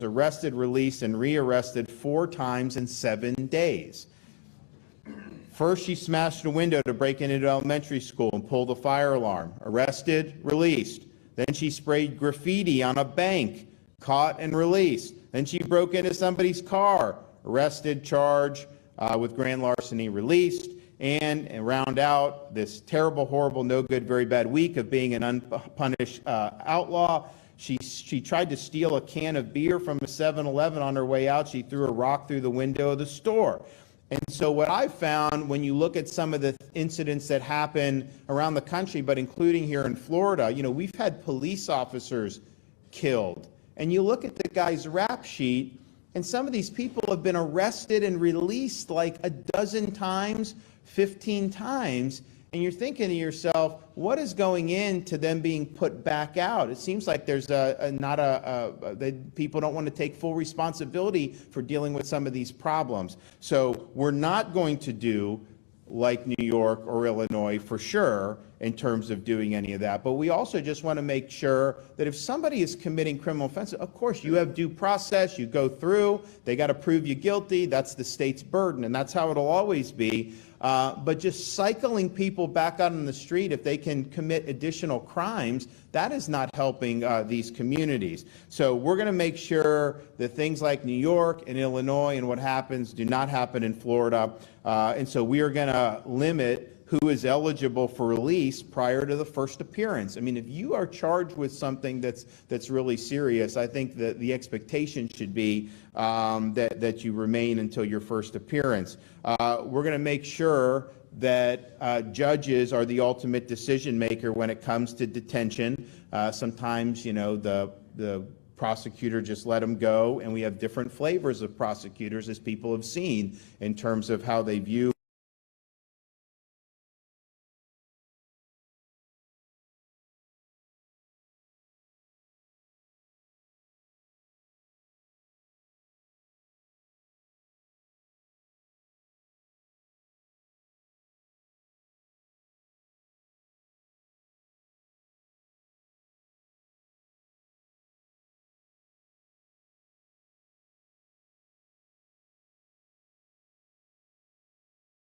arrested, released, and rearrested 4 times in 7 days. First, she smashed a window to break into elementary school and pulled a fire alarm. Arrested, released. Then she sprayed graffiti on a bank, caught and released. Then she broke into somebody's car, arrested, charged with grand larceny, released. And round out this terrible, horrible, no good, very bad week of being an unpunished outlaw. She tried to steal a can of beer from a 7-Eleven on her way out. She threw a rock through the window of the store. And so what I found when you look at some of the incidents that happen around the country, but including here in Florida, you know, we've had police officers killed. And you look at the guy's rap sheet, and some of these people have been arrested and released like a dozen times, 15 times. And you're thinking to yourself, what is going into them being put back out? It seems like there's people don't want to take full responsibility for dealing with some of these problems. So we're not going to do like New York or Illinois for sure in terms of doing any of that. But we also just want to make sure that if somebody is committing criminal offenses, of course, you have due process, you go through, they got to prove you guilty, that's the state's burden, and that's how it'll always be. But just cycling people back out on the street if they can commit additional crimes, that is not helping these communities. So we're going to make sure that things like New York and Illinois and what happens do not happen in Florida. And so we are going to limit who is eligible for release prior to the first appearance. I mean, if you are charged with something that's really serious, I think that the expectation should be that you remain until your first appearance. We're going to make sure that judges are the ultimate decision maker when it comes to detention. Sometimes, you know, the prosecutor just let them go, and we have different flavors of prosecutors, as people have seen, in terms of how they view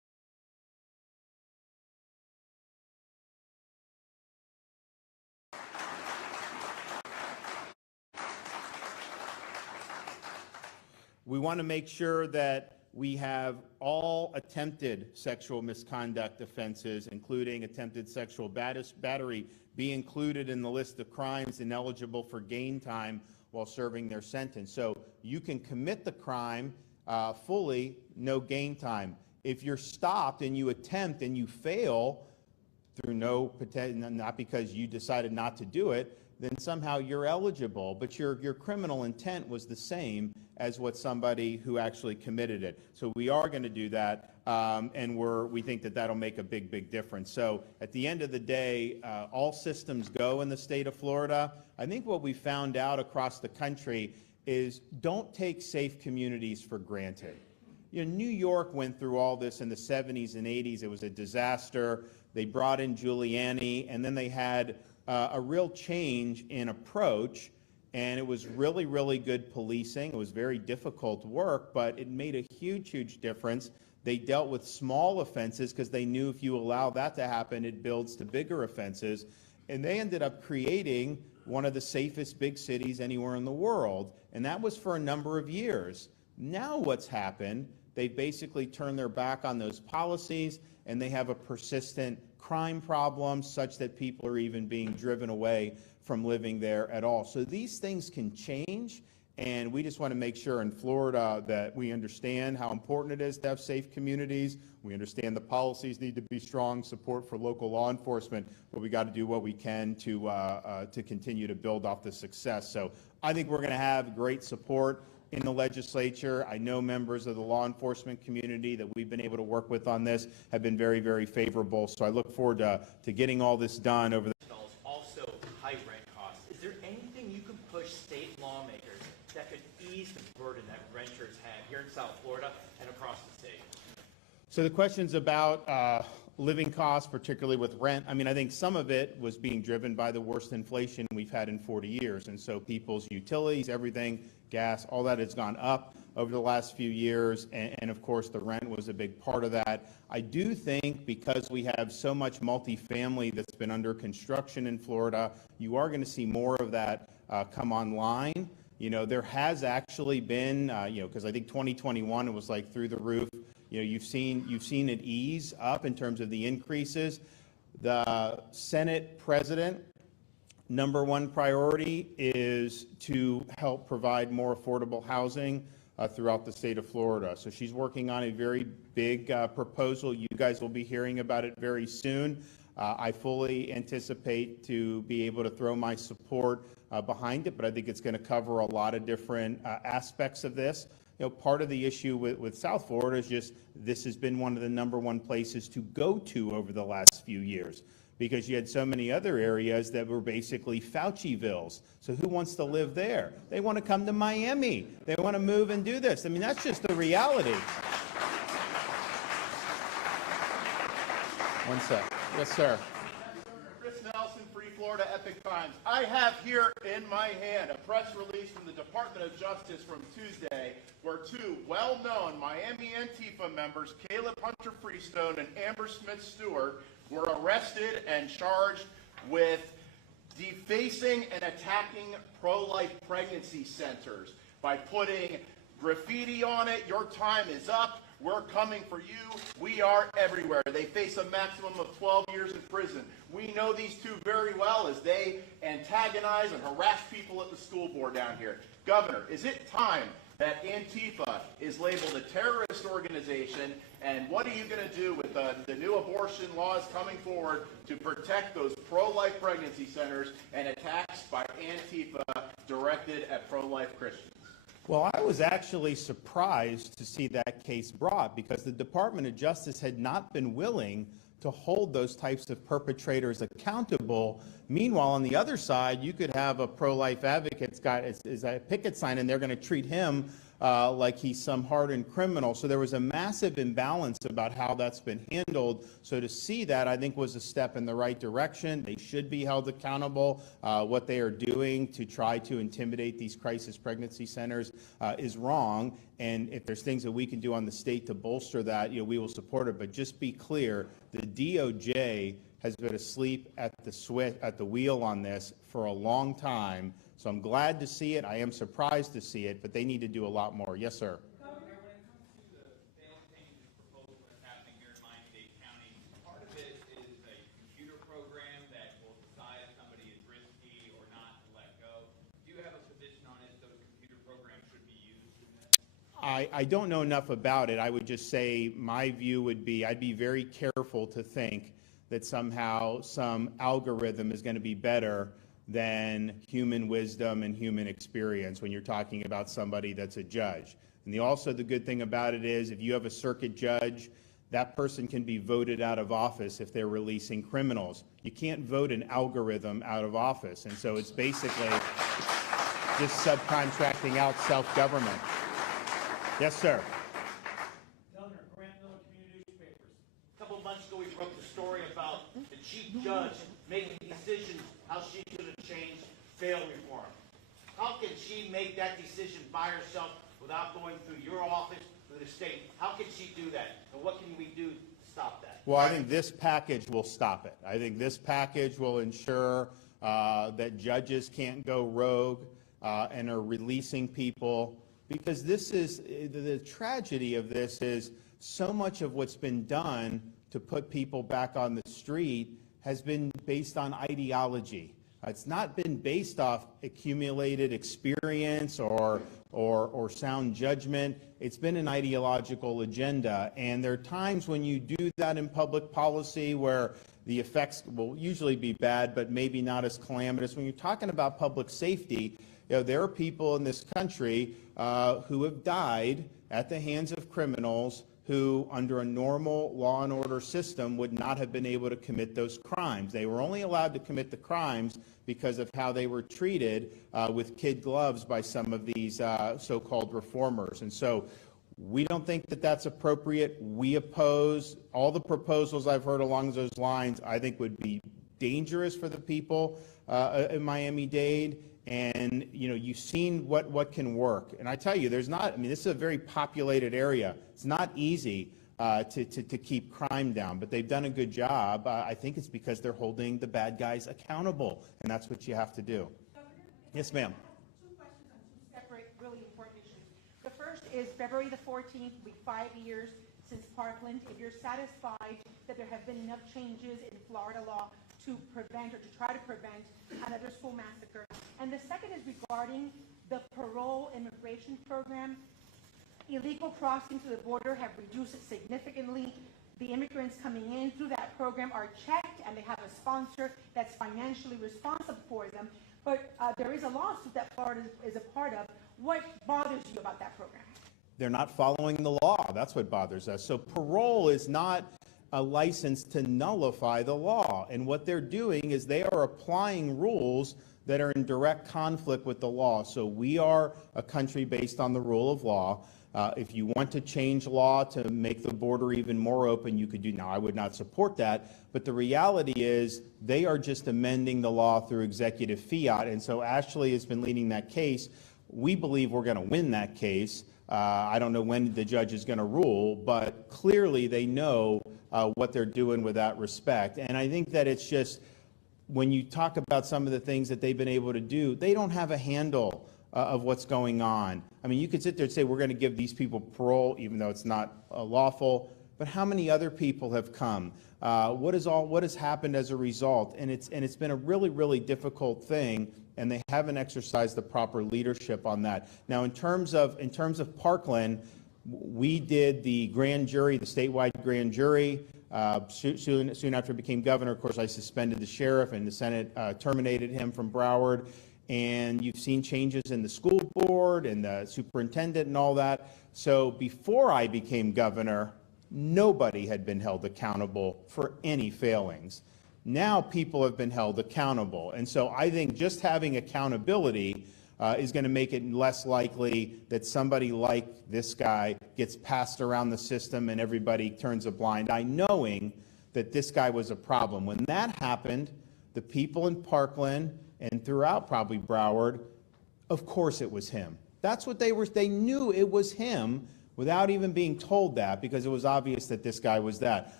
We want to make sure that we have all attempted sexual misconduct offenses, including attempted sexual battery, be included in the list of crimes ineligible for gain time while serving their sentence. So you can commit the crime fully, no gain time. If you're stopped and you attempt and you fail through not because you decided not to do it, then somehow you're eligible, but your criminal intent was the same as what somebody who actually committed it. So we are going to do that, and we think that that'll make a big difference. So at the end of the day, all systems go in the state of Florida. I think what we found out across the country is don't take safe communities for granted. You know, New York went through all this in the 70s and 80s. It was a disaster. They brought in Giuliani, and then they had a real change in approach, and it was really good policing. It was very difficult work, but it made a huge difference. They dealt with small offenses because they knew if you allow that to happen, it builds to bigger offenses. And they ended up creating one of the safest big cities anywhere in the world, and that was for a number of years. Now what's happened, they basically turned their back on those policies, and they have a persistent crime problem such that people are even being driven away from living there at all. So these things can change, and we just want to make sure in Florida that we understand how important it is to have safe communities. We understand the policies need to be strong, support for local law enforcement, but we got to do what we can to continue to build off the success. So I think we're going to have great support in the legislature. I know members of the law enforcement community that we've been able to work with on this have been very favorable. So I look forward to getting all this done over the also high rent costs. Is there anything you can push state lawmakers that could ease the burden that renters have here in South Florida and across the state? So the question's about living costs, particularly with rent. I mean, I think some of it was being driven by the worst inflation we've had in 40 years. And so people's utilities, everything, gas, all that has gone up over the last few years. And of course, the rent was a big part of that. I do think because we have so much multifamily that's been under construction in Florida, you are going to see more of that come online. You know, there has actually been, because I think 2021, it was like through the roof. You know, you've seen it ease up in terms of the increases. The Senate president, number one priority is to help provide more affordable housing throughout the state of Florida. So she's working on a very big proposal. You guys will be hearing about it very soon. I fully anticipate to be able to throw my support behind it, but I think it's going to cover a lot of different aspects of this. You know, part of the issue with South Florida is just this has been one of the number one places to go to over the last few years because you had so many other areas that were basically Faucivilles. So who wants to live there? They want to come to Miami. They want to move and do this. I mean, that's just the reality. One sec. Yes, sir. Free Florida Epic Times. I have here in my hand a press release from the Department of Justice from Tuesday where two well-known Miami Antifa members, Caleb Hunter Freestone and Amber Smith Stewart, were arrested and charged with defacing and attacking pro-life pregnancy centers by putting graffiti on it. Your time is up. We're coming for you. We are everywhere. They face a maximum of 12 years in prison. We know these two very well as they antagonize and harass people at the school board down here. Governor, is it time that Antifa is labeled a terrorist organization? And what are you going to do with the new abortion laws coming forward to protect those pro-life pregnancy centers and attacks by Antifa directed at pro-life Christians? Well, I was actually surprised to see that case brought because the Department of Justice had not been willing to hold those types of perpetrators accountable. Meanwhile, on the other side, you could have a pro-life advocate's got is a picket sign, and they're going to treat him like he's some hardened criminal. So there was a massive imbalance about how that's been handled. So to see that, I think, was a step in the right direction. They should be held accountable. What they are doing to try to intimidate these crisis pregnancy centers is wrong. And if there's things that we can do on the state to bolster that, we will support it. But just be clear, the DOJ has been asleep at the wheel on this for a long time. So I'm glad to see it. I am surprised to see it, but they need to do a lot more. Yes, sir. Governor, when it comes to the bail changes proposal that's happening here in Miami-Dade County, part of it is a computer program that will decide if somebody is risky or not to let go. Do you have a position on if those computer programs should be used in this? I don't know enough about it. I would just say my view would be I'd be very careful to think that somehow some algorithm is going to be better than human wisdom and human experience when you're talking about somebody that's a judge. And also the good thing about it is if you have a circuit judge, that person can be voted out of office if they're releasing criminals. You can't vote an algorithm out of office. And so it's basically just subcontracting out self-government. Yes, sir. Governor, Grant Miller Community Newspapers. A couple of months ago, we broke the story about the chief judge making decisions how she should have changed bail reform. How can she make that decision by herself without going through your office, through the state? How can she do that? And what can we do to stop that? Well, I think this package will stop it. I think this package will ensure that judges can't go rogue and are releasing people, because this is the tragedy of this is so much of what's been done to put people back on the street has been based on ideology. It's not been based off accumulated experience or sound judgment. It's been an ideological agenda. And there are times when you do that in public policy where the effects will usually be bad, but maybe not as calamitous. When you're talking about public safety, there are people in this country who have died at the hands of criminals who, under a normal law and order system, would not have been able to commit those crimes. They were only allowed to commit the crimes because of how they were treated with kid gloves by some of these so-called reformers. And so we don't think that that's appropriate. We oppose all the proposals I've heard along those lines. I think would be dangerous for the people in Miami-Dade. And, you've seen what can work. And I tell you, this is a very populated area. It's not easy to keep crime down, but they've done a good job. I think it's because they're holding the bad guys accountable, and that's what you have to do. Yes, ma'am. Two questions on two separate, really important issues. The first is February the 14th, will be 5 years since Parkland. If you're satisfied that there have been enough changes in Florida law to prevent or to try to prevent another school massacre. And the second is regarding the parole immigration program. Illegal crossings to the border have reduced significantly. The immigrants coming in through that program are checked, and they have a sponsor that's financially responsible for them. But there is a lawsuit that Florida is a part of. What bothers you about that program? They're not following the law. That's what bothers us. So parole is not a license to nullify the law. And what they're doing is they are applying rules that are in direct conflict with the law. So we are a country based on the rule of law. If you want to change law to make the border even more open, you could do. Now, I would not support that, but the reality is they are just amending the law through executive fiat. And so Ashley has been leading that case. We believe we're going to win that case. I don't know when the judge is going to rule, but clearly they know what they're doing with that respect. And I think that it's just, when you talk about some of the things that they've been able to do, they don't have a handle of what's going on. I mean, you could sit there and say, we're going to give these people parole, even though it's not lawful, but how many other people have come? What has happened as a result? And it's been a really, really difficult thing, and they haven't exercised the proper leadership on that. Now, in terms of Parkland, we did the grand jury, the statewide grand jury. Soon after I became governor, of course, I suspended the sheriff, and the Senate terminated him from Broward. And you've seen changes in the school board and the superintendent and all that. So before I became governor, nobody had been held accountable for any failings. Now people have been held accountable. And so I think just having accountability is going to make it less likely that somebody like this guy gets passed around the system and everybody turns a blind eye, knowing that this guy was a problem. When that happened, the people in Parkland and throughout probably Broward, of course it was him. That's what they knew it was him without even being told that, because it was obvious that this guy was that.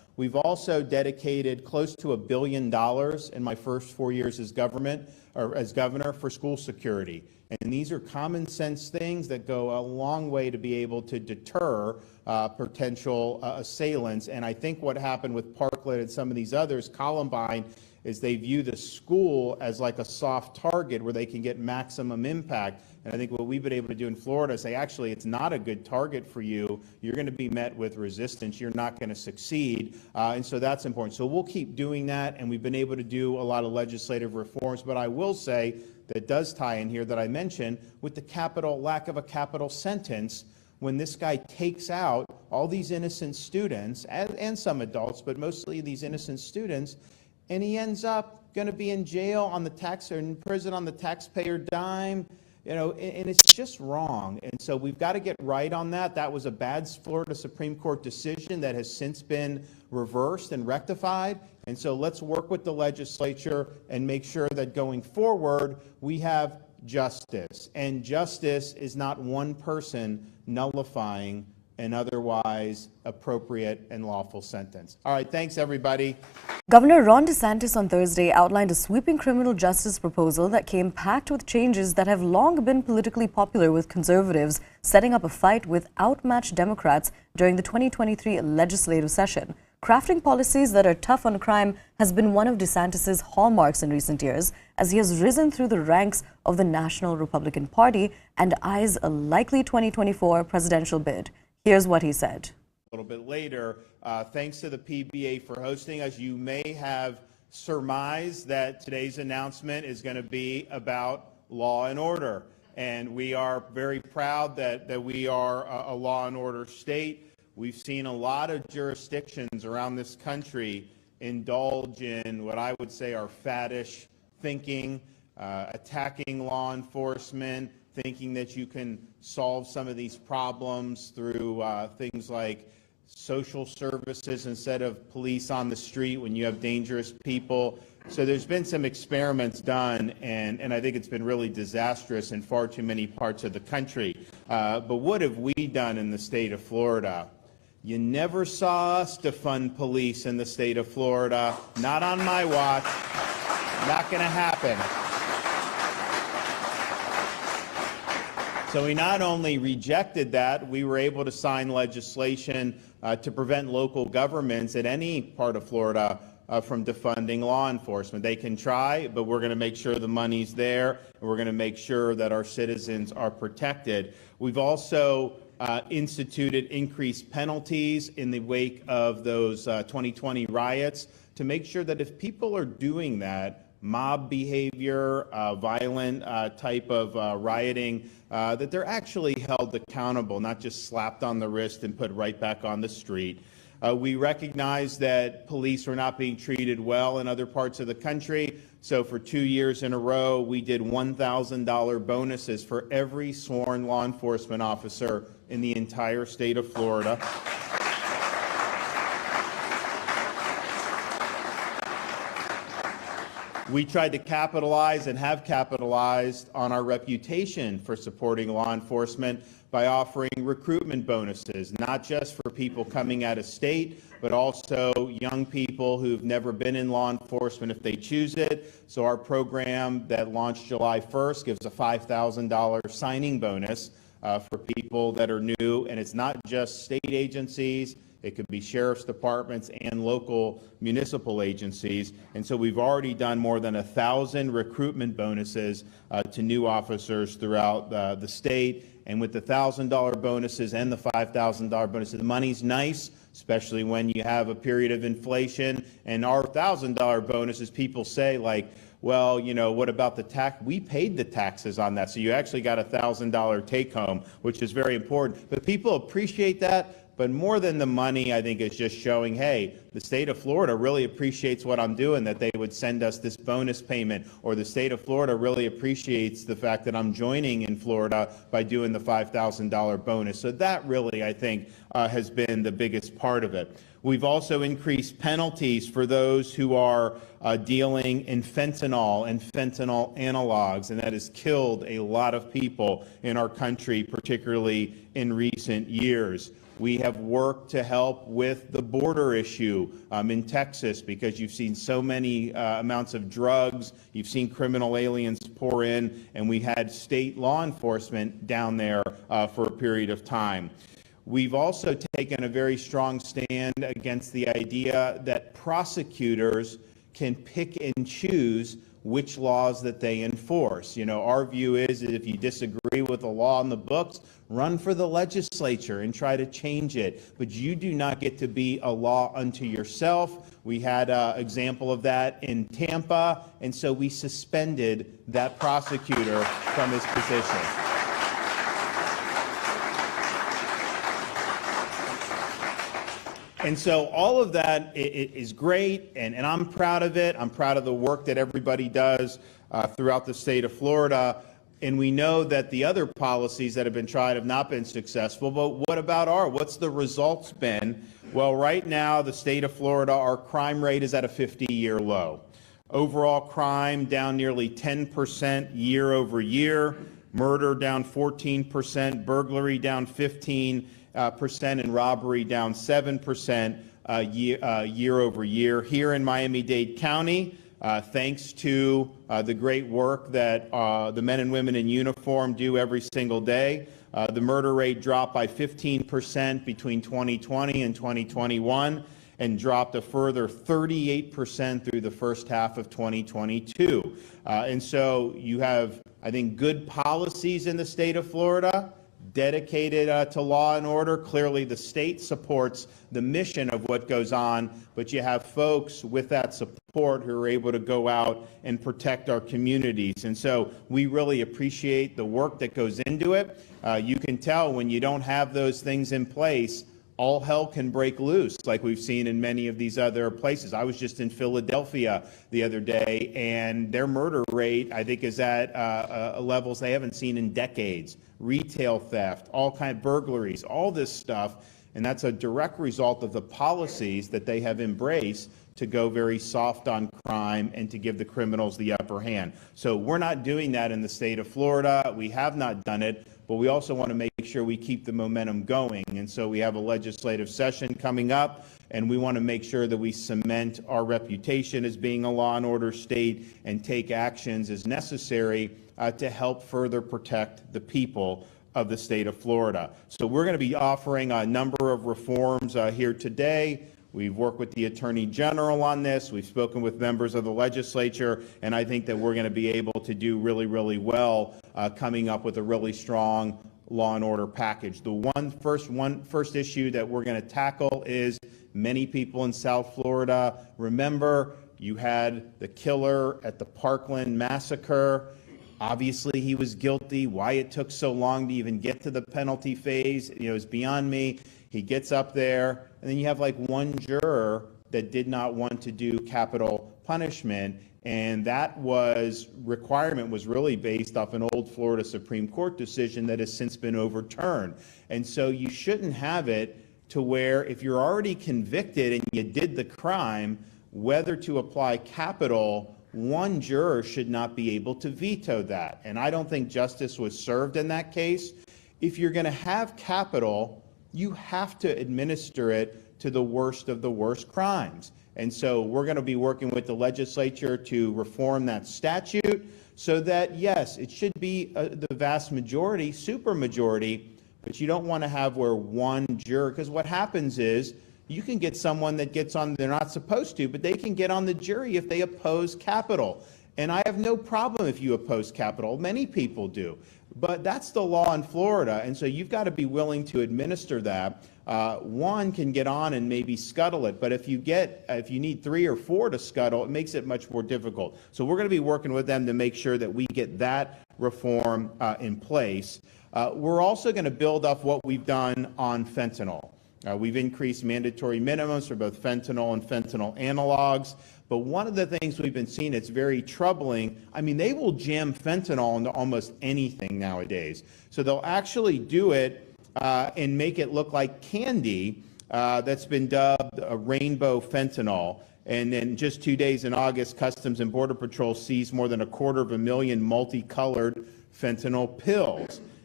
We've also dedicated close to $1 billion in my first 4 years as governor for school security. And these are common sense things that go a long way to be able to deter potential assailants. And I think what happened with Parkland and some of these others, Columbine, is they view the school as like a soft target where they can get maximum impact. And I think what we've been able to do in Florida is say, actually, it's not a good target for you. You're going to be met with resistance. You're not going to succeed. And so that's important. So we'll keep doing that. And we've been able to do a lot of legislative reforms. But I will say that does tie in here that I mentioned with the lack of a capital sentence. When this guy takes out all these innocent students and some adults, but mostly these innocent students, and he ends up going to be in jail on the tax or in prison on the taxpayer dime, and it's just wrong. And so we've got to get right on that. That was a bad Florida Supreme Court decision that has since been reversed and rectified. And so let's work with the legislature and make sure that going forward we have justice. And justice is not one person nullifying an otherwise appropriate and lawful sentence. All right, thanks everybody. Governor Ron DeSantis on Thursday outlined a sweeping criminal justice proposal that came packed with changes that have long been politically popular with conservatives, setting up a fight with outmatched Democrats during the 2023 legislative session. Crafting policies that are tough on crime has been one of DeSantis' hallmarks in recent years, as he has risen through the ranks of the National Republican Party and eyes a likely 2024 presidential bid. Here's what he said. A little bit later, thanks to the PBA for hosting us. You may have surmised that today's announcement is going to be about law and order. And we are very proud that we are a law and order state. We've seen a lot of jurisdictions around this country indulge in what I would say are faddish thinking, attacking law enforcement, thinking that you can solve some of these problems through things like social services instead of police on the street when you have dangerous people. So there's been some experiments done, and I think it's been really disastrous in far too many parts of the country. But what have we done in the state of Florida? You never saw us defund police in the state of Florida. Not on my watch. Not going to happen. So we not only rejected that, we were able to sign legislation to prevent local governments in any part of Florida from defunding law enforcement. They can try, but we're going to make sure the money's there, and we're going to make sure that our citizens are protected. We've also instituted increased penalties in the wake of those 2020 riots to make sure that if people are doing that, mob behavior, violent type of rioting, that they're actually held accountable, not just slapped on the wrist and put right back on the street. We recognize that police are not being treated well in other parts of the country. So for 2 years in a row, we did $1,000 bonuses for every sworn law enforcement officer in the entire state of Florida. We tried to capitalize and have capitalized on our reputation for supporting law enforcement by offering recruitment bonuses, not just for people coming out of state, but also young people who've never been in law enforcement if they choose it. So our program that launched July 1st gives a $5,000 signing bonus for people that are new, and it's not just state agencies. It could be sheriff's departments and local municipal agencies. And so we've already done more than 1,000 recruitment bonuses to new officers throughout the state. And with the $1,000 bonuses and the $5,000 bonuses, the money's nice, especially when you have a period of inflation. And our $1,000 bonuses, people say, like, well, you know, what about the tax? We paid the taxes on that. So you actually got a $1,000 take home, which is very important. But people appreciate that. But more than the money, I think, is just showing, hey, the state of Florida really appreciates what I'm doing, that they would send us this bonus payment, or the state of Florida really appreciates the fact that I'm joining in Florida by doing the $5,000 bonus. So that really, I think, has been the biggest part of it. We've also increased penalties for those who are dealing in fentanyl and fentanyl analogs, and that has killed a lot of people in our country, particularly in recent years. We have worked to help with the border issue in Texas, because you've seen so many amounts of drugs, you've seen criminal aliens pour in, and we had state law enforcement down there for a period of time. We've also taken a very strong stand against the idea that prosecutors can pick and choose which laws that they enforce. You know, our view is that if you disagree with the law in the books, run for the legislature and try to change it. But you do not get to be a law unto yourself. We had an example of that in Tampa, and so we suspended that prosecutor from his position. And so all of that is great, and I'm proud of it. I'm proud of the work that everybody does throughout the state of Florida. And we know that the other policies that have been tried have not been successful. But what about what's the results been? Well, right now, the state of Florida, our crime rate is at a 50-year low. Overall crime down nearly 10% year over year. Murder down 14%. Burglary down 15%. And robbery down 7% year over year. Here in Miami-Dade County, thanks to the great work that the men and women in uniform do every single day, the murder rate dropped by 15% between 2020 and 2021, and dropped a further 38% through the first half of 2022. And so you have, I think, good policies in the state of Florida, dedicated to law and order. Clearly, the state supports the mission of what goes on, but you have folks with that support who are able to go out and protect our communities. And so we really appreciate the work that goes into it. You can tell when you don't have those things in place, all hell can break loose, like we've seen in many of these other places. I was just in Philadelphia the other day, and their murder rate, I think, is at levels they haven't seen in decades. Retail theft, all kind of burglaries, all this stuff, and that's a direct result of the policies that they have embraced to go very soft on crime and to give the criminals the upper hand. So we're not doing that in the state of Florida. We have not done it, but we also want to make sure we keep the momentum going. And so we have a legislative session coming up, and we want to make sure that we cement our reputation as being a law and order state and take actions as necessary to help further protect the people of the state of Florida. So we're going to be offering a number of reforms here today. We've worked with the Attorney General on this. We've spoken with members of the legislature, and I think that we're going to be able to do really, really well coming up with a really strong law and order package. The first issue that we're going to tackle is many people in South Florida. Remember, you had the killer at the Parkland massacre. Obviously, he was guilty. Why it took so long to even get to the penalty phase, is beyond me. He gets up there, and then you have like one juror that did not want to do capital punishment, and that requirement was really based off an old Florida Supreme Court decision that has since been overturned. And so you shouldn't have it to where if you're already convicted and you did the crime, whether to apply capital, one juror should not be able to veto that. And I don't think justice was served in that case. If you're going to have capital, you have to administer it to the worst of the worst crimes. And so we're going to be working with the legislature to reform that statute so that, yes, it should be the vast majority, supermajority, but you don't want to have where one juror, because what happens is you can get someone that gets on, they're not supposed to, but they can get on the jury if they oppose capital. And I have no problem if you oppose capital. Many people do. But that's the law in Florida, and so you've got to be willing to administer that. One can get on and maybe scuttle it, but if you need 3 or 4 to scuttle, it makes it much more difficult. So we're going to be working with them to make sure that we get that reform in place. We're also going to build off what we've done on fentanyl. We've increased mandatory minimums for both fentanyl and fentanyl analogs. But one of the things we've been seeing that's very troubling, I mean, they will jam fentanyl into almost anything nowadays. So they'll actually do it and make it look like candy that's been dubbed a rainbow fentanyl. And then just 2 days in August, Customs and Border Patrol seized more than 250,000 multicolored fentanyl pills.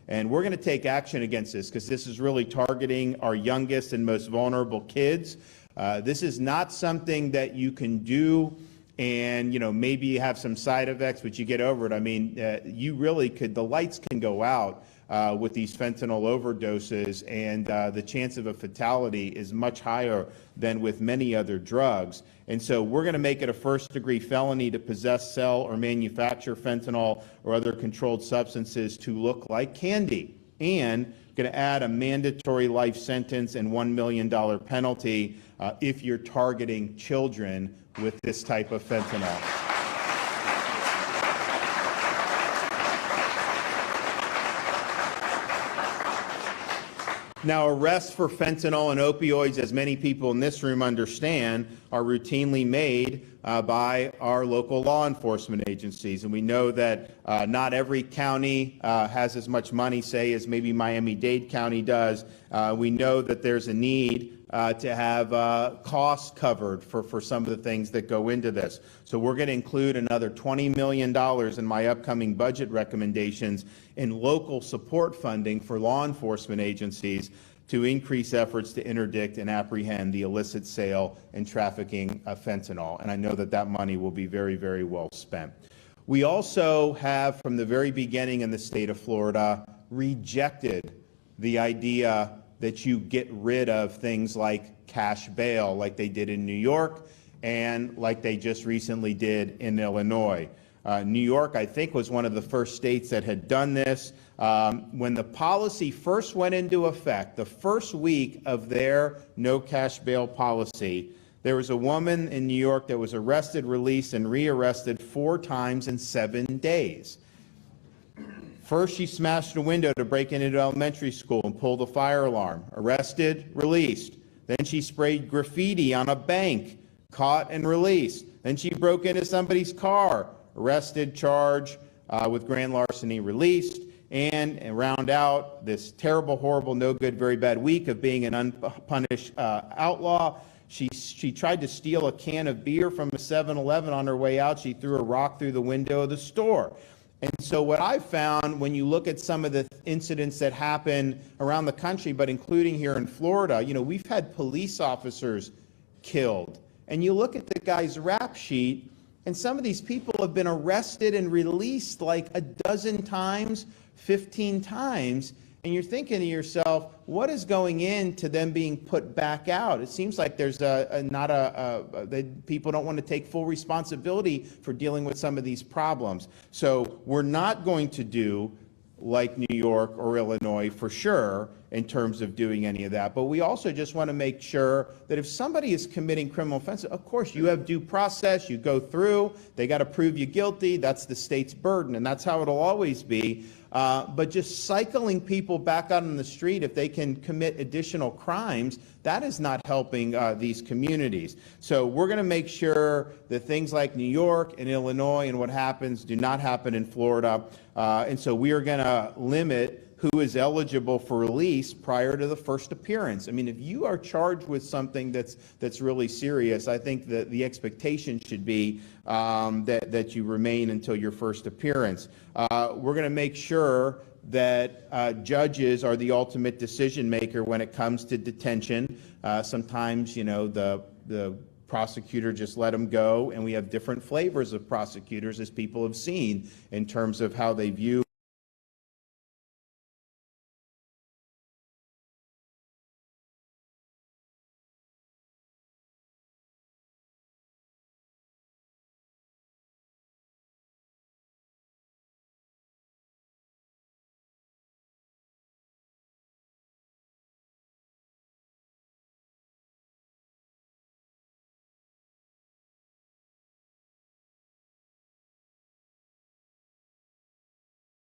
And we're going to take action against this because this is really targeting our youngest and most vulnerable kids. This is not something that you can do and, maybe you have some side effects, but you get over it. I mean, you really could, the lights can go out with these fentanyl overdoses, and the chance of a fatality is much higher than with many other drugs. And so we're going to make it a first-degree felony to possess, sell, or manufacture fentanyl or other controlled substances to look like candy, and going to add a mandatory life sentence and $1 million penalty if you're targeting children with this type of fentanyl. Now, arrests for fentanyl and opioids, as many people in this room understand, are routinely made by our local law enforcement agencies. And we know that not every county has as much money, say, as maybe Miami-Dade County does. We know that there's a need to have costs covered for some of the things that go into this. So we're going to include another $20 million in my upcoming budget recommendations in local support funding for law enforcement agencies to increase efforts to interdict and apprehend the illicit sale and trafficking of fentanyl. And I know that that money will be very, very well spent. We also have, from the very beginning in the state of Florida, rejected the idea that you get rid of things like cash bail, like they did in New York and like they just recently did in Illinois. New York, I think, was one of the first states that had done this. When the policy first went into effect, the first week of their no cash bail policy, there was a woman in New York that was arrested, released, and rearrested 4 times in 7 days. First, she smashed a window to break into an elementary school and pulled a fire alarm. Arrested, released. Then she sprayed graffiti on a bank, caught and released. Then she broke into somebody's car, arrested, charged with grand larceny, released. And round out this terrible, horrible, no good, very bad week of being an unpunished outlaw. She tried to steal a can of beer from a 7-Eleven on her way out. She threw a rock through the window of the store. And so what I've found when you look at some of the incidents that happen around the country, but including here in Florida, we've had police officers killed. And you look at the guy's rap sheet, and some of these people have been arrested and released like a dozen times, 15 times. And you're thinking to yourself, what is going into them being put back out? It seems like there's people don't want to take full responsibility for dealing with some of these problems. So we're not going to do like New York or Illinois for sure in terms of doing any of that. But we also just want to make sure that if somebody is committing criminal offenses, of course, you have due process, you go through, they got to prove you guilty. That's the state's burden, and that's how it'll always be. But just cycling people back out on the street, if they can commit additional crimes, that is not helping these communities. So we're going to make sure that things like New York and Illinois and what happens do not happen in Florida. And so we are going to limit who is eligible for release prior to the first appearance. I mean, if you are charged with something that's really serious, I think that the expectation should be that you remain until your first appearance. We're going to make sure that judges are the ultimate decision maker when it comes to detention. Sometimes, the prosecutor just let them go, and we have different flavors of prosecutors, as people have seen, in terms of how they view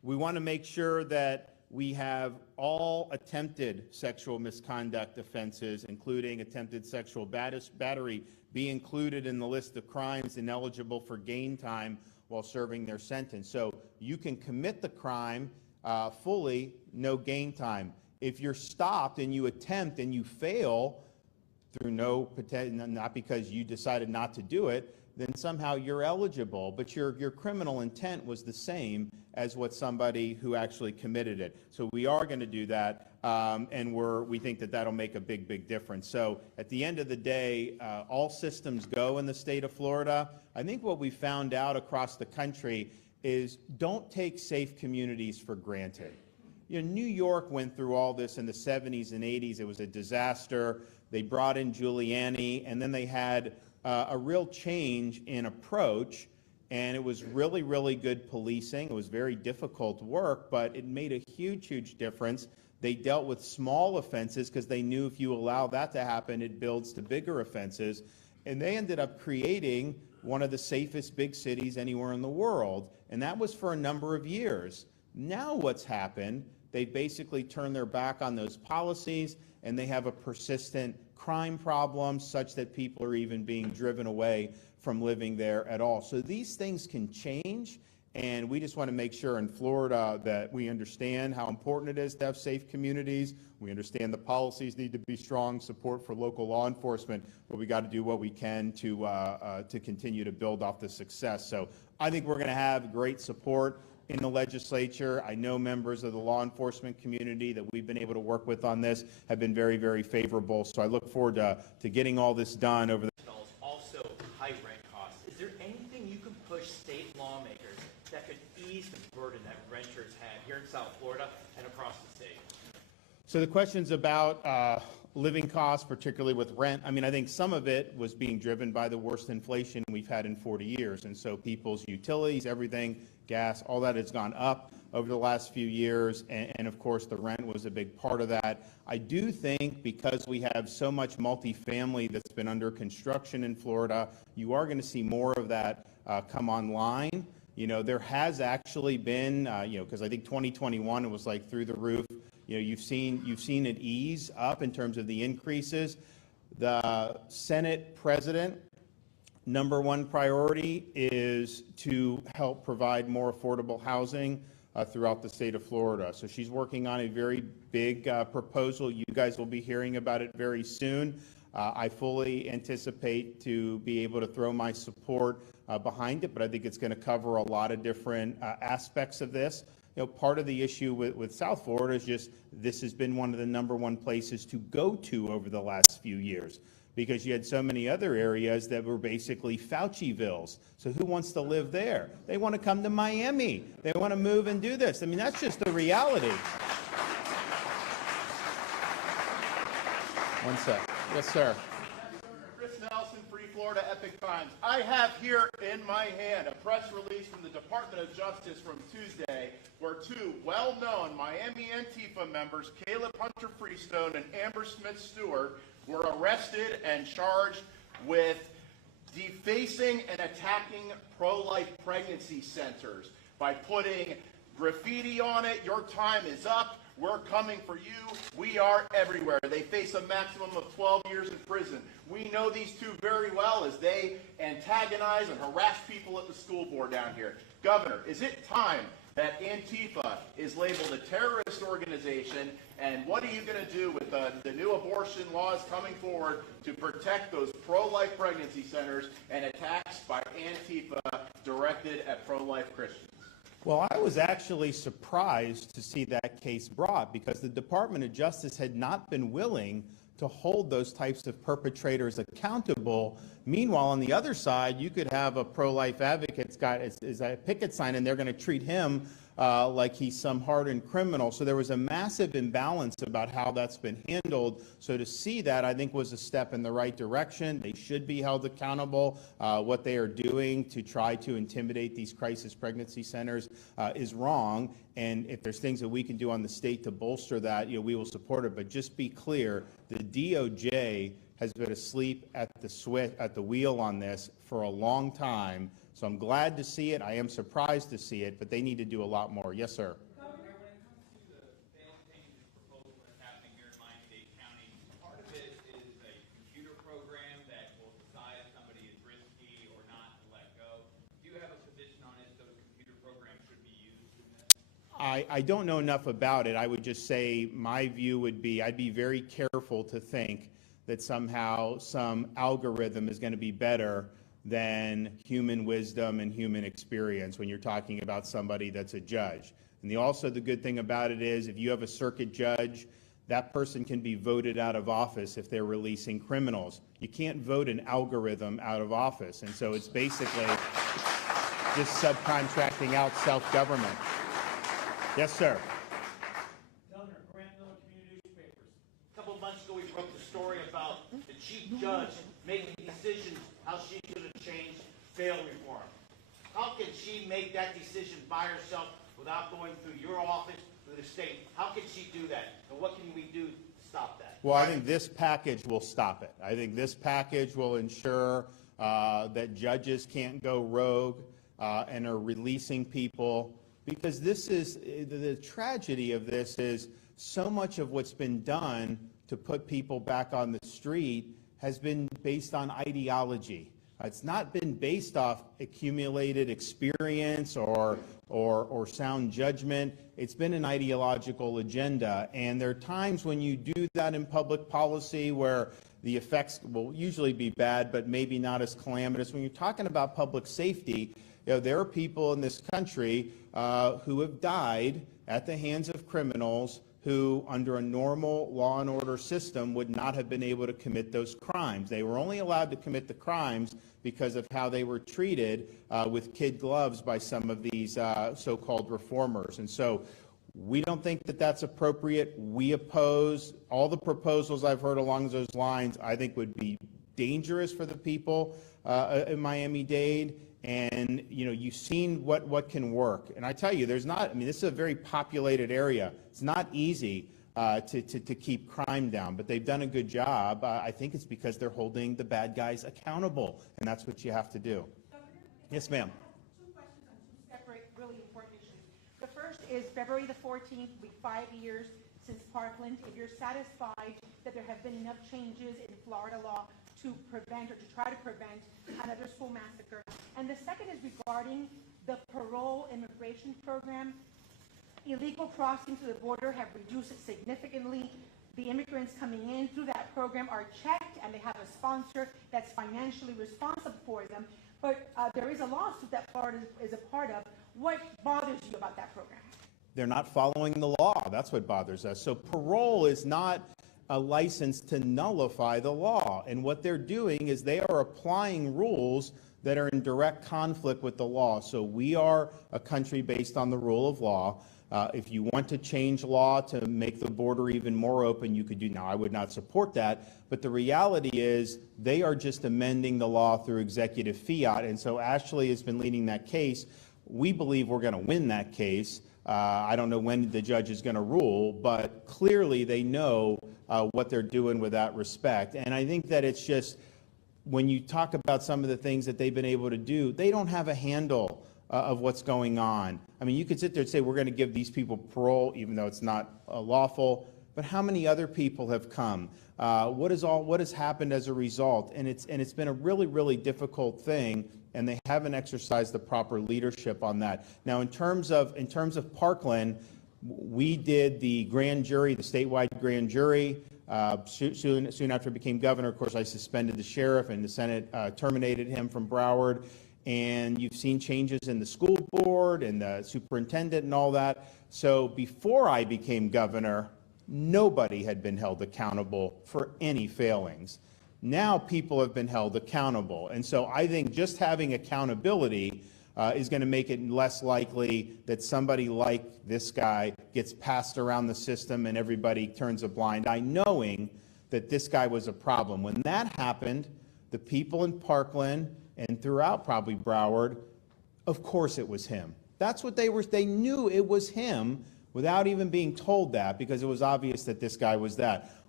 We want to make sure that we have all attempted sexual misconduct offenses, including attempted sexual battery, be included in the list of crimes ineligible for gain time while serving their sentence. So you can commit the crime fully, no gain time. If you're stopped and you attempt and you fail through not because you decided not to do it, then somehow you're eligible, but your criminal intent was the same as what somebody who actually committed it. So we are going to do that, and we think that that'll make a big difference. So at the end of the day, all systems go in the state of Florida. I think what we found out across the country is don't take safe communities for granted. You know, New York went through all this in the 70s and 80s. It was a disaster. They brought in Giuliani, and then they had a real change in approach, and it was really good policing. It was very difficult work, but it made a huge difference. They dealt with small offenses because they knew if you allow that to happen, it builds to bigger offenses. And they ended up creating one of the safest big cities anywhere in the world, and that was for a number of years. Now what's happened, they basically turned their back on those policies, and they have a persistent crime problem such that people are even being driven away from living there at all. So these things can change, and we just want to make sure in Florida that we understand how important it is to have safe communities. We understand the policies need to be strong, support for local law enforcement, but we got to do what we can to continue to build off the success. So I think we're going to have great support in the legislature. I know members of the law enforcement community that we've been able to work with on this have been very favorable. So I look forward to getting all this done over the also high rent costs. Is there anything you can push state lawmakers that could ease the burden that renters have here in South Florida and across the state? So the question's about living costs, particularly with rent. I mean, I think some of it was being driven by the worst inflation we've had in 40 years. And so people's utilities, everything, gas, all that has gone up over the last few years. And of course, the rent was a big part of that. I do think because we have so much multifamily that's been under construction in Florida, you are going to see more of that come online. You know, there has actually been, because I think 2021, it was like through the roof. You know, you've seen it ease up in terms of the increases. The Senate president, number one priority is to help provide more affordable housing throughout the state of Florida. So she's working on a very big proposal. You guys will be hearing about it very soon. I fully anticipate to be able to throw my support behind it, but I think it's going to cover a lot of different aspects of this. You know, part of the issue with South Florida is just this has been one of the number one places to go to over the last few years because you had so many other areas that were basically Faucivilles. So who wants to live there? They want to come to Miami. They want to move and do this. I mean, that's just the reality. One sec. Yes, sir. Chris Nelson, Free Florida Epic Times. I have here in my hand a press release from the Department of Justice from Tuesday where two well-known Miami Antifa members, Caleb Hunter Freestone and Amber Smith Stewart, were arrested and charged with defacing and attacking pro-life pregnancy centers by putting graffiti on it. Your time is up. We're coming for you. We are everywhere. They face a maximum of 12 years in prison. We know these two very well as they antagonize and harass people at the school board down here. Governor, is it time that Antifa is labeled a terrorist organization? And what are you going to do with the new abortion laws coming forward to protect those pro-life pregnancy centers and attacks by Antifa directed at pro-life Christians? Well, I was actually surprised to see that case brought because the Department of Justice had not been willing to hold those types of perpetrators accountable. Meanwhile, on the other side, you could have a pro-life advocate's got a picket sign, and they're going to treat him like he's some hardened criminal. So there was a massive imbalance about how that's been handled. So to see that, I think, was a step in the right direction. They should be held accountable. What they are doing to try to intimidate these crisis pregnancy centers is wrong. And if there's things that we can do on the state to bolster that, we will support it. But just be clear, the DOJ has been asleep at the wheel on this for a long time. So I'm glad to see it. I am surprised to see it, but they need to do a lot more. Yes, sir. Governor, when it comes to the bail changes proposal that's happening here in Miami-Dade County, part of it is a computer program that will decide if somebody is risky or not to let go. Do you have a position on if those computer programs should be used in this? I don't know enough about it. I would just say my view would be I'd be very careful to think that somehow some algorithm is going to be better than human wisdom and human experience when you're talking about somebody that's a judge. And the good thing about it is if you have a circuit judge, that person can be voted out of office if they're releasing criminals. You can't vote an algorithm out of office. And so it's basically just subcontracting out self-government. Yes, sir. Governor, Grant Miller Community Newspapers. A couple of months ago, we broke the story about the chief judge making decisions how she's going to change bail reform. How can she make that decision by herself without going through your office, through the state? How can she do that? And what can we do to stop that? Well, I think this package will stop it. I think this package will ensure that judges can't go rogue and are releasing people, because this is the tragedy of this is so much of what's been done to put people back on the street has been based on ideology. It's not been based off accumulated experience or sound judgment. It's been an ideological agenda. And there are times when you do that in public policy where the effects will usually be bad, but maybe not as calamitous. When you're talking about public safety, there are people in this country who have died at the hands of criminals who, under a normal law and order system, would not have been able to commit those crimes. They were only allowed to commit the crimes because of how they were treated with kid gloves by some of these so-called reformers. And so we don't think that that's appropriate. We oppose all the proposals I've heard along those lines. I think would be dangerous for the people in Miami-Dade. And, you've seen what can work. And I tell you, this is a very populated area. It's not easy to keep crime down, but they've done a good job. I think it's because they're holding the bad guys accountable, and that's what you have to do. Governor, Yes, ma'am. Two questions on two separate, really important issues. The first is February the 14th, will be 5 years since Parkland. If you're satisfied that there have been enough changes in Florida law to prevent or to try to prevent another school massacre. And the second is regarding the parole immigration program. Illegal crossings to the border have reduced significantly. The immigrants coming in through that program are checked and they have a sponsor that's financially responsible for them. But there is a lawsuit that Florida is a part of. What bothers you about that program? They're not following the law. That's what bothers us. So parole is not a license to nullify the law. And what they're doing is they are applying rules that are in direct conflict with the law. So we are a country based on the rule of law. If you want to change law to make the border even more open, you could do. Now, I would not support that, but the reality is they are just amending the law through executive fiat. And so Ashley has been leading that case. We believe we're going to win that case. I don't know when the judge is going to rule, but clearly they know what they're doing with that respect. And I think that it's just, when you talk about some of the things that they've been able to do, they don't have a handle of what's going on. I mean, you could sit there and say, we're going to give these people parole, even though it's not lawful, but how many other people have come? What has happened as a result? And it's been a really, really difficult thing, and they haven't exercised the proper leadership on that. Now, in terms of Parkland, we did the grand jury, the statewide grand jury. Soon after I became governor, of course, I suspended the sheriff, and the Senate terminated him from Broward. And you've seen changes in the school board and the superintendent and all that. So before I became governor, nobody had been held accountable for any failings. Now people have been held accountable. And so I think just having accountability is going to make it less likely that somebody like this guy gets passed around the system and everybody turns a blind eye, knowing that this guy was a problem. When that happened, the people in Parkland and throughout probably Broward, of course it was him. That's what they knew it was him without even being told that, because it was obvious that this guy was that.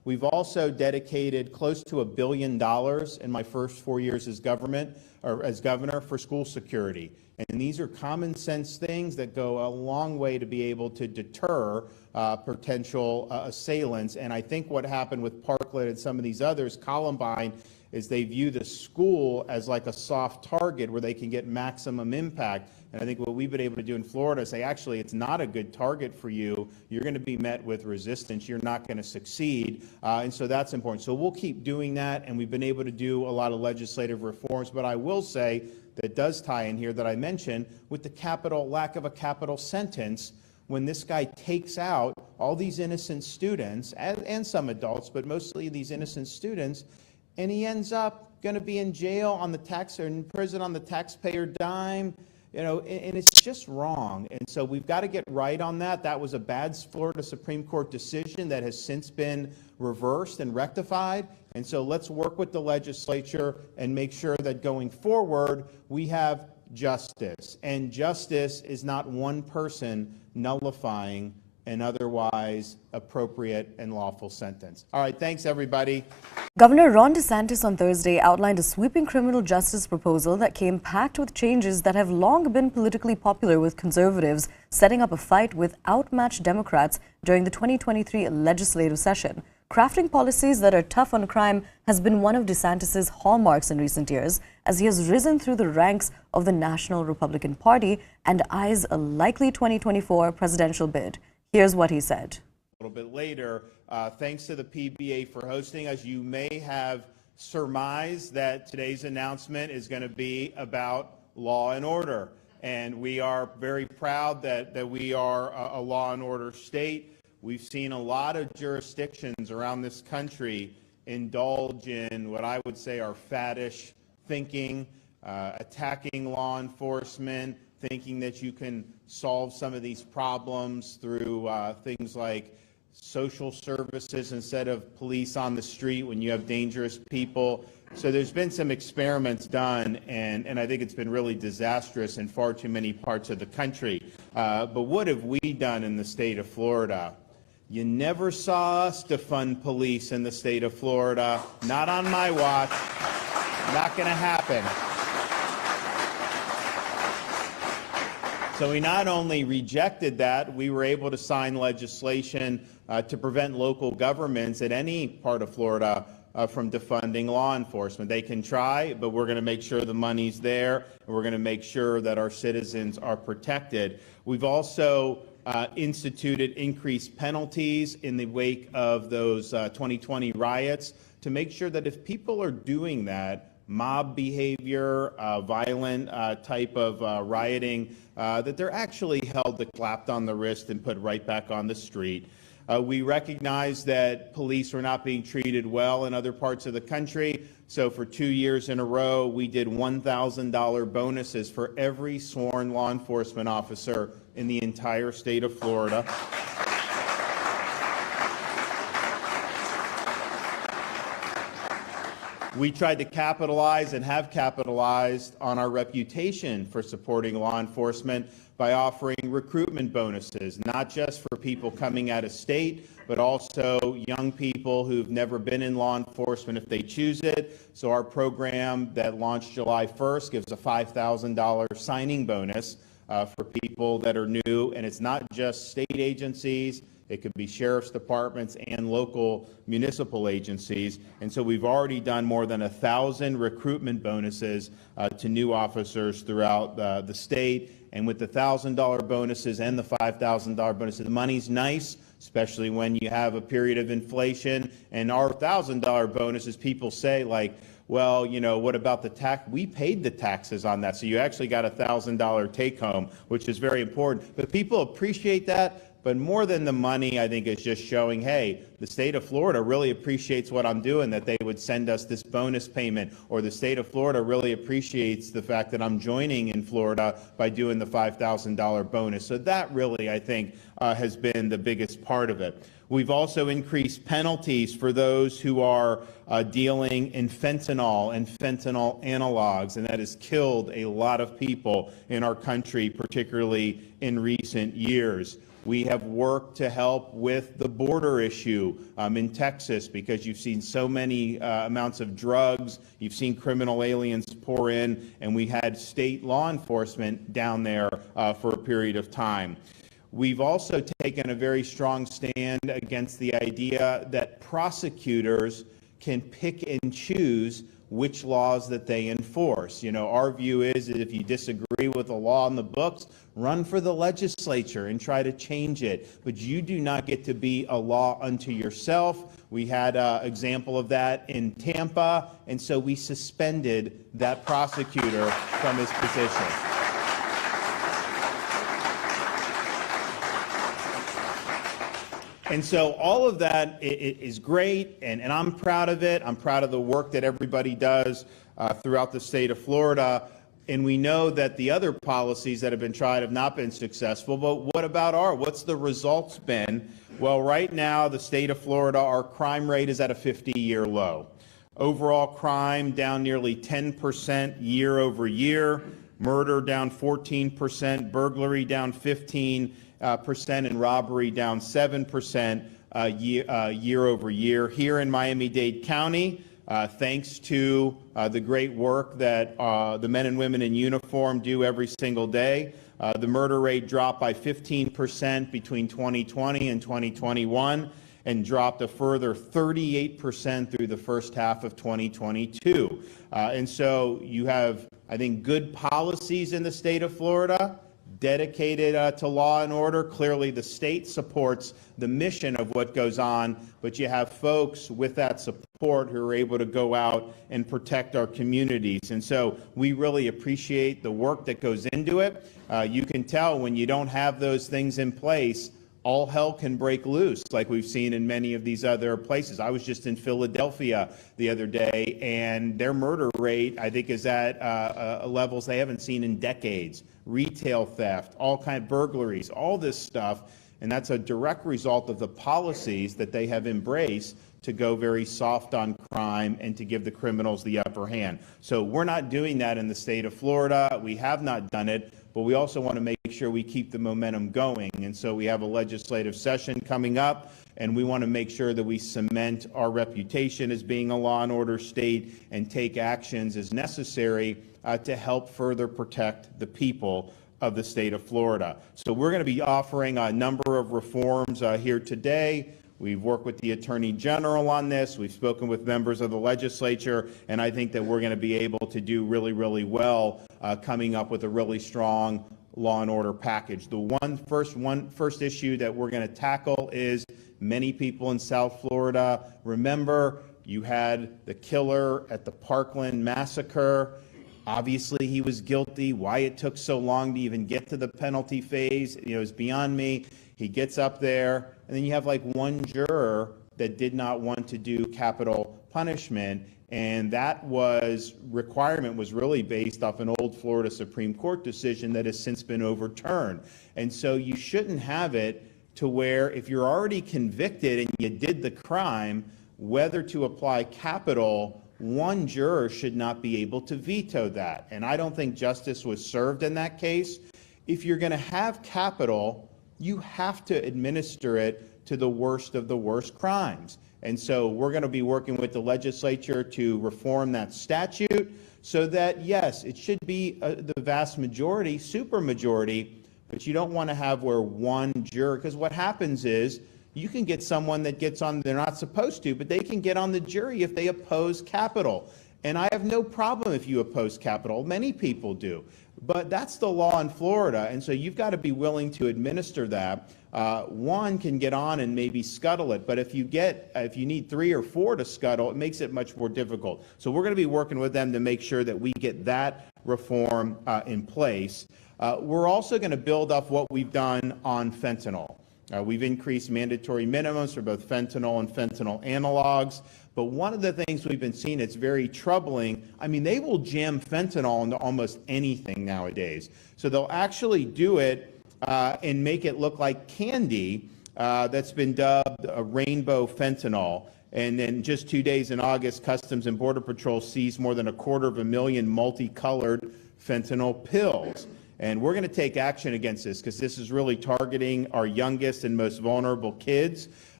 We've also dedicated close to $1 billion in my first 4 years as governor for school security. And these are common sense things that go a long way to be able to deter potential assailants. And I think what happened with Parkland and some of these others, Columbine, is they view the school as like a soft target where they can get maximum impact. And I think what we've been able to do in Florida is say, actually, it's not a good target for you. You're going to be met with resistance. You're not going to succeed. And so that's important. So we'll keep doing that. And we've been able to do a lot of legislative reforms. But I will say that does tie in here that I mentioned with the lack of a capital sentence. When this guy takes out all these innocent students and some adults, but mostly these innocent students, and he ends up going to be in jail on the or in prison on the taxpayer dime, and it's just wrong. And so we've got to get right on that. That was a bad Florida Supreme Court decision that has since been reversed and rectified. And so let's work with the legislature and make sure that going forward we have justice. And justice is not one person nullifying an otherwise appropriate and lawful sentence. All right, thanks everybody. Governor Ron DeSantis on Thursday outlined a sweeping criminal justice proposal that came packed with changes that have long been politically popular with conservatives, setting up a fight with outmatched Democrats during the 2023 legislative session. Crafting policies that are tough on crime has been one of DeSantis' hallmarks in recent years, as he has risen through the ranks of the National Republican Party and eyes a likely 2024 presidential bid. Here's what he said. A little bit later, thanks to the PBA for hosting us. You may have surmised that today's announcement is going to be about law and order. And we are very proud that we are a law and order state. We've seen a lot of jurisdictions around this country indulge in what I would say are faddish thinking, attacking law enforcement, thinking that you can solve some of these problems through things like social services instead of police on the street when you have dangerous people. So there's been some experiments done, and I think it's been really disastrous in far too many parts of the country. But what have we done in the state of Florida? You never saw us defund police in the state of Florida. Not on my watch. Not going to happen. So we not only rejected that, we were able to sign legislation to prevent local governments at any part of Florida from defunding law enforcement. They can try, but we're going to make sure the money's there, and we're going to make sure that our citizens are protected. We've also instituted increased penalties in the wake of those 2020 riots to make sure that if people are doing that, mob behavior, violent type of rioting, that they're actually held to clapped on the wrist and put right back on the street. We recognize that police were not being treated well in other parts of the country. So for 2 years in a row, we did $1,000 bonuses for every sworn law enforcement officer in the entire state of Florida. We tried to capitalize and have capitalized on our reputation for supporting law enforcement by offering recruitment bonuses, not just for people coming out of state, but also young people who've never been in law enforcement if they choose it. So our program that launched July 1st gives a $5,000 signing bonus for people that are new, and it's not just state agencies. It could be sheriff's departments and local municipal agencies. And so we've already done more than 1,000 recruitment bonuses to new officers throughout the state. And with the $1,000 bonuses and the $5,000 bonuses, the money's nice, especially when you have a period of inflation. And our $1,000 bonuses, people say, like, well, you know, what about the tax? We paid the taxes on that. So you actually got a $1,000 take home, which is very important. But people appreciate that. But more than the money, I think it's just showing, hey, the state of Florida really appreciates what I'm doing, that they would send us this bonus payment, or the state of Florida really appreciates the fact that I'm joining in Florida by doing the $5,000 bonus. So that really, I think, has been the biggest part of it. We've also increased penalties for those who are dealing in fentanyl and fentanyl analogs, and that has killed a lot of people in our country, particularly in recent years. We have worked to help with the border issue you in Texas, because you've seen so many amounts of drugs, you've seen criminal aliens pour in, and we had state law enforcement down there for a period of time. We've also taken a very strong stand against the idea that prosecutors can pick and choose which laws that they enforce. You know, our view is that if you disagree with the law in the books, run for the legislature and try to change it. But you do not get to be a law unto yourself. We had an example of that in Tampa, and so we suspended that prosecutor from his position. And so all of that is great, and I'm proud of it. I'm proud of the work that everybody does throughout the state of Florida. And we know that the other policies that have been tried have not been successful, but what about what's the results been? Well, right now, the state of Florida, our crime rate is at a 50-year low. Overall crime down nearly 10% year over year, murder down 14%, burglary down 15%, and robbery down 7% year over year. Here in Miami-Dade County, thanks to the great work that the men and women in uniform do every single day, the murder rate dropped by 15% between 2020 and 2021 and dropped a further 38% through the first half of 2022. And so you have, I think, good policies in the state of Florida, dedicated to law and order. Clearly, the state supports the mission of what goes on, but you have folks with that support who are able to go out and protect our communities. And so we really appreciate the work that goes into it. You can tell when you don't have those things in place, all hell can break loose, like we've seen in many of these other places. I was just in Philadelphia the other day, and their murder rate, I think, is at levels they haven't seen in decades. Retail theft, all kind of burglaries, all this stuff, and that's a direct result of the policies that they have embraced to go very soft on crime and to give the criminals the upper hand. So we're not doing that in the state of Florida. We have not done it, but we also want to make sure we keep the momentum going. And so we have a legislative session coming up, and we want to make sure that we cement our reputation as being a law and order state and take actions as necessary to help further protect the people of the state of Florida. So we're going to be offering a number of reforms here today. We've worked with the Attorney General on this. We've spoken with members of the legislature, and I think that we're going to be able to do really, really well coming up with a really strong law and order package. The first issue that we're going to tackle is many people in South Florida. Remember, you had the killer at the Parkland massacre. Obviously, he was guilty. Why it took so long to even get to the penalty phase, is beyond me. He gets up there, and then you have like one juror that did not want to do capital punishment, and that requirement was really based off an old Florida Supreme Court decision that has since been overturned. And so you shouldn't have it to where if you're already convicted and you did the crime, whether to apply capital, one juror should not be able to veto that. And I don't think justice was served in that case. If you're going to have capital, you have to administer it to the worst of the worst crimes. And so we're going to be working with the legislature to reform that statute so that, yes, it should be the vast majority, supermajority, but you don't want to have where one juror, because what happens is you can get someone that gets on, they're not supposed to, but they can get on the jury if they oppose capital. And I have no problem if you oppose capital. Many people do. But that's the law in Florida, and so you've got to be willing to administer that. One can get on and maybe scuttle it, but if you need 3 or 4 to scuttle, it makes it much more difficult. So we're going to be working with them to make sure that we get that reform in place. We're also going to build up what we've done on fentanyl. We've increased mandatory minimums for both fentanyl and fentanyl analogs. But one of the things we've been seeing that's very troubling, I mean, they will jam fentanyl into almost anything nowadays. So they'll actually do it and make it look like candy that's been dubbed a rainbow fentanyl. And then just 2 days in August, Customs and Border Patrol seized more than 250,000 multicolored fentanyl pills. And we're going to take action against this because this is really targeting our youngest and most vulnerable kids.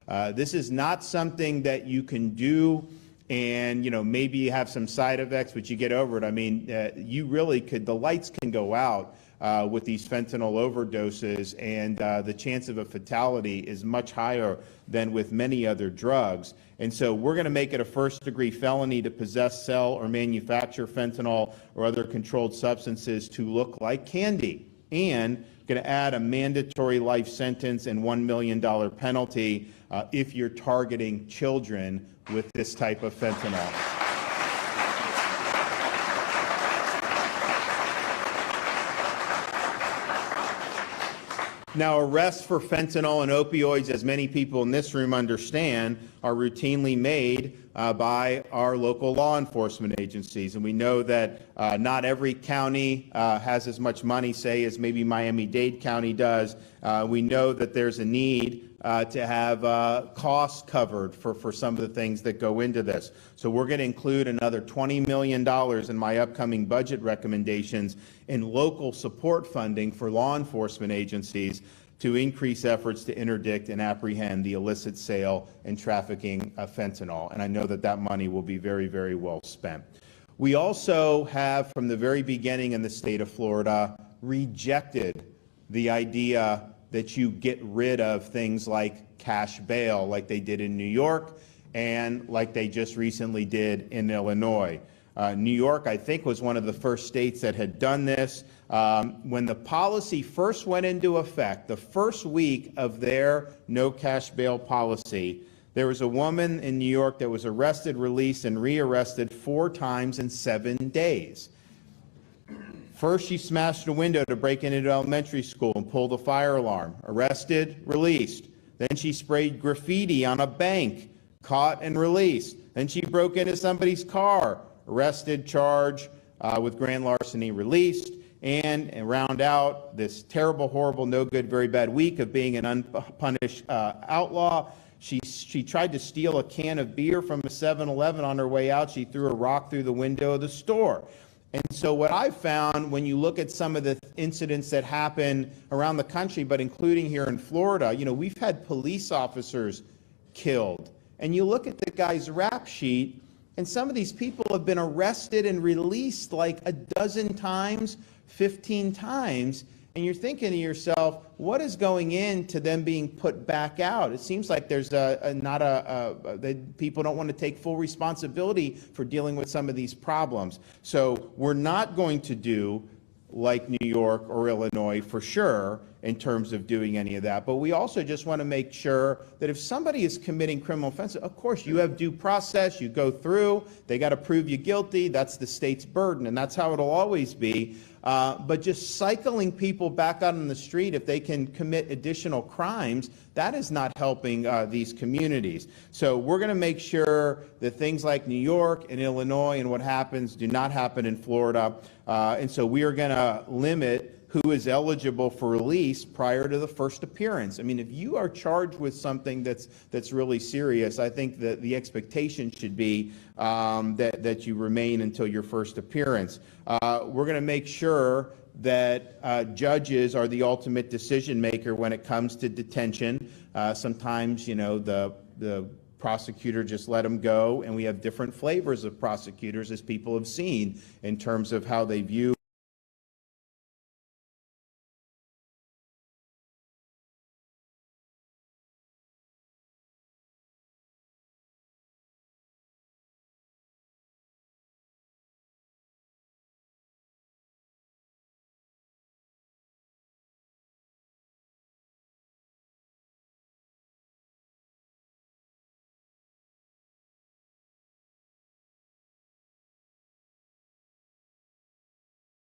This is not something that you can do and, maybe you have some side effects, but you get over it. I mean, you really could, the lights can go out with these fentanyl overdoses, and the chance of a fatality is much higher than with many other drugs. And so we're going to make it a first-degree felony to possess, sell, or manufacture fentanyl or other controlled substances to look like candy, and going to add a mandatory life sentence and $1 million penalty if you're targeting children with this type of fentanyl. Now, arrests for fentanyl and opioids, as many people in this room understand, are routinely made by our local law enforcement agencies. And we know that not every county has as much money, say, as maybe Miami-Dade County does. We know that there's a need to have costs covered for some of the things that go into this. So we're going to include another $20 million in my upcoming budget recommendations in local support funding for law enforcement agencies to increase efforts to interdict and apprehend the illicit sale and trafficking of fentanyl. And I know that that money will be very, very well spent. We also have, from the very beginning in the state of Florida, rejected the idea that you get rid of things like cash bail, like they did in New York and like they just recently did in Illinois. New York, I think, was one of the first states that had done this. When the policy first went into effect, the first week of their no cash bail policy, there was a woman in New York that was arrested, released, and rearrested 4 times in 7 days. First, she smashed a window to break into elementary school and pulled a fire alarm. Arrested, released. Then she sprayed graffiti on a bank, caught and released. Then she broke into somebody's car, arrested, charged with grand larceny, released. And round out this terrible, horrible, no good, very bad week of being an unpunished outlaw. She tried to steal a can of beer from a 7-Eleven on her way out. She threw a rock through the window of the store. And so what I've found when you look at some of the incidents that happen around the country, but including here in Florida, we've had police officers killed. And you look at the guy's rap sheet, and some of these people have been arrested and released like a dozen times, 15 times. And you're thinking to yourself, what is going into them being put back out? It seems like there's people don't want to take full responsibility for dealing with some of these problems. So we're not going to do like New York or Illinois for sure in terms of doing any of that. But we also just want to make sure that if somebody is committing criminal offenses, of course, you have due process, you go through, they got to prove you guilty, that's the state's burden, and that's how it'll always be. But just cycling people back out on the street, if they can commit additional crimes, that is not helping these communities. So we're going to make sure that things like New York and Illinois and what happens do not happen in Florida. And so we are going to limit who is eligible for release prior to the first appearance. I mean, if you are charged with something that's really serious, I think that the expectation should be that you remain until your first appearance. We're going to make sure that judges are the ultimate decision maker when it comes to detention. Sometimes, the prosecutor just let them go, and we have different flavors of prosecutors, as people have seen, in terms of how they view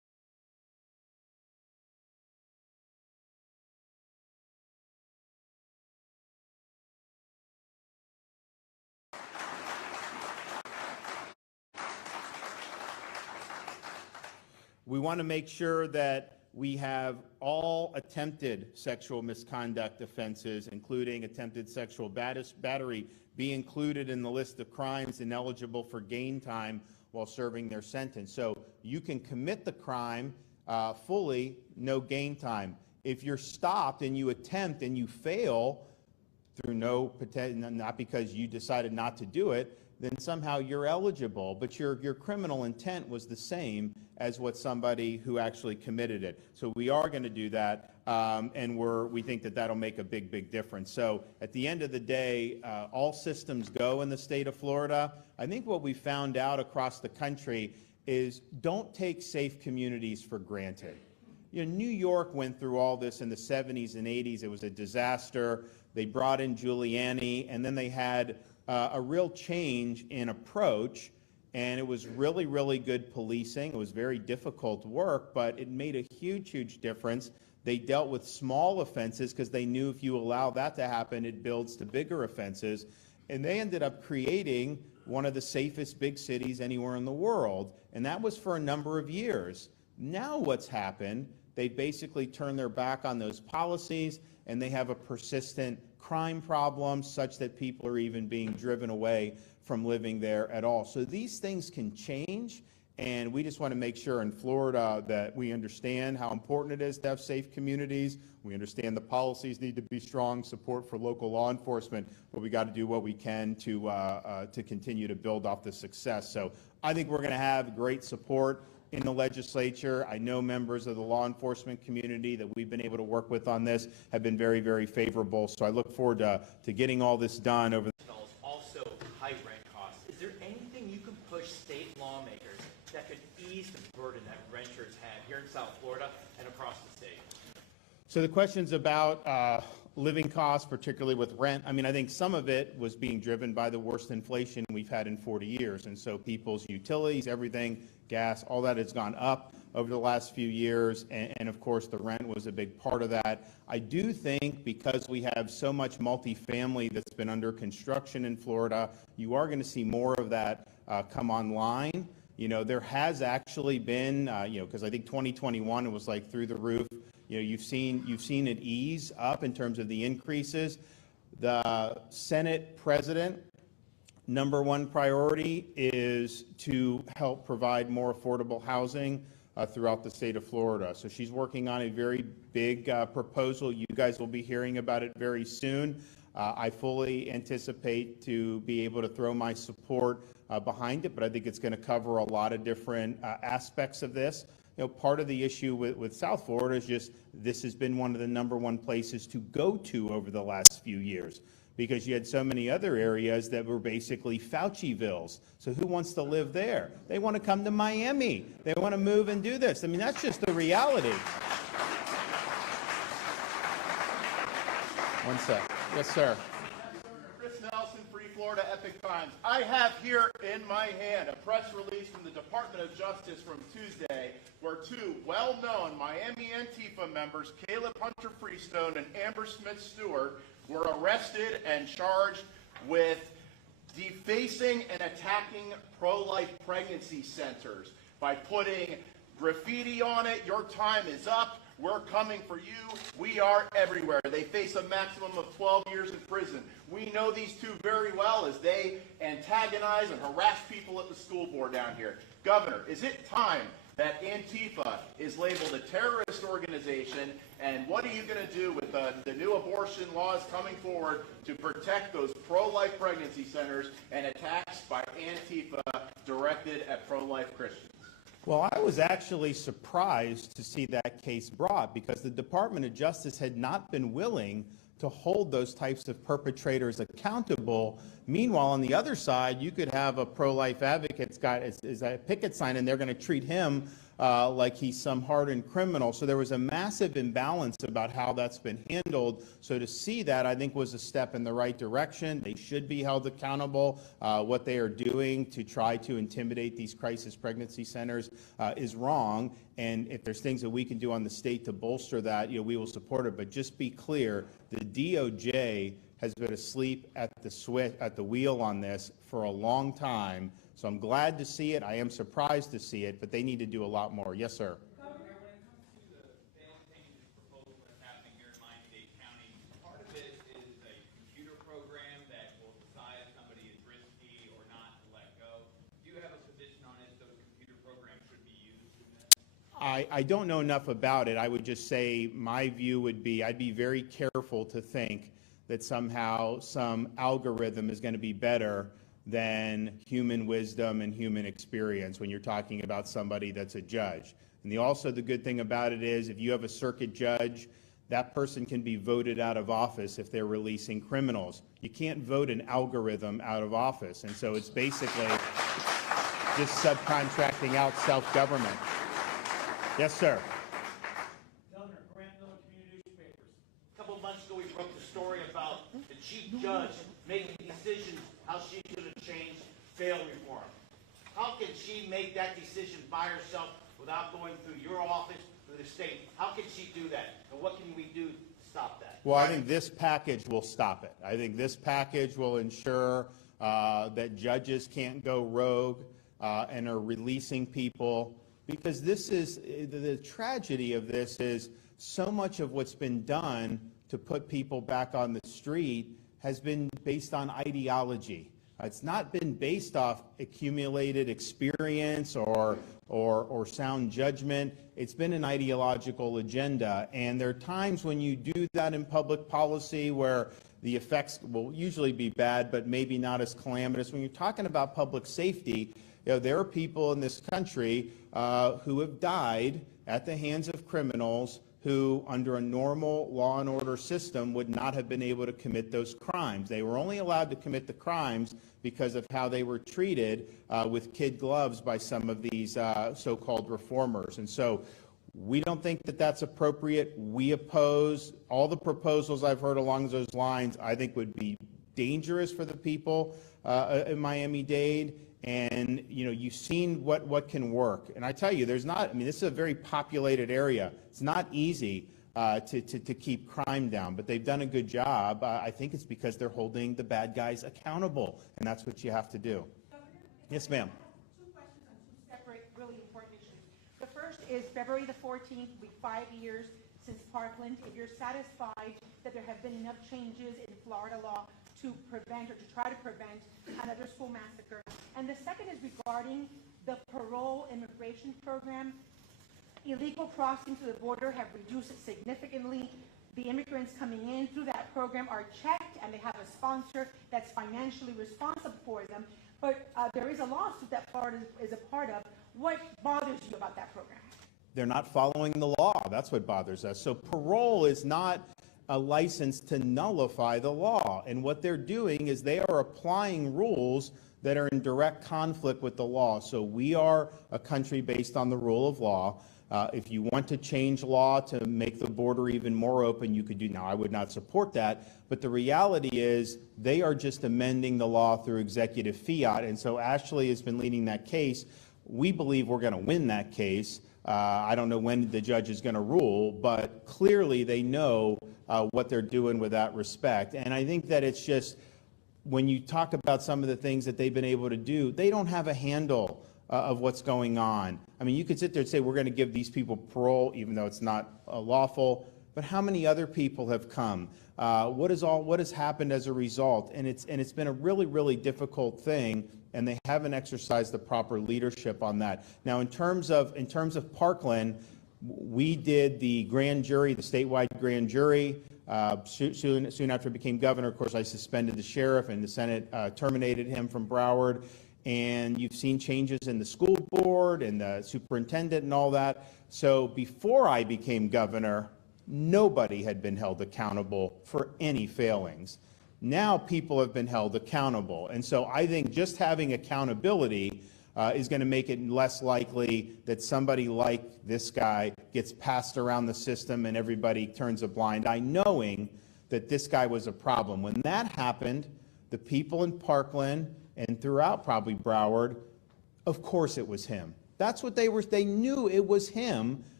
We want to make sure that we have all attempted sexual misconduct offenses, including attempted sexual battery, be included in the list of crimes ineligible for gain time while serving their sentence. So you can commit the crime fully, no gain time. If you're stopped and you attempt and you fail through not because you decided not to do it, then somehow you're eligible, but your criminal intent was the same as what somebody who actually committed it. So we are going to do that, and we think that that'll make a big, big difference. So at the end of the day, all systems go in the state of Florida. I think what we found out across the country is don't take safe communities for granted. You know, New York went through all this in the 70s and 80s. It was a disaster. They brought in Giuliani, and then they had a real change in approach, and it was really, really good policing. It was very difficult work, but it made a huge, huge difference. They dealt with small offenses because they knew if you allow that to happen, it builds to bigger offenses. And they ended up creating one of the safest big cities anywhere in the world, and that was for a number of years. Now what's happened, they basically turned their back on those policies, and they have a persistent crime problem such that people are even being driven away from living there at all. So these things can change, and we just want to make sure in Florida that we understand how important it is to have safe communities. We understand the policies need to be strong, support for local law enforcement, but we got to do what we can to continue to build off the success. So I think we're going to have great support in the legislature. I know members of the law enforcement community that we've been able to work with on this have been very, very favorable. So I look forward to getting all this done over. Also, high rent costs. Is there anything you can push state lawmakers that could ease the burden that renters have here in South Florida and across the state? So the question's about living costs, particularly with rent. I mean, I think some of it was being driven by the worst inflation we've had in 40 years. And so people's utilities, everything, gas, all that has gone up over the last few years. And of course, the rent was a big part of that. I do think because we have so much multifamily that's been under construction in Florida, you are going to see more of that come online. You know, there has actually been, because I think 2021, it was like through the roof. You know, you've seen it ease up in terms of the increases. The Senate president, number one priority is to help provide more affordable housing throughout the state of Florida. So she's working on a very big proposal. You guys will be hearing about it very soon. I fully anticipate to be able to throw my support behind it, but I think it's going to cover a lot of different aspects of this. You know, part of the issue with South Florida is just this has been one of the number one places to go to over the last few years because you had so many other areas that were basically Faucivilles. So who wants to live there? They want to come to Miami. They want to move and do this. I mean, that's just the reality. One sec. Yes, sir. Florida Epic Times. I have here in my hand a press release from the Department of Justice from Tuesday where two well-known Miami Antifa members, Caleb Hunter Freestone and Amber Smith Stewart, were arrested and charged with defacing and attacking pro-life pregnancy centers by putting graffiti on it, "Your time is up, we're coming for you, we are everywhere." They face a maximum of 12 years in prison. We know these two very well as they antagonize and harass people at the school board down here. Governor, is it time that Antifa is labeled a terrorist organization? And what are you going to do with the new abortion laws coming forward to protect those pro-life pregnancy centers and attacks by Antifa directed at pro-life Christians? Well, I was actually surprised to see that case brought because the Department of Justice had not been willing to hold those types of perpetrators accountable. Meanwhile, on the other side, you could have a pro-life advocate's got is a picket sign, and they're going to treat him like he's some hardened criminal. So there was a massive imbalance about how that's been handled. So to see that, I think, was a step in the right direction. They should be held accountable. What they are doing to try to intimidate these crisis pregnancy centers is wrong. And if there's things that we can do on the state to bolster that, we will support it. But just be clear, the DOJ has been asleep at the wheel on this for a long time. So I'm glad to see it. I am surprised to see it, but they need to do a lot more. Yes, sir. Governor, when it comes to the bail changes proposal that's happening here in Miami-Dade County, part of it is a computer program that will decide if somebody is risky or not to let go. Do you have a position on if those computer programs should be used in this? I don't know enough about it. I would just say my view would be I'd be very careful to think that somehow some algorithm is going to be better than human wisdom and human experience when you're talking about somebody that's a judge. And also the good thing about it is if you have a circuit judge, that person can be voted out of office if they're releasing criminals. You can't vote an algorithm out of office. And so it's basically just subcontracting out self-government. Yes, sir. A couple of months ago, we broke the story about the chief judge making decisions how she's going to change bail reform. How can she make that decision by herself without going through your office, through the state? How can she do that? And what can we do to stop that? Well, I think this package will stop it. I think this package will ensure that judges can't go rogue and are releasing people, because this is the tragedy of this is so much of what's been done to put people back on the street has been based on ideology. It's not been based off accumulated experience or sound judgment. It's been an ideological agenda. And there are times when you do that in public policy where the effects will usually be bad, but maybe not as calamitous. When you're talking about public safety, there are people in this country who have died at the hands of criminals who, under a normal law and order system, would not have been able to commit those crimes. They were only allowed to commit the crimes because of how they were treated with kid gloves by some of these so-called reformers. And so we don't think that that's appropriate. We oppose all the proposals I've heard along those lines. I think would be dangerous for the people in Miami-Dade. And, you've seen what can work. And I tell you, this is a very populated area. It's not easy to keep crime down, but they've done a good job. I think it's because they're holding the bad guys accountable, and that's what you have to do. Governor, Yes, ma'am. Two questions on two separate, really important issues. The first is February the 14th, will be 5 years since Parkland. If you're satisfied that there have been enough changes in Florida law to prevent or to try to prevent another school massacre. And the second is regarding the parole immigration program. Illegal crossings to the border have reduced significantly. The immigrants coming in through that program are checked and they have a sponsor that's financially responsible for them. But there is a lawsuit that Florida is a part of. What bothers you about that program? They're not following the law. That's what bothers us. So parole is not a license to nullify the law. And what they're doing is they are applying rules that are in direct conflict with the law. So we are a country based on the rule of law. If you want to change law to make the border even more open, you could do. Now, I would not support that, but the reality is they are just amending the law through executive fiat. And so Ashley has been leading that case. We believe we're going to win that case. I don't know when the judge is going to rule, but clearly they know what they're doing with that respect. And I think that it's just, when you talk about some of the things that they've been able to do, they don't have a handle of what's going on. I mean, you could sit there and say, we're going to give these people parole, even though it's not lawful, but how many other people have come? What has happened as a result? And it's been a really, really difficult thing, and they haven't exercised the proper leadership on that. Now, in terms of Parkland, we did the grand jury, the statewide grand jury. Soon after I became governor, of course, I suspended the sheriff, and the Senate terminated him from Broward. And you've seen changes in the school board and the superintendent and all that. So before I became governor, nobody had been held accountable for any failings. Now people have been held accountable. And so I think just having accountability is going to make it less likely that somebody like this guy gets passed around the system and everybody turns a blind eye, knowing that this guy was a problem. When that happened, the people in Parkland and throughout probably Broward, of course it was him. That's what they knew it was him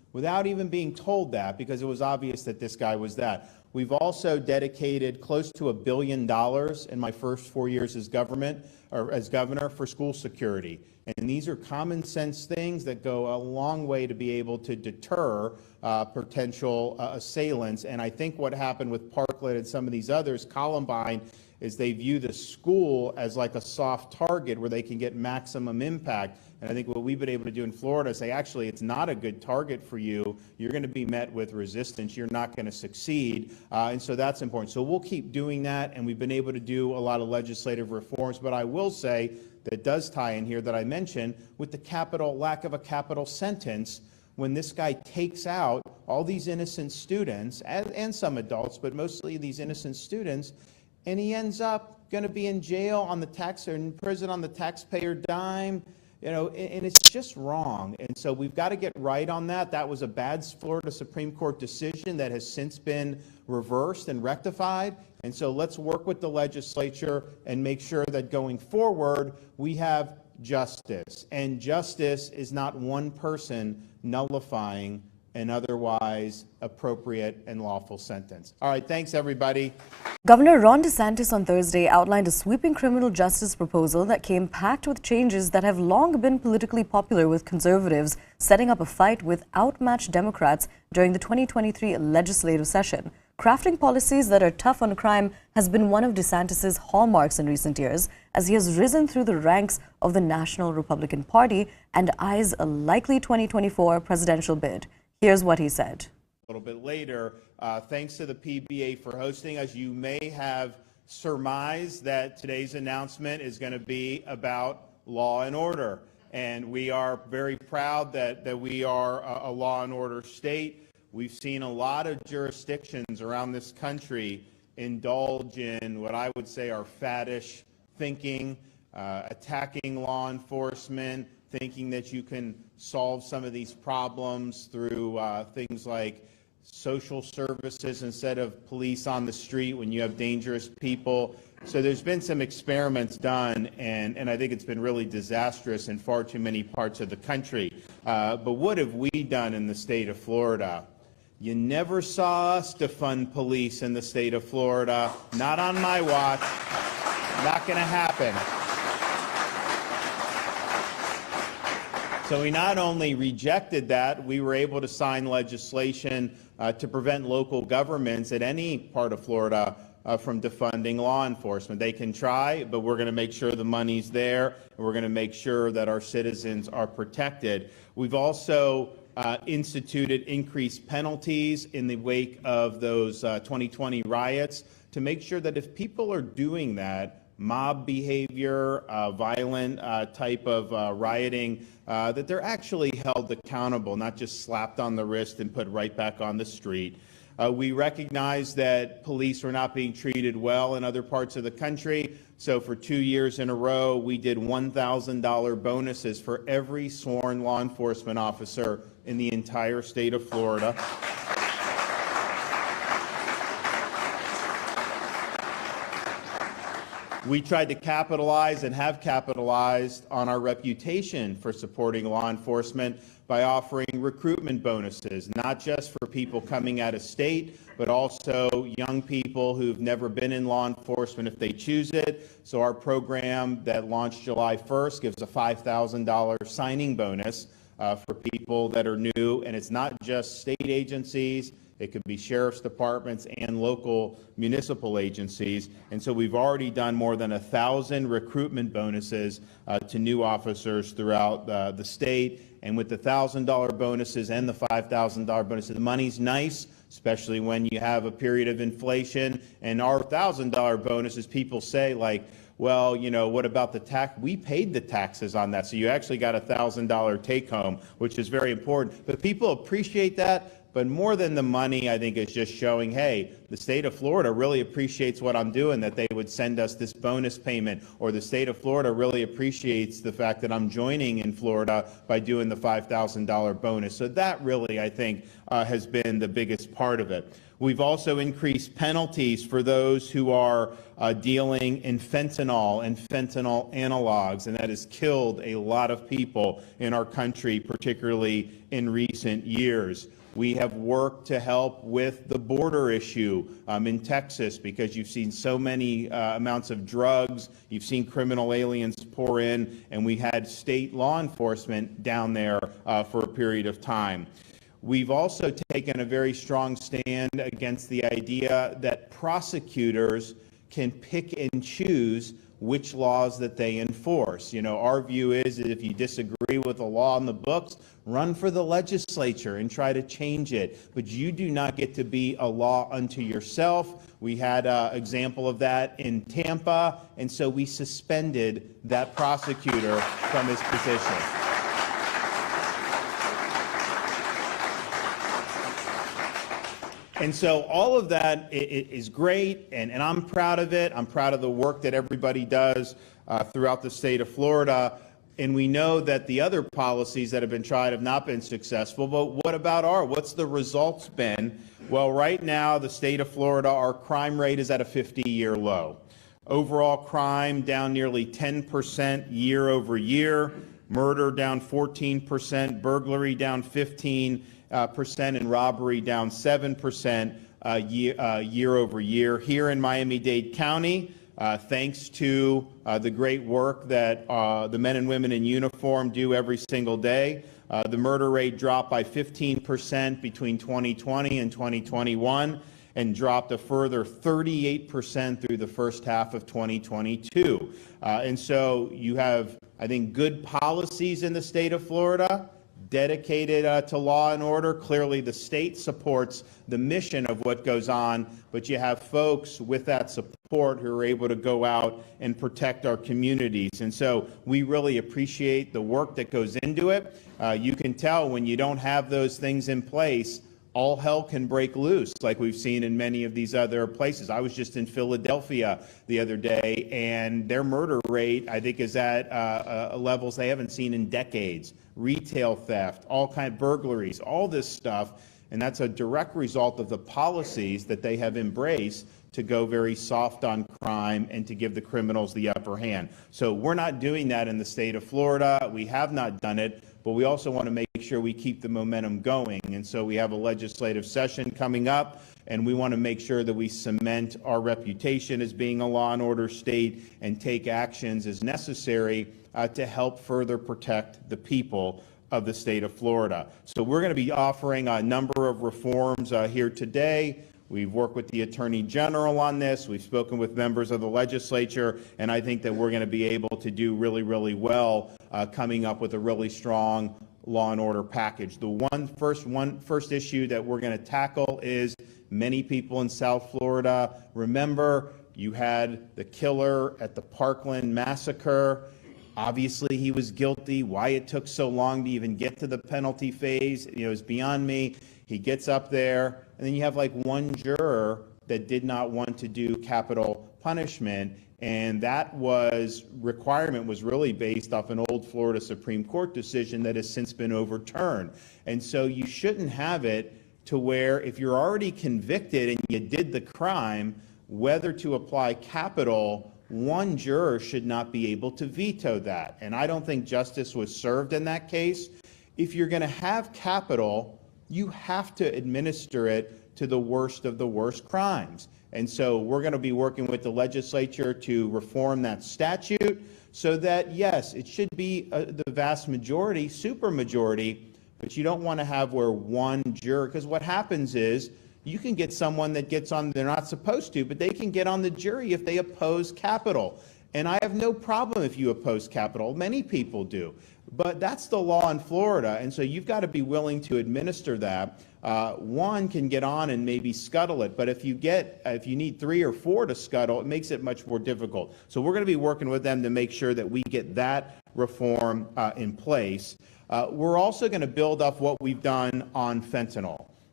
without even being told that, because it was obvious that this guy was that. We've also dedicated close to $1 billion in my first 4 years as governor for school security. And these are common sense things that go a long way to be able to deter potential assailants. And I think what happened with Parkland and some of these others, Columbine, is they view the school as like a soft target where they can get maximum impact. And I think what we've been able to do in Florida is say, actually, it's not a good target for you. You're going to be met with resistance. You're not going to succeed. And so that's important. So we'll keep doing that. And we've been able to do a lot of legislative reforms. But I will say that does tie in here that I mentioned with the lack of a capital sentence. When this guy takes out all these innocent students and some adults, but mostly these innocent students, and he ends up going to be in jail on the or in prison on the taxpayer dime, and it's just wrong. And so we've got to get right on that. That was a bad Florida Supreme Court decision that has since been reversed and rectified. And so let's work with the legislature and make sure that going forward we have justice. And justice is not one person nullifying an otherwise appropriate and lawful sentence. All right, thanks everybody. Governor Ron DeSantis on Thursday outlined a sweeping criminal justice proposal that came packed with changes that have long been politically popular with conservatives, setting up a fight with outmatched Democrats during the 2023 legislative session. Crafting policies that are tough on crime has been one of DeSantis' hallmarks in recent years, as he has risen through the ranks of the National Republican Party and eyes a likely 2024 presidential bid. Here's what he said. A little bit later, thanks to the PBA for hosting us. You may have surmised that today's announcement is going to be about law and order. And we are very proud that we are a law and order state. We've seen a lot of jurisdictions around this country indulge in what I would say are faddish thinking, attacking law enforcement, thinking that you can solve some of these problems through things like social services instead of police on the street when you have dangerous people. So there's been some experiments done, and I think it's been really disastrous in far too many parts of the country. But what have we done in the state of Florida? You never saw us defund police in the state of Florida. Not on my watch. Not going to happen. So we not only rejected that, we were able to sign legislation to prevent local governments at any part of Florida from defunding law enforcement. They can try, but we're going to make sure the money's there, and we're going to make sure that our citizens are protected. We've also instituted increased penalties in the wake of those 2020 riots to make sure that if people are doing that, mob behavior, violent type of rioting, that they're actually held accountable, not just slapped on the wrist and put right back on the street. We recognize that police were not being treated well in other parts of the country, so for 2 years in a row, we did $1,000 bonuses for every sworn law enforcement officer in the entire state of Florida. We tried to capitalize and have capitalized on our reputation for supporting law enforcement by offering recruitment bonuses, not just for people coming out of state, but also young people who've never been in law enforcement if they choose it. So our program that launched July 1st gives a $5,000 signing bonus for people that are new, and it's not just state agencies. It could be sheriff's departments and local municipal agencies. And so we've already done more than 1,000 recruitment bonuses to new officers throughout the state. And with the $1,000 bonuses and the $5,000 bonuses, the money's nice, especially when you have a period of inflation. And our $1,000 bonuses, people say, like, well, you know, what about the tax? We paid the taxes on that. So you actually got a $1,000 take home, which is very important. But people appreciate that. But more than the money, I think, is just showing, hey, the state of Florida really appreciates what I'm doing, that they would send us this bonus payment, or the state of Florida really appreciates the fact that I'm joining in Florida by doing the $5,000 bonus. So that really, I think, has been the biggest part of it. We've also increased penalties for those who are dealing in fentanyl and fentanyl analogs, and that has killed a lot of people in our country, particularly in recent years. We have worked to help with the border issue in Texas, because you've seen so many amounts of drugs, you've seen criminal aliens pour in, and we had state law enforcement down there for a period of time. We've also taken a very strong stand against the idea that prosecutors can pick and choose which laws that they enforce. You know, our view is that if you disagree with a law in the books, run for the legislature and try to change it. But you do not get to be a law unto yourself. We had an example of that in Tampa, and so we suspended that prosecutor from his position. And so all of that is great, and I'm proud of it. I'm proud of the work that everybody does throughout the state of Florida. And we know that the other policies that have been tried have not been successful, but what about what's the results been? Well, right now, the state of Florida, our crime rate is at a 50-year low. Overall crime down nearly 10% year over year, murder down 14%, burglary down 15%, and robbery down 7% year over year. Here in Miami-Dade County, thanks to the great work that the men and women in uniform do every single day, the murder rate dropped by 15% between 2020 and 2021, and dropped a further 38% through the first half of 2022. And so you have, I think, good policies in the state of Florida, dedicated to law and order. Clearly, the state supports the mission of what goes on, but you have folks with that support who are able to go out and protect our communities. And so we really appreciate the work that goes into it. You can tell when you don't have those things in place, all hell can break loose, like we've seen in many of these other places. I was just in Philadelphia the other day, and their murder rate, I think, is at levels they haven't seen in decades. Retail theft, all kind of burglaries, all this stuff, and that's a direct result of the policies that they have embraced to go very soft on crime and to give the criminals the upper hand. So we're not doing that in the state of Florida. We have not done it, but we also want to make sure we keep the momentum going. And so we have a legislative session coming up, and we want to make sure that we cement our reputation as being a law and order state and take actions as necessary to help further protect the people of the state of Florida. So we're going to be offering a number of reforms here today. We've worked with the Attorney General on this. We've spoken with members of the legislature, and I think that we're going to be able to do really, really well coming up with a really strong law and order package. The first issue that we're going to tackle is many people in South Florida. Remember, you had the killer at the Parkland massacre. Obviously, he was guilty. Why it took so long to even get to the penalty phase, is beyond me. He gets up there, and then you have like one juror that did not want to do capital punishment, and that requirement was really based off an old Florida Supreme Court decision that has since been overturned. And so you shouldn't have it to where if you're already convicted and you did the crime, whether to apply capital, one juror should not be able to veto that. And I don't think justice was served in that case. If you're going to have capital, you have to administer it to the worst of the worst crimes. And so we're going to be working with the legislature to reform that statute so that, yes, it should be the vast majority, supermajority, but you don't want to have where one juror, because what happens is you can get someone that gets on, they're not supposed to, but they can get on the jury if they oppose capital. And I have no problem if you oppose capital. Many people do. But that's the law in Florida, and so you've got to be willing to administer that. One can get on and maybe scuttle it, but if you need 3 or 4 to scuttle, it makes it much more difficult. So we're going to be working with them to make sure that we get that reform in place. We're also going to build up what we've done on fentanyl.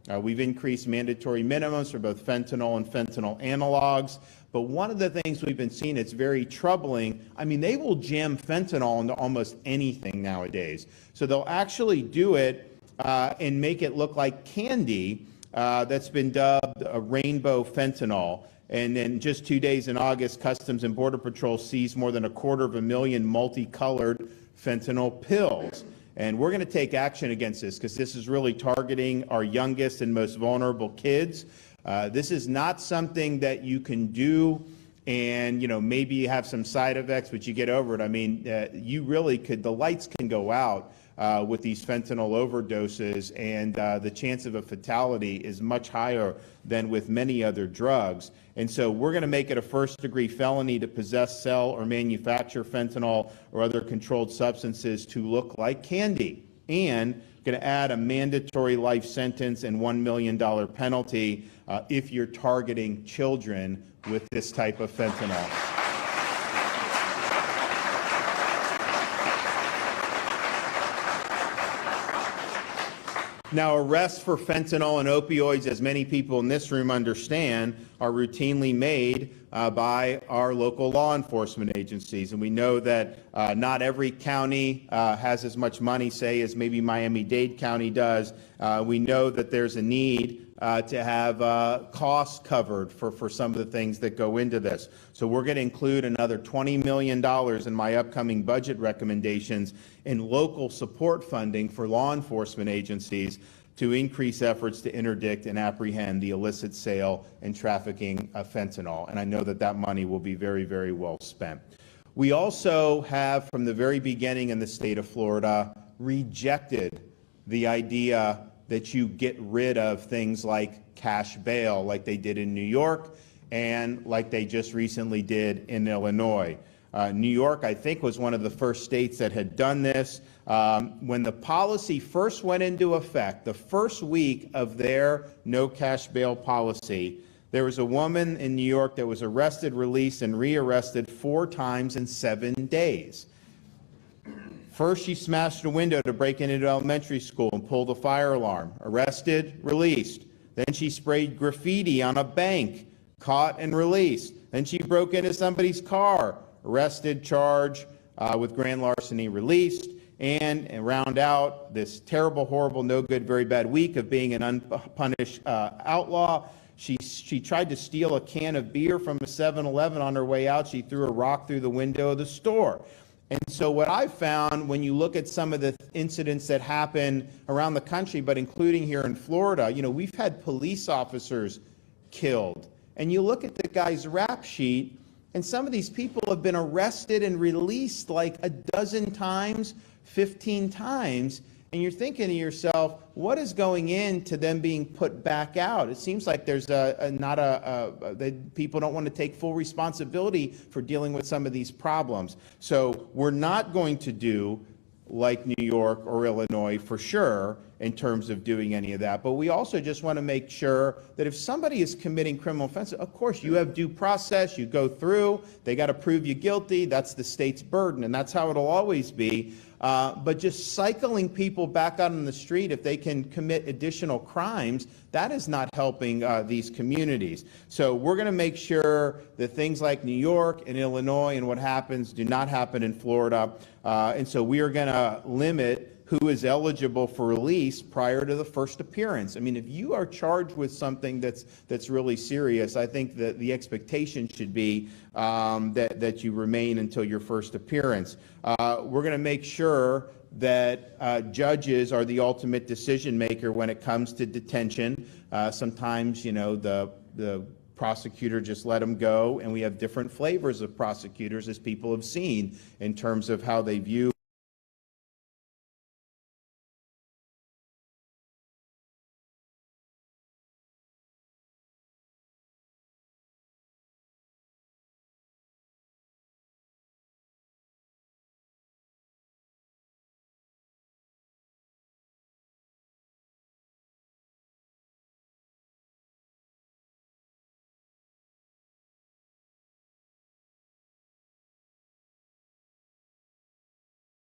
We've increased mandatory minimums for both fentanyl and fentanyl analogs. But one of the things we've been seeing that's very troubling, I mean, they will jam fentanyl into almost anything nowadays. So they'll actually do it and make it look like candy that's been dubbed a rainbow fentanyl. And then just 2 days in August, Customs and Border Patrol seized more than 250,000 multicolored fentanyl pills. And we're going to take action against this because this is really targeting our youngest and most vulnerable kids. This is not something that you can do and, you know, maybe you have some side effects, but you get over it. I mean, you really could, the lights can go out with these fentanyl overdoses, and the chance of a fatality is much higher than with many other drugs. And so we're going to make it a first-degree felony to possess, sell, or manufacture fentanyl or other controlled substances to look like candy, and going to add a mandatory life sentence and $1 million penalty if you're targeting children with this type of fentanyl. Now, arrests for fentanyl and opioids, as many people in this room understand, are routinely made by our local law enforcement agencies. And we know that not every county has as much money, say, as maybe Miami-Dade County does. We know that there's a need to have costs covered for some of the things that go into this. So we're going to include another $20 million in my upcoming budget recommendations in local support funding for law enforcement agencies to increase efforts to interdict and apprehend the illicit sale and trafficking of fentanyl. And I know that that money will be very, very well spent. We also have, from the very beginning in the state of Florida, rejected the idea that you get rid of things like cash bail, like they did in New York and like they just recently did in Illinois. New York, I think, was one of the first states that had done this. When the policy first went into effect, the first week of their no cash bail policy, there was a woman in New York that was arrested, released, and rearrested 4 times in 7 days. First, she smashed a window to break into elementary school and pulled a fire alarm. Arrested, released. Then she sprayed graffiti on a bank, caught and released. Then she broke into somebody's car, arrested, charged with grand larceny, released. And round out this terrible, horrible, no good, very bad week of being an unpunished outlaw. She tried to steal a can of beer from a 7-Eleven on her way out. She threw a rock through the window of the store. And so what I've found when you look at some of the incidents that happen around the country, but including here in Florida, you know, we've had police officers killed. And you look at the guy's rap sheet, and some of these people have been arrested and released like a dozen times, 15 times. And you're thinking to yourself, what is going into them being put back out? It seems like there's people don't want to take full responsibility for dealing with some of these problems. So we're not going to do like New York or Illinois for sure in terms of doing any of that. But we also just want to make sure that if somebody is committing criminal offenses, of course you have due process, you go through, they got to prove you guilty, that's the state's burden, and that's how it'll always be. But just cycling people back out on the street if they can commit additional crimes, that is not helping these communities. So we're going to make sure that things like New York and Illinois and what happens do not happen in Florida. And so we are going to limit who is eligible for release prior to the first appearance. I mean, if you are charged with something that's really serious, I think that the expectation should be that you remain until your first appearance. We're going to make sure that judges are the ultimate decision maker when it comes to detention. Sometimes, you know, the prosecutor just let them go, and we have different flavors of prosecutors, as people have seen, in terms of how they view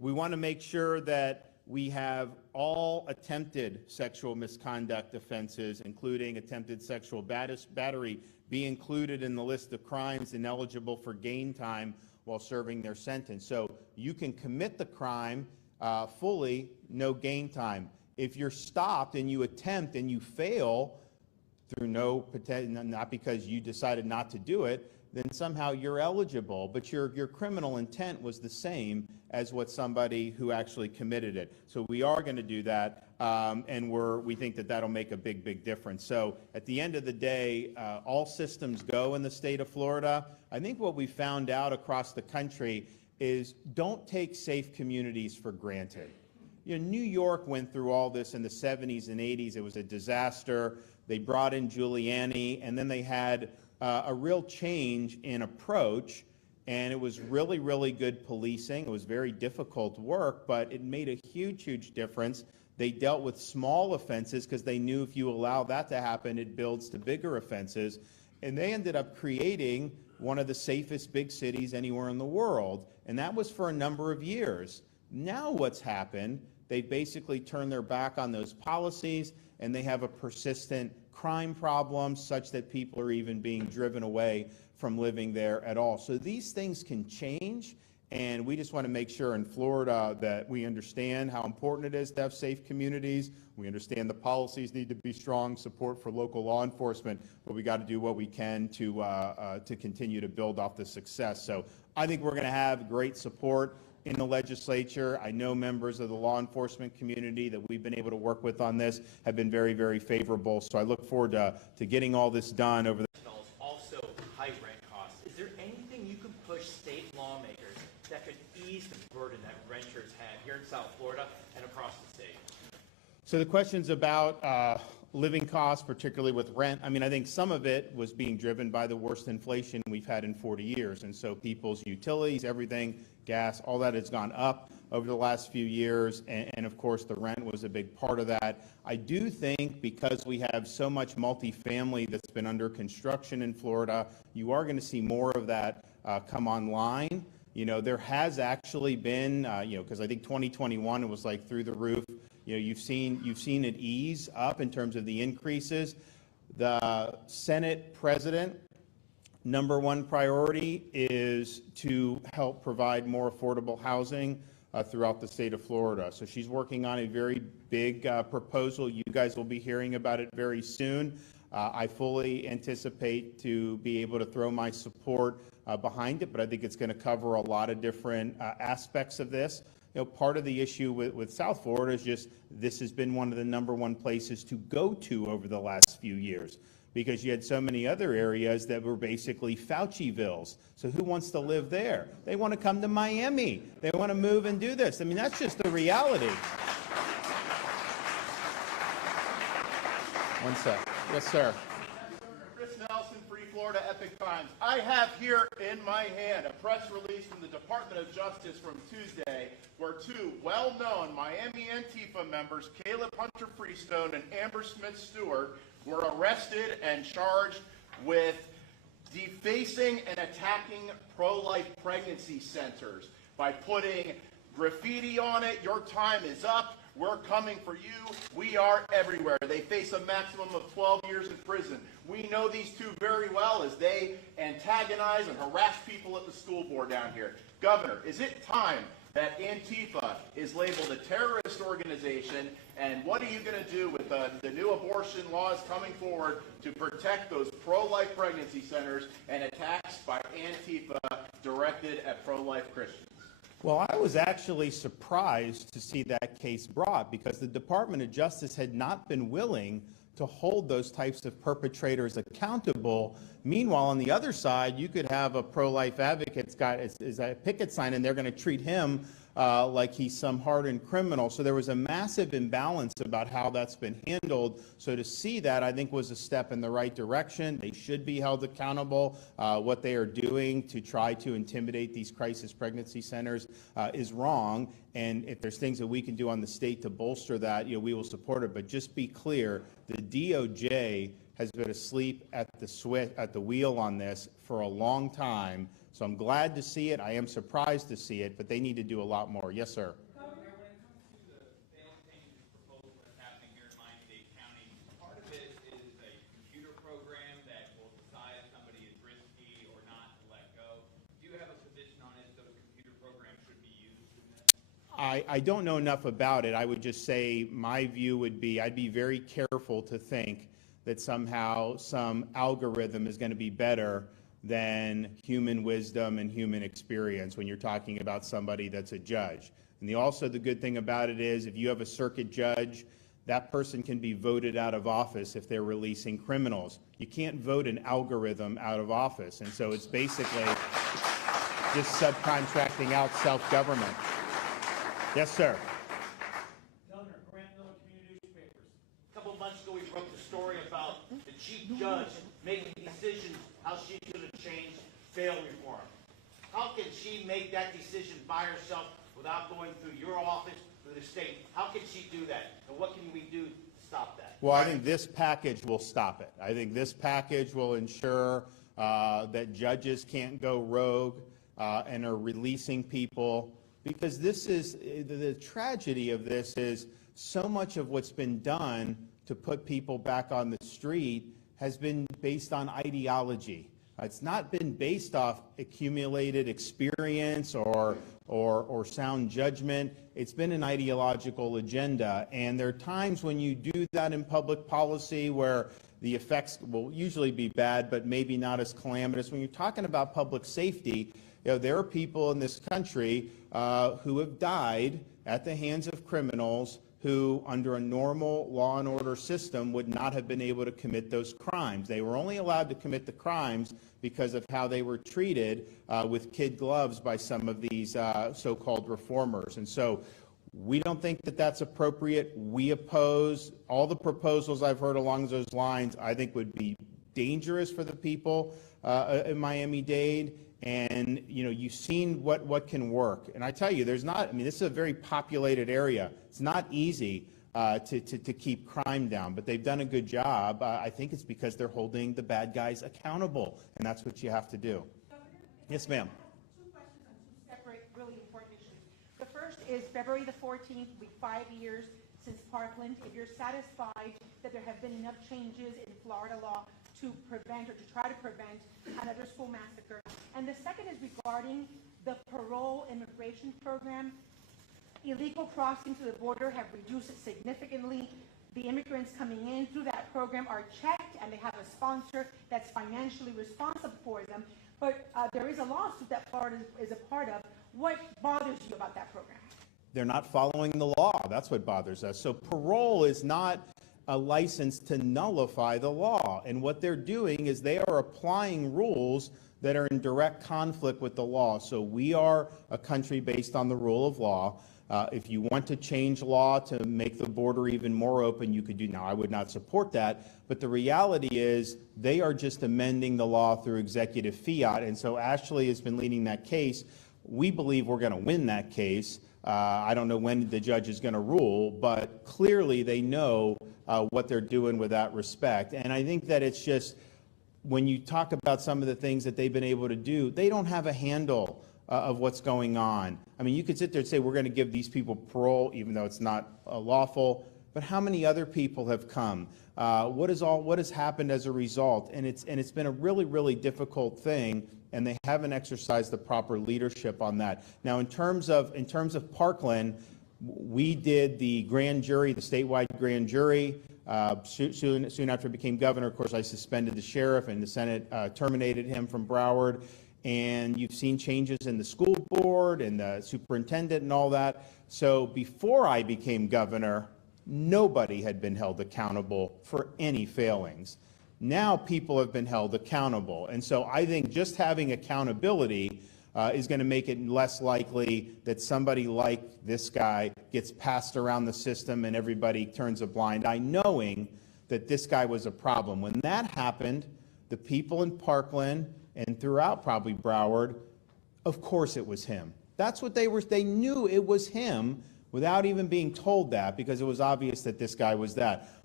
We want to make sure that we have all attempted sexual misconduct offenses, including attempted sexual battery, be included in the list of crimes ineligible for gain time while serving their sentence. So you can commit the crime fully, no gain time. If you're stopped and you attempt and you fail through not because you decided not to do it, then somehow you're eligible, but your criminal intent was the same as what somebody who actually committed it. So we are going to do that, and we think that that'll make a big difference. So at the end of the day, all systems go in the state of Florida. I think what we found out across the country is don't take safe communities for granted. You know, New York went through all this in the 70s and 80s. It was a disaster. They brought in Giuliani, and then they had a real change in approach, and it was really good policing. It was very difficult work, but it made a huge difference. They dealt with small offenses because they knew if you allow that to happen, it builds to bigger offenses. And they ended up creating one of the safest big cities anywhere in the world, and that was for a number of years. Now what's happened, they basically turned their back on those policies, and they have a persistent crime problem such that people are even being driven away from living there at all. So these things can change, and we just want to make sure in Florida that we understand how important it is to have safe communities. We understand the policies need to be strong, support for local law enforcement, but we got to do what we can to continue to build off the success. So I think we're going to have great support in the legislature. I know members of the law enforcement community that we've been able to work with on this have been very favorable. So I look forward to getting all this done over the also high rent costs. Is there anything you can push state lawmakers that could ease the burden that renters have here in South Florida and across the state? So the question's about living costs, particularly with rent. I mean, I think some of it was being driven by the worst inflation we've had in 40 years. And so people's utilities, everything, gas, all that has gone up over the last few years. And of course, the rent was a big part of that. I do think because we have so much multifamily that's been under construction in Florida, you are going to see more of that come online. You know, there has actually been, because I think 2021, it was like through the roof. You know, you've seen it ease up in terms of the increases. The Senate president, number one priority is to help provide more affordable housing throughout the state of Florida. So she's working on a very big proposal. You guys will be hearing about it very soon. I fully anticipate to be able to throw my support behind it, but I think it's going to cover a lot of different aspects of this. You know, part of the issue with South Florida is just this has been one of the number one places to go to over the last few years because you had so many other areas that were basically Faucivilles. So who wants to live there? They want to come to Miami. They want to move and do this. I mean, that's just the reality. One sec. Yes, sir. Free Florida Epic Times. I have here in my hand a press release from the Department of Justice from Tuesday where two well-known Miami Antifa members, Caleb Hunter Freestone and Amber Smith Stewart, were arrested and charged with defacing and attacking pro-life pregnancy centers by putting graffiti on it. Your time is up. We're coming for you. We are everywhere. They face a maximum of 12 years in prison. We know these two very well as they antagonize and harass people at the school board down here. Governor, is it time that Antifa is labeled a terrorist organization? And what are you going to do with the new abortion laws coming forward to protect those pro-life pregnancy centers and attacks by Antifa directed at pro-life Christians? Well, I was actually surprised to see that case brought because the Department of Justice had not been willing to hold those types of perpetrators accountable. Meanwhile, on the other side, you could have a pro-life advocate's got is a picket sign, and they're going to treat him like he's some hardened criminal. So there was a massive imbalance about how that's been handled. So to see that, I think, was a step in the right direction. They should be held accountable. What they are doing to try to intimidate these crisis pregnancy centers is wrong. And if there's things that we can do on the state to bolster that, we will support it. But just be clear, the DOJ has been asleep at the wheel on this for a long time. So I'm glad to see it. I am surprised to see it, but they need to do a lot more. Yes, sir. Governor, when it comes to the bail changes proposal that's happening here in Miami-Dade County, part of it is a computer program that will decide if somebody is risky or not to let go. Do you have a position on if those computer programs should be used in this? I don't know enough about it. I would just say my view would be I'd be very careful to think that somehow some algorithm is going to be better than human wisdom and human experience when you're talking about somebody that's a judge. And the good thing about it is if you have a circuit judge, that person can be voted out of office if they're releasing criminals. You can't vote an algorithm out of office. And so it's basically just subcontracting out self-government. Yes, sir. Governor, Grant Miller Community Newspapers. A couple of months ago, we broke the story about the chief judge making decisions how she's going to change bail reform. How can she make that decision by herself without going through your office, through the state? How can she do that? And what can we do to stop that? Well, I think this package will stop it. I think this package will ensure that judges can't go rogue and are releasing people, because this is the tragedy of this is so much of what's been done to put people back on the street has been based on ideology. It's not been based off accumulated experience or sound judgment. It's been an ideological agenda. And there are times when you do that in public policy where the effects will usually be bad, but maybe not as calamitous. When you're talking about public safety, there are people in this country who have died at the hands of criminals who, under a normal law and order system, would not have been able to commit those crimes. They were only allowed to commit the crimes because of how they were treated with kid gloves by some of these so-called reformers. And so we don't think that that's appropriate. We oppose all the proposals I've heard along those lines. I think would be dangerous for the people in Miami-Dade. And, you've seen what can work. And I tell you, this is a very populated area. It's not easy to keep crime down, but they've done a good job. I think it's because they're holding the bad guys accountable, and that's what you have to do. Yes, ma'am. Two questions on two separate, really important issues. The first is February the 14th, will be 5 years since Parkland. If you're satisfied that there have been enough changes in Florida law to prevent or to try to prevent another school massacre. And the second is regarding the parole immigration program. Illegal crossings to the border have reduced significantly. The immigrants coming in through that program are checked, and they have a sponsor that's financially responsible for them. But there is a lawsuit that Florida is a part of. What bothers you about that program? They're not following the law. That's what bothers us. So parole is not a license to nullify the law. And what they're doing is they are applying rules that are in direct conflict with the law. So we are a country based on the rule of law. If you want to change law to make the border even more open, you could do. Now, I would not support that, but the reality is they are just amending the law through executive fiat. And so Ashley has been leading that case. We believe we're going to win that case. I don't know when the judge is going to rule, but clearly they know what they're doing with that respect. And I think that it's just, when you talk about some of the things that they've been able to do, they don't have a handle of what's going on. I mean, you could sit there and say, we're going to give these people parole, even though it's not lawful, but how many other people have come? What has happened as a result? And it's been a really, really difficult thing, and they haven't exercised the proper leadership on that. Now, in terms of Parkland, we did the grand jury, the statewide grand jury. Soon after I became governor, of course, I suspended the sheriff, and the Senate terminated him from Broward. And you've seen changes in the school board and the superintendent and all that. So before I became governor, nobody had been held accountable for any failings. Now people have been held accountable. And so I think just having accountability is going to make it less likely that somebody like this guy gets passed around the system and everybody turns a blind eye, knowing that this guy was a problem. When that happened, the people in Parkland and throughout probably Broward, of course it was him. That's what they knew it was him without even being told that, because it was obvious that this guy was that.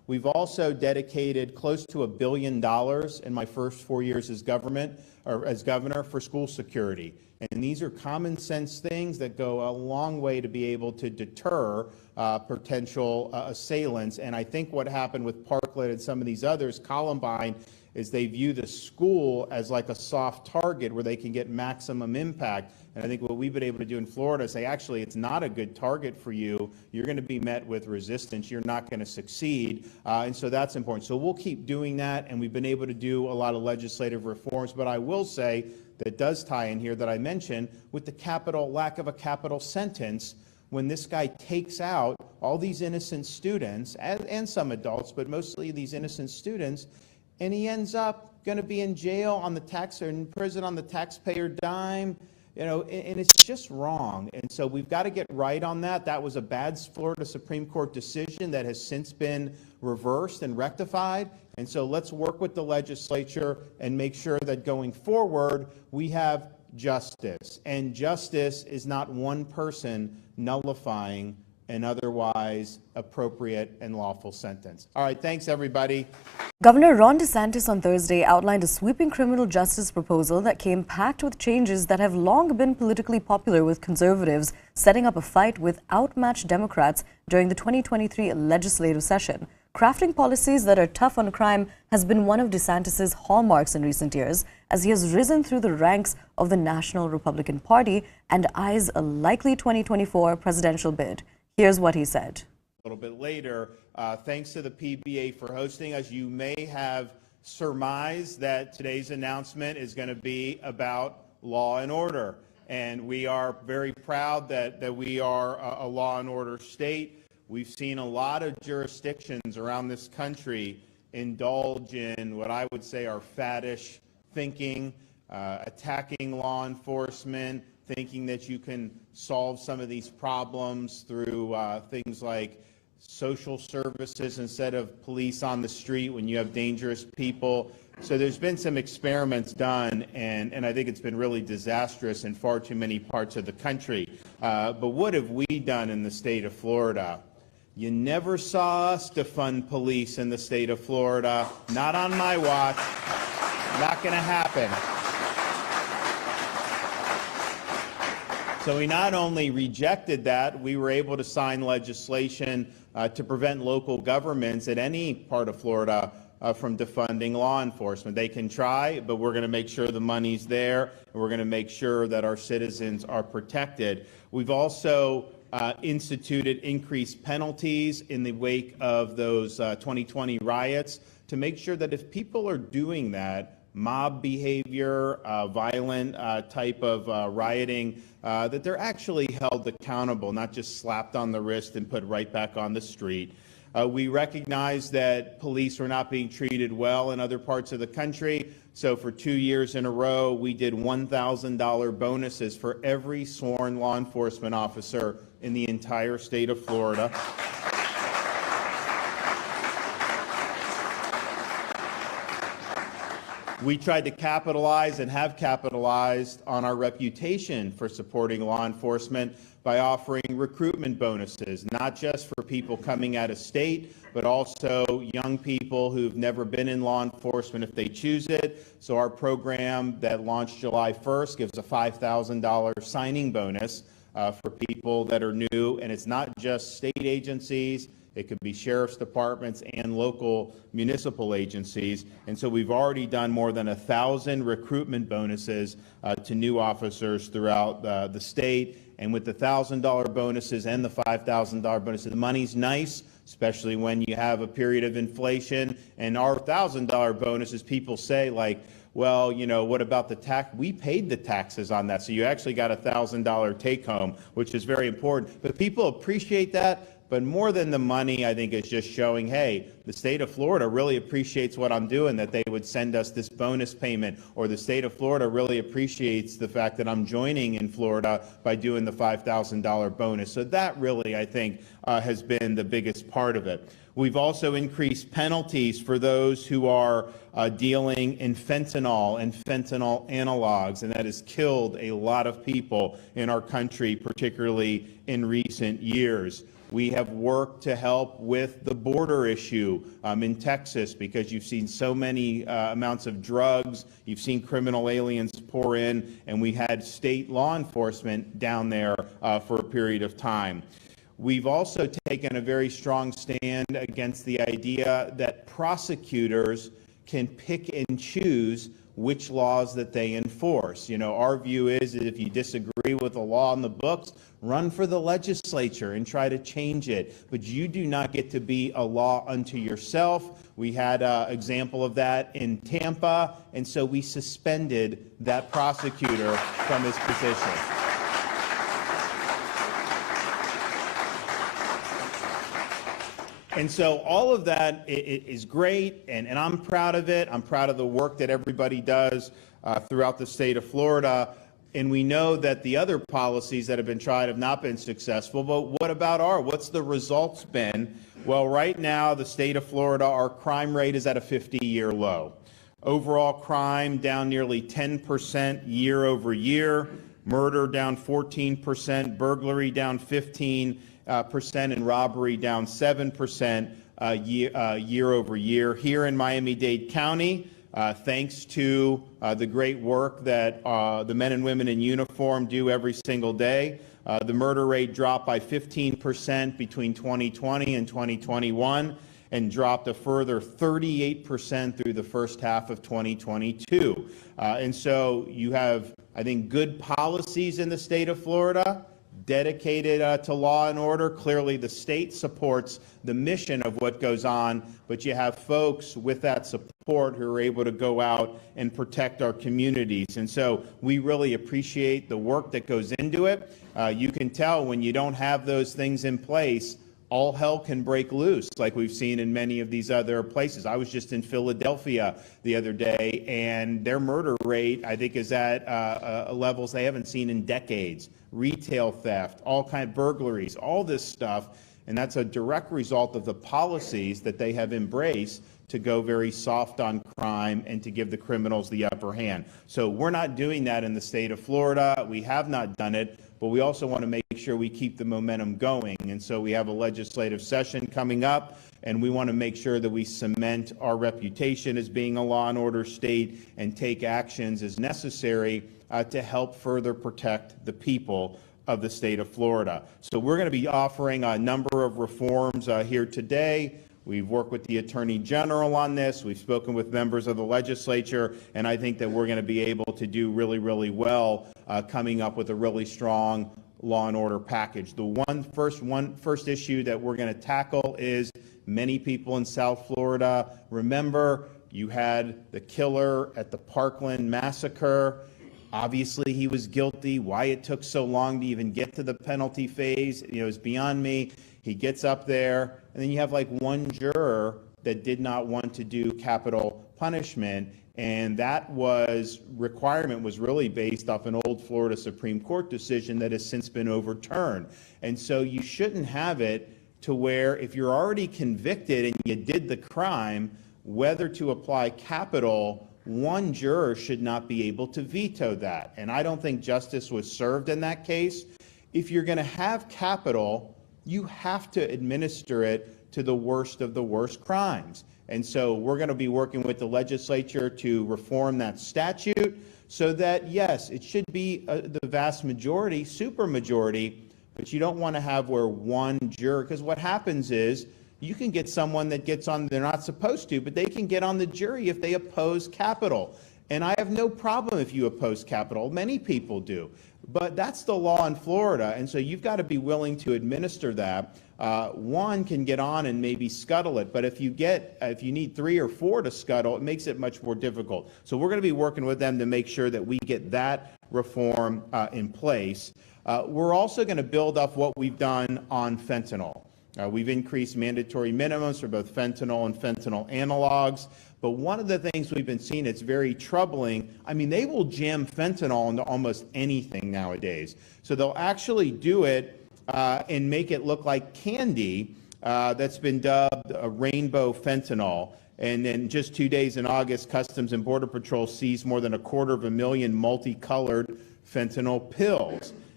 We've also dedicated close to $1 billion in my first 4 years as governor for school security. And these are common sense things that go a long way to be able to deter potential assailants. And I think what happened with Parkland and some of these others, Columbine, is they view the school as like a soft target where they can get maximum impact. And I think what we've been able to do in Florida is say, actually, it's not a good target for you. You're going to be met with resistance. You're not going to succeed. And so that's important. So we'll keep doing that. And we've been able to do a lot of legislative reforms. But I will say that does tie in here that I mentioned with the lack of a capital sentence. When this guy takes out all these innocent students and some adults, but mostly these innocent students, and he ends up going to be in jail on the or in prison on the taxpayer dime, and it's just wrong. And so we've got to get right on that. That was a bad Florida Supreme Court decision that has since been reversed and rectified. And so let's work with the legislature and make sure that going forward we have justice. And justice is not one person nullifying an otherwise appropriate and lawful sentence. All right, thanks everybody. Governor Ron DeSantis on Thursday outlined a sweeping criminal justice proposal that came packed with changes that have long been politically popular with conservatives, setting up a fight with outmatched Democrats during the 2023 legislative session. Crafting policies that are tough on crime has been one of DeSantis' hallmarks in recent years, as he has risen through the ranks of the National Republican Party and eyes a likely 2024 presidential bid. Here's what he said. A little bit later, thanks to the PBA for hosting us. You may have surmised that today's announcement is going to be about law and order. And we are very proud that we are a law and order state. We've seen a lot of jurisdictions around this country indulge in what I would say are faddish thinking, attacking law enforcement, thinking that you can solve some of these problems through things like social services instead of police on the street when you have dangerous people. So there's been some experiments done, and I think it's been really disastrous in far too many parts of the country. But what have we done in the state of Florida? You never saw us defund police in the state of Florida. Not on my watch. Not going to happen. So we not only rejected that, we were able to sign legislation to prevent local governments at any part of Florida from defunding law enforcement. They can try, but we're going to make sure the money's there, and we're going to make sure that our citizens are protected. We've also instituted increased penalties in the wake of those 2020 riots to make sure that if people are doing that, mob behavior, violent type of rioting, that they're actually held accountable, not just slapped on the wrist and put right back on the street. We recognize that police were not being treated well in other parts of the country. So for 2 years in a row, we did $1,000 bonuses for every sworn law enforcement officer in the entire state of Florida. We tried to capitalize and have capitalized on our reputation for supporting law enforcement by offering recruitment bonuses, not just for people coming out of state, but also young people who've never been in law enforcement if they choose it. So our program that launched July 1st gives a $5,000 signing bonus for people that are new, and it's not just state agencies. It could be sheriff's departments and local municipal agencies. And so we've already done more than 1,000 recruitment bonuses to new officers throughout the state. And with the $1,000 bonuses and the $5,000 bonuses, the money's nice, especially when you have a period of inflation. And our $1,000 bonuses, people say, like, well, you know, what about the tax? We paid the taxes on that. So you actually got a $1,000 take home, which is very important. But people appreciate that. But more than the money, I think it's just showing, hey, the state of Florida really appreciates what I'm doing, that they would send us this bonus payment, or the state of Florida really appreciates the fact that I'm joining in Florida by doing the $5,000 bonus. So that really, I think, has been the biggest part of it. We've also increased penalties for those who are dealing in fentanyl and fentanyl analogs, and that has killed a lot of people in our country, particularly in recent years. We have worked to help with the border issue in Texas, because you've seen so many amounts of drugs, you've seen criminal aliens pour in, and we had state law enforcement down there for a period of time. We've also taken a very strong stand against the idea that prosecutors can pick and choose which laws that they enforce. You know, our view is that if you disagree with the law in the books, run for the legislature and try to change it. But you do not get to be a law unto yourself. We had an example of that in Tampa, and so we suspended that prosecutor from his position. And so all of that is great, and I'm proud of it. I'm proud of the work that everybody does throughout the state of Florida. And we know that the other policies that have been tried have not been successful, but what about what's the results been? Well, right now, the state of Florida, our crime rate is at a 50-year low. Overall crime down nearly 10% year over year, murder down 14%, burglary down 15%, and robbery down 7% year over year. Here in Miami-Dade County, thanks to the great work that the men and women in uniform do every single day, the murder rate dropped by 15% between 2020 and 2021, and dropped a further 38% through the first half of 2022. And so you have, I think, good policies in the state of Florida, dedicated to law and order. Clearly, the state supports the mission of what goes on, but you have folks with that support who are able to go out and protect our communities. And so we really appreciate the work that goes into it. You can tell when you don't have those things in place, all hell can break loose, like we've seen in many of these other places. I was just in Philadelphia the other day, and their murder rate, I think, is at levels they haven't seen in decades. Retail theft, all kind of burglaries, all this stuff, and that's a direct result of the policies that they have embraced to go very soft on crime and to give the criminals the upper hand. So we're not doing that in the state of Florida. We have not done it, but we also want to make sure we keep the momentum going. And so we have a legislative session coming up, and we want to make sure that we cement our reputation as being a law and order state and take actions as necessary to help further protect the people of the state of Florida. So we're going to be offering a number of reforms here today. We've worked with the Attorney General on this. We've spoken with members of the legislature, and I think that we're going to be able to do really, really well coming up with a really strong law and order package. The first issue that we're going to tackle is many people in South Florida. Remember, you had the killer at the Parkland massacre. Obviously, he was guilty. Why it took so long to even get to the penalty phase, is beyond me. He gets up there, and then you have like one juror that did not want to do capital punishment, and that requirement was really based off an old Florida Supreme Court decision that has since been overturned. And so you shouldn't have it to where if you're already convicted and you did the crime, whether to apply capital, one juror should not be able to veto that. And I don't think justice was served in that case. If you're going to have capital, you have to administer it to the worst of the worst crimes. And so we're going to be working with the legislature to reform that statute so that, yes, it should be the vast majority, supermajority, but you don't want to have where one juror, because what happens is you can get someone that gets on, they're not supposed to, but they can get on the jury if they oppose capital. And I have no problem if you oppose capital. Many people do. But that's the law in Florida, and so you've got to be willing to administer that. One can get on and maybe scuttle it, but if you need 3 or 4 to scuttle, it makes it much more difficult. So we're going to be working with them to make sure that we get that reform in place. We're also going to build up what we've done on fentanyl. We've increased mandatory minimums for both fentanyl and fentanyl analogs. But one of the things we've been seeing that's very troubling, I mean, they will jam fentanyl into almost anything nowadays. So they'll actually do it and make it look like candy that's been dubbed a rainbow fentanyl. And then just 2 days in August, Customs and Border Patrol seized more than 250,000 multicolored fentanyl pills.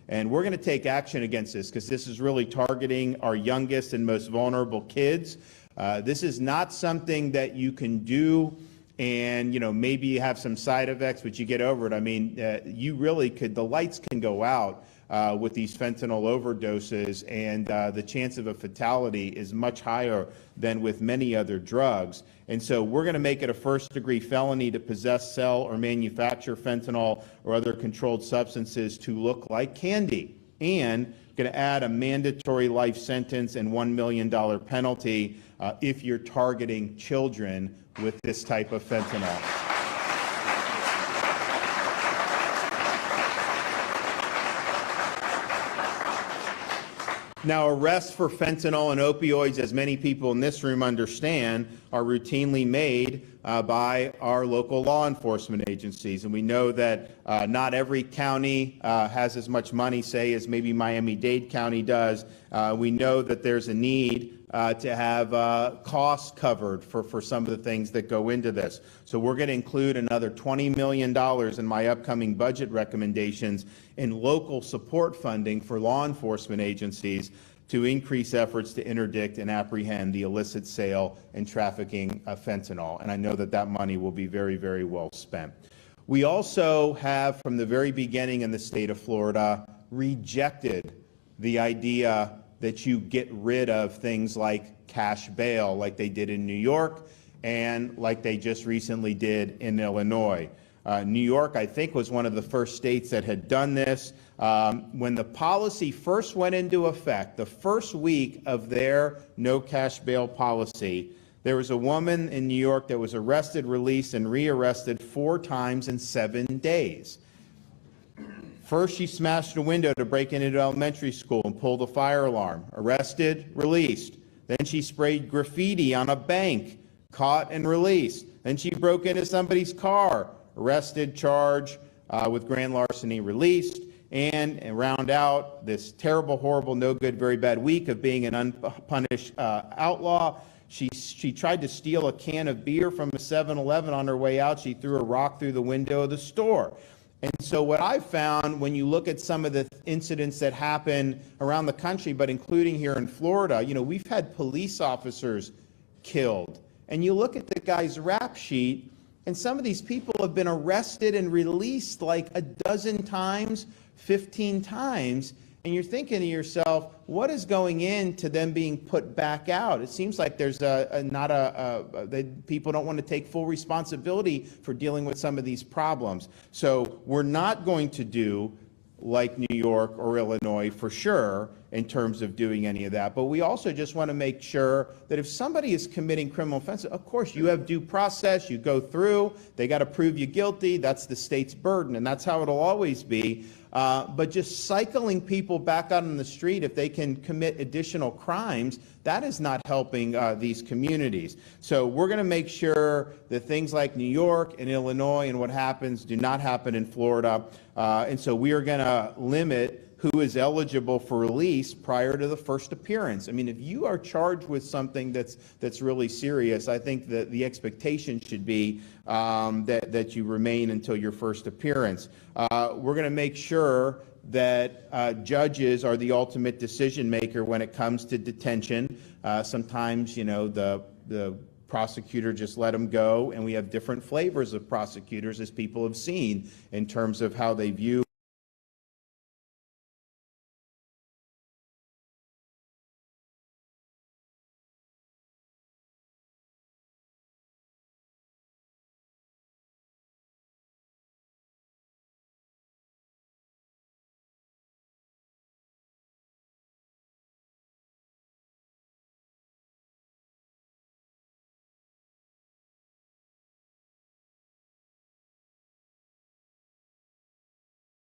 And we're going to take action against this because this is really targeting our youngest and most vulnerable kids. This is not something that you can do and, maybe you have some side effects, but you get over it. I mean, you really could, the lights can go out with these fentanyl overdoses, and the chance of a fatality is much higher than with many other drugs. And so we're going to make it a first-degree felony to possess, sell, or manufacture fentanyl or other controlled substances to look like candy, and going to add a mandatory life sentence and $1 million penalty if you're targeting children with this type of fentanyl. Now, arrests for fentanyl and opioids, as many people in this room understand, are routinely made by our local law enforcement agencies. And we know that not every county has as much money, say, as maybe Miami-Dade County does. We know that there's a need to have costs covered for some of the things that go into this. So we're going to include another $20 million in my upcoming budget recommendations in local support funding for law enforcement agencies to increase efforts to interdict and apprehend the illicit sale and trafficking of fentanyl. And I know that that money will be very, very well spent. We also have, from the very beginning in the state of Florida, rejected the idea that you get rid of things like cash bail, like they did in New York and like they just recently did in Illinois. New York, I think, was one of the first states that had done this. When the policy first went into effect, the first week of their no cash bail policy, there was a woman in New York that was arrested, released, and rearrested 4 times in 7 days. First, she smashed a window to break into elementary school and pulled a fire alarm. Arrested, released. Then she sprayed graffiti on a bank, caught and released. Then she broke into somebody's car, arrested, charged with grand larceny, released. And round out this terrible, horrible, no good, very bad week of being an unpunished outlaw. She tried to steal a can of beer from a 7-Eleven on her way out. She threw a rock through the window of the store. And so what I've found when you look at some of the incidents that happen around the country, but including here in Florida, we've had police officers killed. And you look at the guy's rap sheet, and some of these people have been arrested and released like a dozen times, 15 times. And you're thinking to yourself, what is going into them being put back out? It seems like there's people don't want to take full responsibility for dealing with some of these problems. So we're not going to do like New York or Illinois for sure in terms of doing any of that. But we also just want to make sure that if somebody is committing criminal offenses, of course, you have due process, you go through, they got to prove you guilty, that's the state's burden, and that's how it'll always be. But just cycling people back out on the street if they can commit additional crimes, that is not helping these communities. So we're going to make sure that things like New York and Illinois and what happens do not happen in Florida. And so we are going to limit who is eligible for release prior to the first appearance. I mean, if you are charged with something that's really serious, I think that the expectation should be that you remain until your first appearance. We're going to make sure that judges are the ultimate decision maker when it comes to detention. Sometimes, the prosecutor just let them go, and we have different flavors of prosecutors, as people have seen, in terms of how they view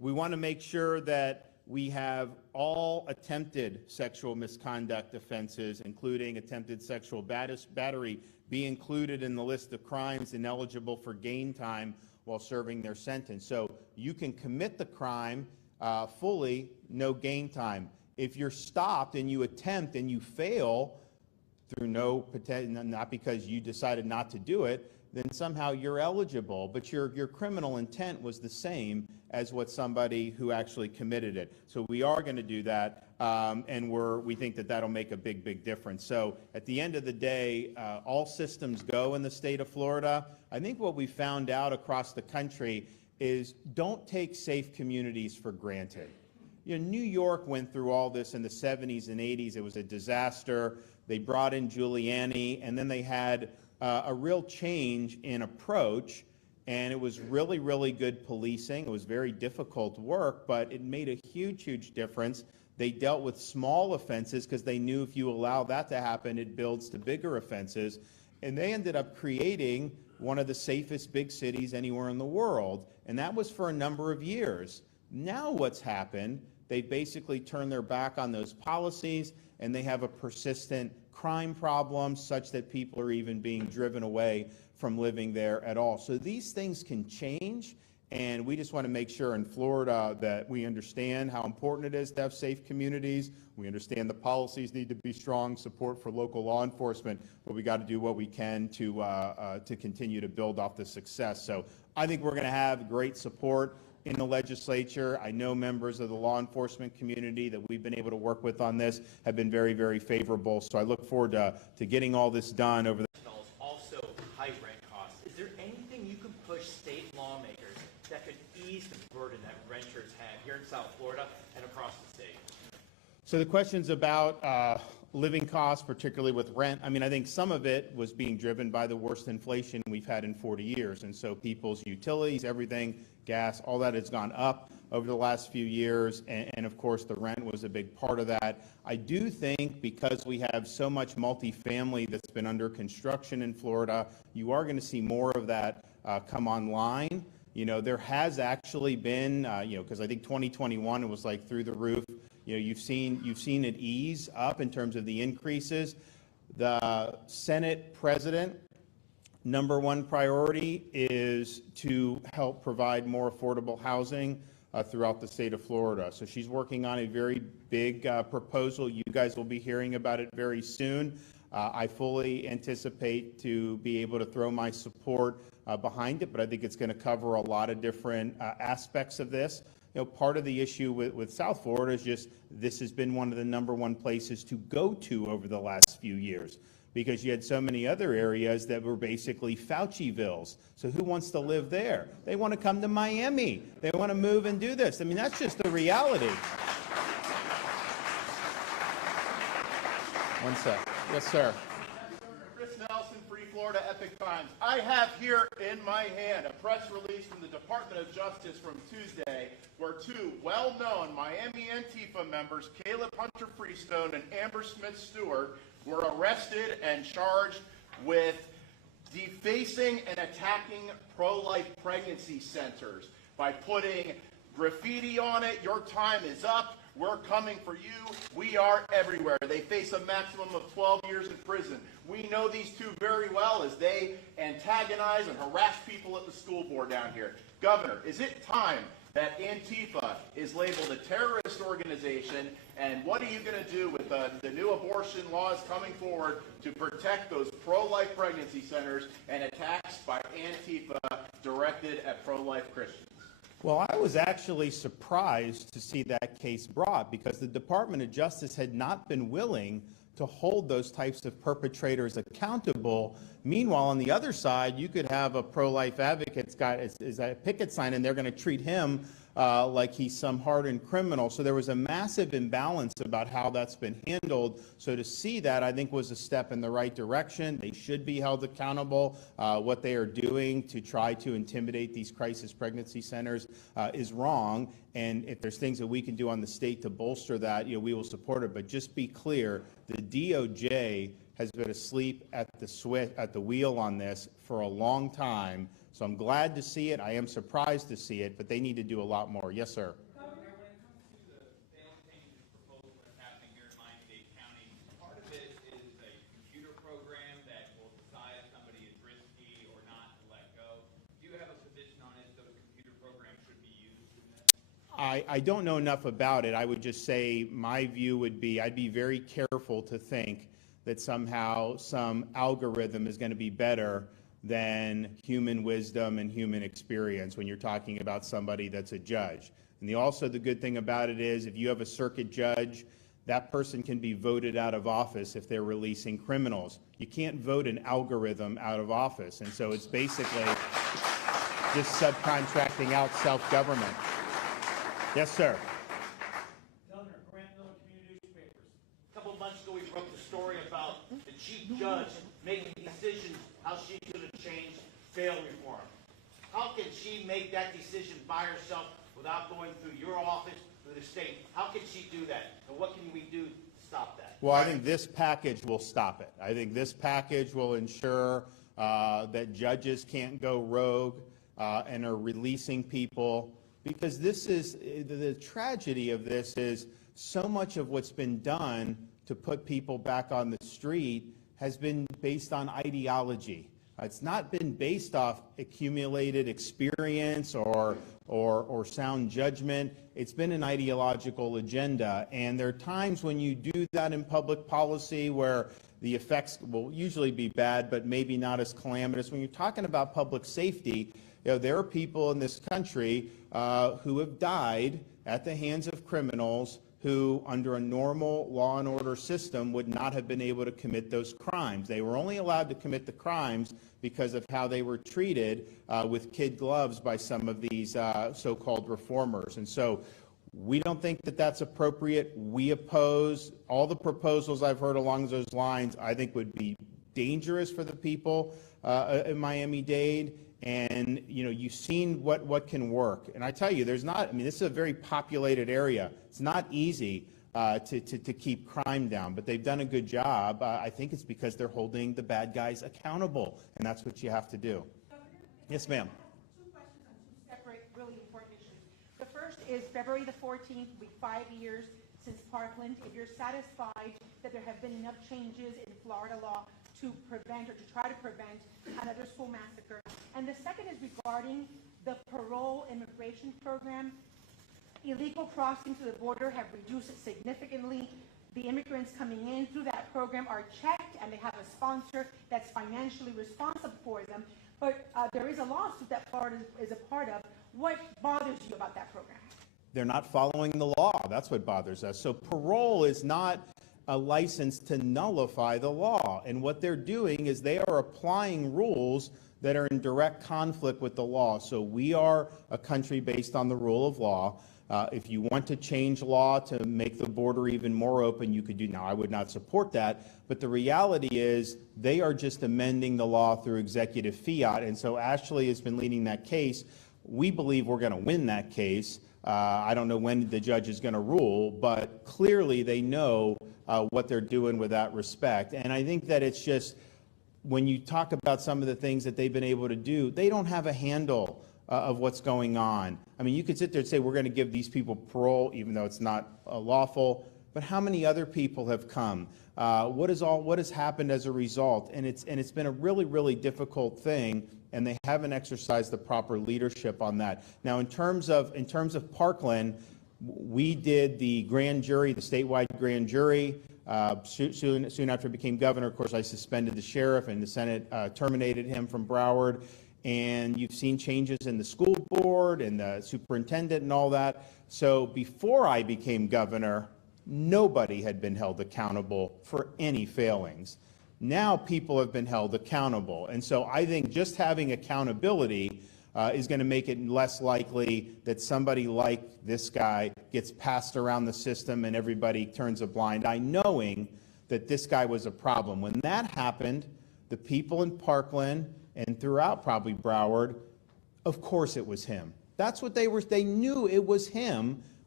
We want to make sure that we have all attempted sexual misconduct offenses, including attempted sexual battery, be included in the list of crimes ineligible for gain time while serving their sentence. So you can commit the crime fully, no gain time. If you're stopped and you attempt and you fail through not because you decided not to do it, then somehow you're eligible, but your criminal intent was the same as what somebody who actually committed it. So we are going to do that, and we think that that'll make a big difference. So at the end of the day, all systems go in the state of Florida. I think what we found out across the country is don't take safe communities for granted. You know, New York went through all this in the 70s and 80s. It was a disaster. They brought in Giuliani, and then they had a real change in approach, and it was really good policing. It was very difficult work, but it made a huge difference. They dealt with small offenses because they knew if you allow that to happen, it builds to bigger offenses. And they ended up creating one of the safest big cities anywhere in the world, and that was for a number of years. Now what's happened, they basically turned their back on those policies, and they have a persistent crime problem such that people are even being driven away from living there at all. So these things can change, and we just want to make sure in Florida that we understand how important it is to have safe communities. We understand the policies need to be strong, support for local law enforcement, but we got to do what we can to continue to build off the success. So I think we're going to have great support in the legislature. I know members of the law enforcement community that we've been able to work with on this have been very favorable. So I look forward to getting all this done over the also high rent costs. Is there anything you can push state lawmakers that could ease the burden that renters have here in South Florida and across the state? So the questions about living costs, particularly with rent, I mean, I think some of it was being driven by the worst inflation we've had in 40 years. And so people's utilities, everything, gas, all that has gone up over the last few years. And of course, the rent was a big part of that. I do think because we have so much multifamily that's been under construction in Florida, you are going to see more of that come online. You know, there has actually been, because I think 2021, it was like through the roof. You know, you've seen it ease up in terms of the increases. The Senate president, number one priority is to help provide more affordable housing throughout the state of Florida. So she's working on a very big proposal. You guys will be hearing about it very soon. I fully anticipate to be able to throw my support behind it, but I think it's going to cover a lot of different aspects of this. You know, part of the issue with South Florida is just this has been one of the number one places to go to over the last few years because you had so many other areas that were basically Faucivilles. So who wants to live there? They want to come to Miami. They want to move and do this. I mean, that's just the reality. One sec. Yes, sir. Free Florida Epic Times. I have here in my hand a press release from the Department of Justice from Tuesday where two well-known Miami Antifa members, Caleb Hunter Freestone and Amber Smith Stewart, were arrested and charged with defacing and attacking pro-life pregnancy centers by putting graffiti on it. Your time is up. We're coming for you. We are everywhere. They face a maximum of 12 years in prison. We know these two very well as they antagonize and harass people at the school board down here. Governor, is it time that Antifa is labeled a terrorist organization? And what are you going to do with the new abortion laws coming forward to protect those pro-life pregnancy centers and attacks by Antifa directed at pro-life Christians? Well, I was actually surprised to see that case brought because the Department of Justice had not been willing to hold those types of perpetrators accountable. Meanwhile, on the other side, you could have a pro-life advocate's got is a picket sign, and they're going to treat him like he's some hardened criminal. So there was a massive imbalance about how that's been handled. So to see that, I think, was a step in the right direction. They should be held accountable. What they are doing to try to intimidate these crisis pregnancy centers is wrong. And if there's things that we can do on the state to bolster that, we will support it. But just be clear, the DOJ has been asleep at the wheel on this for a long time. So I'm glad to see it. I am surprised to see it, but they need to do a lot more. Yes, sir. Governor, when it comes to the bail changes proposal that's happening here in Miami-Dade County, part of it is a computer program that will decide if somebody is risky or not to let go. Do you have a position on if those computer programs should be used in this? I don't know enough about it. I would just say my view would be I'd be very careful to think that somehow some algorithm is going to be better than human wisdom and human experience when you're talking about somebody that's a judge. And also the good thing about it is if you have a circuit judge, that person can be voted out of office if they're releasing criminals. You can't vote an algorithm out of office. And so it's basically just subcontracting out self-government. Yes, sir. Governor, Grant Miller Community Newspapers. A couple of months ago, we broke the story about the chief judge making decisions how she's going to change bail reform. How can she make that decision by herself without going through your office, through the state? How can she do that? And what can we do to stop that? Well, I think this package will stop it. I think this package will ensure that judges can't go rogue and are releasing people, because this is the tragedy of this is so much of what's been done to put people back on the street has been based on ideology. It's not been based off accumulated experience or sound judgment. It's been an ideological agenda. And there are times when you do that in public policy where the effects will usually be bad, but maybe not as calamitous. When you're talking about public safety, there are people in this country who have died at the hands of criminals who, under a normal law and order system, would not have been able to commit those crimes. They were only allowed to commit the crimes because of how they were treated with kid gloves by some of these so-called reformers. And so we don't think that that's appropriate. We oppose all the proposals I've heard along those lines. I think would be dangerous for the people in Miami-Dade. And, you've seen what can work. And I tell you, this is a very populated area. It's not easy to keep crime down, but they've done a good job. I think it's because they're holding the bad guys accountable, and that's what you have to do. Yes, ma'am. Two questions on two separate, really important issues. The first is February the 14th, will be 5 years since Parkland. If you're satisfied that there have been enough changes in Florida law to prevent or to try to prevent another school massacre. And the second is regarding the parole immigration program. Illegal crossings to the border have reduced significantly. The immigrants coming in through that program are checked, and they have a sponsor that's financially responsible for them. But there is a lawsuit that Florida is a part of. What bothers you about that program? They're not following the law. That's what bothers us. So parole is not a license to nullify the law. And what they're doing is they are applying rules that are in direct conflict with the law. So we are a country based on the rule of law. If you want to change law to make the border even more open, you could do. Now, I would not support that, but the reality is they are just amending the law through executive fiat. And so Ashley has been leading that case. We believe we're going to win that case. I don't know when the judge is going to rule, but clearly they know what they're doing with that respect. And I think that it's just, when you talk about some of the things that they've been able to do, they don't have a handle of what's going on. I mean, you could sit there and say, we're going to give these people parole, even though it's not lawful, but how many other people have come? What has happened as a result? And it's been a really, really difficult thing, and they haven't exercised the proper leadership on that. Now, in terms of Parkland, we did the grand jury, the statewide grand jury. Soon after I became governor, of course, I suspended the sheriff, and the Senate terminated him from Broward. And you've seen changes in the school board and the superintendent and all that. So before I became governor, nobody had been held accountable for any failings. Now people have been held accountable. And so I think just having accountability is going to make it less likely that somebody like this guy gets passed around the system and everybody turns a blind eye, knowing that this guy was a problem. When that happened, the people in Parkland and throughout probably Broward, of course it was him. That's what they knew it was him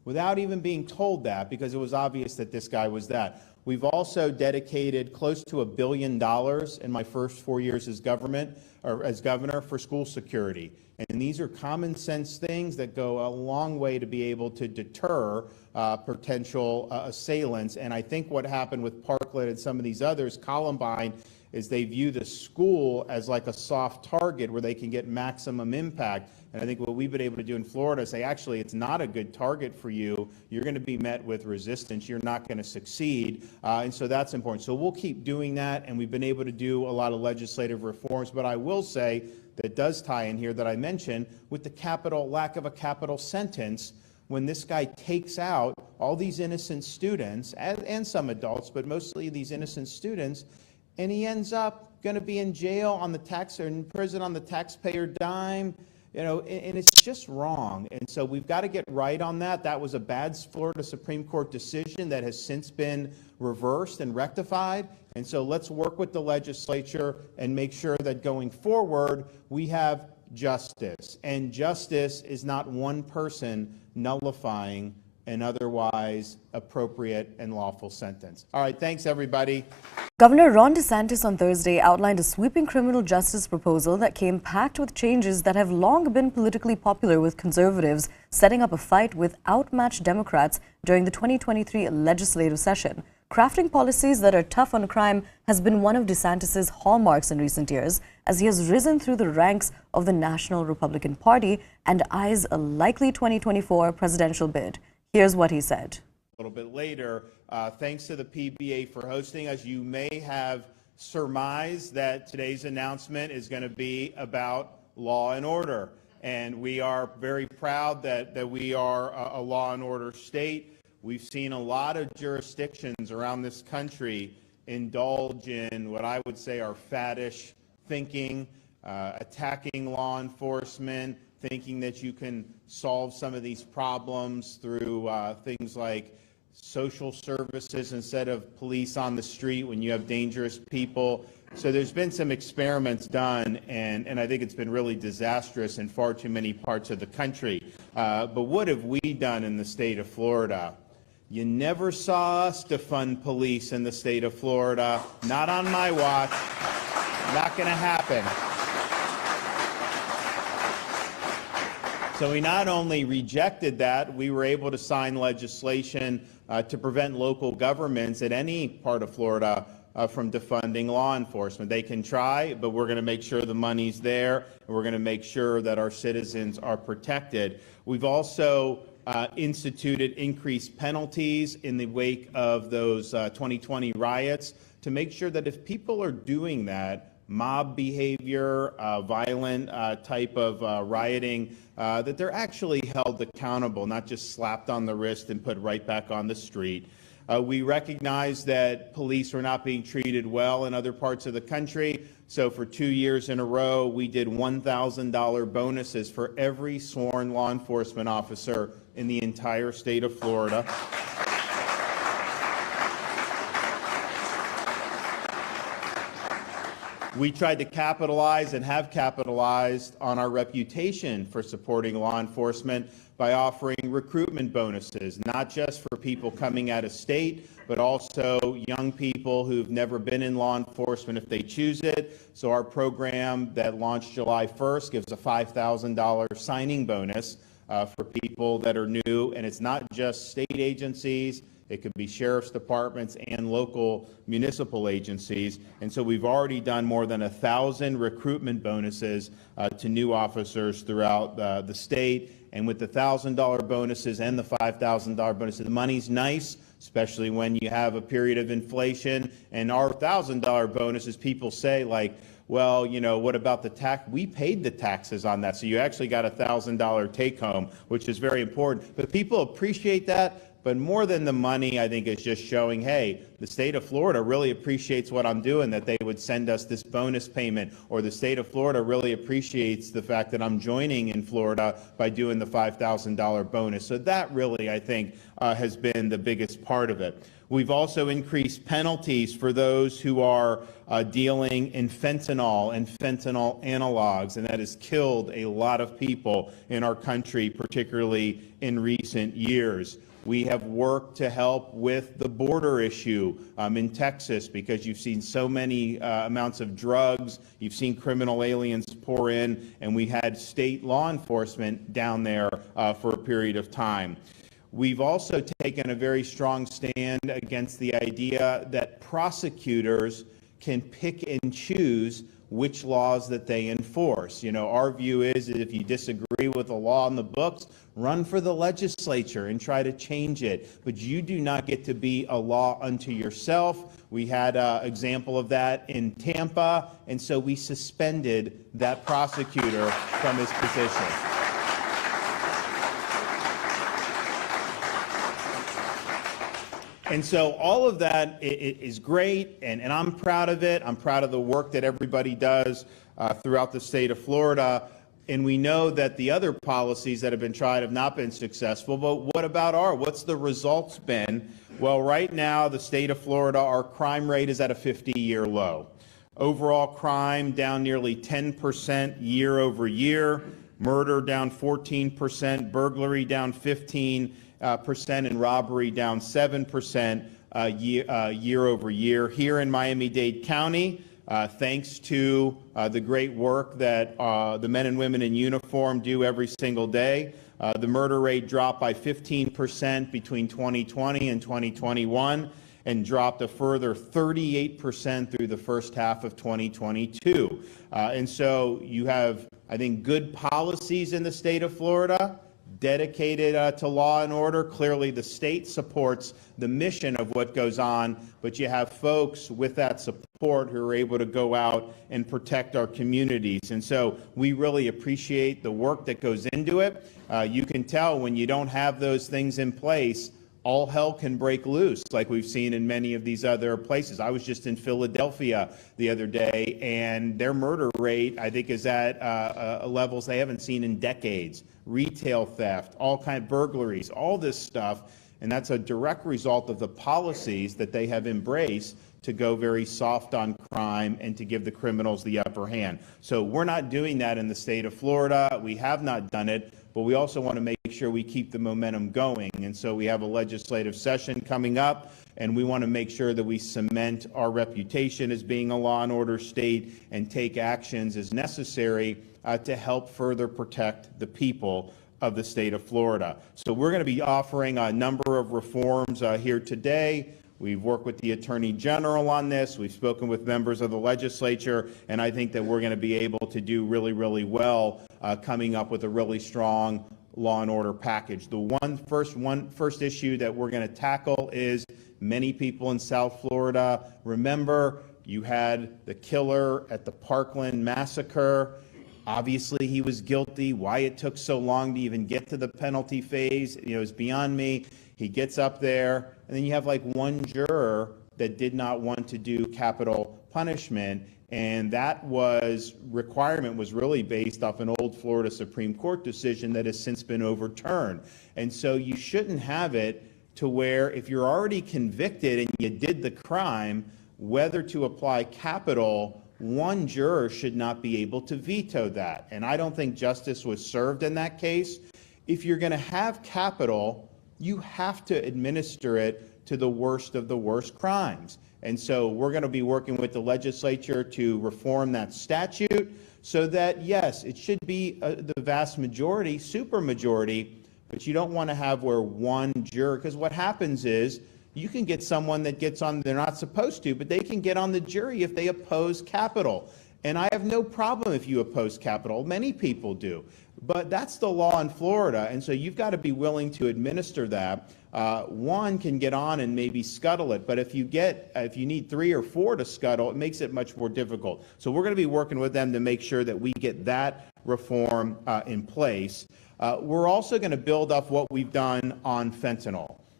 without even being told that, because it was obvious that this guy was that. We've also dedicated close to $1 billion in my first 4 years as governor for school security. And these are common sense things that go a long way to be able to deter potential assailants. And I think what happened with Parkland and some of these others, Columbine, is they view the school as like a soft target where they can get maximum impact. And I think what we've been able to do in Florida is say, actually, it's not a good target for you. You're going to be met with resistance. You're not going to succeed. And so that's important. So we'll keep doing that. And we've been able to do a lot of legislative reforms. But I will say that does tie in here that I mentioned with the lack of a capital sentence. When this guy takes out all these innocent students and some adults, but mostly these innocent students, and he ends up going to be in jail on the or in prison on the taxpayer dime, and it's just wrong. And so we've got to get right on that. That was a bad Florida Supreme Court decision that has since been reversed and rectified. And so let's work with the legislature and make sure that going forward we have justice. And justice is not one person nullifying an otherwise appropriate and lawful sentence. All right, thanks everybody. Governor Ron DeSantis on Thursday outlined a sweeping criminal justice proposal that came packed with changes that have long been politically popular with conservatives, setting up a fight with outmatched Democrats during the 2023 legislative session. Crafting policies that are tough on crime has been one of DeSantis' hallmarks in recent years, as he has risen through the ranks of the National Republican Party and eyes a likely 2024 presidential bid. Here's what he said. A little bit later, thanks to the PBA for hosting us. You may have surmised that today's announcement is going to be about law and order. And we are very proud that we are a law and order state. We've seen a lot of jurisdictions around this country indulge in what I would say are faddish thinking, attacking law enforcement, thinking that you can solve some of these problems through things like social services instead of police on the street when you have dangerous people. So there's been some experiments done, and I think it's been really disastrous in far too many parts of the country. But what have we done in the state of Florida? You never saw us defund police in the state of Florida. Not on my watch. Not going to happen. So we not only rejected that, we were able to sign legislation to prevent local governments at any part of Florida from defunding law enforcement. They can try, but we're going to make sure the money's there, and we're going to make sure that our citizens are protected. We've also instituted increased penalties in the wake of those 2020 riots to make sure that if people are doing that, mob behavior, violent type of rioting, that they're actually held accountable, not just slapped on the wrist and put right back on the street. We recognize that police were not being treated well in other parts of the country. So for 2 years in a row, we did $1,000 bonuses for every sworn law enforcement officer in the entire state of Florida. We tried to capitalize and have capitalized on our reputation for supporting law enforcement by offering recruitment bonuses, not just for people coming out of state, but also young people who've never been in law enforcement if they choose it. So our program that launched July 1st gives a $5,000 signing bonus for people that are new, and it's not just state agencies. It could be sheriff's departments and local municipal agencies. And so we've already done more than 1,000 recruitment bonuses to new officers throughout the state. And with the $1,000 bonuses and the $5,000 bonuses, the money's nice, especially when you have a period of inflation. And our $1,000 bonuses, people say, like, well, you know, what about the tax? We paid the taxes on that. So you actually got a $1,000 take home, which is very important. But people appreciate that. But more than the money, I think, is just showing, hey, the state of Florida really appreciates what I'm doing, that they would send us this bonus payment, or the state of Florida really appreciates the fact that I'm joining in Florida by doing the $5,000 bonus. So that really, I think, has been the biggest part of it. We've also increased penalties for those who are dealing in fentanyl and fentanyl analogs, and that has killed a lot of people in our country, particularly in recent years. We have worked to help with the border issue in Texas, because you've seen so many amounts of drugs, you've seen criminal aliens pour in, and we had state law enforcement down there for a period of time. We've also taken a very strong stand against the idea that prosecutors can pick and choose which laws that they enforce. You know, our view is that if you disagree with the law in the books, run for the legislature and try to change it. But you do not get to be a law unto yourself. We had an example of that in Tampa, and so we suspended that prosecutor from his position. And so all of that is great, and I'm proud of it. I'm proud of the work that everybody does throughout the state of Florida. And we know that the other policies that have been tried have not been successful, but what about what's the results been? Well, right now, the state of Florida, our crime rate is at a 50-year low. Overall crime down nearly 10% year over year, murder down 14%, burglary down 15%, and robbery down 7% year over year. Here in Miami-Dade County, thanks to the great work that the men and women in uniform do every single day, the murder rate dropped by 15% between 2020 and 2021, and dropped a further 38% through the first half of 2022. And so you have, I think, good policies in the state of Florida, dedicated to law and order. Clearly, the state supports the mission of what goes on, but you have folks with that support who are able to go out and protect our communities. And so we really appreciate the work that goes into it. You can tell when you don't have those things in place, all hell can break loose, like we've seen in many of these other places. I was just in Philadelphia the other day, and their murder rate, I think, is at levels they haven't seen in decades. Retail theft, all kind of burglaries, all this stuff, and that's a direct result of the policies that they have embraced to go very soft on crime and to give the criminals the upper hand. So we're not doing that in the state of Florida. We have not done it, but we also want to make sure we keep the momentum going. And so we have a legislative session coming up, and we want to make sure that we cement our reputation as being a law and order state and take actions as necessary to help further protect the people of the state of Florida. So we're going to be offering a number of reforms here today. We've worked with the Attorney General on this. We've spoken with members of the legislature, and I think that we're going to be able to do really, really well coming up with a really strong law and order package. The first issue that we're going to tackle is many people in South Florida. Remember, you had the killer at the Parkland massacre. Obviously, he was guilty. Why it took so long to even get to the penalty phase, is beyond me. He gets up there, and then you have like one juror that did not want to do capital punishment, and that requirement was really based off an old Florida Supreme Court decision that has since been overturned. And so you shouldn't have it to where if you're already convicted and you did the crime, whether to apply capital, one juror should not be able to veto that. And I don't think justice was served in that case. If you're going to have capital, you have to administer it to the worst of the worst crimes. And so we're going to be working with the legislature to reform that statute so that, yes, it should be the vast majority, supermajority, but you don't want to have where one juror, because what happens is you can get someone that gets on, they're not supposed to, but they can get on the jury if they oppose capital. And I have no problem if you oppose capital. Many people do. But that's the law in Florida, and so you've got to be willing to administer that. One can get on and maybe scuttle it, but if you need 3 or 4 to scuttle, it makes it much more difficult. So we're going to be working with them to make sure that we get that reform in place. We're also going to build up what we've done on fentanyl.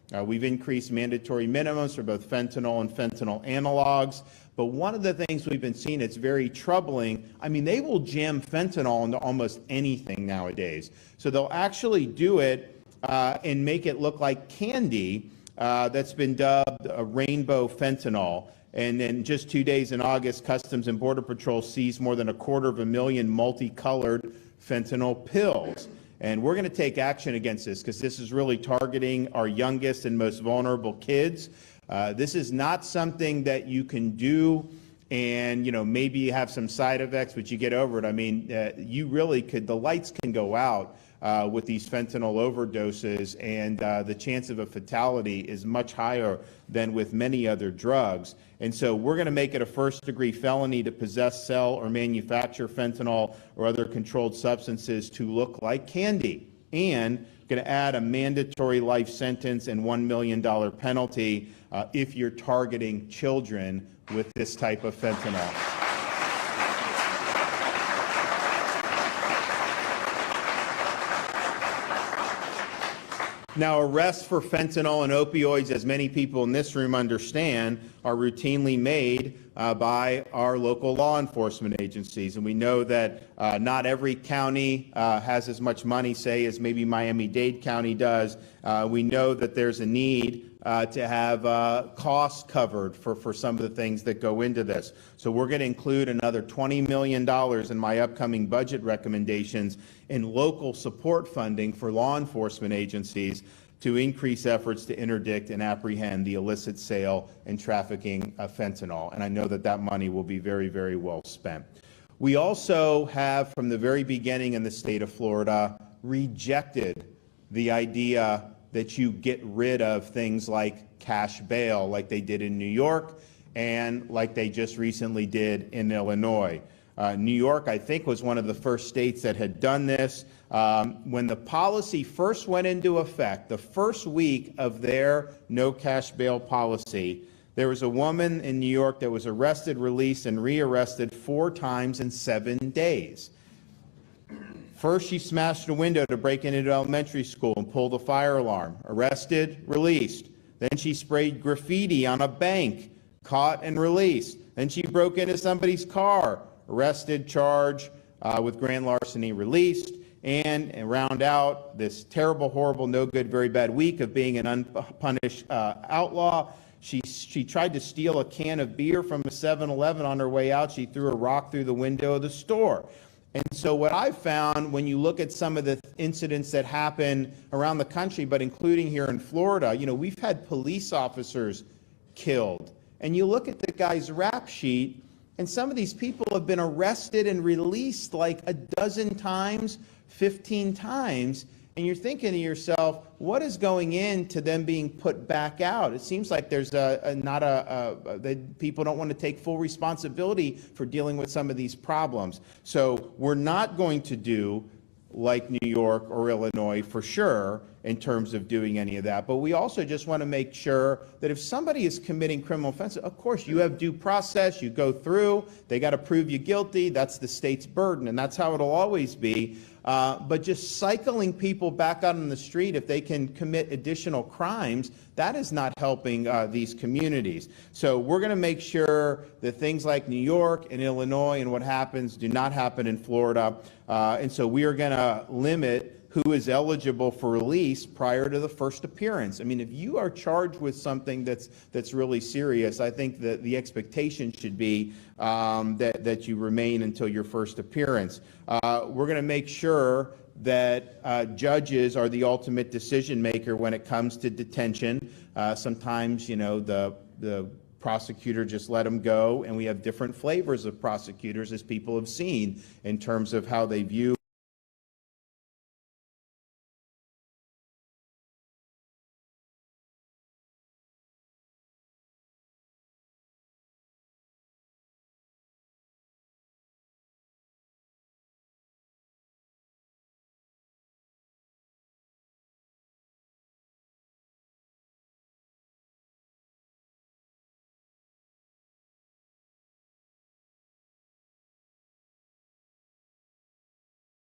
We've increased mandatory minimums for both fentanyl and fentanyl analogs. But one of the things we've been seeing that's very troubling, I mean, they will jam fentanyl into almost anything nowadays. So they'll actually do it and make it look like candy that's been dubbed a rainbow fentanyl. And in just 2 days in August, Customs and Border Patrol seized more than 250,000 multicolored fentanyl pills. And we're going to take action against this because this is really targeting our youngest and most vulnerable kids. This is not something that you can do and, maybe you have some side effects, but you get over it. I mean, you really could, the lights can go out with these fentanyl overdoses, and the chance of a fatality is much higher than with many other drugs. And so we're going to make it a first-degree felony to possess, sell, or manufacture fentanyl or other controlled substances to look like candy. And going to add a mandatory life sentence and $1 million penalty if you're targeting children with this type of fentanyl. Now, arrests for fentanyl and opioids, as many people in this room understand, are routinely made by our local law enforcement agencies. And we know that not every county has as much money, say, as maybe Miami-Dade County does. We know that there's a need to have costs covered for some of the things that go into this. So we're going to include another $20 million in my upcoming budget recommendations in local support funding for law enforcement agencies to increase efforts to interdict and apprehend the illicit sale and trafficking of fentanyl. And I know that that money will be very, very well spent. We also have, from the very beginning in the state of Florida, rejected the idea that you get rid of things like cash bail, like they did in New York and like they just recently did in Illinois. New York, I think, was one of the first states that had done this. When the policy first went into effect, the first week of their no cash bail policy, there was a woman in New York that was arrested, released, and rearrested 4 times in 7 days. First, she smashed a window to break into elementary school and pulled a fire alarm. Arrested, released. Then she sprayed graffiti on a bank, caught and released. Then she broke into somebody's car, arrested, charged with grand larceny, released. And round out this terrible, horrible, no good, very bad week of being an unpunished outlaw. She tried to steal a can of beer from a 7-Eleven on her way out. She threw a rock through the window of the store. And so what I've found when you look at some of the incidents that happen around the country, but including here in Florida, we've had police officers killed. And you look at the guy's rap sheet, and some of these people have been arrested and released like a dozen times, 15 times. And you're thinking to yourself, what is going into them being put back out? It seems like there's that people don't want to take full responsibility for dealing with some of these problems. So we're not going to do like New York or Illinois for sure in terms of doing any of that. But we also just want to make sure that if somebody is committing criminal offenses, of course, you have due process, you go through, they got to prove you guilty, that's the state's burden, and that's how it'll always be. But just cycling people back out on the street if they can commit additional crimes, that is not helping these communities. So we're going to make sure that things like New York and Illinois and what happens do not happen in Florida. And so we are going to limit who is eligible for release prior to the first appearance. I mean, if you are charged with something that's really serious, I think that the expectation should be that you remain until your first appearance. We're going to make sure that judges are the ultimate decision maker when it comes to detention. Sometimes, the prosecutor just let them go, and we have different flavors of prosecutors, as people have seen, in terms of how they view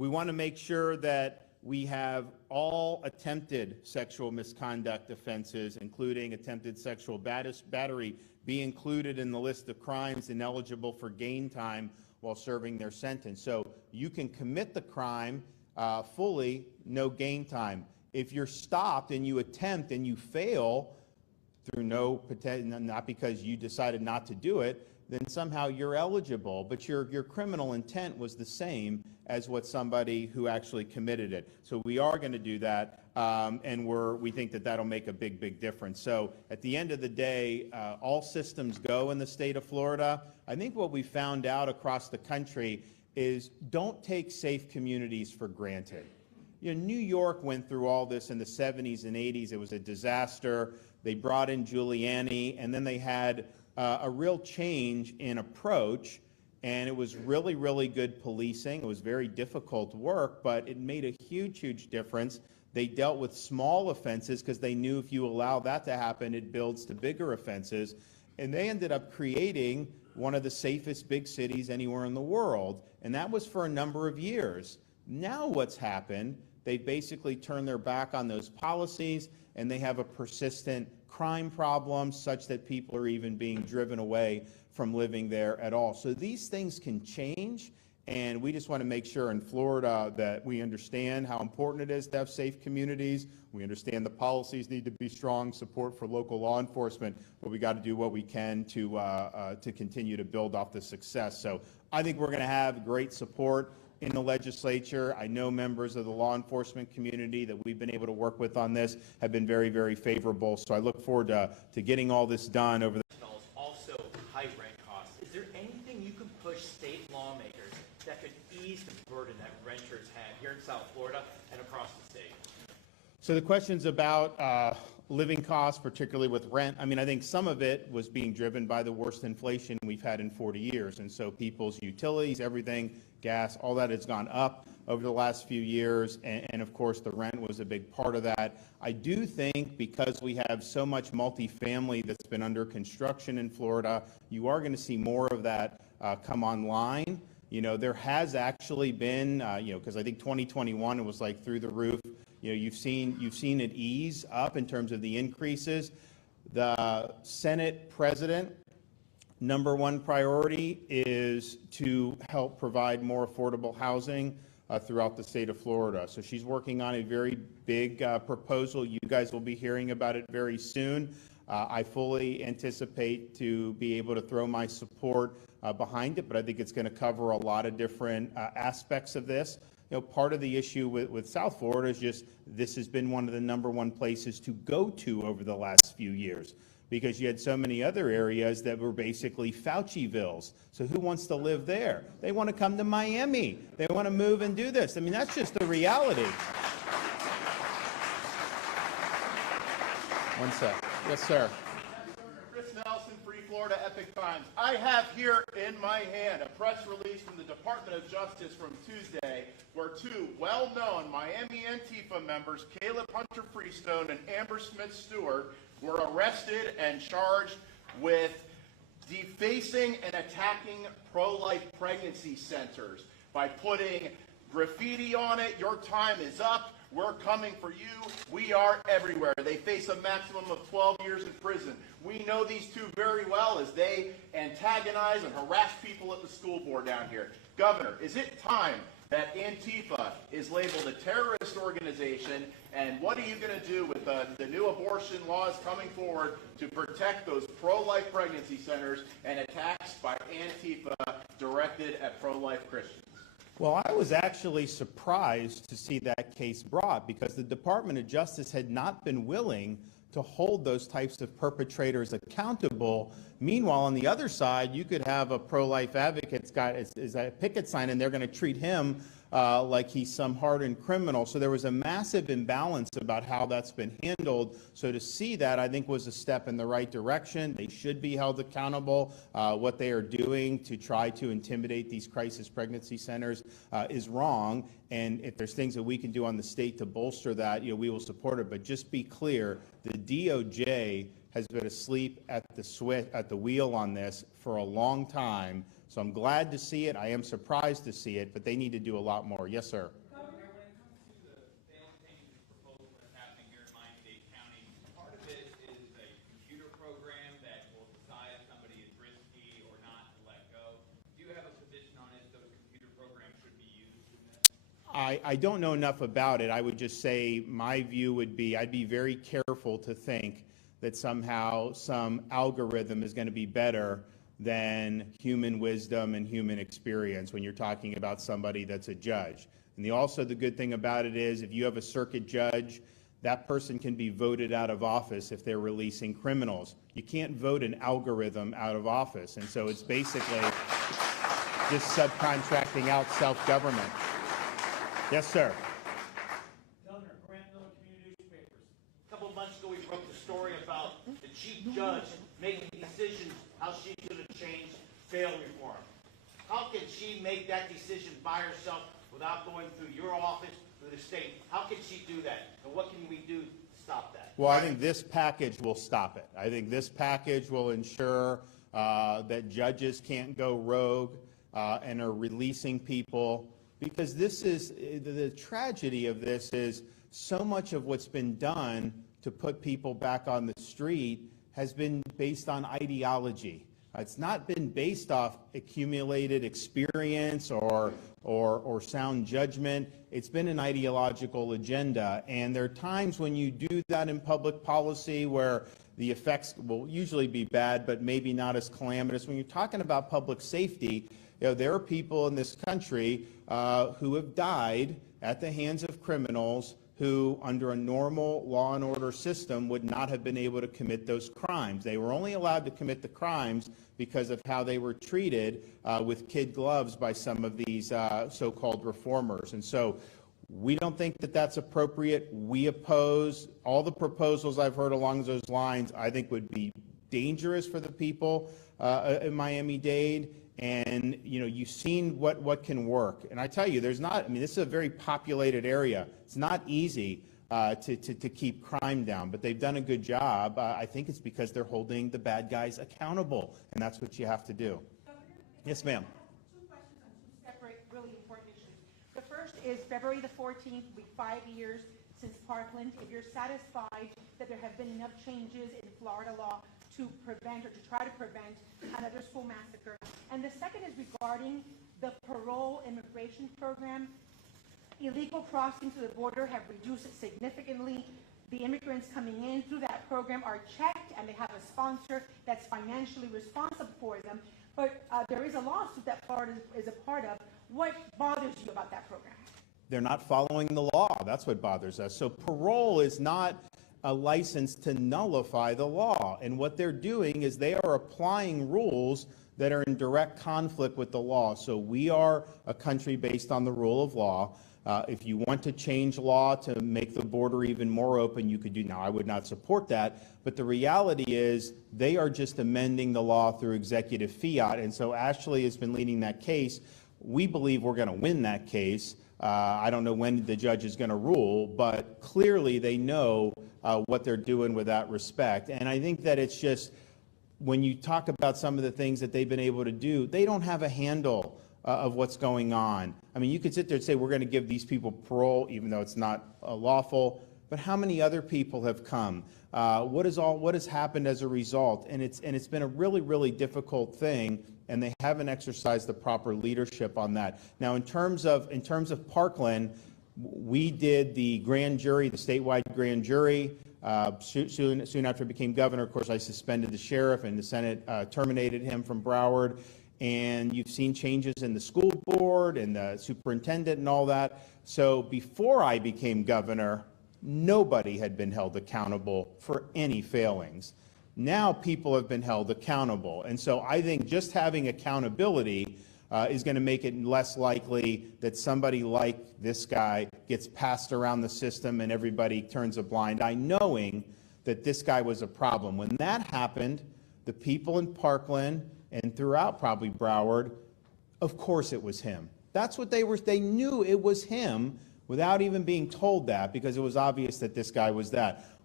We want to make sure that we have all attempted sexual misconduct offenses, including attempted sexual battery, be included in the list of crimes ineligible for gain time while serving their sentence. So you can commit the crime fully, no gain time. If you're stopped and you attempt and you fail through not because you decided not to do it, then somehow you're eligible, but your criminal intent was the same as what somebody who actually committed it. So we are going to do that, and we think that that'll make a big difference. So at the end of the day, all systems go in the state of Florida. I think what we found out across the country is don't take safe communities for granted. You know, New York went through all this in the 70s and 80s. It was a disaster. They brought in Giuliani, and then they had a real change in approach, and it was really good policing. It was very difficult work, but it made a huge difference. They dealt with small offenses because they knew if you allow that to happen, it builds to bigger offenses. And they ended up creating one of the safest big cities anywhere in the world, and that was for a number of years. Now what's happened, they basically turned their back on those policies, and they have a persistent crime problem such that people are even being driven away from living there at all. So these things can change, and we just want to make sure in Florida that we understand how important it is to have safe communities. We understand the policies need to be strong, support for local law enforcement, but we got to do what we can to continue to build off the success. So I think we're going to have great support in the legislature. I know members of the law enforcement community that we've been able to work with on this have been very favorable. So I look forward to getting all this done over the also high rent costs. Is there anything you can push state lawmakers that could ease the burden that renters have here in South Florida and across the state? So the questions about living costs, particularly with rent, I mean, I think some of it was being driven by the worst inflation we've had in 40 years. And so people's utilities, everything, gas, all that has gone up over the last few years. And of course, the rent was a big part of that. I do think because we have so much multifamily that's been under construction in Florida, you are going to see more of that come online. You know, there has actually been, because I think 2021, it was like through the roof. You know, you've seen it ease up in terms of the increases. The Senate president, number one priority is to help provide more affordable housing throughout the state of Florida. So she's working on a very big proposal. You guys will be hearing about it very soon. I fully anticipate to be able to throw my support behind it, but I think it's going to cover a lot of different aspects of this. You know, part of the issue with South Florida is just this has been one of the number one places to go to over the last few years because you had so many other areas that were basically Faucivilles. So who wants to live there? They want to come to Miami. They want to move and do this. I mean, that's just the reality. One sec. Yes, sir. Florida Epic Times. I have here in my hand a press release from the Department of Justice from Tuesday where two well-known Miami Antifa members, Caleb Hunter Freestone and Amber Smith Stewart, were arrested and charged with defacing and attacking pro-life pregnancy centers by putting graffiti on it, "Your time is up, we're coming for you, we are everywhere." They face a maximum of 12 years in prison. We know these two very well as they antagonize and harass people at the school board down here. Governor, is it time that Antifa is labeled a terrorist organization? And what are you going to do with the new abortion laws coming forward to protect those pro-life pregnancy centers and attacks by Antifa directed at pro-life Christians? Well, I was actually surprised to see that case brought because the Department of Justice had not been willing to hold those types of perpetrators accountable. Meanwhile, on the other side, you could have a pro-life advocate's got is a picket sign, and they're going to treat him like he's some hardened criminal. So there was a massive imbalance about how that's been handled. So to see that, I think, was a step in the right direction. They should be held accountable. What they are doing to try to intimidate these crisis pregnancy centers is wrong. And if there's things that we can do on the state to bolster that, we will support it. But just be clear, the DOJ has been asleep at the wheel on this for a long time. So I'm glad to see it. I am surprised to see it, but they need to do a lot more. Yes, sir. Governor, when it comes to the bail changes proposal that's happening here in Miami-Dade County, part of it is a computer program that will decide if somebody is risky or not to let go. Do you have a position on if those computer programs should be used in this? I don't know enough about it. I would just say my view would be I'd be very careful to think that somehow some algorithm is going to be better than human wisdom and human experience when you're talking about somebody that's a judge. And also the good thing about it is if you have a circuit judge, that person can be voted out of office if they're releasing criminals. You can't vote an algorithm out of office. And so it's basically just subcontracting out self-government. Yes, sir. Governor, Grant Miller Community Newspapers. A couple of months ago, we broke the story about the chief judge making decisions how she should have changed bail reform. How can she make that decision by herself without going through your office, through the state? How can she do that? And what can we do to stop that? Well, I think this package will stop it. I think this package will ensure that judges can't go rogue and are releasing people, because this is the tragedy of this is so much of what's been done to put people back on the street has been based on ideology. It's not been based off accumulated experience or sound judgment. It's been an ideological agenda. And there are times when you do that in public policy where the effects will usually be bad, but maybe not as calamitous. When you're talking about public safety, there are people in this country who have died at the hands of criminals who, under a normal law and order system, would not have been able to commit those crimes. They were only allowed to commit the crimes because of how they were treated with kid gloves by some of these so-called reformers. And so we don't think that that's appropriate. We oppose all the proposals I've heard along those lines. I think would be dangerous for the people in Miami-Dade. And, you've seen what can work. And I tell you, this is a very populated area. It's not easy to keep crime down, but they've done a good job. I think it's because they're holding the bad guys accountable, and that's what you have to do. Yes, ma'am. Two questions on two separate, really important issues. The first is February the 14th, will be 5 years since Parkland. If you're satisfied that there have been enough changes in Florida law to prevent or to try to prevent another school massacre. And the second is regarding the parole immigration program. Illegal crossings to the border have reduced significantly. The immigrants coming in through that program are checked and they have a sponsor that's financially responsible for them. But there is a lawsuit that Florida is a part of. What bothers you about that program? They're not following the law. That's what bothers us. So parole is not a license to nullify the law. And what they're doing is they are applying rules that are in direct conflict with the law. So we are a country based on the rule of law. If you want to change law to make the border even more open, you could do. Now, I would not support that, but the reality is they are just amending the law through executive fiat. And so Ashley has been leading that case. We believe we're going to win that case. I don't know when the judge is going to rule, but clearly they know what they're doing with that respect. And I think that it's just, when you talk about some of the things that they've been able to do, they don't have a handle of what's going on. I mean, you could sit there and say, we're going to give these people parole, even though it's not lawful, but how many other people have come? What has happened as a result? And it's been a really, really difficult thing, and they haven't exercised the proper leadership on that. Now, in terms of Parkland, we did the grand jury, the statewide grand jury. Soon after I became governor, of course, I suspended the sheriff, and the Senate terminated him from Broward. And you've seen changes in the school board and the superintendent and all that. So before I became governor, nobody had been held accountable for any failings. Now people have been held accountable. And so I think just having accountability is going to make it less likely that somebody like this guy gets passed around the system and everybody turns a blind eye, knowing that this guy was a problem. When that happened, the people in Parkland and throughout probably Broward, of course it was him. That's what they knew it was him without even being told that, because it was obvious that this guy was that.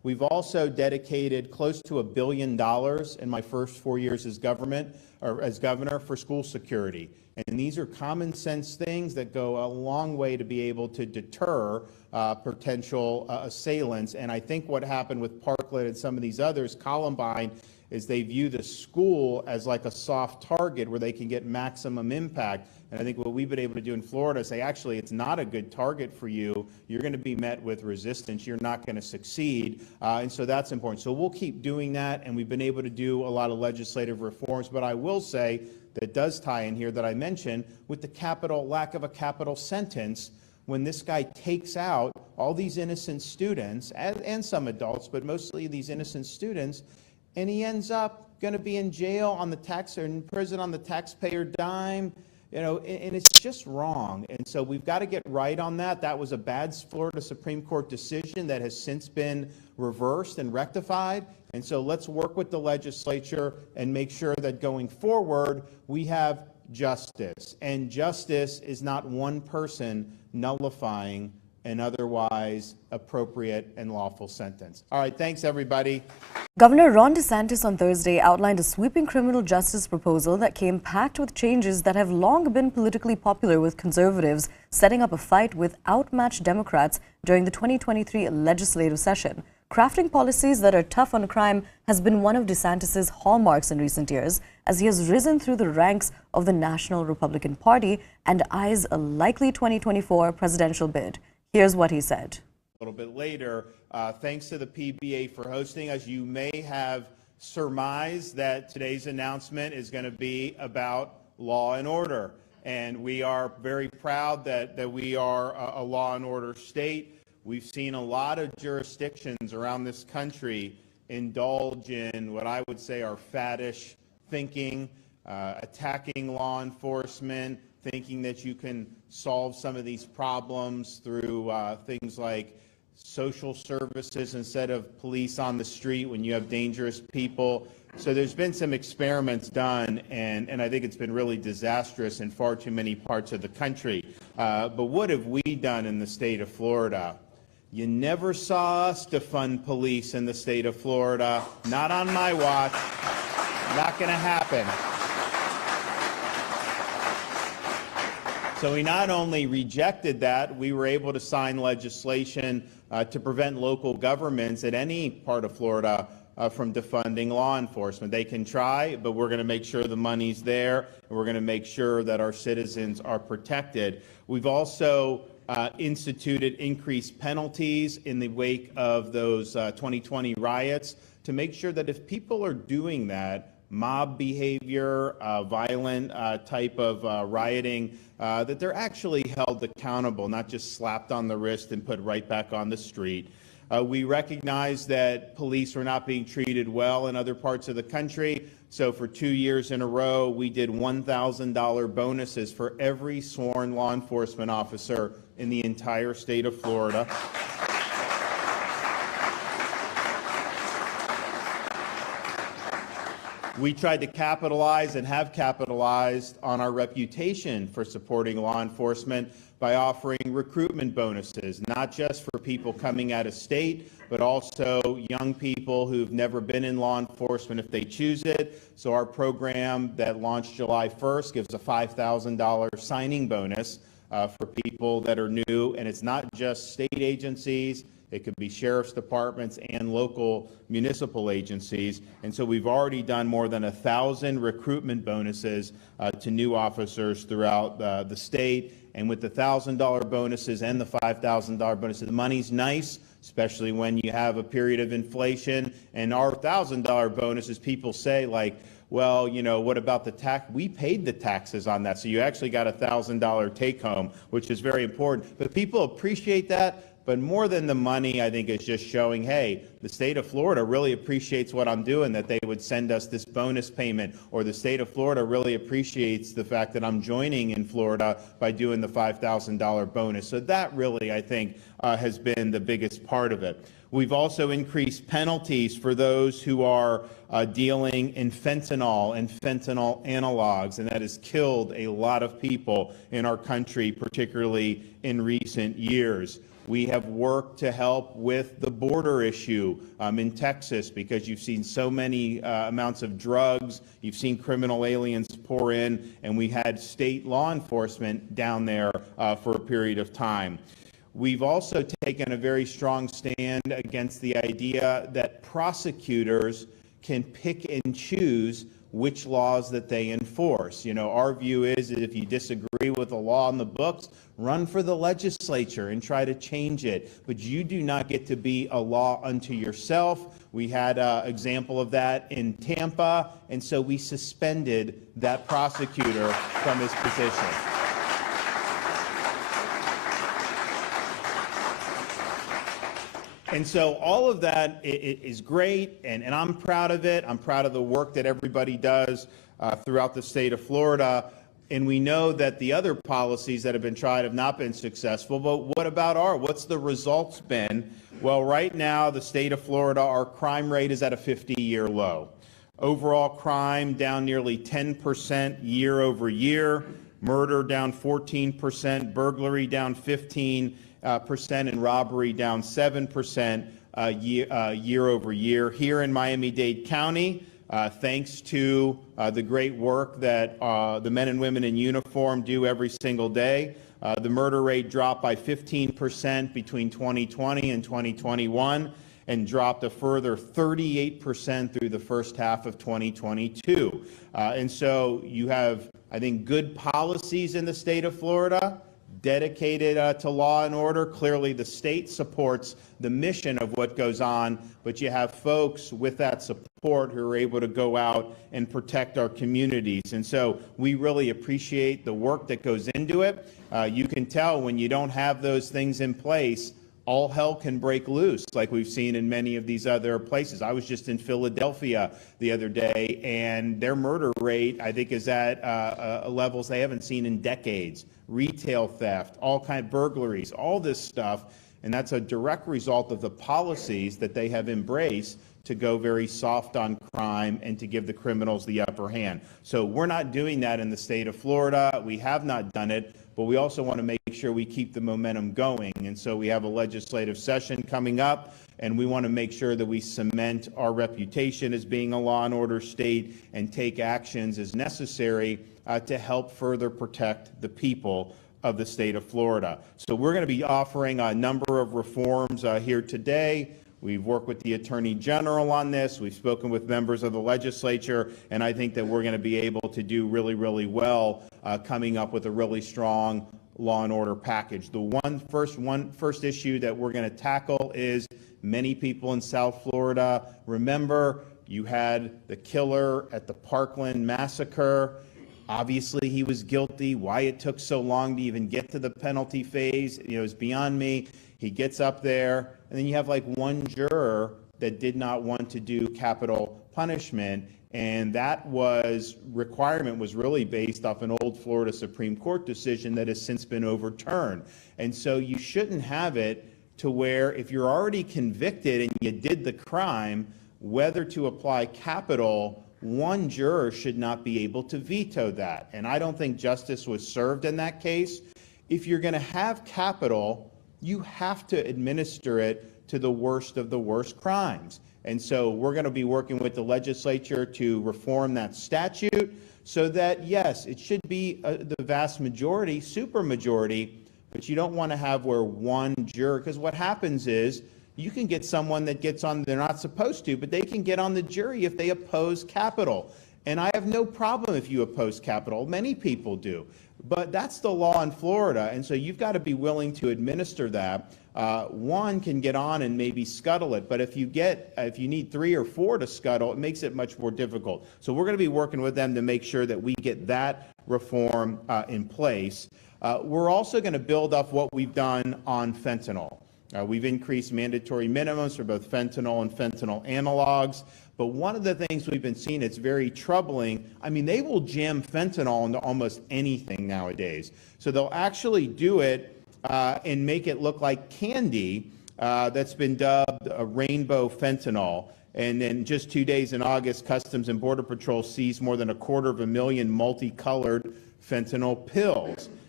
We've also dedicated close to $1 billion in my first 4 years as governor for school security. And these are common sense things that go a long way to be able to deter potential assailants. And I think what happened with Parkland and some of these others, Columbine, is they view the school as like a soft target where they can get maximum impact. And I think what we've been able to do in Florida is say, actually, it's not a good target for you. You're going to be met with resistance. You're not going to succeed. And so that's important. So we'll keep doing that. And we've been able to do a lot of legislative reforms. But I will say that does tie in here that I mentioned with the lack of a capital sentence. When this guy takes out all these innocent students and some adults, but mostly these innocent students, and he ends up going to be in jail on the tax or in prison on the taxpayer dime, and it's just wrong. And so we've got to get right on that. That was a bad Florida Supreme Court decision that has since been reversed and rectified. And so let's work with the legislature and make sure that going forward we have justice. And justice is not one person nullifying an otherwise appropriate and lawful sentence. All right, thanks everybody. Governor Ron DeSantis on Thursday outlined a sweeping criminal justice proposal that came packed with changes that have long been politically popular with conservatives, setting up a fight with outmatched Democrats during the 2023 legislative session. Crafting policies that are tough on crime has been one of DeSantis' hallmarks in recent years, as he has risen through the ranks of the National Republican Party and eyes a likely 2024 presidential bid. Here's what he said. A little bit later, thanks to the PBA for hosting us. You may have surmised that today's announcement is going to be about law and order. And we are very proud that we are a law and order state. We've seen a lot of jurisdictions around this country indulge in what I would say are faddish thinking, attacking law enforcement, thinking that you can solve some of these problems through things like social services instead of police on the street when you have dangerous people. So there's been some experiments done, and I think it's been really disastrous in far too many parts of the country. But what have we done in the state of Florida? You never saw us defund police in the state of Florida. Not on my watch. Not going to happen. So we not only rejected that, we were able to sign legislation to prevent local governments at any part of Florida from defunding law enforcement. They can try, but we're going to make sure the money's there, and we're going to make sure that our citizens are protected. We've also instituted increased penalties in the wake of those 2020 riots to make sure that if people are doing that, mob behavior, violent type of rioting, that they're actually held accountable, not just slapped on the wrist and put right back on the street. We recognize that police were not being treated well in other parts of the country. So for 2 years in a row, we did $1,000 bonuses for every sworn law enforcement officer in the entire state of Florida. We tried to capitalize and have capitalized on our reputation for supporting law enforcement by offering recruitment bonuses, not just for people coming out of state, but also young people who've never been in law enforcement if they choose it. So our program that launched July 1st gives a $5,000 signing bonus for people that are new, and it's not just state agencies. It could be sheriff's departments and local municipal agencies. And so we've already done more than 1,000 recruitment bonuses to new officers throughout the state. And with the $1,000 bonuses and the $5,000 bonuses, the money's nice, especially when you have a period of inflation. And our $1,000 bonuses, people say, like, well, you know, what about the tax? We paid the taxes on that. So you actually got a $1,000 take home, which is very important. But people appreciate that. But more than the money, I think, is just showing, hey, the state of Florida really appreciates what I'm doing, that they would send us this bonus payment, or the state of Florida really appreciates the fact that I'm joining in Florida by doing the $5,000 bonus. So that really, I think, has been the biggest part of it. We've also increased penalties for those who are dealing in fentanyl and fentanyl analogs, and that has killed a lot of people in our country, particularly in recent years. We have worked to help with the border issue in Texas, because you've seen so many amounts of drugs, you've seen criminal aliens pour in, and we had state law enforcement down there for a period of time. We've also taken a very strong stand against the idea that prosecutors can pick and choose which laws that they enforce. You know, our view is that if you disagree with the law in the books, run for the legislature and try to change it. But you do not get to be a law unto yourself. We had an example of that in Tampa, and so we suspended that prosecutor from his position. And so all of that is great, and I'm proud of it. I'm proud of the work that everybody does throughout the state of Florida. And we know that the other policies that have been tried have not been successful, but what about what's the results been? Well, right now, the state of Florida, our crime rate is at a 50-year low. Overall crime down nearly 10% year over year, murder down 14%, burglary down 15%, and robbery down 7% year over year. Here in Miami-Dade County, thanks to the great work that the men and women in uniform do every single day, the murder rate dropped by 15% between 2020 and 2021 and dropped a further 38% through the first half of 2022. And so you have, I think, good policies in the state of Florida, dedicated to law and order. Clearly, the state supports the mission of what goes on, but you have folks with that support who are able to go out and protect our communities. And so we really appreciate the work that goes into it. You can tell when you don't have those things in place, all hell can break loose, like we've seen in many of these other places. I was just in Philadelphia the other day, and their murder rate, I think, is at levels they haven't seen in decades. Retail theft, all kind of burglaries, all this stuff, and that's a direct result of the policies that they have embraced to go very soft on crime and to give the criminals the upper hand. So we're not doing that in the state of Florida. We have not done it, but we also want to make sure we keep the momentum going. And so we have a legislative session coming up, and we want to make sure that we cement our reputation as being a law and order state and take actions as necessary to help further protect the people of the state of Florida. So we're going to be offering a number of reforms here today. We've worked with the Attorney General on this. We've spoken with members of the legislature, and I think that we're going to be able to do really, really well coming up with a really strong law and order package. The first issue that we're going to tackle is many people in South Florida. Remember, you had the killer at the Parkland massacre. Obviously, he was guilty. Why it took so long to even get to the penalty phase, is beyond me. He gets up there, and then you have like one juror that did not want to do capital punishment, and that requirement was really based off an old Florida Supreme Court decision that has since been overturned. And so you shouldn't have it to where if you're already convicted and you did the crime, whether to apply capital, one juror should not be able to veto that. And I don't think justice was served in that case. If you're going to have capital, you have to administer it to the worst of the worst crimes. And so we're going to be working with the legislature to reform that statute so that, yes, it should be the vast majority, supermajority, but you don't want to have where one juror, because what happens is you can get someone that gets on, they're not supposed to, but they can get on the jury if they oppose capital. And I have no problem if you oppose capital. Many people do. But that's the law in Florida, and so you've got to be willing to administer that. One can get on and maybe scuttle it, but if you need 3 or 4 to scuttle, it makes it much more difficult. So we're going to be working with them to make sure that we get that reform in place. We're also going to build up what we've done on fentanyl. We've increased mandatory minimums for both fentanyl and fentanyl analogs. But one of the things we've been seeing that's very troubling, I mean, they will jam fentanyl into almost anything nowadays. So they'll actually do it and make it look like candy that's been dubbed a rainbow fentanyl. And then just 2 days in August, Customs and Border Patrol seized more than 250,000 multicolored fentanyl pills.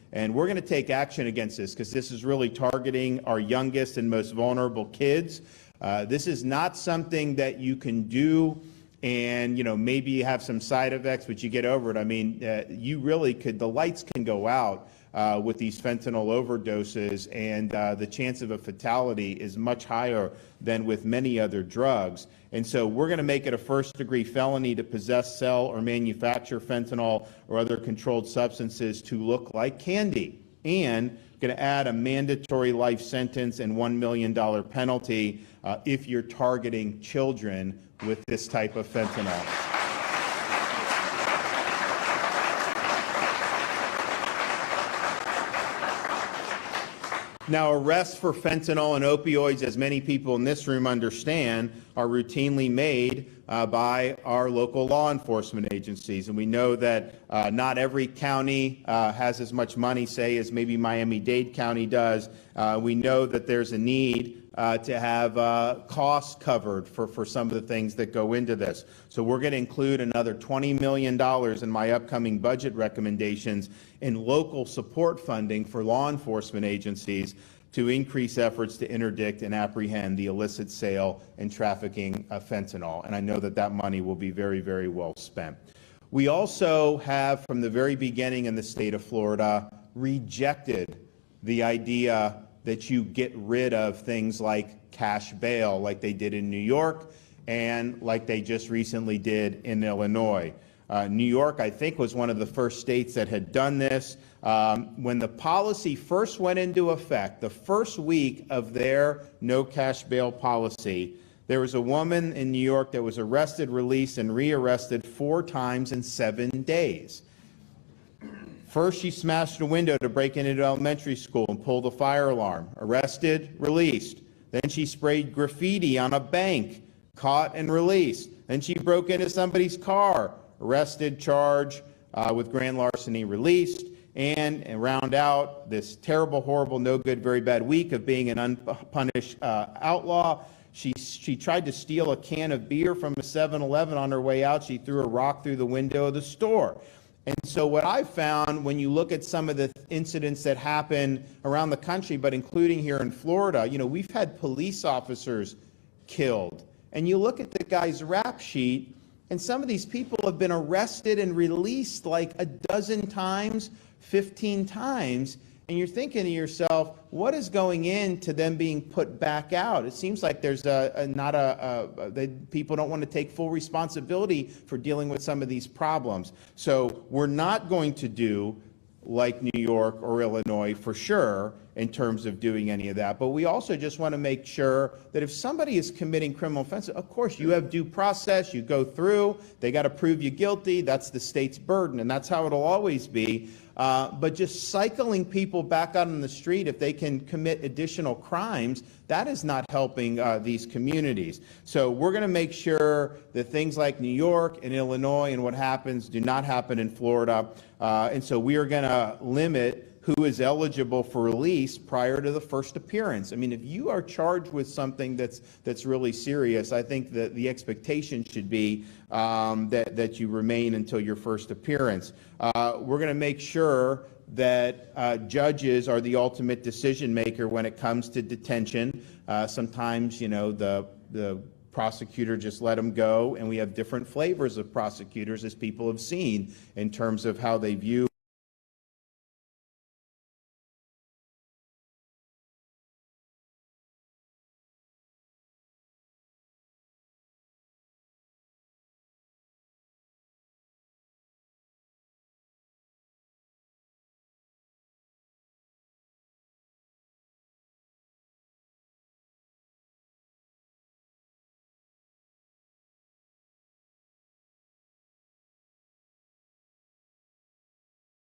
And we're going to take action against this because this is really targeting our youngest and most vulnerable kids. This is not something that you can do and, maybe you have some side effects, but you get over it. I mean, you really could, the lights can go out with these fentanyl overdoses, and the chance of a fatality is much higher than with many other drugs. And so we're going to make it a first-degree felony to possess, sell, or manufacture fentanyl or other controlled substances to look like candy. And going to add a mandatory life sentence and $1 million penalty if you're targeting children with this type of fentanyl. Now, arrests for fentanyl and opioids, as many people in this room understand, are routinely made by our local law enforcement agencies. And we know that not every county has as much money, say, as maybe Miami-Dade County does. We know that there's a need to have costs covered for some of the things that go into this. So we're going to include another $20 million in my upcoming budget recommendations in local support funding for law enforcement agencies to increase efforts to interdict and apprehend the illicit sale and trafficking of fentanyl. And I know that that money will be very, very well spent. We also have, from the very beginning in the state of Florida, rejected the idea that you get rid of things like cash bail, like they did in New York and like they just recently did in Illinois. New York, I think, was one of the first states that had done this. When the policy first went into effect, the first week of their no cash bail policy, there was a woman in New York that was arrested, released, and rearrested 4 times in 7 days. First, she smashed a window to break into elementary school and pulled a fire alarm. Arrested, released. Then she sprayed graffiti on a bank, caught and released. Then she broke into somebody's car, arrested, charged with grand larceny, released. And round out this terrible, horrible, no good, very bad week of being an unpunished outlaw. She tried to steal a can of beer from a 7-Eleven on her way out. She threw a rock through the window of the store. And so what I've found when you look at some of the incidents that happen around the country, but including here in Florida, we've had police officers killed. And you look at the guy's rap sheet, and some of these people have been arrested and released like a dozen times, 15 times. And you're thinking to yourself, what is going into them being put back out? It seems like there's people don't want to take full responsibility for dealing with some of these problems. So we're not going to do like New York or Illinois for sure in terms of doing any of that. But we also just want to make sure that if somebody is committing criminal offenses, of course, you have due process, you go through, they got to prove you guilty, that's the state's burden, and that's how it'll always be. But just cycling people back out on the street if they can commit additional crimes, that is not helping these communities. So we're going to make sure that things like New York and Illinois and what happens do not happen in Florida. And so we are going to limit who is eligible for release prior to the first appearance. I mean, if you are charged with something that's really serious, I think that the expectation should be that you remain until your first appearance. We're going to make sure that judges are the ultimate decision maker when it comes to detention. Sometimes, the prosecutor just let them go, and we have different flavors of prosecutors, as people have seen, in terms of how they view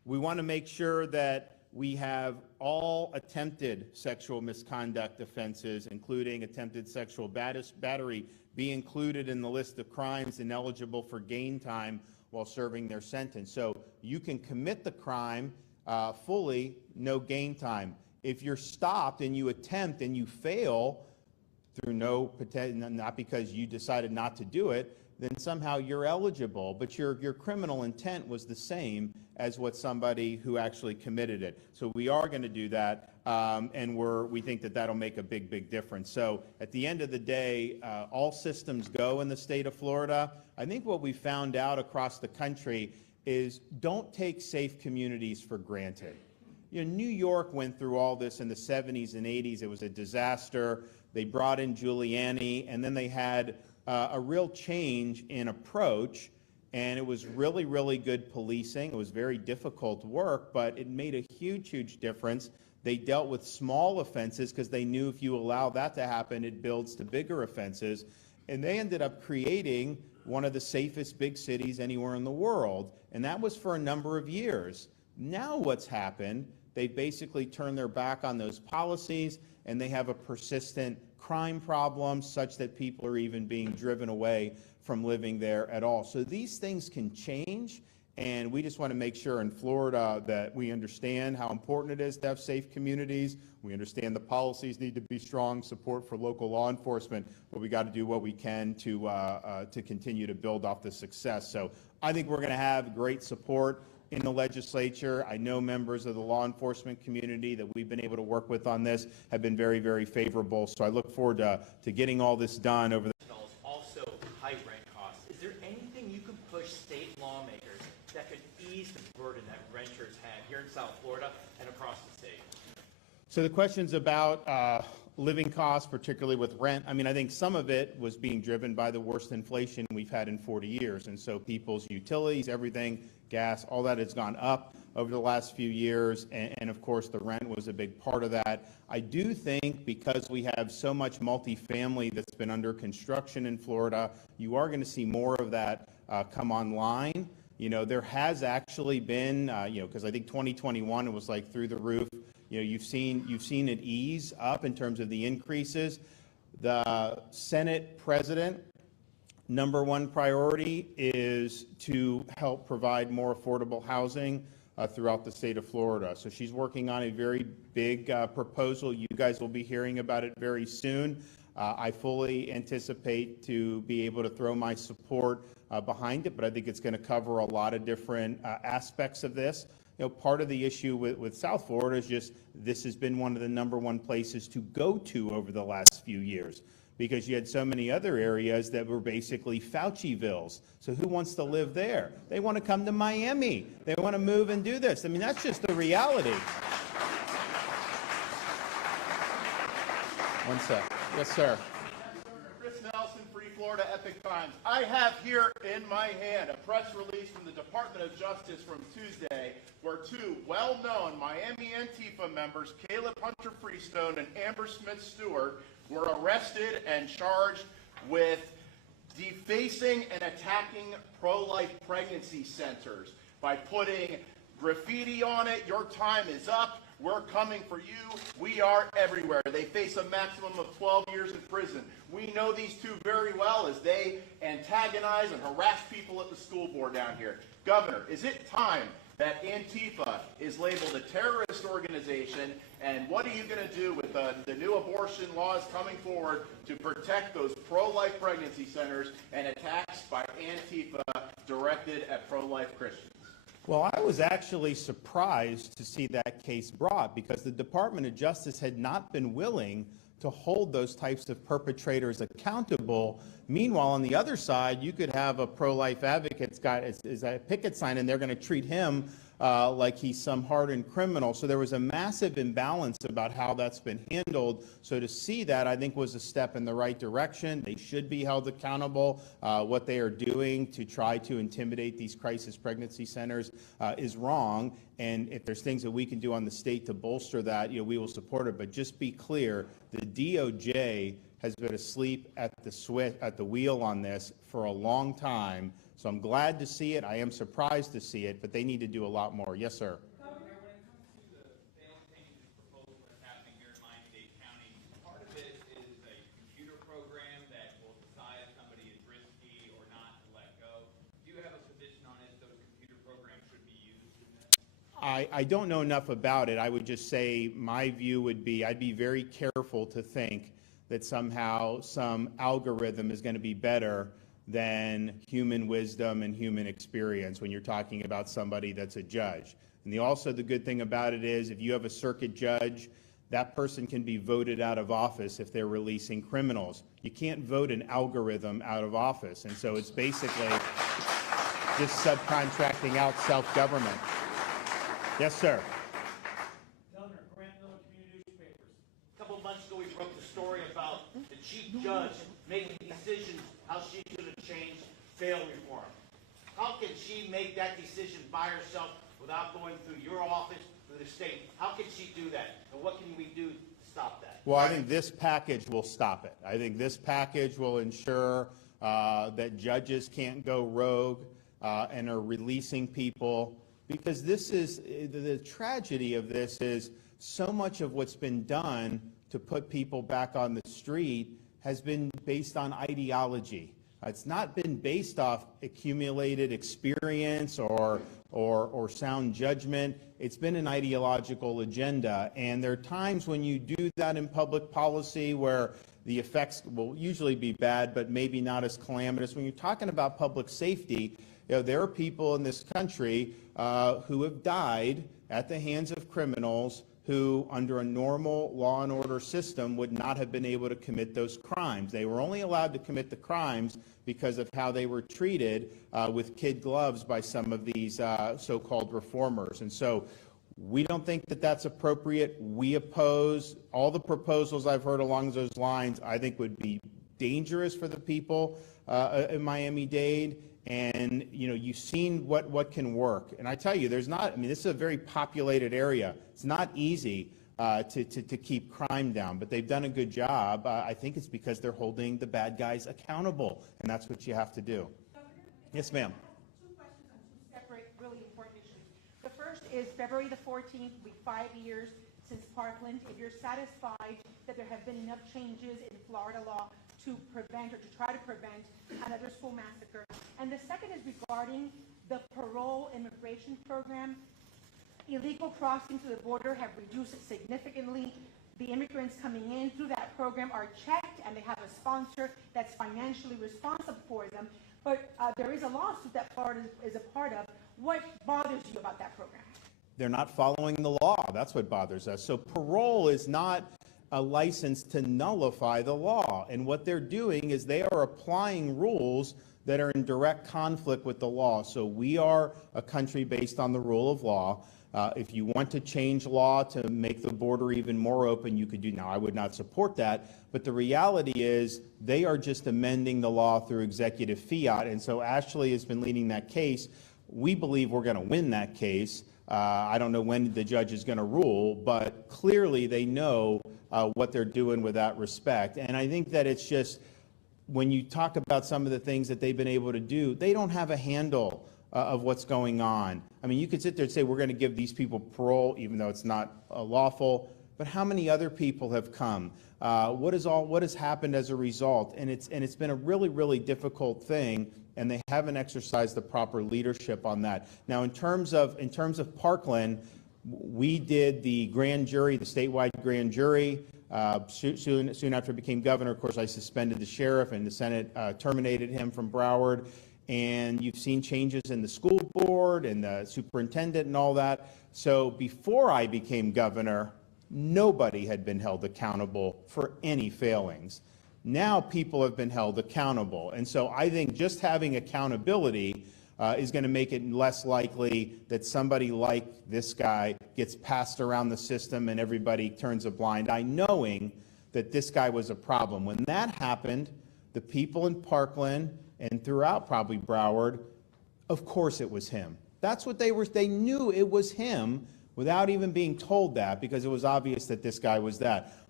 We want to make sure that we have all attempted sexual misconduct offenses, including attempted sexual battery, be included in the list of crimes ineligible for gain time while serving their sentence. So you can commit the crime fully, no gain time. If you're stopped and you attempt and you fail through not because you decided not to do it, then somehow you're eligible, but your criminal intent was the same as what somebody who actually committed it. So we are going to do that, and we think that that'll make a big difference. So at the end of the day, all systems go in the state of Florida. I think what we found out across the country is don't take safe communities for granted. You know, New York went through all this in the 70s and 80s. It was a disaster. They brought in Giuliani, and then they had a real change in approach, and it was really good policing. It was very difficult work, but it made a huge difference. They dealt with small offenses because they knew if you allow that to happen, it builds to bigger offenses. And they ended up creating one of the safest big cities anywhere in the world, and that was for a number of years. Now what's happened, they basically turned their back on those policies, and they have a persistent crime problem such that people are even being driven away from living there at all. So these things can change, and we just want to make sure in Florida that we understand how important it is to have safe communities. We understand the policies need to be strong, support for local law enforcement, but we got to do what we can to continue to build off the success. So I think we're going to have great support in the legislature. I know members of the law enforcement community that we've been able to work with on this have been very favorable. So I look forward to getting all this done over the also high rent costs. Is there anything you can push state lawmakers that could ease the burden that renters have here in South Florida and across the state? So the question's about living costs, particularly with rent. I mean, I think some of it was being driven by the worst inflation we've had in 40 years. And so people's utilities, everything, gas, all that has gone up over the last few years. And of course, the rent was a big part of that. I do think because we have so much multifamily that's been under construction in Florida, you are going to see more of that come online. You know, there has actually been, because I think 2021, it was like through the roof. You know, you've seen it ease up in terms of the increases. The Senate president, number one priority is to help provide more affordable housing throughout the state of Florida. So she's working on a very big proposal. You guys will be hearing about it very soon. I fully anticipate to be able to throw my support behind it, but I think it's going to cover a lot of different aspects of this. You know, part of the issue with South Florida is just this has been one of the number one places to go to over the last few years because you had so many other areas that were basically Faucivilles. So who wants to live there? They want to come to Miami. They want to move and do this. I mean, that's just the reality. One sec. Yes, sir. Florida Epic Times. I have here in my hand a press release from the Department of Justice from Tuesday where two well-known Miami Antifa members, Caleb Hunter Freestone and Amber Smith Stewart, were arrested and charged with defacing and attacking pro-life pregnancy centers by putting graffiti on it, "Your time is up, we're coming for you, we are everywhere." They face a maximum of 12 years in prison. We know these two very well as they antagonize and harass people at the school board down here. Governor, is it time that Antifa is labeled a terrorist organization? And what are you going to do with the new abortion laws coming forward to protect those pro-life pregnancy centers and attacks by Antifa directed at pro-life Christians? Well, I was actually surprised to see that case brought because the Department of Justice had not been willing to hold those types of perpetrators accountable. Meanwhile, on the other side, you could have a pro-life advocate's got is a picket sign, and they're going to treat him like he's some hardened criminal. So there was a massive imbalance about how that's been handled. So to see that, I think, was a step in the right direction. They should be held accountable. What they are doing to try to intimidate these crisis pregnancy centers is wrong. And if there's things that we can do on the state to bolster that, we will support it. But just be clear, the DOJ has been asleep at the wheel on this for a long time. So I'm glad to see it. I am surprised to see it, but they need to do a lot more. Yes, sir. Governor, when it comes to the bail changes proposal that's happening here in Miami-Dade County, part of it is a computer program that will decide if somebody is risky or not to let go. Do you have a position on if those computer programs should be used in this? I don't know enough about it. I would just say my view would be I'd be very careful to think that somehow some algorithm is going to be better than human wisdom and human experience when you're talking about somebody that's a judge. And also the good thing about it is if you have a circuit judge, that person can be voted out of office if they're releasing criminals. You can't vote an algorithm out of office. And so it's basically just subcontracting out self-government. Yes, sir. Governor, Grant Miller Community Newspapers. A couple of months ago, we broke the story about the chief judge making decisions how she's going to change bail reform. How can she make that decision by herself without going through your office, through the state? How can she do that? And what can we do to stop that? Well, I think this package will stop it. I think this package will ensure that judges can't go rogue and are releasing people, because this is the tragedy of this is so much of what's been done to put people back on the street has been based on ideology. It's not been based off accumulated experience or sound judgment. It's been an ideological agenda. And there are times when you do that in public policy where the effects will usually be bad, but maybe not as calamitous. When you're talking about public safety, there are people in this country who have died at the hands of criminals who, under a normal law and order system, would not have been able to commit those crimes. They were only allowed to commit the crimes because of how they were treated with kid gloves by some of these so-called reformers. And so we don't think that that's appropriate. We oppose all the proposals I've heard along those lines. I think would be dangerous for the people in Miami-Dade. And, you've seen what can work. And I tell you, this is a very populated area. It's not easy to keep crime down, but they've done a good job. I think it's because they're holding the bad guys accountable, and that's what you have to do. Yes, ma'am. Two questions on two separate, really important issues. The first is February the 14th, will be 5 years since Parkland. If you're satisfied that there have been enough changes in Florida law to prevent or to try to prevent another school massacre. And the second is regarding the parole immigration program. Illegal crossings to the border have reduced significantly. The immigrants coming in through that program are checked and they have a sponsor that's financially responsible for them. But there is a lawsuit that Florida is a part of. What bothers you about that program? They're not following the law. That's what bothers us. So parole is not a license to nullify the law. And what they're doing is they are applying rules that are in direct conflict with the law. So we are a country based on the rule of law. If you want to change law to make the border even more open, you could do. Now, I would not support that, but the reality is they are just amending the law through executive fiat. And so Ashley has been leading that case. We believe we're going to win that case. I don't know when the judge is going to rule, but clearly they know what they're doing with that respect. And I think that it's just, when you talk about some of the things that they've been able to do, they don't have a handle of what's going on. I mean, you could sit there and say, we're going to give these people parole, even though it's not lawful, but how many other people have come? What has happened as a result? And it's been a really, really difficult thing, and they haven't exercised the proper leadership on that. Now, in terms of Parkland, we did the grand jury, the statewide grand jury. Soon after I became governor, of course, I suspended the sheriff, and the Senate terminated him from Broward. And you've seen changes in the school board and the superintendent and all that. So before I became governor, nobody had been held accountable for any failings. Now people have been held accountable. And so I think just having accountability is going to make it less likely that somebody like this guy gets passed around the system and everybody turns a blind eye, knowing that this guy was a problem. When that happened, the people in Parkland and throughout probably Broward, of course it was him. That's what they knew it was him without even being told that, because it was obvious that this guy was that.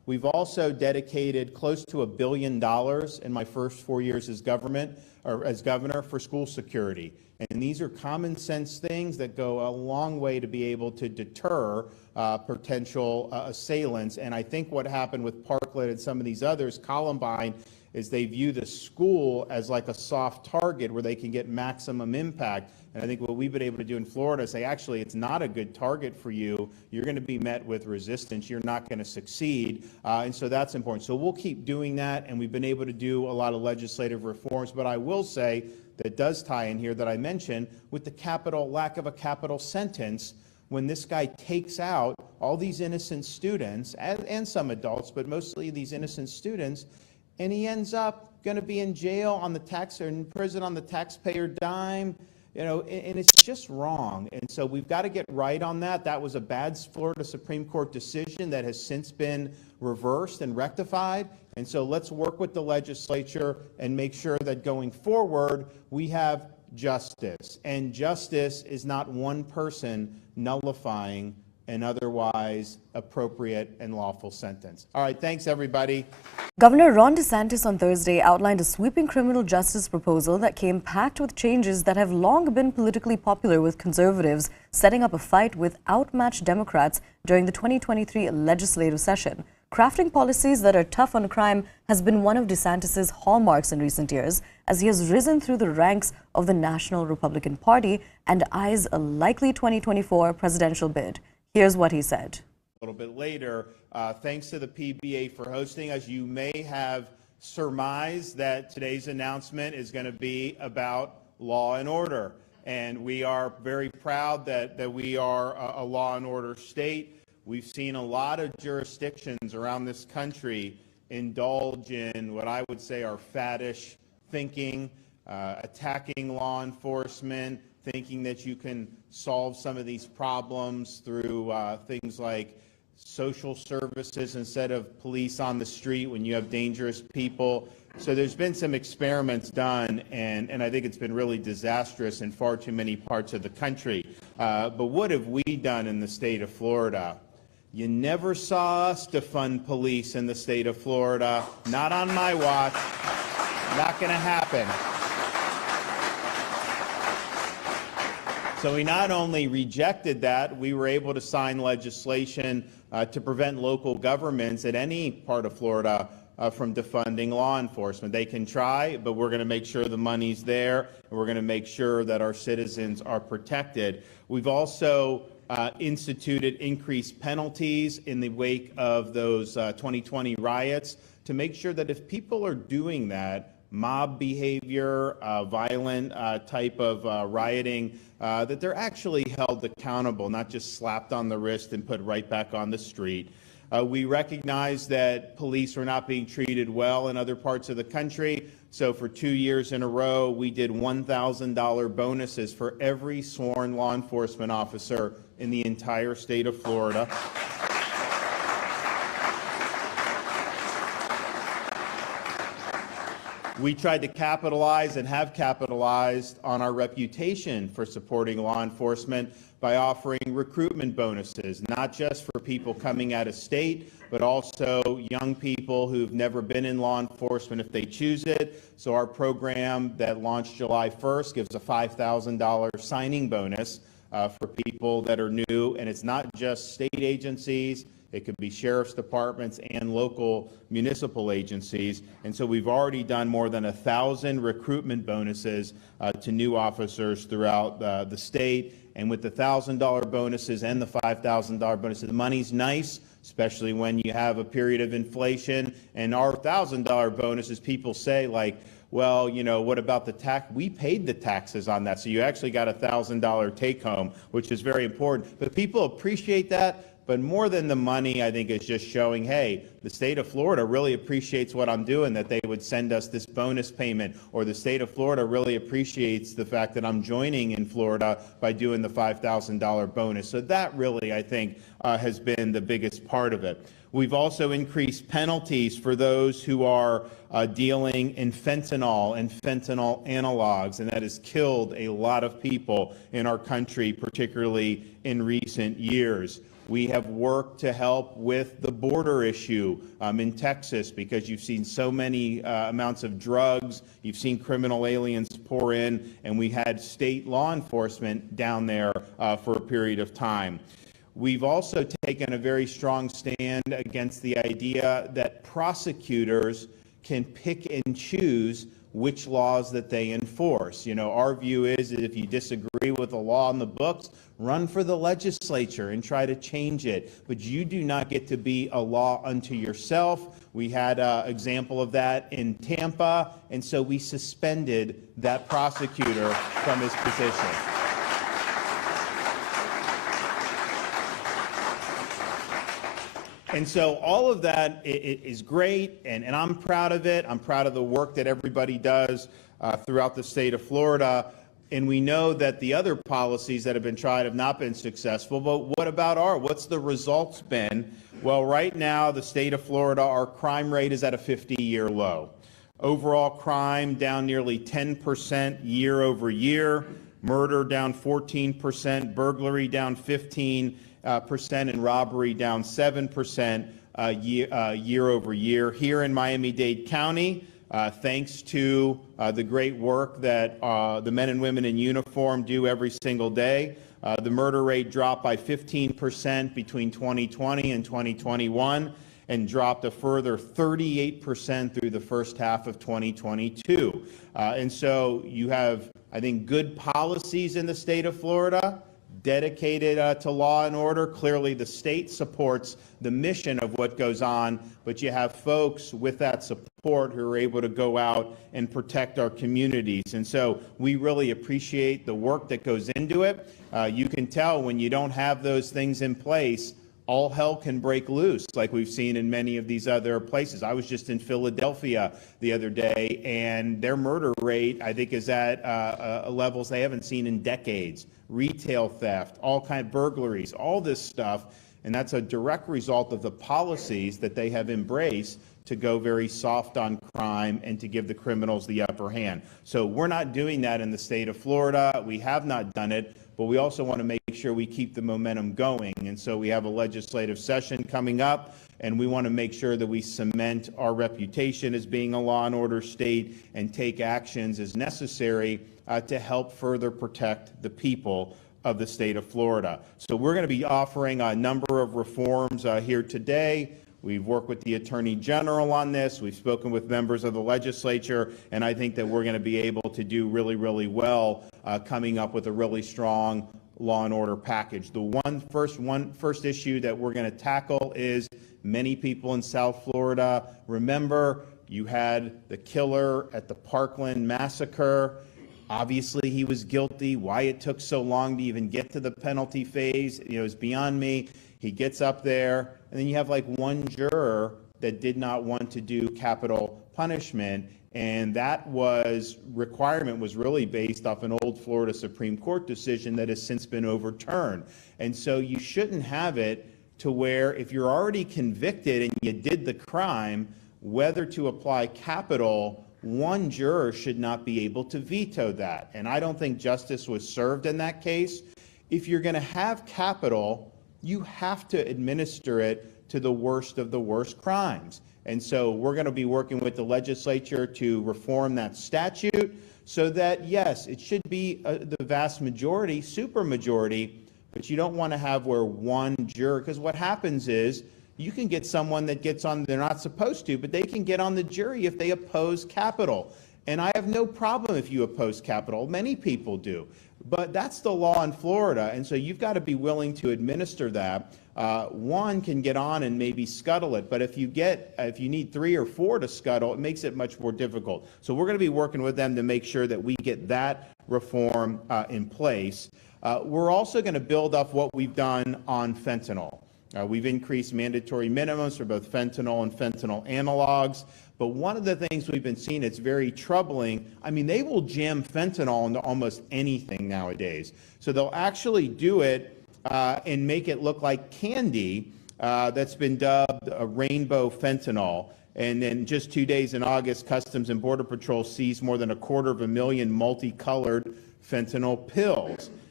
We've also dedicated close to $1 billion in my first 4 years as governor for school security. And these are common sense things that go a long way to be able to deter potential assailants. And I think what happened with Parkland and some of these others, Columbine, is they view the school as like a soft target where they can get maximum impact. And I think what we've been able to do in Florida is say, actually, it's not a good target for you. You're going to be met with resistance. You're not going to succeed. And so that's important. So we'll keep doing that. And we've been able to do a lot of legislative reforms. But I will say that does tie in here that I mentioned with the lack of a capital sentence. When this guy takes out all these innocent students and some adults, but mostly these innocent students, and he ends up going to be in jail on the or in prison on the taxpayer dime, and it's just wrong. And so we've got to get right on that. That was a bad Florida Supreme Court decision that has since been reversed and rectified. And so let's work with the legislature and make sure that going forward we have justice. And justice is not one person nullifying an otherwise appropriate and lawful sentence. All right, thanks everybody. Governor Ron DeSantis on Thursday outlined a sweeping criminal justice proposal that came packed with changes that have long been politically popular with conservatives, setting up a fight with outmatched Democrats during the 2023 legislative session. Crafting policies that are tough on crime has been one of DeSantis' hallmarks in recent years, as he has risen through the ranks of the National Republican Party and eyes a likely 2024 presidential bid. Here's what he said. A little bit later, thanks to the PBA for hosting us. You may have surmised that today's announcement is going to be about law and order. And we are very proud that we are a law and order state. We've seen a lot of jurisdictions around this country indulge in what I would say are faddish thinking, attacking law enforcement, thinking that you can solve some of these problems through things like social services instead of police on the street when you have dangerous people. So there's been some experiments done, and I think it's been really disastrous in far too many parts of the country. But what have we done in the state of Florida? You never saw us defund police in the state of Florida. Not on my watch. Not going to happen. So we not only rejected that, we were able to sign legislation to prevent local governments in any part of Florida from defunding law enforcement. They can try, but we're going to make sure the money's there, and we're going to make sure that our citizens are protected. We've also instituted increased penalties in the wake of those 2020 riots to make sure that if people are doing that, mob behavior, violent type of rioting, that they're actually held accountable, not just slapped on the wrist and put right back on the street. We recognize that police are not being treated well in other parts of the country. So for 2 years in a row, we did $1,000 bonuses for every sworn law enforcement officer in the entire state of Florida. We tried to capitalize and have capitalized on our reputation for supporting law enforcement by offering recruitment bonuses, not just for people coming out of state, but also young people who've never been in law enforcement if they choose it. So our program that launched July 1st gives a $5,000 signing bonus for people that are new, and it's not just state agencies. It could be sheriff's departments and local municipal agencies. And so we've already done more than 1,000 recruitment bonuses to new officers throughout the state. And with the $1,000 bonuses and the $5,000 bonuses, the money's nice, especially when you have a period of inflation. And our $1,000 bonuses, people say, like, well, you know, what about the tax? We paid the taxes on that. So you actually got a $1,000 take home, which is very important. But people appreciate that. But more than the money, I think, is just showing, hey, the state of Florida really appreciates what I'm doing, that they would send us this bonus payment, or the state of Florida really appreciates the fact that I'm joining in Florida by doing the $5,000 bonus. So that really, I think, has been the biggest part of it. We've also increased penalties for those who are dealing in fentanyl and fentanyl analogs, and that has killed a lot of people in our country, particularly in recent years. We have worked to help with the border issue in Texas, because you've seen so many amounts of drugs, you've seen criminal aliens pour in, and we had state law enforcement down there for a period of time. We've also taken a very strong stand against the idea that prosecutors can pick and choose which laws that they enforce. You know, our view is that if you disagree with a law in the books, run for the legislature and try to change it. But you do not get to be a law unto yourself. We had an example of that in Tampa, and so we suspended that prosecutor from his position. And so all of that is great, and I'm proud of it. I'm proud of the work that everybody does throughout the state of Florida. And we know that the other policies that have been tried have not been successful. But what about what's the results been? Well, right now, the state of Florida, our crime rate is at a 50-year low. Overall crime down nearly 10% year over year. Murder down 14%. Burglary down 15%. And robbery down 7% year over year. Here in Miami-Dade County, thanks to the great work that the men and women in uniform do every single day, the murder rate dropped by 15% between 2020 and 2021, and dropped a further 38% through the first half of 2022. And so you have, I think, good policies in the state of Florida, dedicated to law and order. Clearly, the state supports the mission of what goes on, but you have folks with that support who are able to go out and protect our communities. And so we really appreciate the work that goes into it. You can tell when you don't have those things in place, all hell can break loose, like we've seen in many of these other places. I was just in Philadelphia the other day, and their murder rate, I think, is at levels they haven't seen in decades. Retail theft, all kind of burglaries, all this stuff, and that's a direct result of the policies that they have embraced to go very soft on crime and to give the criminals the upper hand. So we're not doing that in the state of Florida. We have not done it, but we also want to make sure we keep the momentum going. And so we have a legislative session coming up, and we want to make sure that we cement our reputation as being a law and order state and take actions as necessary to help further protect the people of the state of Florida. So we're going to be offering a number of reforms here today. We've worked with the Attorney General on this. We've spoken with members of the legislature, and I think that we're going to be able to do really, really well coming up with a really strong law and order package. The first issue that we're going to tackle is many people in South Florida. Remember, you had the killer at the Parkland massacre. Obviously, he was guilty. Why it took so long to even get to the penalty phase, is beyond me. He gets up there, and then you have like one juror that did not want to do capital punishment, and that requirement was really based off an old Florida Supreme Court decision that has since been overturned. And so you shouldn't have it to where if you're already convicted and you did the crime, whether to apply capital, one juror should not be able to veto that. And I don't think justice was served in that case. If you're going to have capital, you have to administer it to the worst of the worst crimes. And so we're going to be working with the legislature to reform that statute so that, yes, it should be the vast majority, supermajority, but you don't want to have where one juror, because what happens is you can get someone that gets on, they're not supposed to, but they can get on the jury if they oppose capital. And I have no problem if you oppose capital. Many people do. But that's the law in Florida, and so you've got to be willing to administer that. One can get on and maybe scuttle it, but if you need 3 or 4 to scuttle, it makes it much more difficult. So we're going to be working with them to make sure that we get that reform in place. We're also going to build up what we've done on fentanyl. We've increased mandatory minimums for both fentanyl and fentanyl analogs. But one of the things we've been seeing that's very troubling, they will jam fentanyl into almost anything nowadays. So they'll actually do it and make it look like candy that's been dubbed a rainbow fentanyl. And then just 2 days in August, Customs and Border Patrol seized more than 250,000 multicolored fentanyl pills.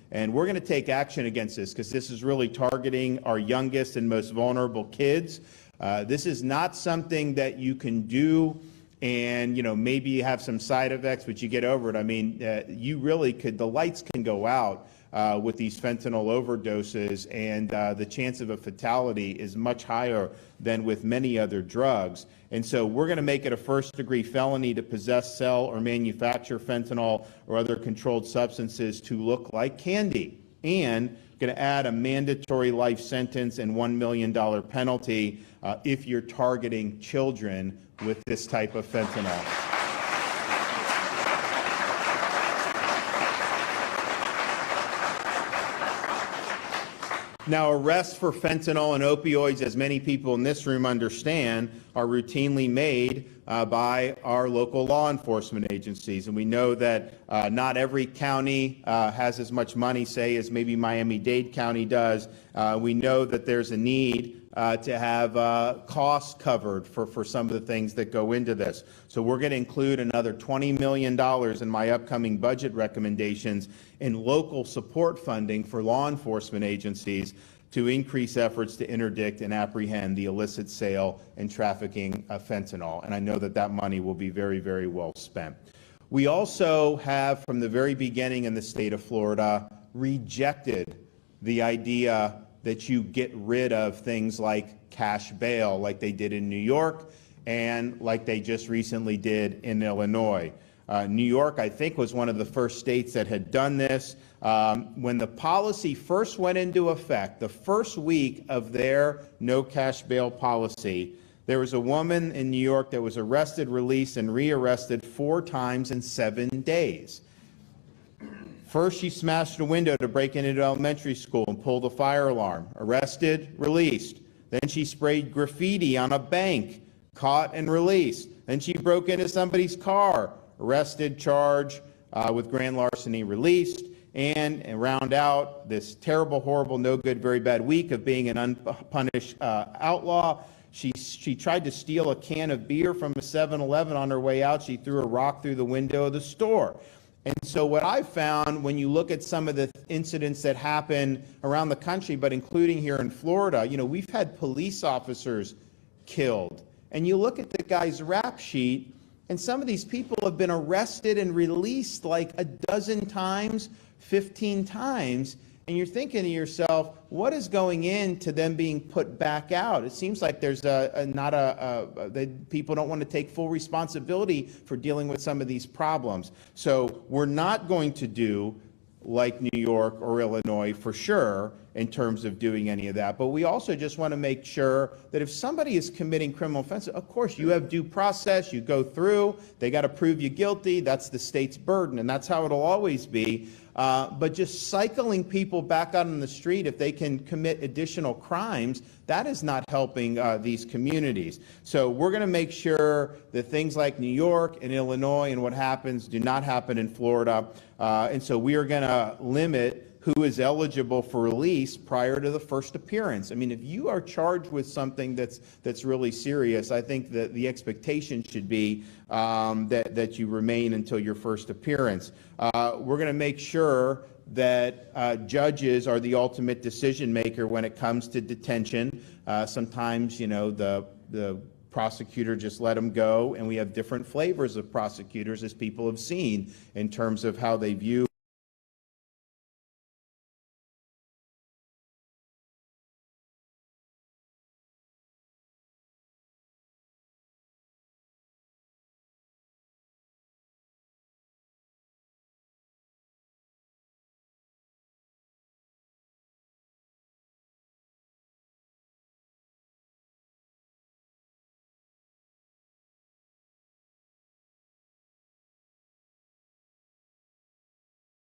And we're going to take action against this because this is really targeting our youngest and most vulnerable kids. This is not something that you can do and, maybe you have some side effects, but you get over it. I mean, you really could, the lights can go out with these fentanyl overdoses, and the chance of a fatality is much higher than with many other drugs. And so we're going to make it a first-degree felony to possess, sell, or manufacture fentanyl or other controlled substances to look like candy, and going to add a mandatory life sentence and $1 million penalty if you're targeting children with this type of fentanyl. Now, arrests for fentanyl and opioids, as many people in this room understand, are routinely made by our local law enforcement agencies. And we know that not every county has as much money, say, as maybe Miami-Dade County does. We know that there's a need to have costs covered for some of the things that go into this. So we're going to include another $20 million in my upcoming budget recommendations in local support funding for law enforcement agencies to increase efforts to interdict and apprehend the illicit sale and trafficking of fentanyl. And I know that that money will be very, very well spent. We also have, from the very beginning in the state of Florida, rejected the idea that you get rid of things like cash bail, like they did in New York and like they just recently did in Illinois. New York, I think, was one of the first states that had done this. When the policy first went into effect, the first week of their no cash bail policy, there was a woman in New York that was arrested, released, and rearrested 4 times in 7 days. First, she smashed a window to break into an elementary school and pulled a fire alarm. Arrested, released. Then she sprayed graffiti on a bank, caught and released. Then she broke into somebody's car, arrested, charged with grand larceny, released. And round out this terrible, horrible, no good, very bad week of being an unpunished outlaw. She tried to steal a can of beer from a 7-Eleven on her way out. She threw a rock through the window of the store. And so what I've found when you look at some of the incidents that happen around the country, but including here in Florida, we've had police officers killed. And you look at the guy's rap sheet, and some of these people have been arrested and released like a dozen times, 15 times. And you're thinking to yourself, what is going into them being put back out? It seems like there's people don't want to take full responsibility for dealing with some of these problems. So we're not going to do like New York or Illinois for sure in terms of doing any of that. But we also just want to make sure that if somebody is committing criminal offenses, of course, you have due process, you go through, they got to prove you guilty, that's the state's burden, and that's how it'll always be. But just cycling people back out on the street, if they can commit additional crimes, that is not helping these communities. So we're going to make sure that things like New York and Illinois and what happens do not happen in Florida. And so we are going to limit who is eligible for release prior to the first appearance. I mean, if you are charged with something that's really serious, I think that the expectation should be that you remain until your first appearance. We're going to make sure that judges are the ultimate decision maker when it comes to detention. Sometimes, the prosecutor just let them go, and we have different flavors of prosecutors, as people have seen, in terms of how they view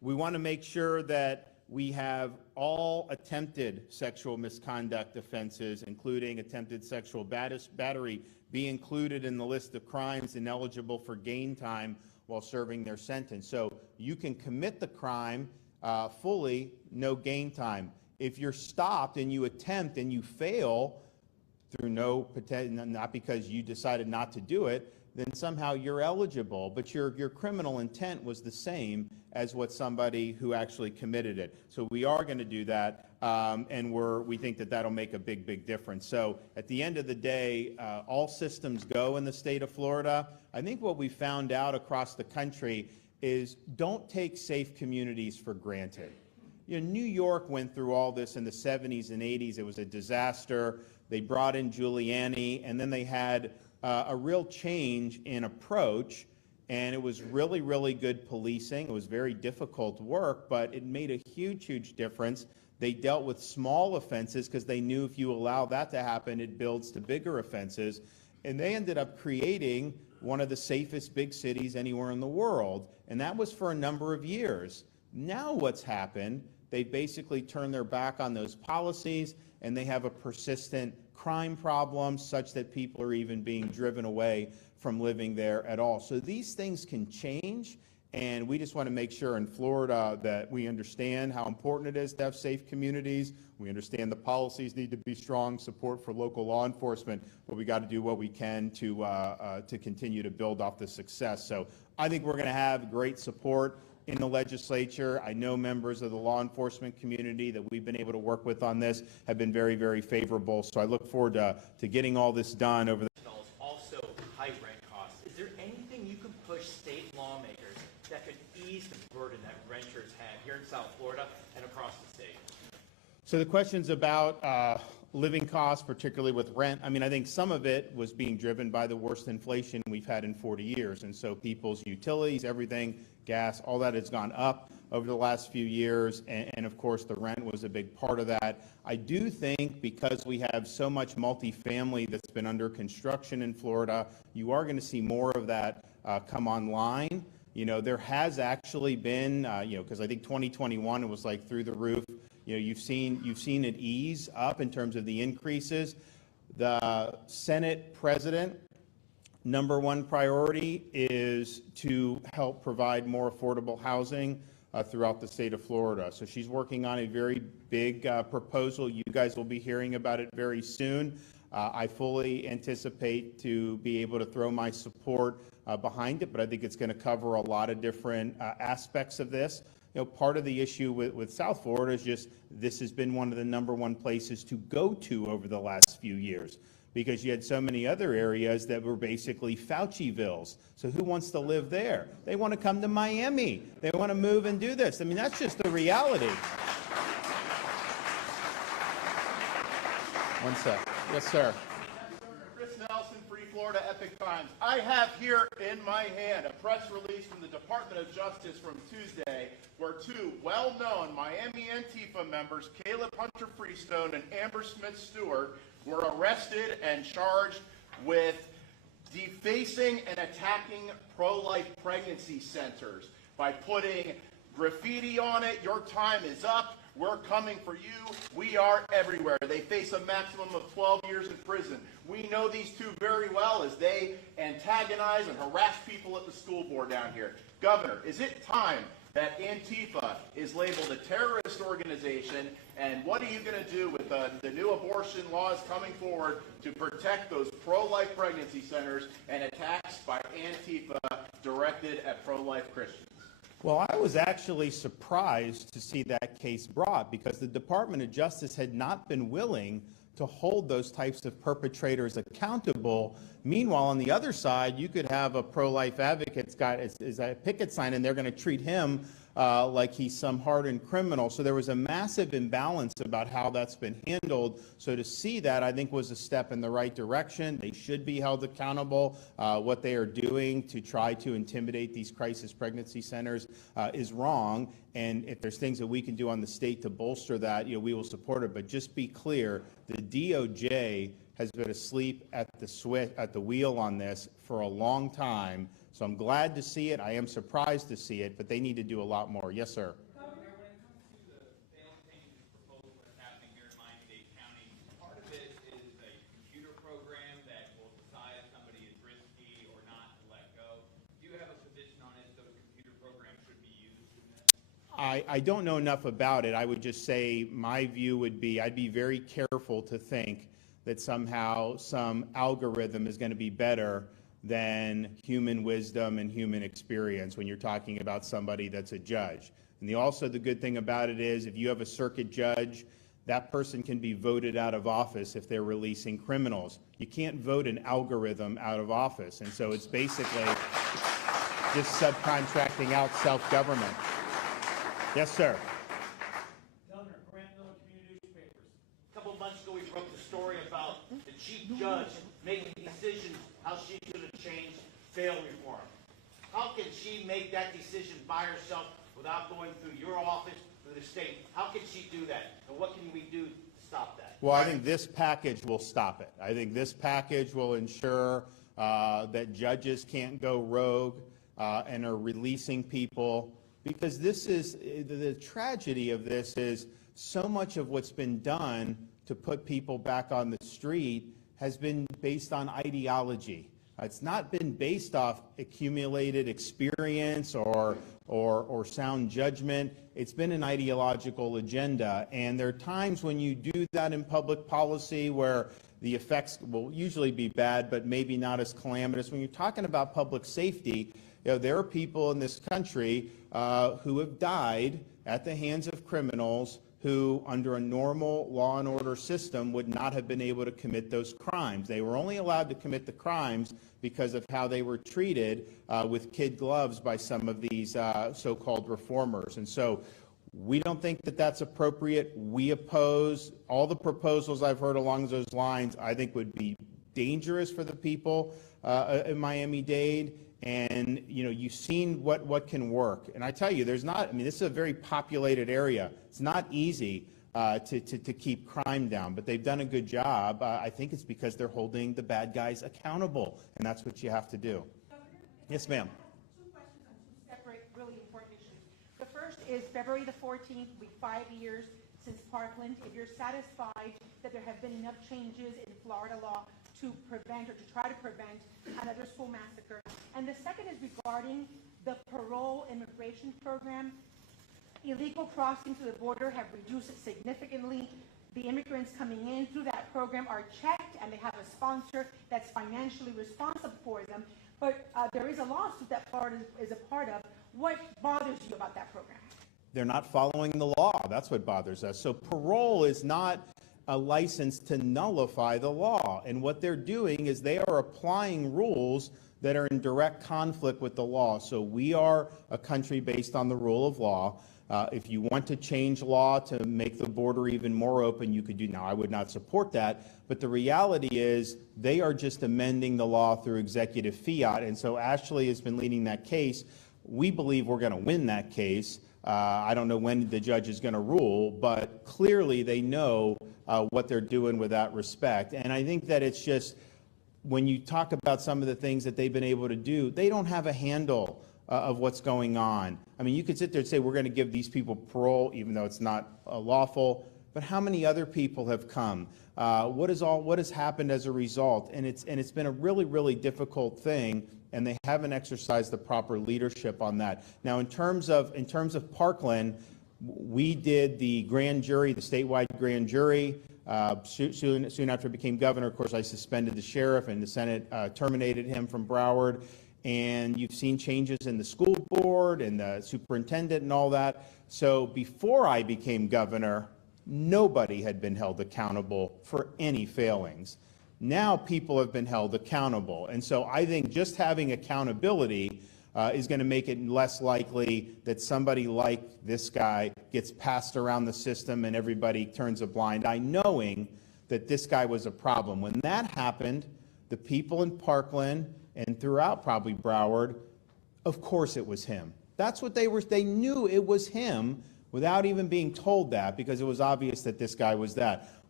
We want to make sure that we have all attempted sexual misconduct offenses, including attempted sexual battery, be included in the list of crimes ineligible for gain time while serving their sentence. So you can commit the crime fully, no gain time. If you're stopped and you attempt and you fail through not because you decided not to do it, then somehow you're eligible, but your criminal intent was the same as what somebody who actually committed it. So we are going to do that, and we think that that'll make a big difference. So at the end of the day, all systems go in the state of Florida. I think what we found out across the country is don't take safe communities for granted. You know, New York went through all this in the 70s and 80s. It was a disaster. They brought in Giuliani, and then they had a real change in approach, and it was really good policing. It was very difficult work, but it made a huge difference. They dealt with small offenses because they knew if you allow that to happen, it builds to bigger offenses. And they ended up creating one of the safest big cities anywhere in the world, and that was for a number of years. Now what's happened, they basically turned their back on those policies, and they have a persistent crime problem such that people are even being driven away from living there at all. So these things can change, and we just want to make sure in Florida that we understand how important it is to have safe communities. We understand the policies need to be strong, support for local law enforcement, but we got to do what we can to continue to build off the success. So I think we're going to have great support in the legislature. I know members of the law enforcement community that we've been able to work with on this have been very favorable. So I look forward to getting all this done over the also high rent costs. Is there anything you can push state lawmakers that could ease the burden that renters have here in South Florida and across the state? So the question's about living costs, particularly with rent. I mean, I think some of it was being driven by the worst inflation we've had in 40 years. And so people's utilities, everything, gas, all that has gone up over the last few years. And of course, the rent was a big part of that. I do think because we have so much multifamily that's been under construction in Florida, you are going to see more of that come online. You know, there has actually been, because I think 2021, it was like through the roof. You know, you've seen it ease up in terms of the increases. The Senate president, number one priority is to help provide more affordable housing throughout the state of Florida. So she's working on a very big proposal. You guys will be hearing about it very soon. I fully anticipate to be able to throw my support behind it, but I think it's going to cover a lot of different aspects of this. You know, part of the issue with South Florida is just this has been one of the number one places to go to over the last few years because you had so many other areas that were basically Faucivilles. So who wants to live there? They want to come to Miami. They want to move and do this. I mean, that's just the reality. One sec. Yes, sir. Free Florida Epic Times. I have here in my hand a press release from the Department of Justice from Tuesday where two well-known Miami Antifa members, Caleb Hunter Freestone and Amber Smith Stewart, were arrested and charged with defacing and attacking pro-life pregnancy centers by putting graffiti on it. Your time is up. We're coming for you. We are everywhere. They face a maximum of 12 years in prison. We know these two very well as they antagonize and harass people at the school board down here. Governor, is it time that Antifa is labeled a terrorist organization? And what are you going to do with the new abortion laws coming forward to protect those pro-life pregnancy centers and attacks by Antifa directed at pro-life Christians? Well, I was actually surprised to see that case brought because the Department of Justice had not been willing to hold those types of perpetrators accountable. Meanwhile, on the other side, you could have a pro-life advocate's got is a picket sign, and they're going to treat him like he's some hardened criminal. So there was a massive imbalance about how that's been handled. So to see that, I think, was a step in the right direction. They should be held accountable. What they are doing to try to intimidate these crisis pregnancy centers is wrong. And if there's things that we can do on the state to bolster that, we will support it. But just be clear, the DOJ has been asleep at the wheel on this for a long time. So I'm glad to see it. I am surprised to see it, but they need to do a lot more. Yes, sir. Governor, when it comes to the bail changes proposal that's happening here in Miami-Dade County, part of it is a computer program that will decide if somebody is risky or not to let go. Do you have a position on if those computer programs should be used in this? I don't know enough about it. I would just say my view would be I'd be very careful to think that somehow some algorithm is going to be better than human wisdom and human experience when you're talking about somebody that's a judge. And also the good thing about it is if you have a circuit judge, that person can be voted out of office if they're releasing criminals. You can't vote an algorithm out of office. And so it's basically just subcontracting out self-government. Yes, sir. Governor, Grant Miller Community Newspapers. A couple of months ago, we broke the story about the chief judge making decisions how she's going to change bail reform. How can she make that decision by herself without going through your office, through the state? How can she do that? And what can we do to stop that? Well, I think this package will stop it. I think this package will ensure that judges can't go rogue and are releasing people, because this is the tragedy of this is so much of what's been done to put people back on the street has been based on ideology. It's not been based off accumulated experience or sound judgment. It's been an ideological agenda. And there are times when you do that in public policy where the effects will usually be bad, but maybe not as calamitous. When you're talking about public safety, there are people in this country who have died at the hands of criminals who, under a normal law and order system, would not have been able to commit those crimes. They were only allowed to commit the crimes because of how they were treated with kid gloves by some of these so-called reformers. And so we don't think that that's appropriate. We oppose all the proposals I've heard along those lines. I think would be dangerous for the people in Miami-Dade. And, you've seen what can work. And I tell you, this is a very populated area. It's not easy to keep crime down, but they've done a good job. I think it's because they're holding the bad guys accountable, and that's what you have to do. Yes, ma'am. Two questions on two separate, really important issues. The first is February the 14th, will be 5 years since Parkland. If you're satisfied that there have been enough changes in Florida law to prevent or to try to prevent another school massacre. And the second is regarding the parole immigration program. Illegal crossings to the border have reduced significantly. The immigrants coming in through that program are checked, and they have a sponsor that's financially responsible for them. But there is a lawsuit that Florida is a part of. What bothers you about that program? They're not following the law. That's what bothers us. So parole is not a license to nullify the law. And what they're doing is they are applying rules that are in direct conflict with the law. So we are a country based on the rule of law. If you want to change law to make the border even more open, you could do. Now, I would not support that, but the reality is they are just amending the law through executive fiat. And so Ashley has been leading that case. We believe we're going to win that case. I don't know when the judge is going to rule, but clearly they know what they're doing with that respect. And I think that it's just, when you talk about some of the things that they've been able to do, they don't have a handle of what's going on. I mean, you could sit there and say, we're going to give these people parole, even though it's not lawful, but how many other people have come? What has happened as a result? And it's been a really, really difficult thing, and they haven't exercised the proper leadership on that. Now, in terms of Parkland, we did the grand jury, the statewide grand jury. Soon after I became governor, of course, I suspended the sheriff, and the Senate terminated him from Broward. And you've seen changes in the school board and the superintendent and all that. So before I became governor, nobody had been held accountable for any failings. Now people have been held accountable. And so I think just having accountability is going to make it less likely that somebody like this guy gets passed around the system and everybody turns a blind eye, knowing that this guy was a problem. When that happened, the people in Parkland and throughout probably Broward, of course it was him. That's what they knew it was him without even being told that, because it was obvious that this guy was that.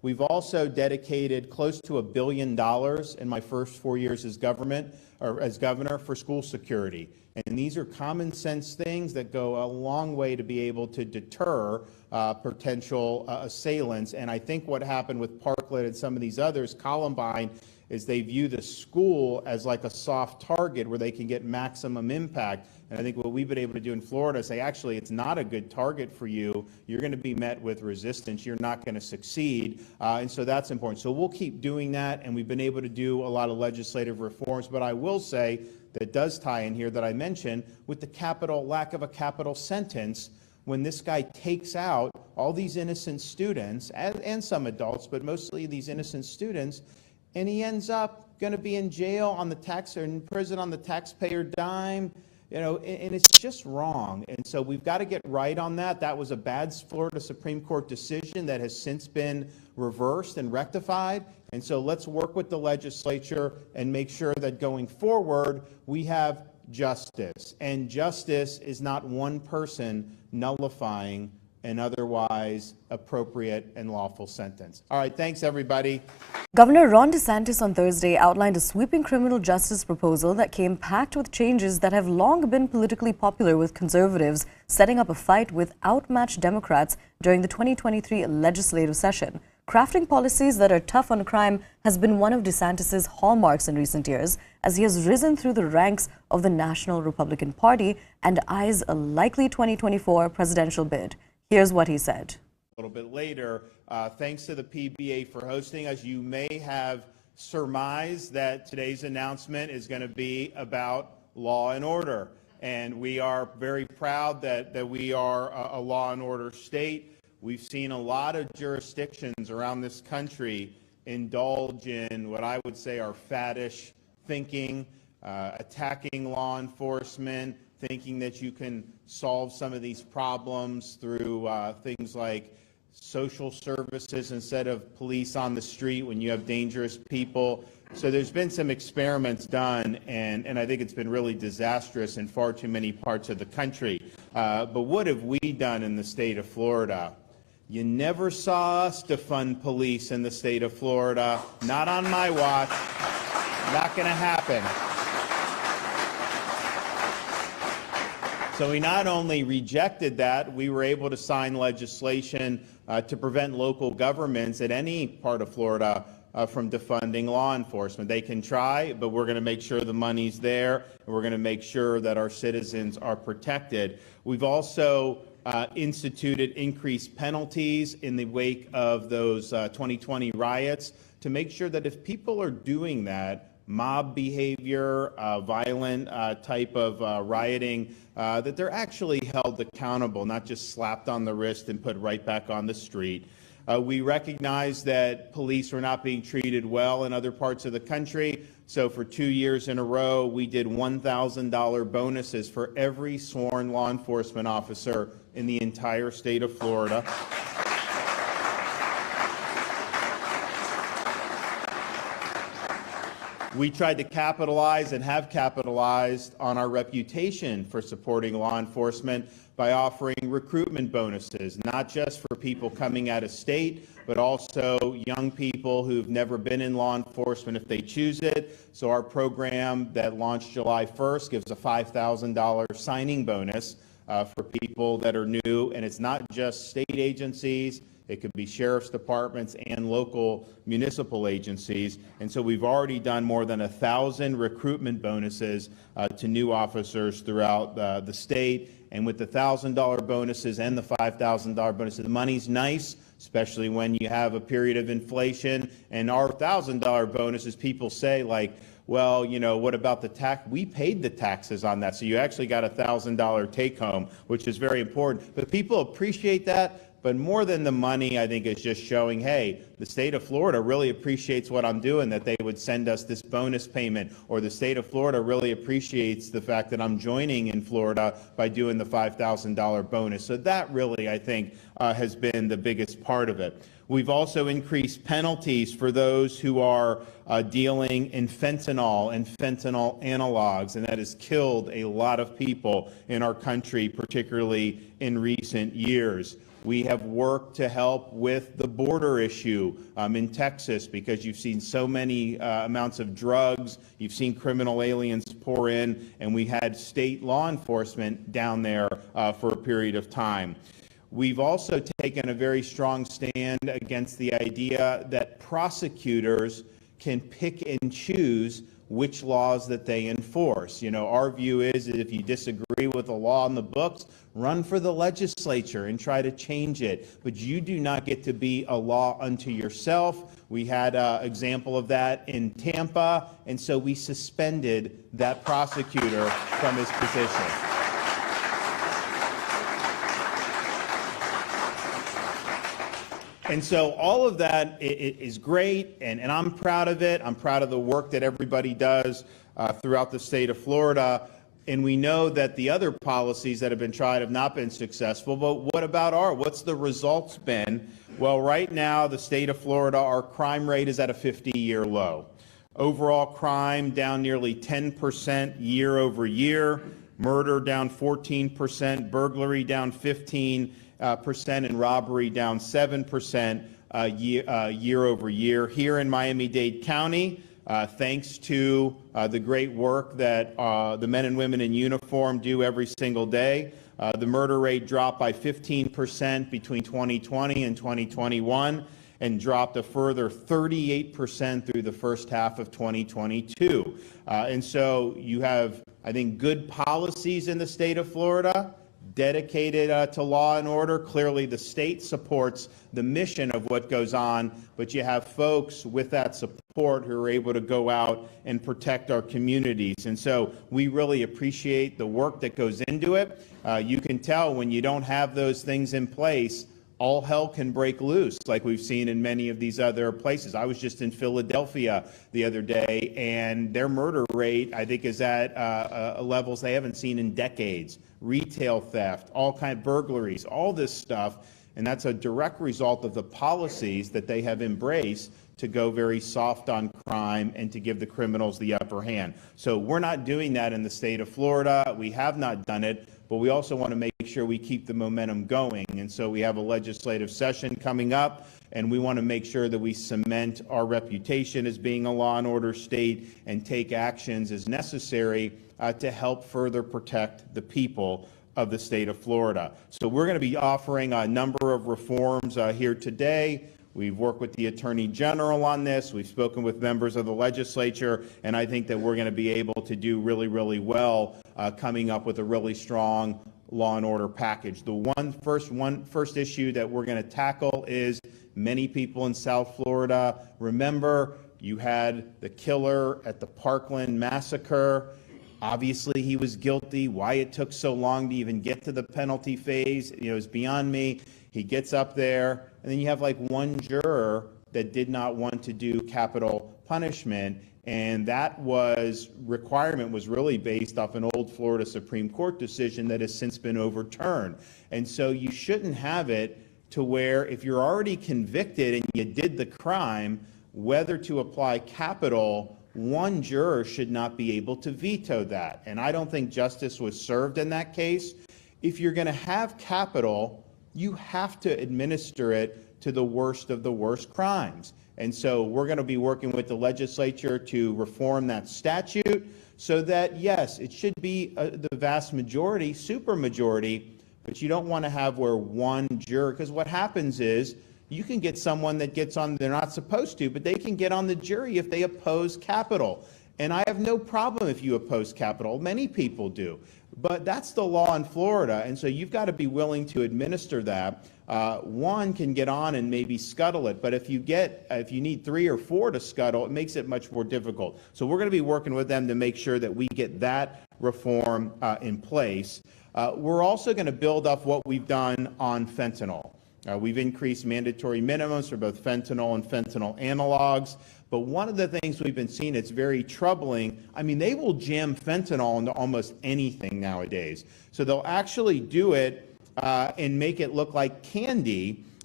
We've also dedicated close to $1 billion in my first 4 years as governor for school security. And these are common sense things that go a long way to be able to deter potential assailants. And I think what happened with Parkland and some of these others, Columbine, is they view the school as like a soft target where they can get maximum impact. And I think what we've been able to do in Florida is say, actually, it's not a good target for you. You're going to be met with resistance. You're not going to succeed. And so that's important. So we'll keep doing that. And we've been able to do a lot of legislative reforms. But I will say that does tie in here that I mentioned with the lack of a capital sentence. When this guy takes out all these innocent students and some adults, but mostly these innocent students, and he ends up going to be in jail on the or in prison on the taxpayer dime, and it's just wrong. And so we've got to get right on that. That was a bad Florida Supreme Court decision that has since been reversed and rectified. And so let's work with the legislature and make sure that going forward we have justice. And justice is not one person nullifying an otherwise appropriate and lawful sentence. All right, thanks everybody. Governor Ron DeSantis on Thursday outlined a sweeping criminal justice proposal that came packed with changes that have long been politically popular with conservatives, setting up a fight with outmatched Democrats during the 2023 legislative session. Crafting policies that are tough on crime has been one of DeSantis' hallmarks in recent years, as he has risen through the ranks of the National Republican Party and eyes a likely 2024 presidential bid. Here's what he said. A little bit later, thanks to the PBA for hosting us. You may have surmised that today's announcement is going to be about law and order. And we are very proud that we are a law and order state. We've seen a lot of jurisdictions around this country indulge in what I would say are faddish thinking, attacking law enforcement, thinking that you can solve some of these problems through things like social services instead of police on the street when you have dangerous people. So there's been some experiments done, and I think it's been really disastrous in far too many parts of the country. But what have we done in the state of Florida? You never saw us defund police in the state of Florida. Not on my watch. Not going to happen. So we not only rejected that, we were able to sign legislation to prevent local governments at any part of Florida from defunding law enforcement. They can try, but we're going to make sure the money's there, and we're going to make sure that our citizens are protected. We've also instituted increased penalties in the wake of those 2020 riots to make sure that if people are doing that, mob behavior, violent type of rioting, that they're actually held accountable, not just slapped on the wrist and put right back on the street. We recognize that police were not being treated well in other parts of the country. So for 2 years in a row, we did $1,000 bonuses for every sworn law enforcement officer in the entire state of Florida. We tried to capitalize and have capitalized on our reputation for supporting law enforcement by offering recruitment bonuses, not just for people coming out of state, but also young people who've never been in law enforcement if they choose it. So our program that launched July 1st gives a $5,000 signing bonus for people that are new, and it's not just state agencies. It could be sheriff's departments and local municipal agencies. And so we've already done more than 1,000 recruitment bonuses to new officers throughout the state. And with the $1,000 bonuses and the $5,000 bonuses, the money's nice, especially when you have a period of inflation. And our $1,000 bonuses, people say, like, well, you know, what about the tax? We paid the taxes on that. So you actually got a $1,000 take home, which is very important. But people appreciate that. But more than the money, I think, is just showing, hey, the state of Florida really appreciates what I'm doing, that they would send us this bonus payment, or the state of Florida really appreciates the fact that I'm joining in Florida by doing the $5,000 bonus. So that really, I think, has been the biggest part of it. We've also increased penalties for those who are dealing in fentanyl and fentanyl analogs, and that has killed a lot of people in our country, particularly in recent years. We have worked to help with the border issue in Texas, because you've seen so many amounts of drugs, you've seen criminal aliens pour in, and we had state law enforcement down there for a period of time. We've also taken a very strong stand against the idea that prosecutors can pick and choose which laws that they enforce. You know, our view is that if you disagree with the law in the books, run for the legislature and try to change it. But you do not get to be a law unto yourself. We had an example of that in Tampa, and so we suspended that prosecutor from his position. And so all of that is great, and I'm proud of it. I'm proud of the work that everybody does throughout the state of Florida. And we know that the other policies that have been tried have not been successful, but what about what's the results been? Well, right now, the state of Florida, our crime rate is at a 50-year low. Overall crime down nearly 10% year over year, murder down 14%, burglary down 15%, and robbery down 7% year over year. Here in Miami-Dade County, thanks to the great work that the men and women in uniform do every single day, the murder rate dropped by 15% between 2020 and 2021, and dropped a further 38% through the first half of 2022. And so you have, I think, good policies in the state of Florida, dedicated to law and order. Clearly, the state supports the mission of what goes on, but you have folks with that support who are able to go out and protect our communities. And so we really appreciate the work that goes into it. You can tell when you don't have those things in place, all hell can break loose, like we've seen in many of these other places. I was just in Philadelphia the other day, and their murder rate, I think, is at levels they haven't seen in decades. Retail theft, all kind of burglaries, all this stuff, and that's a direct result of the policies that they have embraced to go very soft on crime and to give the criminals the upper hand. So we're not doing that in the state of Florida. We have not done it, but we also want to make sure we keep the momentum going. And so we have a legislative session coming up, and we want to make sure that we cement our reputation as being a law and order state and take actions as necessary to help further protect the people of the state of Florida. So we're going to be offering a number of reforms here today. We've worked with the Attorney General on this. We've spoken with members of the legislature, and I think that we're going to be able to do really, really well coming up with a really strong law and order package. The first issue that we're going to tackle is many people in South Florida. Remember, you had the killer at the Parkland massacre. Obviously, he was guilty. Why it took so long to even get to the penalty phase, is beyond me. He gets up there, and then you have like one juror that did not want to do capital punishment, and that requirement was really based off an old Florida Supreme Court decision that has since been overturned. And so you shouldn't have it to where if you're already convicted and you did the crime, whether to apply capital, one juror should not be able to veto that. And I don't think justice was served in that case. If you're going to have capital, you have to administer it to the worst of the worst crimes. And so we're going to be working with the legislature to reform that statute so that, yes, it should be the vast majority, supermajority, but you don't want to have where one juror, because what happens is you can get someone that gets on, they're not supposed to, but they can get on the jury if they oppose capital. And I have no problem if you oppose capital. Many people do. But that's the law in Florida, and so you've got to be willing to administer that. One can get on and maybe scuttle it, but if you need 3 or 4 to scuttle, it makes it much more difficult. So we're going to be working with them to make sure that we get that reform in place. We're also going to build up what we've done on fentanyl. We've increased mandatory minimums for both fentanyl and fentanyl analogs. But one of the things we've been seeing that's very troubling, I mean, they will jam fentanyl into almost anything nowadays. So they'll actually do it and make it look like candy.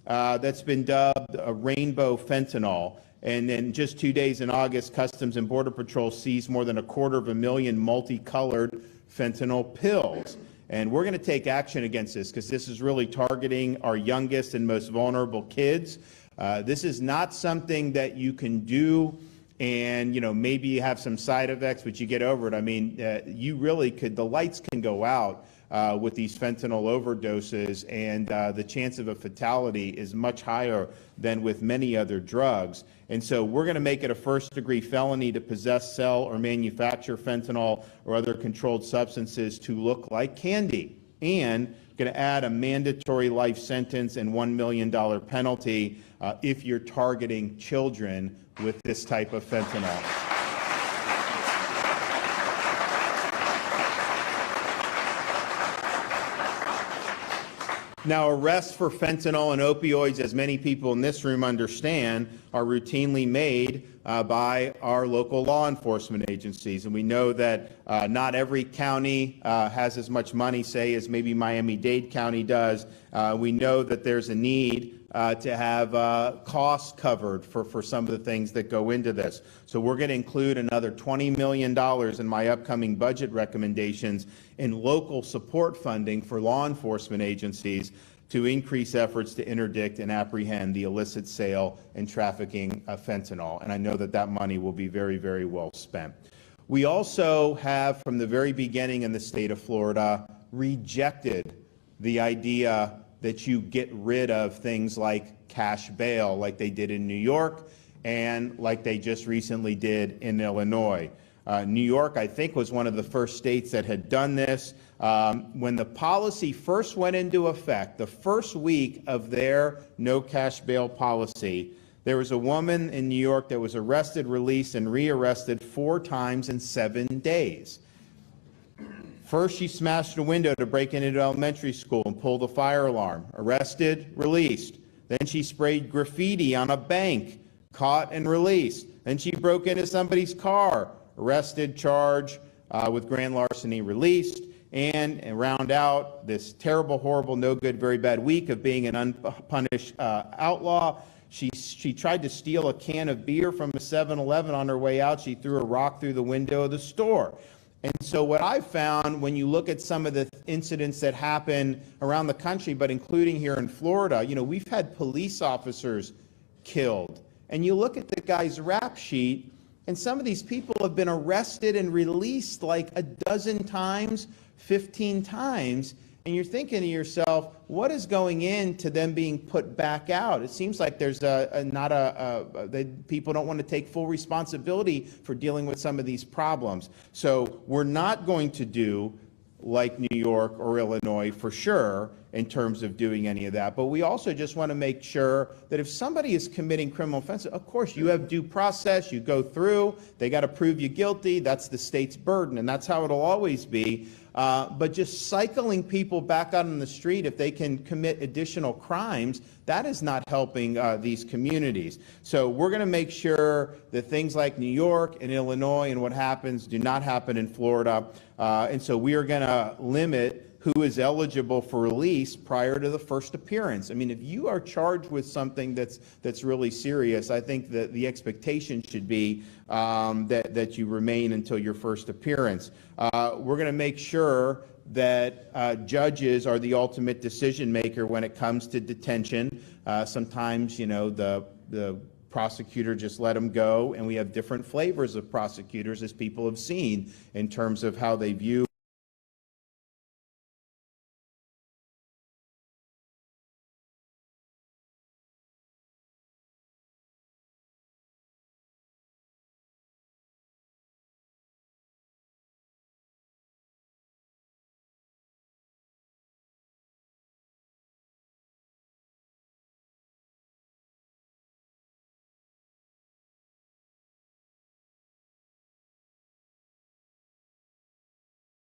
that's been dubbed a rainbow fentanyl. And in just 2 days in August, Customs and Border Patrol seized more than 250,000 multicolored fentanyl pills. And we're going to take action against this because this is really targeting our youngest and most vulnerable kids. This is not something that you can do and, maybe you have some side effects, but you get over it. I mean, you really could, the lights can go out with these fentanyl overdoses, and the chance of a fatality is much higher than with many other drugs. And so we're going to make it a first-degree felony to possess, sell, or manufacture fentanyl or other controlled substances to look like candy. And going to add a mandatory life sentence and $1 million penalty if you're targeting children with this type of fentanyl. Now, arrests for fentanyl and opioids, as many people in this room understand, are routinely made by our local law enforcement agencies. And we know that not every county has as much money, say, as maybe Miami-Dade County does. We know that there's a need to have costs covered for some of the things that go into this. So we're going to include another $20 million in my upcoming budget recommendations in local support funding for law enforcement agencies to increase efforts to interdict and apprehend the illicit sale and trafficking of fentanyl. And I know that that money will be very, very well spent. We also have, from the very beginning in the state of Florida, rejected the idea that you get rid of things like cash bail, like they did in New York and like they just recently did in Illinois. New York, I think, was one of the first states that had done this. When the policy first went into effect, the first week of their no cash bail policy, there was a woman in New York that was arrested, released, and rearrested 4 times in 7 days. First, she smashed a window to break into an elementary school and pulled a fire alarm. Arrested, released. Then she sprayed graffiti on a bank, caught and released. Then she broke into somebody's car, arrested, charged with grand larceny, released. And round out this terrible, horrible, no good, very bad week of being an unpunished outlaw. She tried to steal a can of beer from a 7-Eleven on her way out. She threw a rock through the window of the store. And so what I've found when you look at some of the incidents that happen around the country, but including here in Florida, we've had police officers killed. And you look at the guy's rap sheet, and some of these people have been arrested and released like a dozen times, 15 times. And you're thinking to yourself, what is going into them being put back out? It seems like there's people don't want to take full responsibility for dealing with some of these problems. So we're not going to do like New York or Illinois for sure in terms of doing any of that. But we also just want to make sure that if somebody is committing criminal offenses, of course, you have due process, you go through, they got to prove you guilty. That's the state's burden, and that's how it'll always be. But just cycling people back out on the street if they can commit additional crimes, that is not helping these communities. So we're going to make sure that things like New York and Illinois and what happens do not happen in Florida. And so we are going to limit who is eligible for release prior to the first appearance. I mean, if you are charged with something that's really serious, I think that the expectation should be that you remain until your first appearance. We're going to make sure that judges are the ultimate decision maker when it comes to detention. Sometimes, the prosecutor just let them go, and we have different flavors of prosecutors, as people have seen, in terms of how they view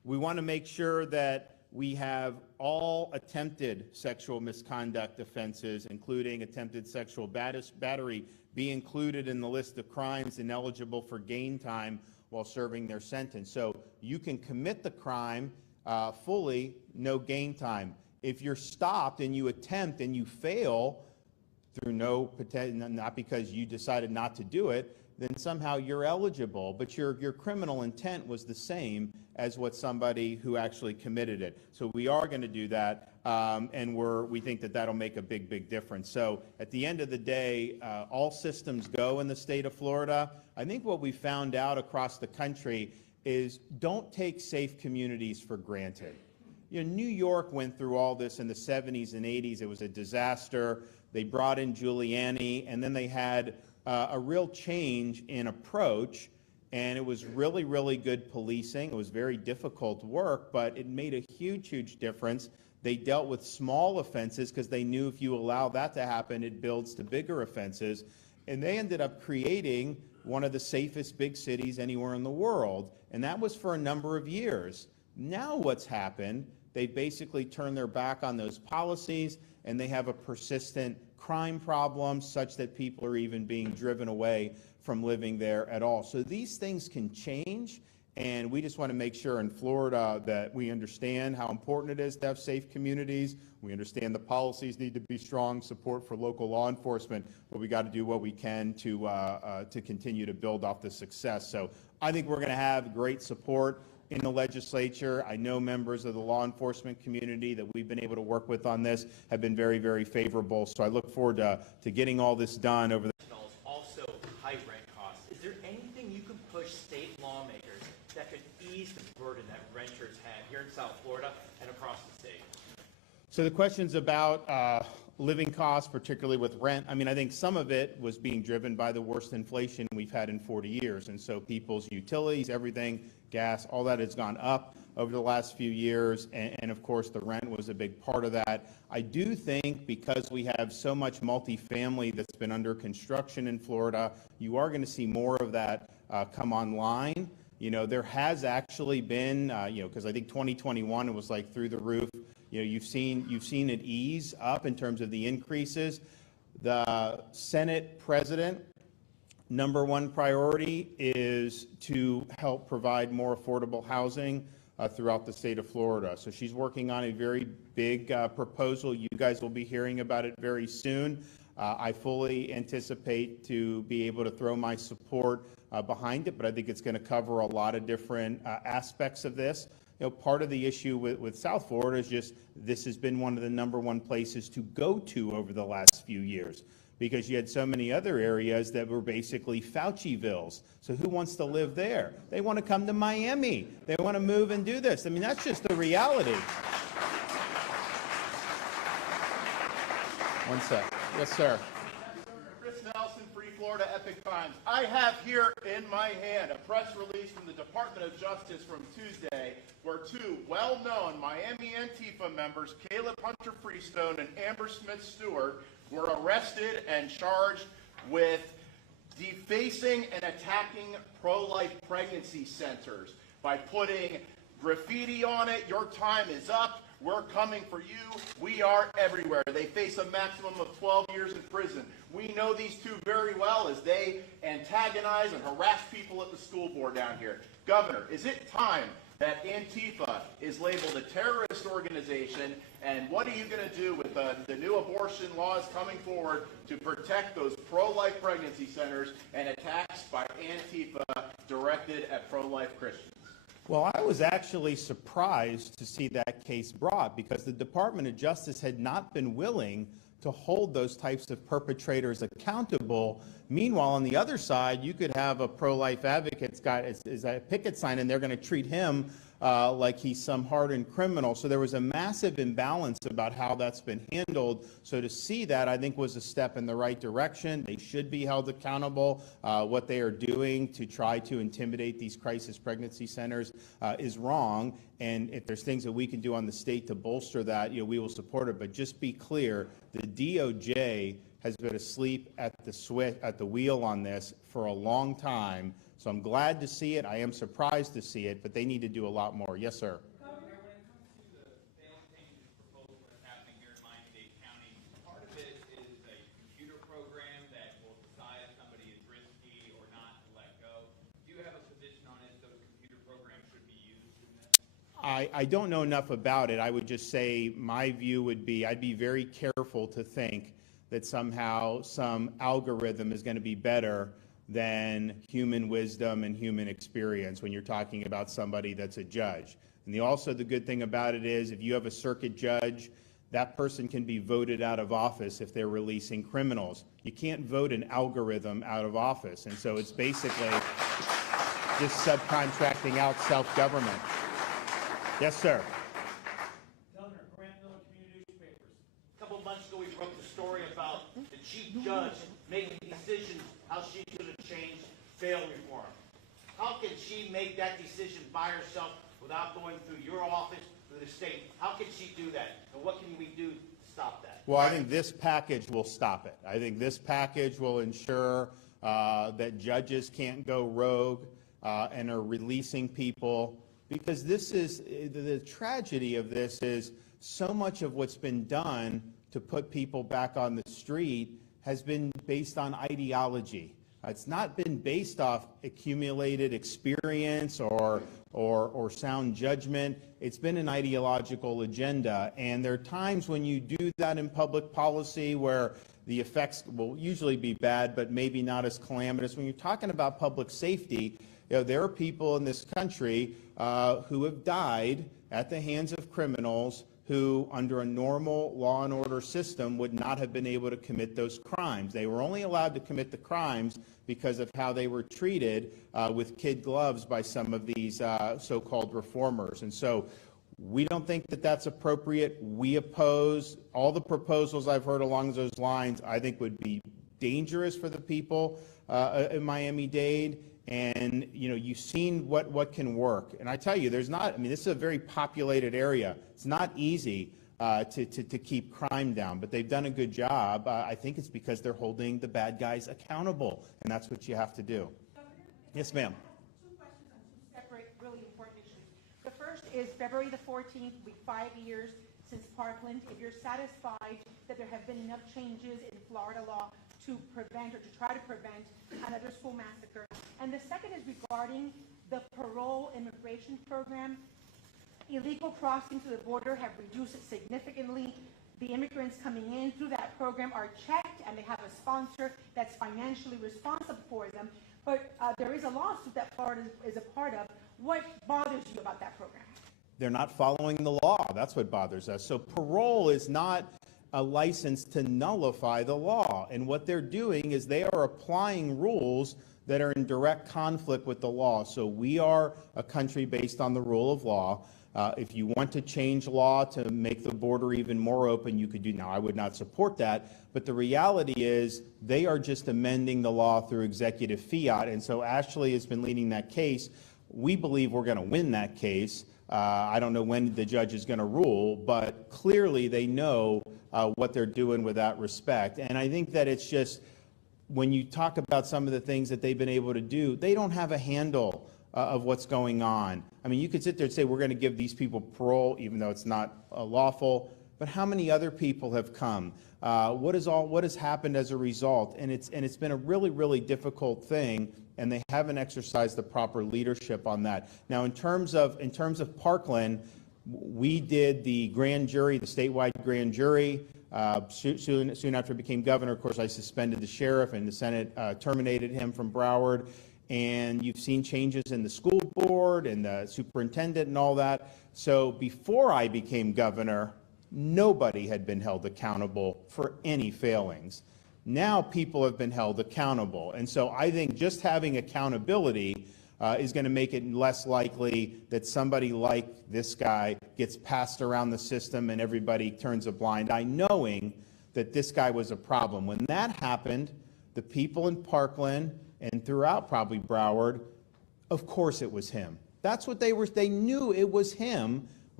We want to make sure that we have all attempted sexual misconduct offenses, including attempted sexual battery, be included in the list of crimes ineligible for gain time while serving their sentence. So you can commit the crime fully, no gain time. If you're stopped and you attempt and you fail through not because you decided not to do it, then somehow you're eligible, but your criminal intent was the same as what somebody who actually committed it. So we are going to do that, and we think that that'll make a big difference. So at the end of the day, all systems go in the state of Florida. I think what we found out across the country is don't take safe communities for granted. You know, New York went through all this in the 70s and 80s. It was a disaster. They brought in Giuliani, and then they had a real change in approach, and it was really good policing. It was very difficult work, but it made a huge difference. They dealt with small offenses because they knew if you allow that to happen, it builds to bigger offenses. And they ended up creating one of the safest big cities anywhere in the world, and that was for a number of years. Now what's happened, they basically turned their back on those policies, and they have a persistent crime problem such that people are even being driven away from living there at all. So these things can change, and we just want to make sure in Florida that we understand how important it is to have safe communities. We understand the policies need to be strong, support for local law enforcement, but we got to do what we can to continue to build off the success. So I think we're going to have great support in the legislature. I know members of the law enforcement community that we've been able to work with on this have been very favorable. So I look forward to getting all this done over the also high rent costs. Is there anything you can push state lawmakers that could ease the burden that renters have here in South Florida and across the state? So the question's about living costs, particularly with rent. I mean, I think some of it was being driven by the worst inflation we've had in 40 years. And so people's utilities, everything, gas, all that has gone up over the last few years. And of course, the rent was a big part of that. I do think because we have so much multifamily that's been under construction in Florida, you are going to see more of that come online. You know, there has actually been, because I think 2021, it was like through the roof. You know, you've seen it ease up in terms of the increases. The Senate president, number one priority is to help provide more affordable housing throughout the state of Florida. So she's working on a very big proposal. You guys will be hearing about it very soon. I fully anticipate to be able to throw my support behind it, but I think it's going to cover a lot of different aspects of this. You know, part of the issue with South Florida is just this has been one of the number one places to go to over the last few years because you had so many other areas that were basically Faucivilles. So who wants to live there? They want to come to Miami. They want to move and do this. I mean, that's just the reality. One sec. Yes, sir. Chris Nelson, Free Florida Epic Times. I have here in my hand a press release from the Department of Justice from Tuesday where two well-known Miami Antifa members, Caleb Hunter Freestone and Amber Smith Stewart, were arrested and charged with defacing and attacking pro-life pregnancy centers by putting graffiti on it. Your time is up. We're coming for you. We are everywhere. They face a maximum of 12 years in prison. We know these two very well as they antagonize and harass people at the school board down here. Governor, is it time that Antifa is labeled a terrorist organization? And what are you going to do with the new abortion laws coming forward to protect those pro-life pregnancy centers and attacks by Antifa directed at pro-life Christians? Well, I was actually surprised to see that case brought because the Department of Justice had not been willing to hold those types of perpetrators accountable. Meanwhile, on the other side, you could have a pro-life advocate's got is a picket sign, and they're going to treat him like he's some hardened criminal. So there was a massive imbalance about how that's been handled. So to see that, I think, was a step in the right direction. They should be held accountable. What they are doing to try to intimidate these crisis pregnancy centers is wrong. And if there's things that we can do on the state to bolster that, we will support it. But just be clear, the DOJ has been asleep at the wheel on this for a long time. So I'm glad to see it. I am surprised to see it, but they need to do a lot more. Yes, sir. Governor, when it comes to the bail changes proposal that's happening here in Miami-Dade County, part of it is a computer program that will decide if somebody is risky or not to let go. Do you have a position on if those computer programs should be used in this? I don't know enough about it. I would just say my view would be I'd be very careful to think that somehow some algorithm is going to be better than human wisdom and human experience when you're talking about somebody that's a judge. And also the good thing about it is if you have a circuit judge, that person can be voted out of office if they're releasing criminals. You can't vote an algorithm out of office. And so it's basically just subcontracting out self-government. Yes, sir. A couple of months ago, we broke the story about the chief judge making decisions how she's going to change bail reform. How can she make that decision by herself without going through your office, through the state? How can she do that? And what can we do to stop that? Well, I think this package will stop it. I think this package will ensure that judges can't go rogue and are releasing people, because this is the tragedy of this is so much of what's been done to put people back on the street has been based on ideology. It's not been based off accumulated experience or sound judgment. It's been an ideological agenda. And there are times when you do that in public policy where the effects will usually be bad, but maybe not as calamitous. When you're talking about public safety, there are people in this country who have died at the hands of criminals who, under a normal law and order system, would not have been able to commit those crimes. They were only allowed to commit the crimes because of how they were treated with kid gloves by some of these so-called reformers. And so we don't think that that's appropriate. We oppose all the proposals I've heard along those lines. I think would be dangerous for the people in Miami-Dade. And, you've seen what can work. And I tell you, this is a very populated area. It's not easy to keep crime down, but they've done a good job. I think it's because they're holding the bad guys accountable, and that's what you have to do. Yes, ma'am. Two questions on two separate, really important issues. The first is February the 14th, will be 5 years since Parkland. If you're satisfied that there have been enough changes in Florida law to prevent or to try to prevent another school massacre. And the second is regarding the parole immigration program. Illegal crossings to the border have reduced significantly. The immigrants coming in through that program are checked and they have a sponsor that's financially responsible for them. But there is a lawsuit that Florida is a part of. What bothers you about that program? They're not following the law. That's what bothers us. So parole is not a license to nullify the law. And what they're doing is they are applying rules that are in direct conflict with the law. So we are a country based on the rule of law. If you want to change law to make the border even more open, you could do. Now, I would not support that, but the reality is they are just amending the law through executive fiat. And so Ashley has been leading that case. We believe we're going to win that case. I don't know when the judge is going to rule, but clearly they know what they're doing with that respect. And I think that it's just, when you talk about some of the things that they've been able to do, they don't have a handle of what's going on. I mean, you could sit there and say, we're going to give these people parole, even though it's not lawful, but how many other people have come? What has happened as a result? And it's been a really, really difficult thing, and they haven't exercised the proper leadership on that. Now, in terms of Parkland, we did the grand jury, the statewide grand jury. Soon after I became governor, of course, I suspended the sheriff, and the Senate terminated him from Broward. And you've seen changes in the school board and the superintendent and all that. So before I became governor, nobody had been held accountable for any failings. Now people have been held accountable. And so I think just having accountability is going to make it less likely that somebody like this guy gets passed around the system and everybody turns a blind eye, knowing that this guy was a problem. When that happened, the people in Parkland and throughout probably Broward, of course it was him. That's what they knew it was him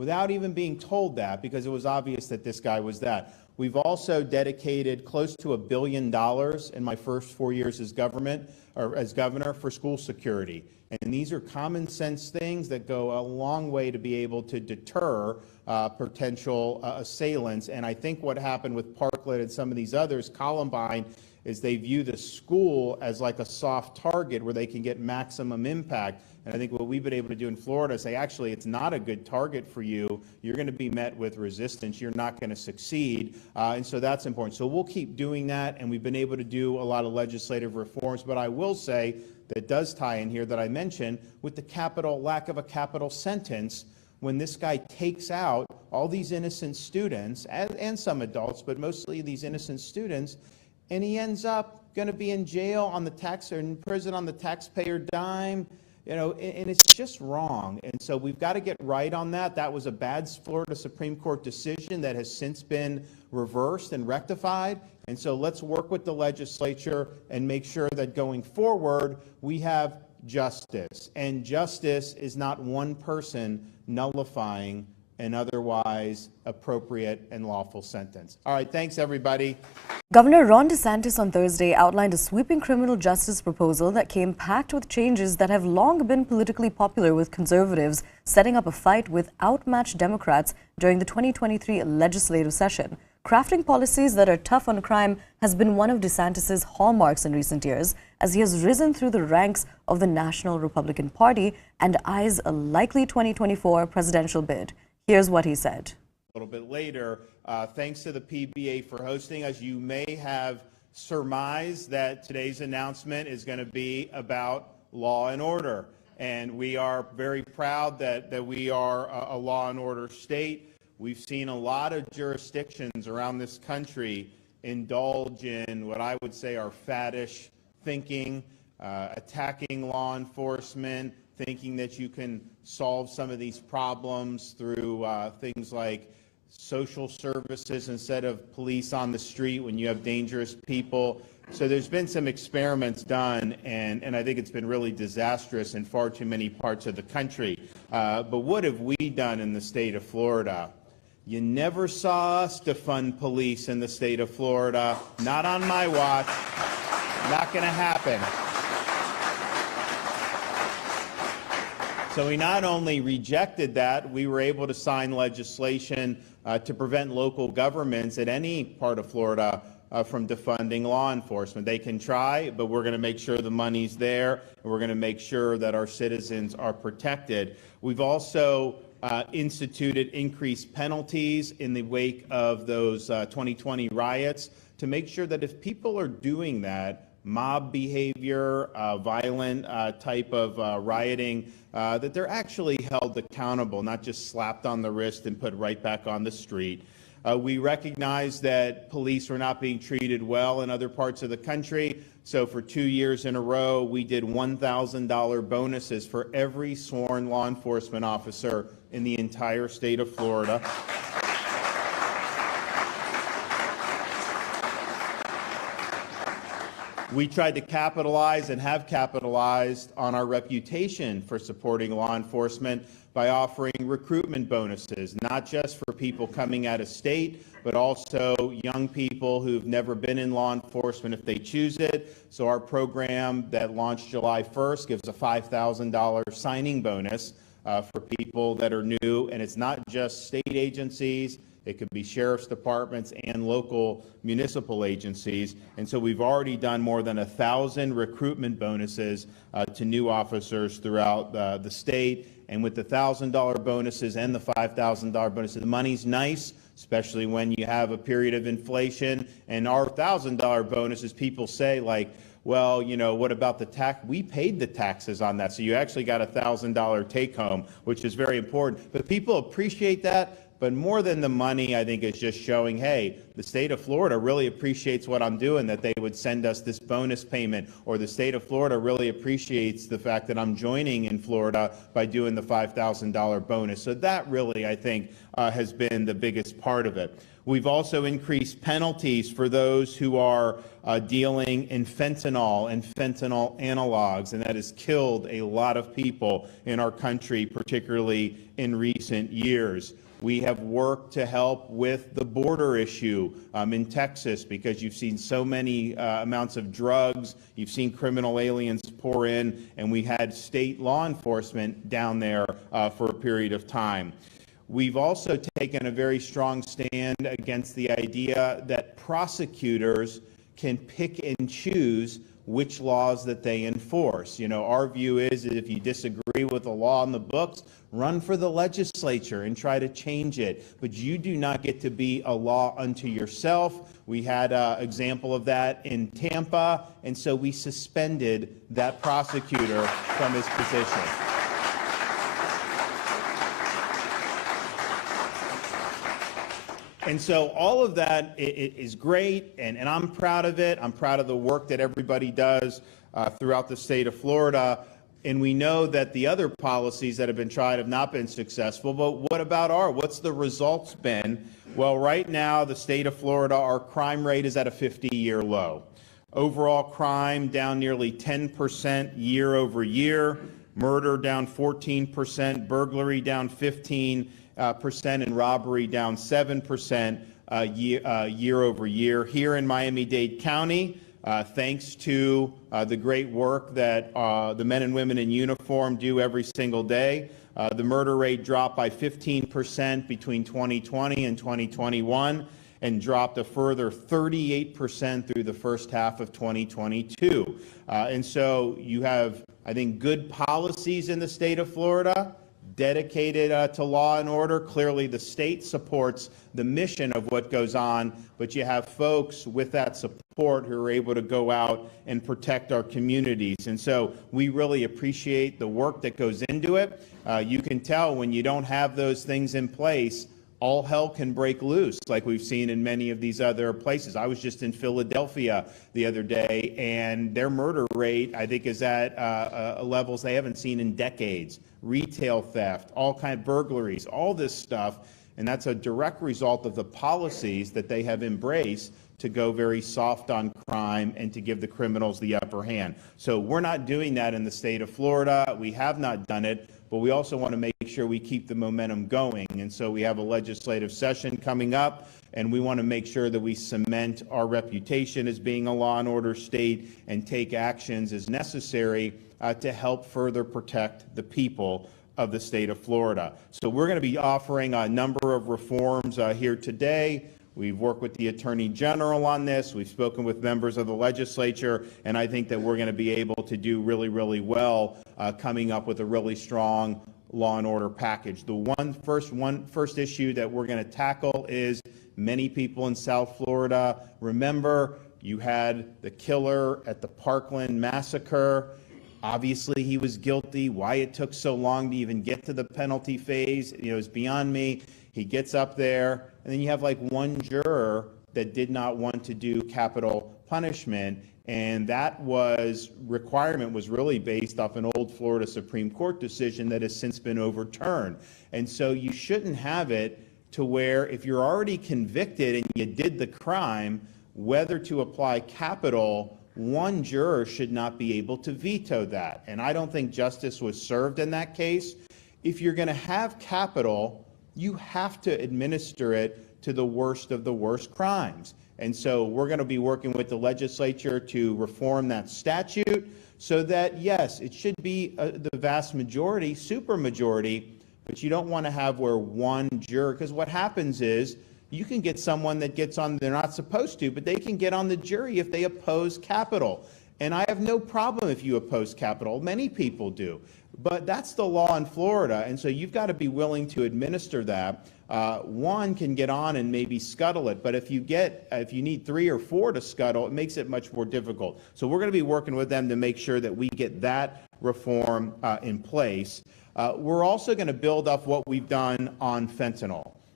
without even being told that, because it was obvious that this guy was that. We've also dedicated close to $1 billion in my first 4 years as governor for school security. And these are common sense things that go a long way to be able to deter potential assailants. And I think what happened with Parkland and some of these others, Columbine, is they view the school as like a soft target where they can get maximum impact. And I think what we've been able to do in Florida is say, actually, it's not a good target for you. You're going to be met with resistance. You're not going to succeed. And so that's important. So we'll keep doing that. And we've been able to do a lot of legislative reforms. But I will say that does tie in here that I mentioned with the lack of a capital sentence. When this guy takes out all these innocent students and some adults, but mostly these innocent students, and he ends up going to be in jail on the tax or in prison on the taxpayer dime, and it's just wrong. And so we've got to get right on that. That was a bad Florida Supreme Court decision that has since been reversed and rectified. And so let's work with the legislature and make sure that going forward we have justice. And justice is not one person nullifying an otherwise appropriate and lawful sentence. All right, thanks everybody. Governor Ron DeSantis on Thursday outlined a sweeping criminal justice proposal that came packed with changes that have long been politically popular with conservatives, setting up a fight with outmatched Democrats during the 2023 legislative session. Crafting policies that are tough on crime has been one of DeSantis' hallmarks in recent years, as he has risen through the ranks of the National Republican Party and eyes a likely 2024 presidential bid. Here's what he said. A little bit later, thanks to the PBA for hosting us. You may have surmised that today's announcement is going to be about law and order. And we are very proud that we are a law and order state. We've seen a lot of jurisdictions around this country indulge in what I would say are faddish thinking, attacking law enforcement, thinking that you can solve some of these problems through things like social services instead of police on the street when you have dangerous people. So there's been some experiments done, and I think it's been really disastrous in far too many parts of the country. But what have we done in the state of Florida? You never saw us defund police in the state of Florida. Not on my watch. Not going to happen. So we not only rejected that, we were able to sign legislation to prevent local governments at any part of Florida from defunding law enforcement. They can try, but we're going to make sure the money's there, and we're going to make sure that our citizens are protected. We've also instituted increased penalties in the wake of those 2020 riots to make sure that if people are doing that, mob behavior, violent type of rioting, that they're actually held accountable, not just slapped on the wrist and put right back on the street. We recognize that police were not being treated well in other parts of the country. So for 2 years in a row, we did $1,000 bonuses for every sworn law enforcement officer in the entire state of Florida. We tried to capitalize and have capitalized on our reputation for supporting law enforcement by offering recruitment bonuses, not just for people coming out of state, but also young people who've never been in law enforcement if they choose it. So our program that launched July 1st gives a $5,000 signing bonus for people that are new, and it's not just state agencies. It could be sheriff's departments and local municipal agencies. And so we've already done more than 1,000 recruitment bonuses to new officers throughout the state. And with the $1,000 bonuses and the $5,000 bonuses, the money's nice, especially when you have a period of inflation. And our $1,000 bonuses, people say, like, well, you know, what about the tax? We paid the taxes on that. So you actually got a $1,000 take home, which is very important. But people appreciate that. But more than the money, I think it's just showing, hey, the state of Florida really appreciates what I'm doing, that they would send us this bonus payment, or the state of Florida really appreciates the fact that I'm joining in Florida by doing the $5,000 bonus. So that really, I think, has been the biggest part of it. We've also increased penalties for those who are dealing in fentanyl and fentanyl analogs, and that has killed a lot of people in our country, particularly in recent years. We have worked to help with the border issue in Texas, because you've seen so many amounts of drugs, you've seen criminal aliens pour in, and we had state law enforcement down there for a period of time. We've also taken a very strong stand against the idea that prosecutors can pick and choose which laws that they enforce. You know, our view is that if you disagree with the law in the books, run for the legislature and try to change it. But you do not get to be a law unto yourself. We had an example of that in Tampa, and so we suspended that prosecutor from his position. And so all of that is great, and I'm proud of it. I'm proud of the work that everybody does throughout the state of Florida. And we know that the other policies that have been tried have not been successful. But what about what's the results been? Well, right now, the state of Florida, our crime rate is at a 50-year low. Overall crime down nearly 10% year over year. Murder down 14%. Burglary down 15%. And robbery down 7% year over year. Here in Miami-Dade County, thanks to the great work that the men and women in uniform do every single day, the murder rate dropped by 15% between 2020 and 2021, and dropped a further 38% through the first half of 2022. And so you have, I think, good policies in the state of Florida, dedicated to law and order. Clearly, the state supports the mission of what goes on, but you have folks with that support who are able to go out and protect our communities. And so we really appreciate the work that goes into it. You can tell when you don't have those things in place, all hell can break loose, like we've seen in many of these other places. I was just in Philadelphia the other day, and their murder rate, I think, is at levels they haven't seen in decades. Retail theft, all kind of burglaries, all this stuff, and that's a direct result of the policies that they have embraced to go very soft on crime and to give the criminals the upper hand. So we're not doing that in the state of Florida. We have not done it, but we also want to make sure we keep the momentum going. And so we have a legislative session coming up, and we want to make sure that we cement our reputation as being a law and order state and take actions as necessary to help further protect the people of the state of Florida. So we're going to be offering a number of reforms here today. We've worked with the Attorney General on this. We've spoken with members of the legislature, and I think that we're going to be able to do really, really well coming up with a really strong law and order package. The first issue that we're going to tackle is many people in South Florida. Remember, you had the killer at the Parkland massacre. Obviously, he was guilty. Why it took so long to even get to the penalty phase, is beyond me. He gets up there, and then you have like one juror that did not want to do capital punishment, and that requirement was really based off an old Florida Supreme Court decision that has since been overturned. And so you shouldn't have it to where if you're already convicted and you did the crime, whether to apply capital, one juror should not be able to veto that. And I don't think justice was served in that case. If you're going to have capital, you have to administer it to the worst of the worst crimes. And so we're going to be working with the legislature to reform that statute so that, yes, it should be the vast majority, supermajority, but you don't want to have where one juror, because what happens is you can get someone that gets on, they're not supposed to, but they can get on the jury if they oppose capital. And I have no problem if you oppose capital. Many people do. But that's the law in Florida, and so you've got to be willing to administer that. One can get on and maybe scuttle it, but if you need 3 or 4 to scuttle, it makes it much more difficult. So we're going to be working with them to make sure that we get that reform in place. We're also going to build up what we've done on fentanyl.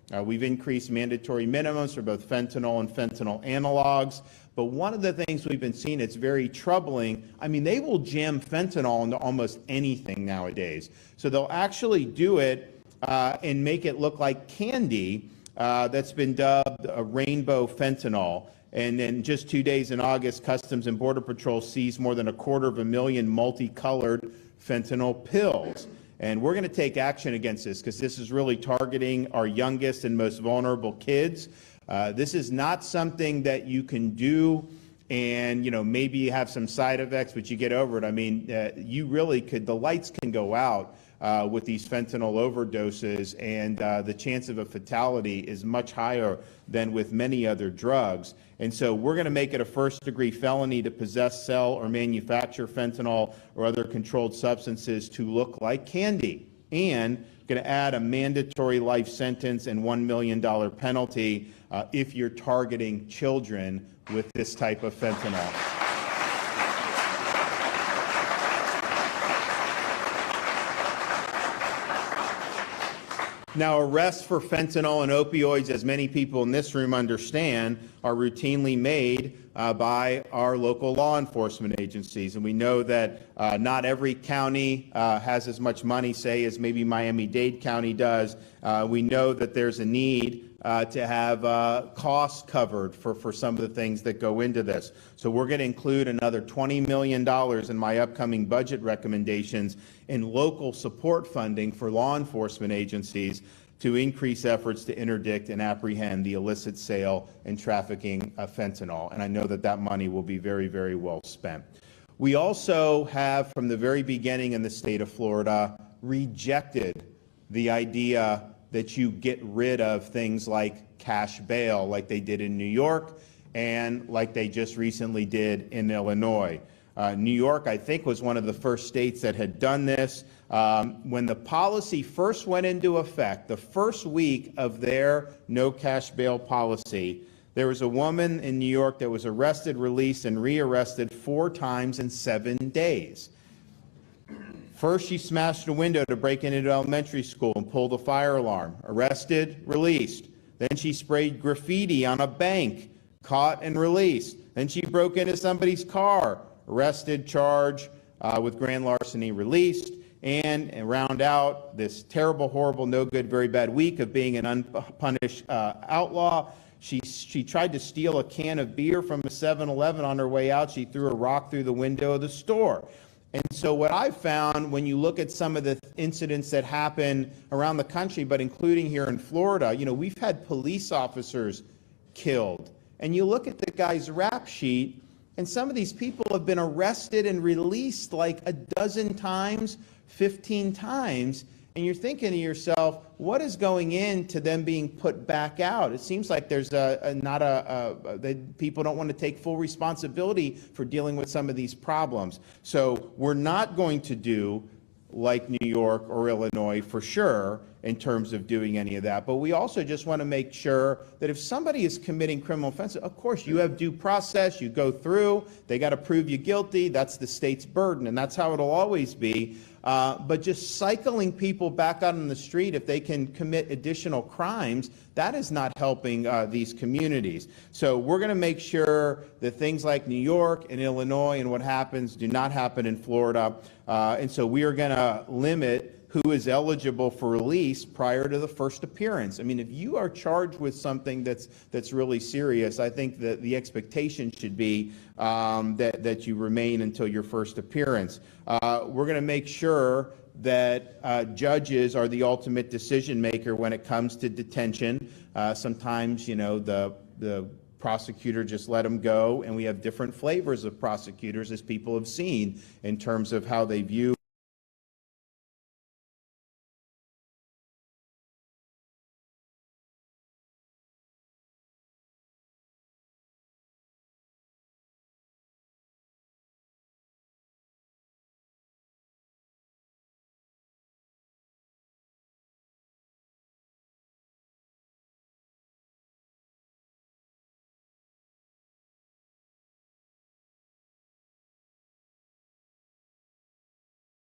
We've increased mandatory minimums for both fentanyl and fentanyl analogs. But one of the things we've been seeing that's very troubling, I mean, they will jam fentanyl into almost anything nowadays. So they'll actually do it and make it look like candy that's been dubbed a rainbow fentanyl. And in just 2 days in August, Customs and Border Patrol seized more than 250,000 multicolored fentanyl pills. And we're going to take action against this because this is really targeting our youngest and most vulnerable kids. This is not something that you can do and, you know, maybe you have some side effects, but you get over it. I mean, you really could, the lights can go out with these fentanyl overdoses, and the chance of a fatality is much higher than with many other drugs. And so we're going to make it a first-degree felony to possess, sell, or manufacture fentanyl or other controlled substances to look like candy. And going to add a mandatory life sentence and $1 million penalty if you're targeting children with this type of fentanyl. Now, arrests for fentanyl and opioids, as many people in this room understand, are routinely made by our local law enforcement agencies. And we know that not every county has as much money, say, as maybe Miami-Dade County does. We know that there's a need to have costs covered for some of the things that go into this. So we're going to include another $20 million in my upcoming budget recommendations in local support funding for law enforcement agencies to increase efforts to interdict and apprehend the illicit sale and trafficking of fentanyl. And I know that that money will be very, very well spent. We also have, from the very beginning in the state of Florida, rejected the idea that you get rid of things like cash bail, like they did in New York and like they just recently did in Illinois. New York, I think, was one of the first states that had done this. When the policy first went into effect, the first week of their no cash bail policy, there was a woman in New York that was arrested, released, and rearrested 4 times in 7 days. First, she smashed a window to break into an elementary school and pulled a fire alarm. Arrested, released. Then she sprayed graffiti on a bank, caught and released. Then she broke into somebody's car, arrested, charged with grand larceny, released. And round out this terrible, horrible, no good, very bad week of being an unpunished outlaw. She tried to steal a can of beer from a 7-Eleven on her way out. She threw a rock through the window of the store. And so what I've found when you look at some of the incidents that happen around the country, but including here in Florida, you know, we've had police officers killed. And you look at the guy's rap sheet, and some of these people have been arrested and released like a dozen times, 15 times. And you're thinking to yourself, what is going into them being put back out? It seems like there's people don't want to take full responsibility for dealing with some of these problems. So we're not going to do like New York or Illinois for sure in terms of doing any of that. But we also just want to make sure that if somebody is committing criminal offenses, of course, you have due process, you go through, they got to prove you guilty, that's the state's burden, and that's how it'll always be. But just cycling people back out on the street if they can commit additional crimes, that is not helping these communities. So we're going to make sure that things like New York and Illinois and what happens do not happen in Florida. And so we are going to limit who is eligible for release prior to the first appearance. I mean, if you are charged with something that's really serious, I think that the expectation should be that you remain until your first appearance. We're going to make sure that judges are the ultimate decision maker when it comes to detention. Sometimes, you know, the prosecutor just let them go, and we have different flavors of prosecutors, as people have seen, in terms of how they view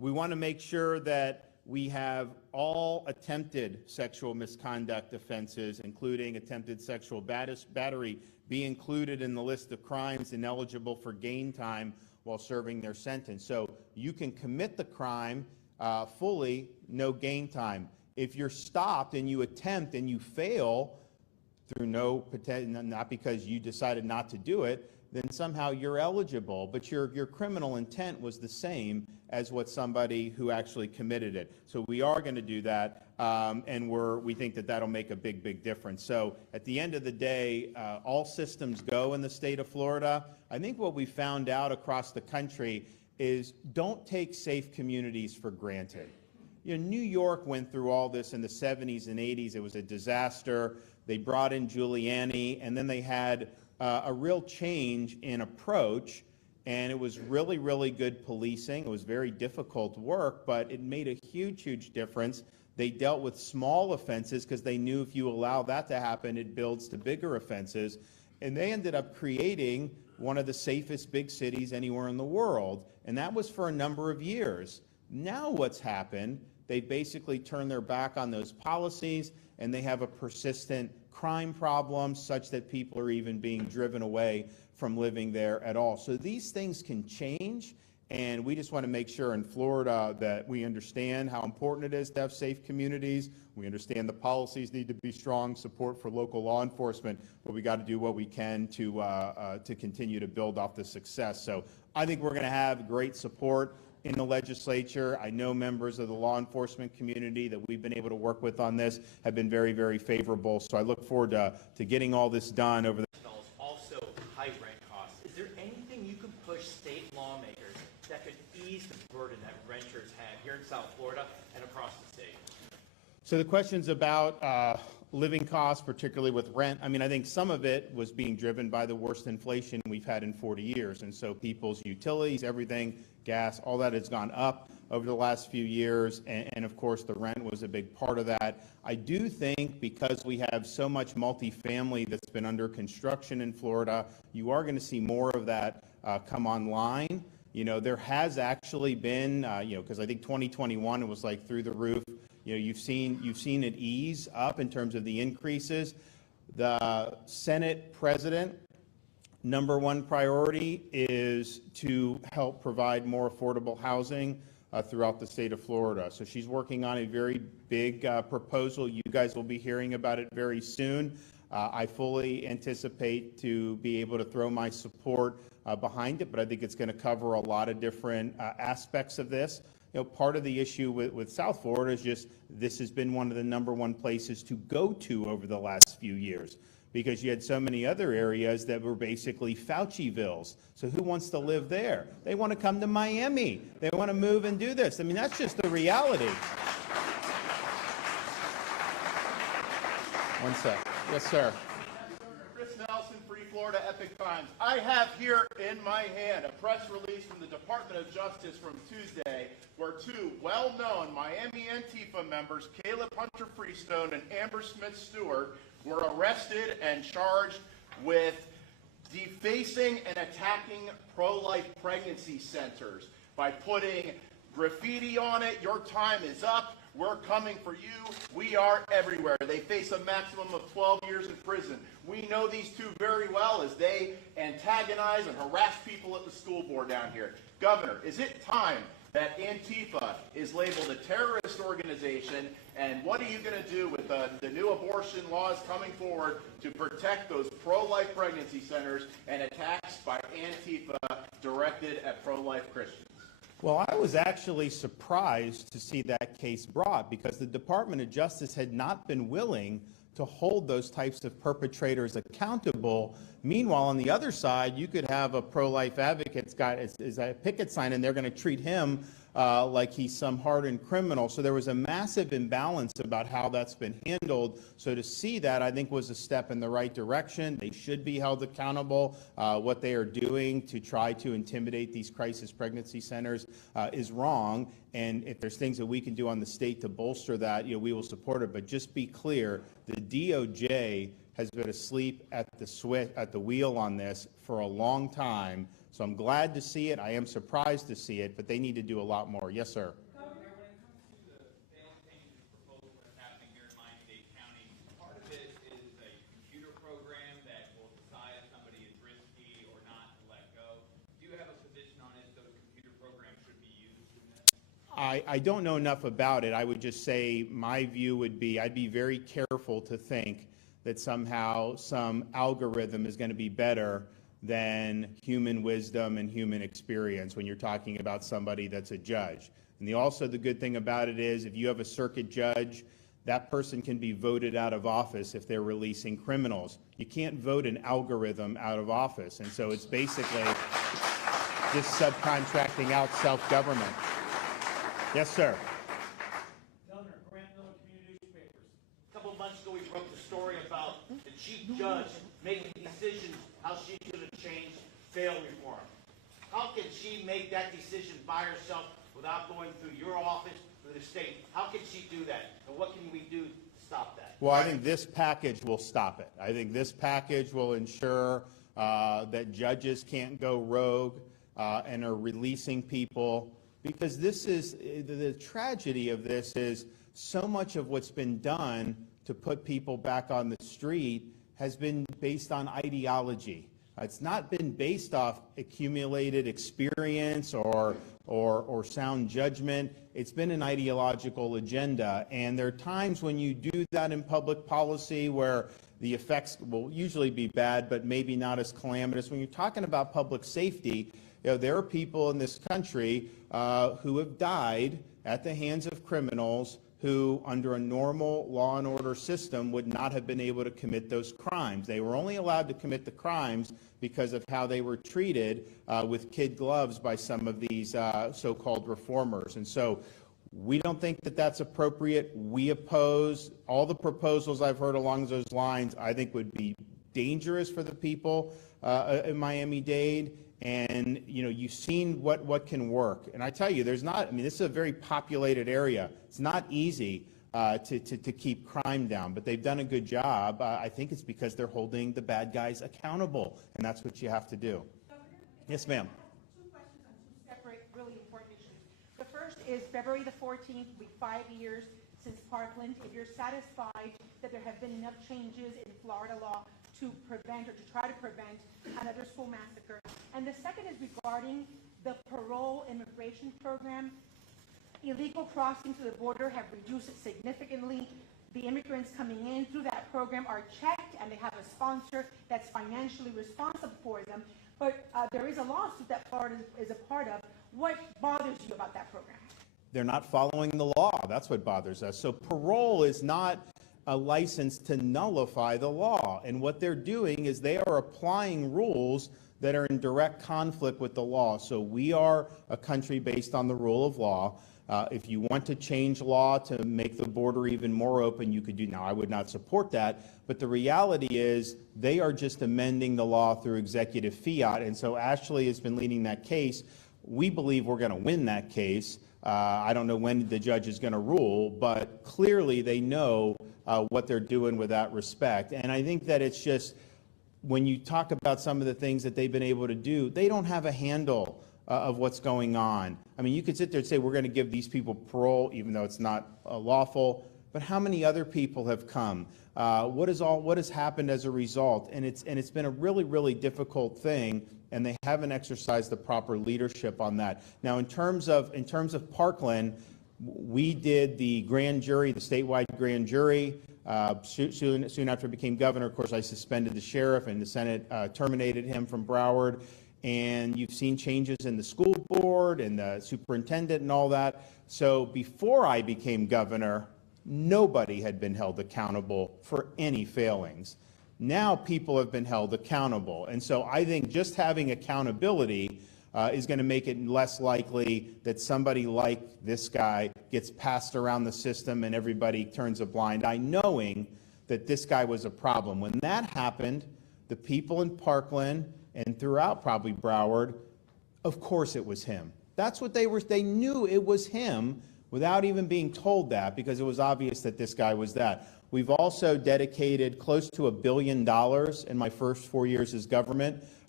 We want to make sure that we have all attempted sexual misconduct offenses, including attempted sexual battery, be included in the list of crimes ineligible for gain time while serving their sentence. So you can commit the crime fully, no gain time. If you're stopped and you attempt and you fail through not because you decided not to do it, then somehow you're eligible, but your criminal intent was the same as what somebody who actually committed it. So we are going to do that, and we think that that'll make a big, big difference. So at the end of the day, all systems go in the state of Florida. I think what we found out across the country is don't take safe communities for granted. You know, New York went through all this in the 70s and 80s. It was a disaster. They brought in Giuliani, and then they had a real change in approach, and it was really, really good policing. It was very difficult work, but it made a huge, huge difference. They dealt with small offenses because they knew if you allow that to happen, it builds to bigger offenses. And they ended up creating one of the safest big cities anywhere in the world, and that was for a number of years. Now what's happened, they basically turned their back on those policies, and they have a persistent crime problem such that people are even being driven away from living there at all. So these things can change, and we just want to make sure in Florida that we understand how important it is to have safe communities. We understand the policies need to be strong, support for local law enforcement, but we got to do what we can to continue to build off the success. So I think we're going to have great support in the legislature. I know members of the law enforcement community that we've been able to work with on this have been very, very favorable. So I look forward to getting all this done over the also high rent costs. Is there anything you can push state lawmakers that could ease the burden that renters have here in South Florida and across the state? So the question's about living costs, particularly with rent. I mean, I think some of it was being driven by the worst inflation we've had in 40 years. And so people's utilities, everything, gas, all that has gone up over the last few years. And of course, the rent was a big part of that. I do think because we have so much multifamily that's been under construction in Florida, you are going to see more of that come online. You know, there has actually been, because I think 2021, it was like through the roof. You know, you've seen it ease up in terms of the increases. The Senate president, number one priority is to help provide more affordable housing throughout the state of Florida. So she's working on a very big proposal. You guys will be hearing about it very soon. I fully anticipate to be able to throw my support behind it, but I think it's going to cover a lot of different aspects of this. You know, part of the issue with South Florida is just this has been one of the number one places to go to over the last few years because you had so many other areas that were basically Faucivilles. So who wants to live there? They want to come to Miami. They want to move and do this. I mean, that's just the reality. One sec. Yes, sir. Free Florida Epic Times. I have here in my hand a press release from the Department of Justice from Tuesday where two well-known Miami Antifa members, Caleb Hunter Freestone and Amber Smith Stewart, were arrested and charged with defacing and attacking pro-life pregnancy centers by putting graffiti on it. Your time is up. We're coming for you. We are everywhere. They face a maximum of 12 years in prison. We know these two very well as they antagonize and harass people at the school board down here. Governor, is it time that Antifa is labeled a terrorist organization? And what are you going to do with the new abortion laws coming forward to protect those pro-life pregnancy centers and attacks by Antifa directed at pro-life Christians? Well, I was actually surprised to see that case brought because the Department of Justice had not been willing to hold those types of perpetrators accountable. Meanwhile, on the other side, you could have a pro-life advocate's got is a picket sign, and they're going to treat him like he's some hardened criminal. So there was a massive imbalance about how that's been handled. So to see that, I think, was a step in the right direction. They should be held accountable. What they are doing to try to intimidate these crisis pregnancy centers is wrong. And if there's things that we can do on the state to bolster that, we will support it. But just be clear, the DOJ has been asleep at the wheel on this for a long time. So I'm glad to see it. I am surprised to see it, but they need to do a lot more. Yes, sir. Governor, when it comes to the bail changes proposal that's happening here in Miami-Dade County, part of it is a computer program that will decide if somebody is risky or not to let go. Do you have a position on if those computer programs should be used in this? I don't know enough about it. I would just say my view would be I'd be very careful to think that somehow some algorithm is going to be better than human wisdom and human experience when you're talking about somebody that's a judge. And the good thing about it is if you have a circuit judge, that person can be voted out of office if they're releasing criminals. You can't vote an algorithm out of office. And so it's basically just subcontracting out self-government. Yes, sir. Governor, Grant Miller Community Newspapers. A couple of months ago, we broke the story about the chief judge making decisions how she's going to change bail reform. How can she make that decision by herself without going through your office or the state? How can she do that? And what can we do to stop that? Well, I think this package will stop it. I think this package will ensure that judges can't go rogue and are releasing people, because this is the tragedy of this is so much of what's been done to put people back on the street has been based on ideology. It's not been based off accumulated experience or sound judgment. It's been an ideological agenda. And there are times when you do that in public policy where the effects will usually be bad, but maybe not as calamitous. When you're talking about public safety, there are people in this country who have died at the hands of criminals who, under a normal law and order system, would not have been able to commit those crimes. They were only allowed to commit the crimes because of how they were treated with kid gloves by some of these so-called reformers. And so we don't think that that's appropriate. We oppose all the proposals I've heard along those lines. I think would be dangerous for the people in Miami-Dade. And, you've seen what can work. And I tell you, this is a very populated area. It's not easy to keep crime down, but they've done a good job. I think it's because they're holding the bad guys accountable, and that's what you have to do. Governor, Yes, ma'am. two questions on two separate, really important issues. The first is February the 14th will be 5 years since Parkland. If you're satisfied that there have been enough changes in Florida law to prevent or to try to prevent another school massacre. And the second is regarding the parole immigration program. Illegal crossings to the border have reduced significantly. The immigrants coming in through that program are checked, and they have a sponsor that's financially responsible for them. But there is a lawsuit that Florida is a part of. What bothers you about that program? They're not following the law. That's what bothers us. So parole is not a license to nullify the law. And what they're doing is they are applying rules that are in direct conflict with the law. So we are a country based on the rule of law. If you want to change law to make the border even more open, you could do. Now, I would not support that, but the reality is they are just amending the law through executive fiat. And so Ashley has been leading that case. We believe we're going to win that case. I don't know when the judge is going to rule, but clearly they know what they're doing with that respect. And I think that it's just, when you talk about some of the things that they've been able to do, they don't have a handle of what's going on. I mean, you could sit there and say, we're going to give these people parole, even though it's not lawful, but how many other people have come? What has happened as a result? And it's been a really, really difficult thing, and they haven't exercised the proper leadership on that. Now, in terms of Parkland, we did the grand jury, the statewide grand jury. Soon after I became governor, of course, I suspended the sheriff, and the Senate terminated him from Broward. And you've seen changes in the school board and the superintendent and all that. So before I became governor, nobody had been held accountable for any failings. Now people have been held accountable. And so I think just having accountability is going to make it less likely that somebody like this guy gets passed around the system and everybody turns a blind eye, knowing that this guy was a problem. When that happened, the people in Parkland and throughout probably Broward, of course it was him. That's what they knew it was him without even being told that, because it was obvious that this guy was that. We've also dedicated close to $1 billion in my first 4 years as government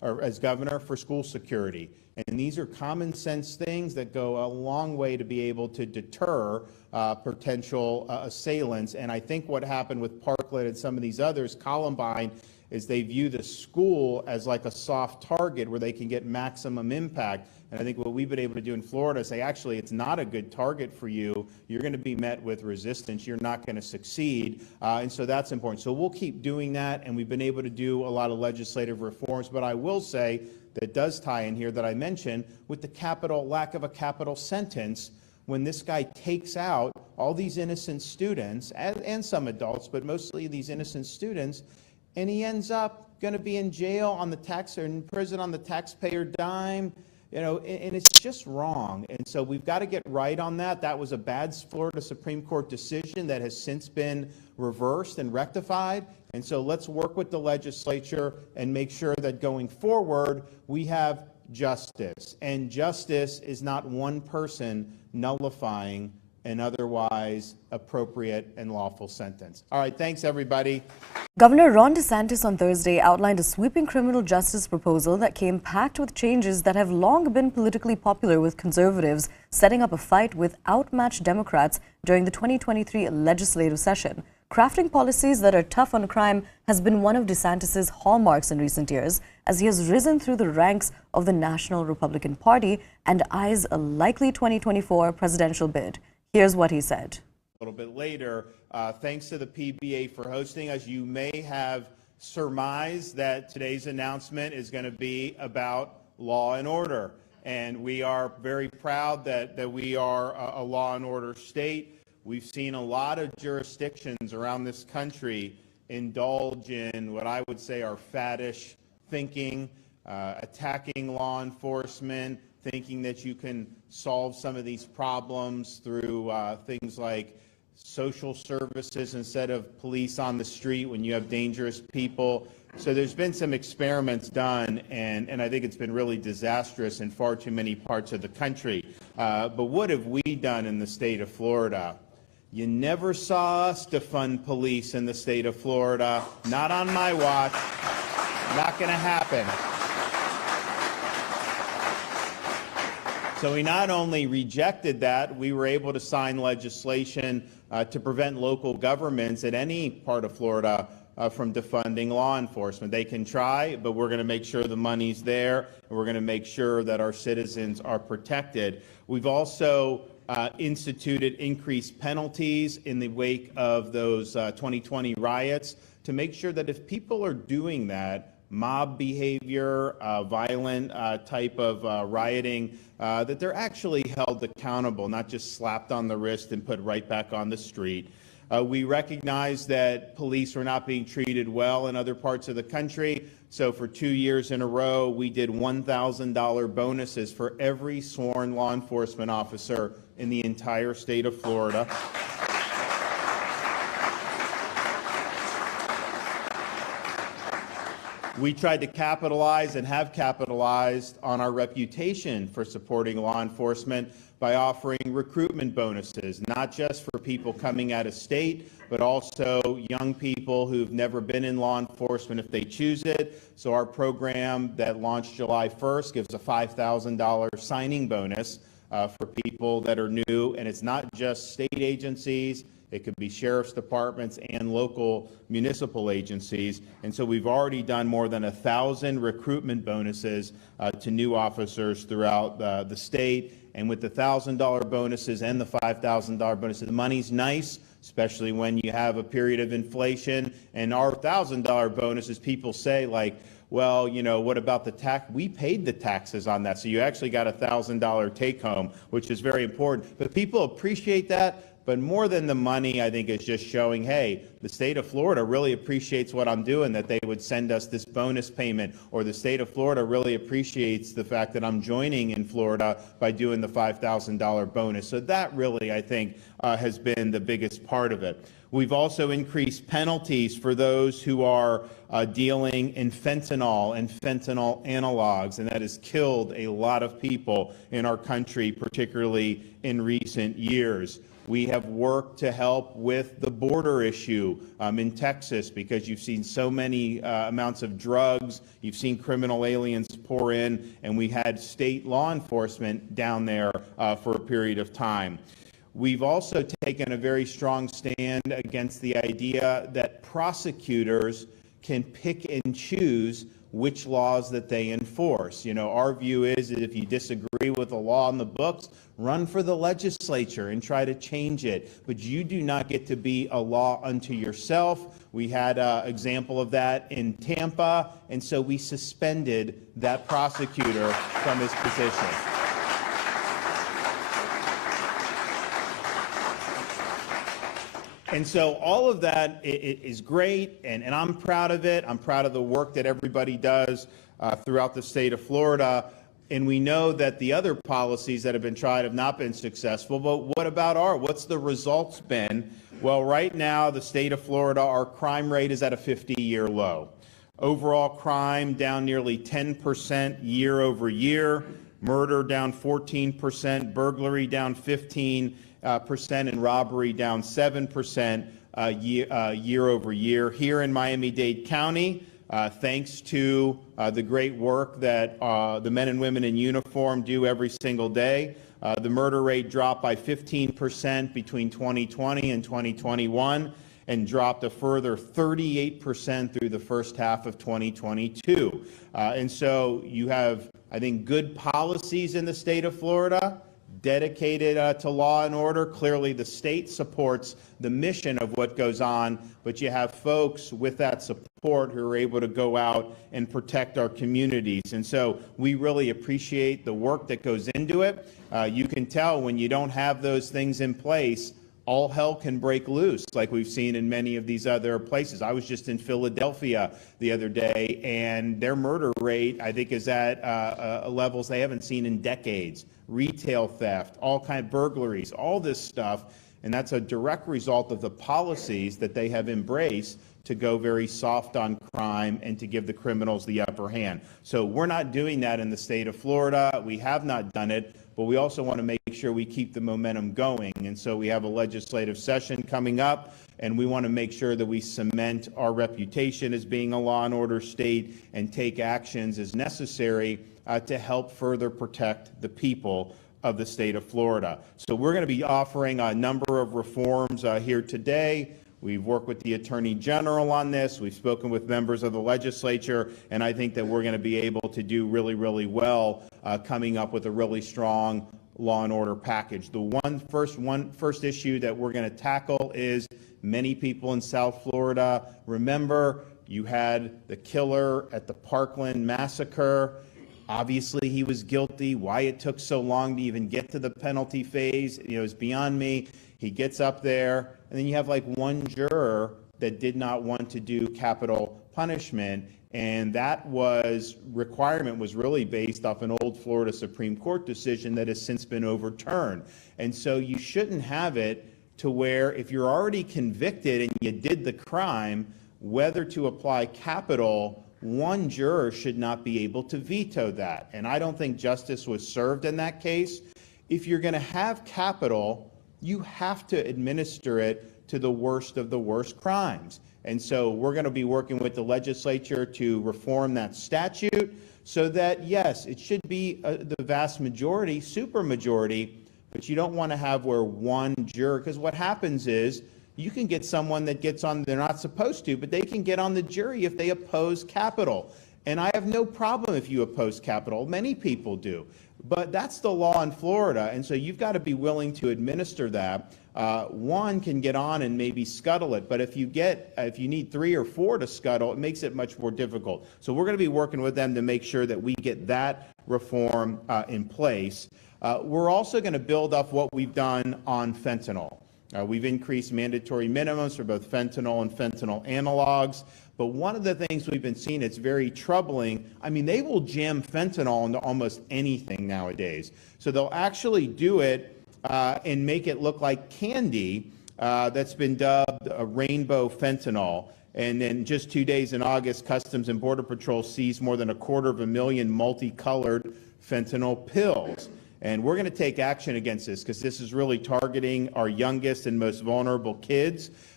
or as governor, for school security. And these are common sense things that go a long way to be able to deter potential assailants. And I think what happened with Parkland and some of these others, Columbine, is they view the school as like a soft target where they can get maximum impact. And I think what we've been able to do in Florida is say, actually, it's not a good target for you. You're going to be met with resistance. You're not going to succeed. And so that's important. So we'll keep doing that. And we've been able to do a lot of legislative reforms. But I will say that does tie in here that I mentioned with the lack of a capital sentence. When this guy takes out all these innocent students and some adults, but mostly these innocent students, and he ends up going to be in jail on the or in prison on the taxpayer dime, and it's just wrong. And so we've got to get right on that. That was a bad Florida Supreme Court decision that has since been reversed and rectified. And so let's work with the legislature and make sure that going forward we have justice. And justice is not one person nullifying an otherwise appropriate and lawful sentence. All right, thanks everybody. Governor Ron DeSantis on Thursday outlined a sweeping criminal justice proposal that came packed with changes that have long been politically popular with conservatives, setting up a fight with outmatched Democrats during the 2023 legislative session. Crafting policies that are tough on crime has been one of DeSantis' hallmarks in recent years, as he has risen through the ranks of the National Republican Party and eyes a likely 2024 presidential bid. Here's what he said. A little bit later, thanks to the PBA for hosting us. You may have surmised that today's announcement is going to be about law and order. And we are very proud that we are a law and order state. We've seen a lot of jurisdictions around this country indulge in what I would say are faddish thinking, attacking law enforcement, thinking that you can solve some of these problems through things like social services instead of police on the street when you have dangerous people. So there's been some experiments done, and I think it's been really disastrous in far too many parts of the country. But what have we done in the state of Florida? You never saw us defund police in the state of Florida. Not on my watch. Not going to happen. So we not only rejected that, we were able to sign legislation to prevent local governments at any part of Florida from defunding law enforcement. They can try, but we're going to make sure the money's there, and we're going to make sure that our citizens are protected. We've also instituted increased penalties in the wake of those 2020 riots to make sure that if people are doing that, mob behavior, violent type of rioting, that they're actually held accountable, not just slapped on the wrist and put right back on the street. We recognize that police were not being treated well in other parts of the country, so for 2 years in a row, we did $1,000 bonuses for every sworn law enforcement officer in the entire state of Florida. We tried to capitalize and have capitalized on our reputation for supporting law enforcement by offering recruitment bonuses, not just for people coming out of state, but also young people who've never been in law enforcement if they choose it. So our program that launched July 1st gives a $5,000 signing bonus for people that are new, and it's not just state agencies. It could be sheriff's departments and local municipal agencies. And so we've already done more than 1,000 recruitment bonuses to new officers throughout the state. And with the $1,000 bonuses and the $5,000 bonuses, the money's nice, especially when you have a period of inflation. And our $1,000 bonuses, people say, like, well, you know, what about the tax? We paid the taxes on that. So you actually got a $1,000 take home, which is very important. But people appreciate that. But more than the money, I think, is just showing, hey, the state of Florida really appreciates what I'm doing, that they would send us this bonus payment, or the state of Florida really appreciates the fact that I'm joining in Florida by doing the $5,000 bonus. So that really, I think, has been the biggest part of it. We've also increased penalties for those who are dealing in fentanyl and fentanyl analogs, and that has killed a lot of people in our country, particularly in recent years. We have worked to help with the border issue issue in Texas because you've seen so many amounts of drugs, you've seen criminal aliens pour in, and we had state law enforcement down there for a period of time. We've also taken a very strong stand against the idea that prosecutors can pick and choose which laws that they enforce. You know, our view is that if you disagree with the law in the books, run for the legislature and try to change it. But you do not get to be a law unto yourself. We had an example of that in Tampa, and so we suspended that prosecutor from his position. And so all of that is great, and I'm proud of it. I'm proud of the work that everybody does throughout the state of Florida. And we know that the other policies that have been tried have not been successful, but what about what's the results been? Well, right now, the state of Florida, our crime rate is at a 50-year low. Overall crime down nearly 10% year over year, murder down 14%, burglary down 15%, and robbery down 7% year over year. Here in Miami-Dade County, thanks to the great work that the men and women in uniform do every single day, the murder rate dropped by 15% between 2020 and 2021 and dropped a further 38% through the first half of 2022. And so you have, I think, good policies in the state of Florida, dedicated to law and order. Clearly, the state supports the mission of what goes on, but you have folks with that support who are able to go out and protect our communities. And so we really appreciate the work that goes into it. You can tell when you don't have those things in place, all hell can break loose, like we've seen in many of these other places. I was just in Philadelphia the other day, and their murder rate, I think, is at levels they haven't seen in decades. Retail theft, all kind of burglaries, all this stuff, and that's a direct result of the policies that they have embraced to go very soft on crime and to give the criminals the upper hand. So we're not doing that in the state of Florida. We have not done it, but we also want to make sure we keep the momentum going. And so we have a legislative session coming up, and we want to make sure that we cement our reputation as being a law and order state and take actions as necessary to help further protect the people of the state of Florida. So we're going to be offering a number of reforms here today. We've worked with the Attorney General on this. We've spoken with members of the legislature, and I think that we're going to be able to do really, really well coming up with a really strong law and order package. The first issue that we're going to tackle is many people in South Florida. Remember, you had the killer at the Parkland massacre. Obviously, he was guilty. Why it took so long to even get to the penalty phase, is beyond me. He gets up there, and then you have like one juror that did not want to do capital punishment, and that requirement was really based off an old Florida Supreme Court decision that has since been overturned. And so you shouldn't have it to where if you're already convicted and you did the crime, whether to apply capital, one juror should not be able to veto that. And I don't think justice was served in that case. If you're going to have capital, you have to administer it to the worst of the worst crimes. And so we're going to be working with the legislature to reform that statute so that, yes, it should be the vast majority, supermajority, but you don't want to have where one juror, because what happens is you can get someone that gets on, they're not supposed to, but they can get on the jury if they oppose capital. And I have no problem if you oppose capital. Many people do. But that's the law in Florida, and so you've got to be willing to administer that. One can get on and maybe scuttle it, but if you need 3 or 4 to scuttle, it makes it much more difficult. So we're going to be working with them to make sure that we get that reform in place. We're also going to build up what we've done on fentanyl. We've increased mandatory minimums for both fentanyl and fentanyl analogs. But one of the things we've been seeing that's very troubling, I mean, they will jam fentanyl into almost anything nowadays. So they'll actually do it and make it look like candy that's been dubbed a rainbow fentanyl. And then just 2 days in August, Customs and Border Patrol seized more than 250,000 multicolored fentanyl pills. And we're going to take action against this because this is really targeting our youngest and most vulnerable kids.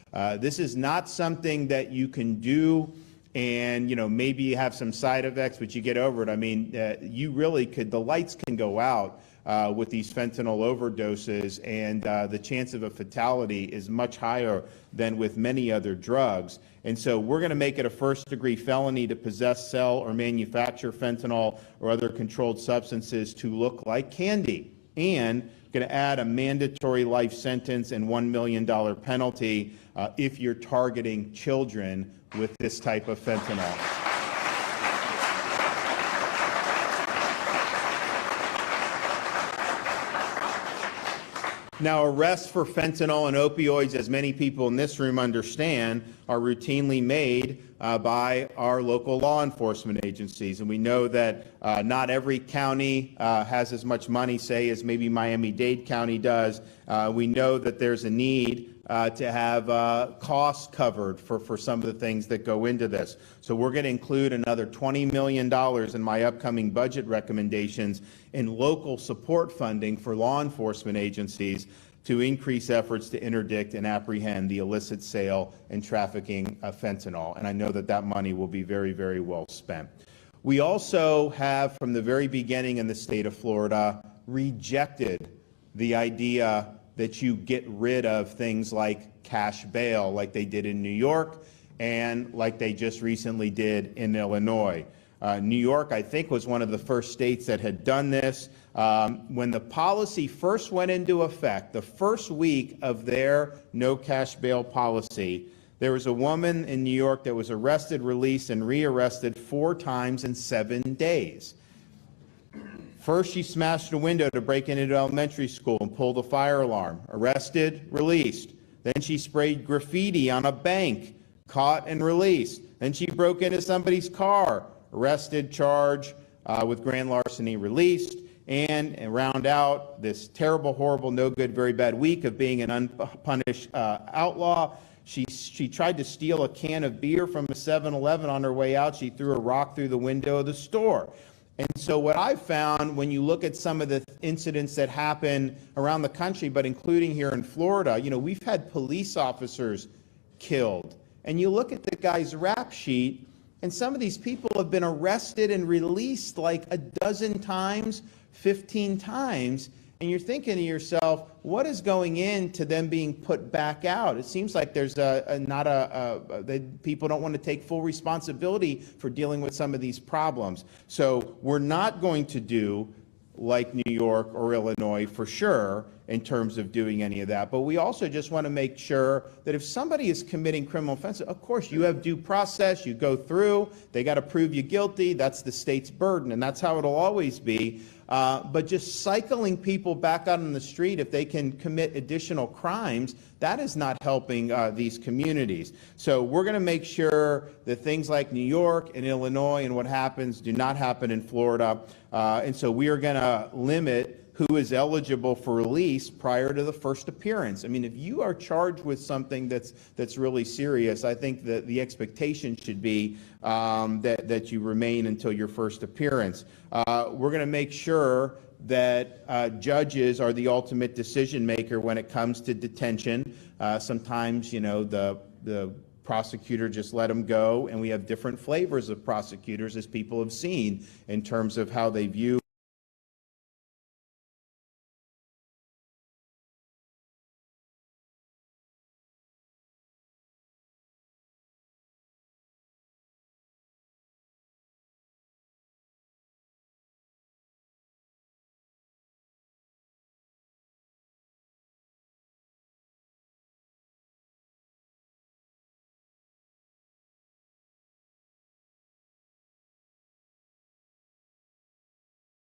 This is not something that you can do and, maybe you have some side effects, but you get over it. I mean, you really could, the lights can go out with these fentanyl overdoses, and the chance of a fatality is much higher than with many other drugs. And so we're going to make it a first-degree felony to possess, sell, or manufacture fentanyl or other controlled substances to look like candy, and going to add a mandatory life sentence and $1 million penalty if you're targeting children with this type of fentanyl. Now, arrests for fentanyl and opioids, as many people in this room understand, are routinely made by our local law enforcement agencies. And we know that not every county has as much money, say, as maybe Miami-Dade County does. We know that there's a need to have costs covered for some of the things that go into this. So we're going to include another $20 million in my upcoming budget recommendations in local support funding for law enforcement agencies to increase efforts to interdict and apprehend the illicit sale and trafficking of fentanyl. And I know that that money will be very, very well spent. We also have, from the very beginning in the state of Florida, rejected the idea that you get rid of things like cash bail, like they did in New York and like they just recently did in Illinois. New York, I think, was one of the first states that had done this. When the policy first went into effect, the first week of their no cash bail policy, there was a woman in New York that was arrested, released, and rearrested 4 times in 7 days. First, she smashed a window to break into elementary school and pulled a fire alarm. Arrested, released. Then she sprayed graffiti on a bank, caught and released. Then she broke into somebody's car, arrested, charged with grand larceny, released. And round out this terrible, horrible, no good, very bad week of being an unpunished outlaw. She tried to steal a can of beer from a 7-Eleven on her way out. She threw a rock through the window of the store. And so what I've found when you look at some of the incidents that happen around the country, but including here in Florida, we've had police officers killed. And you look at the guy's rap sheet, and some of these people have been arrested and released like a dozen times, 15 times. And you're thinking to yourself, what is going into them being put back out? It seems like there's people don't want to take full responsibility for dealing with some of these problems. So we're not going to do like New York or Illinois for sure in terms of doing any of that. But we also just want to make sure that if somebody is committing criminal offenses, of course, you have due process, you go through, they got to prove you guilty, that's the state's burden, and that's how it'll always be. But just cycling people back out on the street if they can commit additional crimes, that is not helping these communities. So we're going to make sure that things like New York and Illinois and what happens do not happen in Florida. And so we are going to limit who is eligible for release prior to the first appearance. I mean, if you are charged with something that's really serious, I think that the expectation should be that you remain until your first appearance. We're going to make sure that judges are the ultimate decision maker when it comes to detention. Sometimes, the prosecutor just let them go, and we have different flavors of prosecutors, as people have seen, in terms of how they view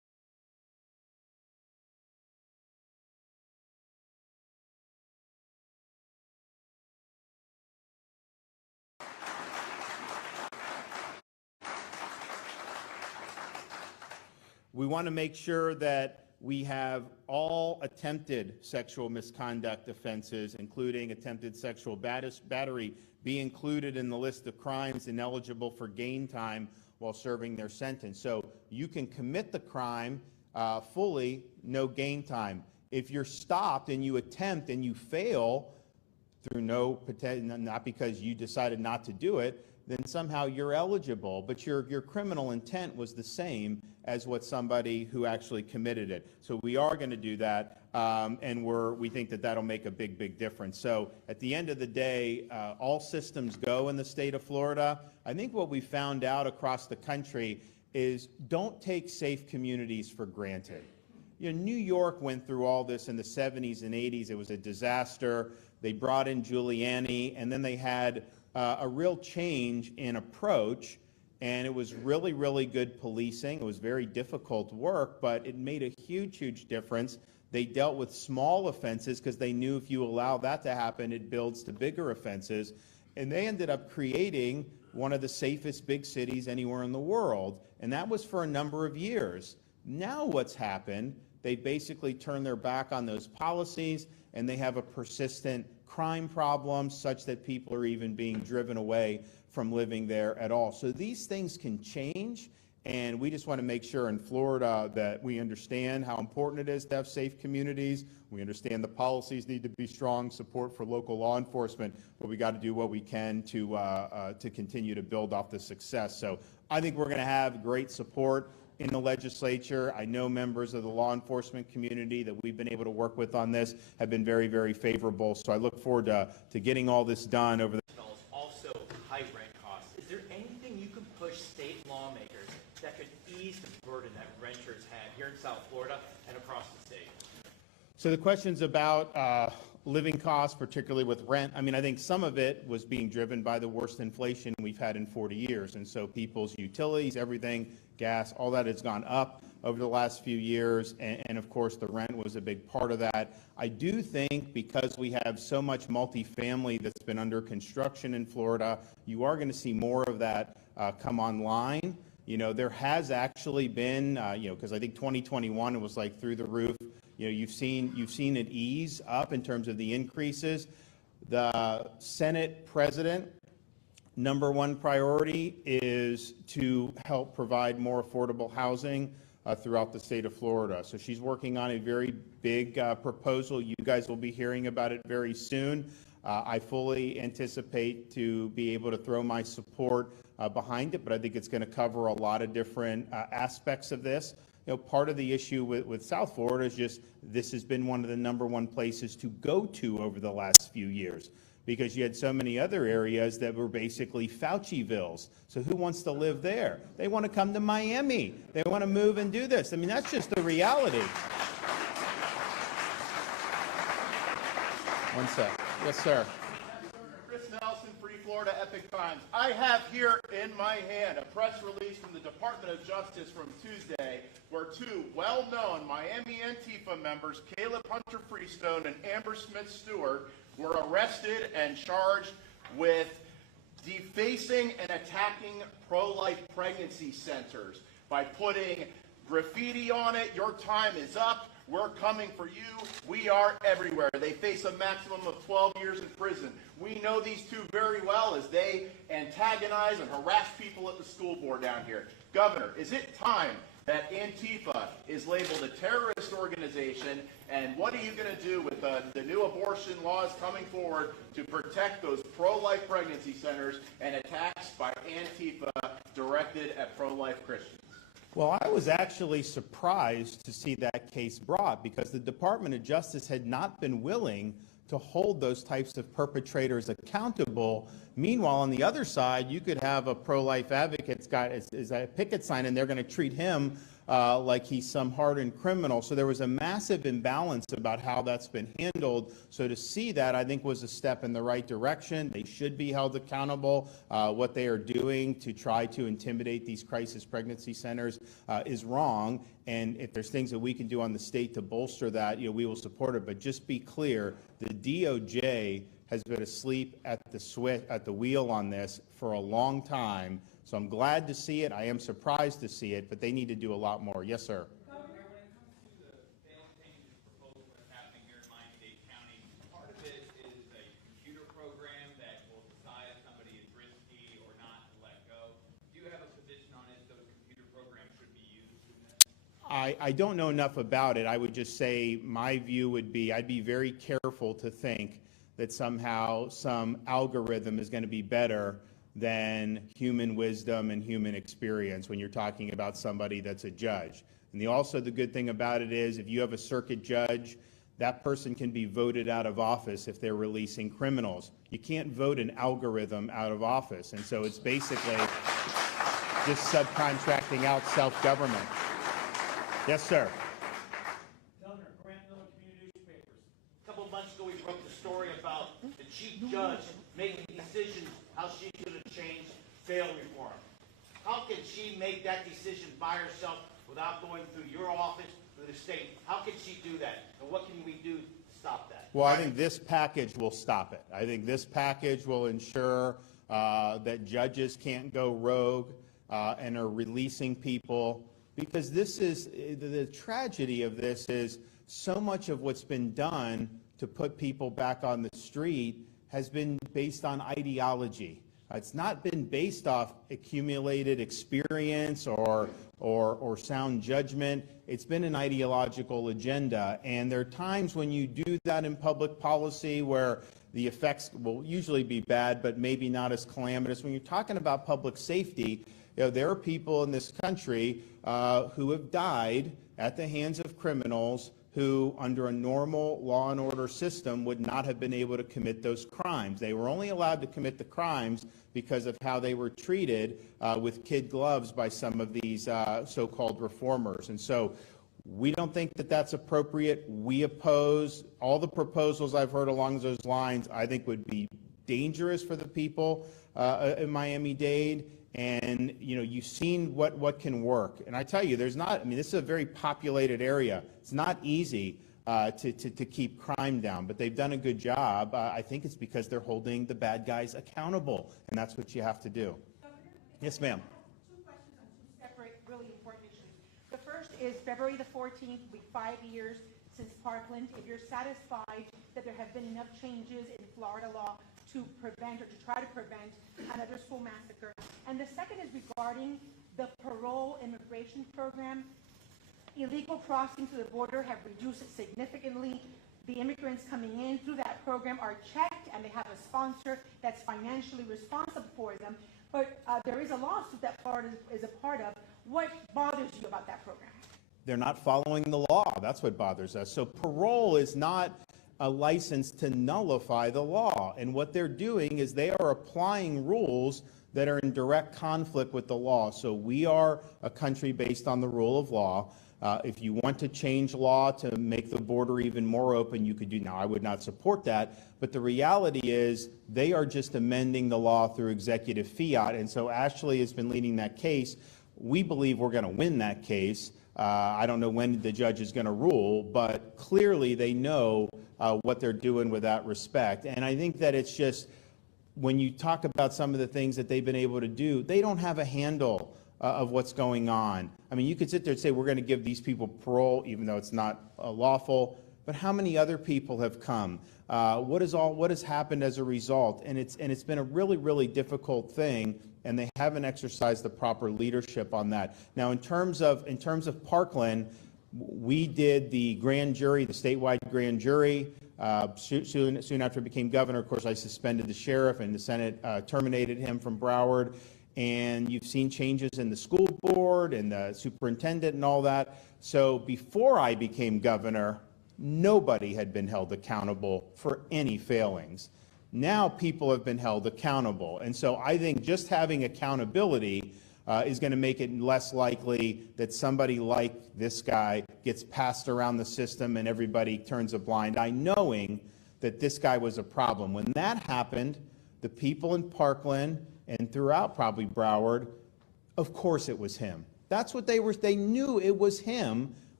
We want to make sure that we have all attempted sexual misconduct offenses, including attempted sexual battery, be included in the list of crimes ineligible for gain time while serving their sentence. So you can commit the crime fully, no gain time. If you're stopped and you attempt and you fail through not because you decided not to do it, then somehow you're eligible, but your criminal intent was the same as what somebody who actually committed it. So we are going to do that, and we think that that'll make a big, big difference. So at the end of the day, all systems go in the state of Florida. I think what we found out across the country is don't take safe communities for granted. You know, New York went through all this in the 70s and 80s. It was a disaster. They brought in Giuliani, and then they had a real change in approach, and it was really, really good policing. It was very difficult work, but it made a huge, huge difference. They dealt with small offenses because they knew if you allow that to happen, it builds to bigger offenses. And they ended up creating one of the safest big cities anywhere in the world, and that was for a number of years. Now what's happened, they basically turned their back on those policies, and they have a persistent crime problem such that people are even being driven away from living there at all. So these things can change, and we just want to make sure in Florida that we understand how important it is to have safe communities. We understand the policies need to be strong, support for local law enforcement, but we got to do what we can to continue to build off the success. So I think we're going to have great support in the legislature. I know members of the law enforcement community that we've been able to work with on this have been very, very favorable. So I look forward to getting all this done over the also high rent costs. Is there anything you can push state lawmakers that could ease the burden that renters have here in South Florida and across the state? So the questions about living costs, particularly with rent, I mean, I think some of it was being driven by the worst inflation we've had in 40 years. And so people's utilities, everything, gas, all that has gone up over the last few years. And of course, the rent was a big part of that. I do think because we have so much multifamily that's been under construction in Florida, you are going to see more of that come online. You know, there has actually been, because I think 2021, it was like through the roof. You know, you've seen it ease up in terms of the increases. The Senate president, number one priority is to help provide more affordable housing throughout the state of Florida. So she's working on a very big proposal. You guys will be hearing about it very soon. I fully anticipate to be able to throw my support behind it, but I think it's going to cover a lot of different aspects of this. You know, part of the issue with South Florida is just this has been one of the number one places to go to over the last few years because you had so many other areas that were basically Faucivilles. So who wants to live there? They want to come to Miami. They want to move and do this. I mean, that's just the reality. One sec. Yes, sir. Florida Epic Times. I have here in my hand a press release from the Department of Justice from Tuesday where two well-known Miami Antifa members, Caleb Hunter Freestone and Amber Smith Stewart, were arrested and charged with defacing and attacking pro-life pregnancy centers by putting graffiti on it, "Your time is up, we're coming for you, we are everywhere." They face a maximum of 12 years in prison. We know these two very well as they antagonize and harass people at the school board down here. Governor, is it time that Antifa is labeled a terrorist organization? And what are you going to do with the new abortion laws coming forward to protect those pro-life pregnancy centers and attacks by Antifa directed at pro-life Christians? Well, I was actually surprised to see that case brought because the Department of Justice had not been willing to hold those types of perpetrators accountable. Meanwhile, on the other side, you could have a pro-life advocate's got a picket sign, and they're going to treat him like he's some hardened criminal. So there was a massive imbalance about how that's been handled. So to see that, I think, was a step in the right direction. They should be held accountable. What they are doing to try to intimidate these crisis pregnancy centers is wrong. And if there's things that we can do on the state to bolster that, we will support it. But just be clear, the DOJ has been asleep at the wheel on this for a long time. So I'm glad to see it. I am surprised to see it, but they need to do a lot more. Yes, sir. When it comes to the bail changes proposal that's happening here in Miami-Dade County, part of it is a computer program that will decide if somebody is risky or not to let go. Do you have a position on if those computer programs should be used in this? I don't know enough about it. I would just say my view would be I'd be very careful to think that somehow some algorithm is going to be better than human wisdom and human experience when you're talking about somebody that's a judge. And also the good thing about it is if you have a circuit judge, that person can be voted out of office if they're releasing criminals. You can't vote an algorithm out of office. And so it's basically just subcontracting out self-government. Yes, sir. Governor, Grant Miller Community Newspapers. A couple of months ago, we broke the story about the chief judge making decisions how she should have changed bail reform. How can she make that decision by herself without going through your office, through the state? How can she do that? And what can we do to stop that? Well, I think this package will stop it. I think this package will ensure that judges can't go rogue and are releasing people, because this is the tragedy of this is so much of what's been done to put people back on the street has been based on ideology. It's not been based off accumulated experience or sound judgment. It's been an ideological agenda. And there are times when you do that in public policy where the effects will usually be bad, but maybe not as calamitous. When you're talking about public safety, there are people in this country who have died at the hands of criminals who, under a normal law and order system, would not have been able to commit those crimes. They were only allowed to commit the crimes because of how they were treated with kid gloves by some of these so-called reformers. And so we don't think that that's appropriate. We oppose all the proposals I've heard along those lines. I think would be dangerous for the people in Miami-Dade. And, you've seen what can work. And I tell you, this is a very populated area. It's not easy to keep crime down, but they've done a good job. I think it's because they're holding the bad guys accountable, and that's what you have to do. Yes, ma'am. Two questions on two separate, really important issues. The first is February the 14th, will be 5 years since Parkland. If you're satisfied that there have been enough changes in Florida law to prevent or to try to prevent another school massacre. And the second is regarding the parole immigration program. Illegal crossings to the border have reduced significantly. The immigrants coming in through that program are checked and they have a sponsor that's financially responsible for them. But there is a lawsuit that Florida is a part of. What bothers you about that program? They're not following the law. That's what bothers us. So parole is not a license to nullify the law. And what they're doing is they are applying rules that are in direct conflict with the law. So we are a country based on the rule of law. If you want to change law to make the border even more open, you could do. Now, I would not support that, but the reality is they are just amending the law through executive fiat. And so Ashley has been leading that case. We believe we're going to win that case. I don't know when the judge is going to rule, but clearly they know what they're doing with that respect. And I think that it's just, when you talk about some of the things that they've been able to do, they don't have a handle of what's going on. I mean, you could sit there and say, we're going to give these people parole, even though it's not lawful, but how many other people have come? What has happened as a result? And it's been a really, really difficult thing, and they haven't exercised the proper leadership on that. Now, in terms of Parkland, we did the grand jury, the statewide grand jury. Soon after I became governor, of course, I suspended the sheriff, and the Senate terminated him from Broward. And you've seen changes in the school board and the superintendent and all that. So before I became governor, nobody had been held accountable for any failings. Now people have been held accountable. And so I think just having accountability is going to make it less likely that somebody like this guy gets passed around the system and everybody turns a blind eye, knowing that this guy was a problem. When that happened, the people in Parkland and throughout probably Broward, of course it was him. That's what they knew it was him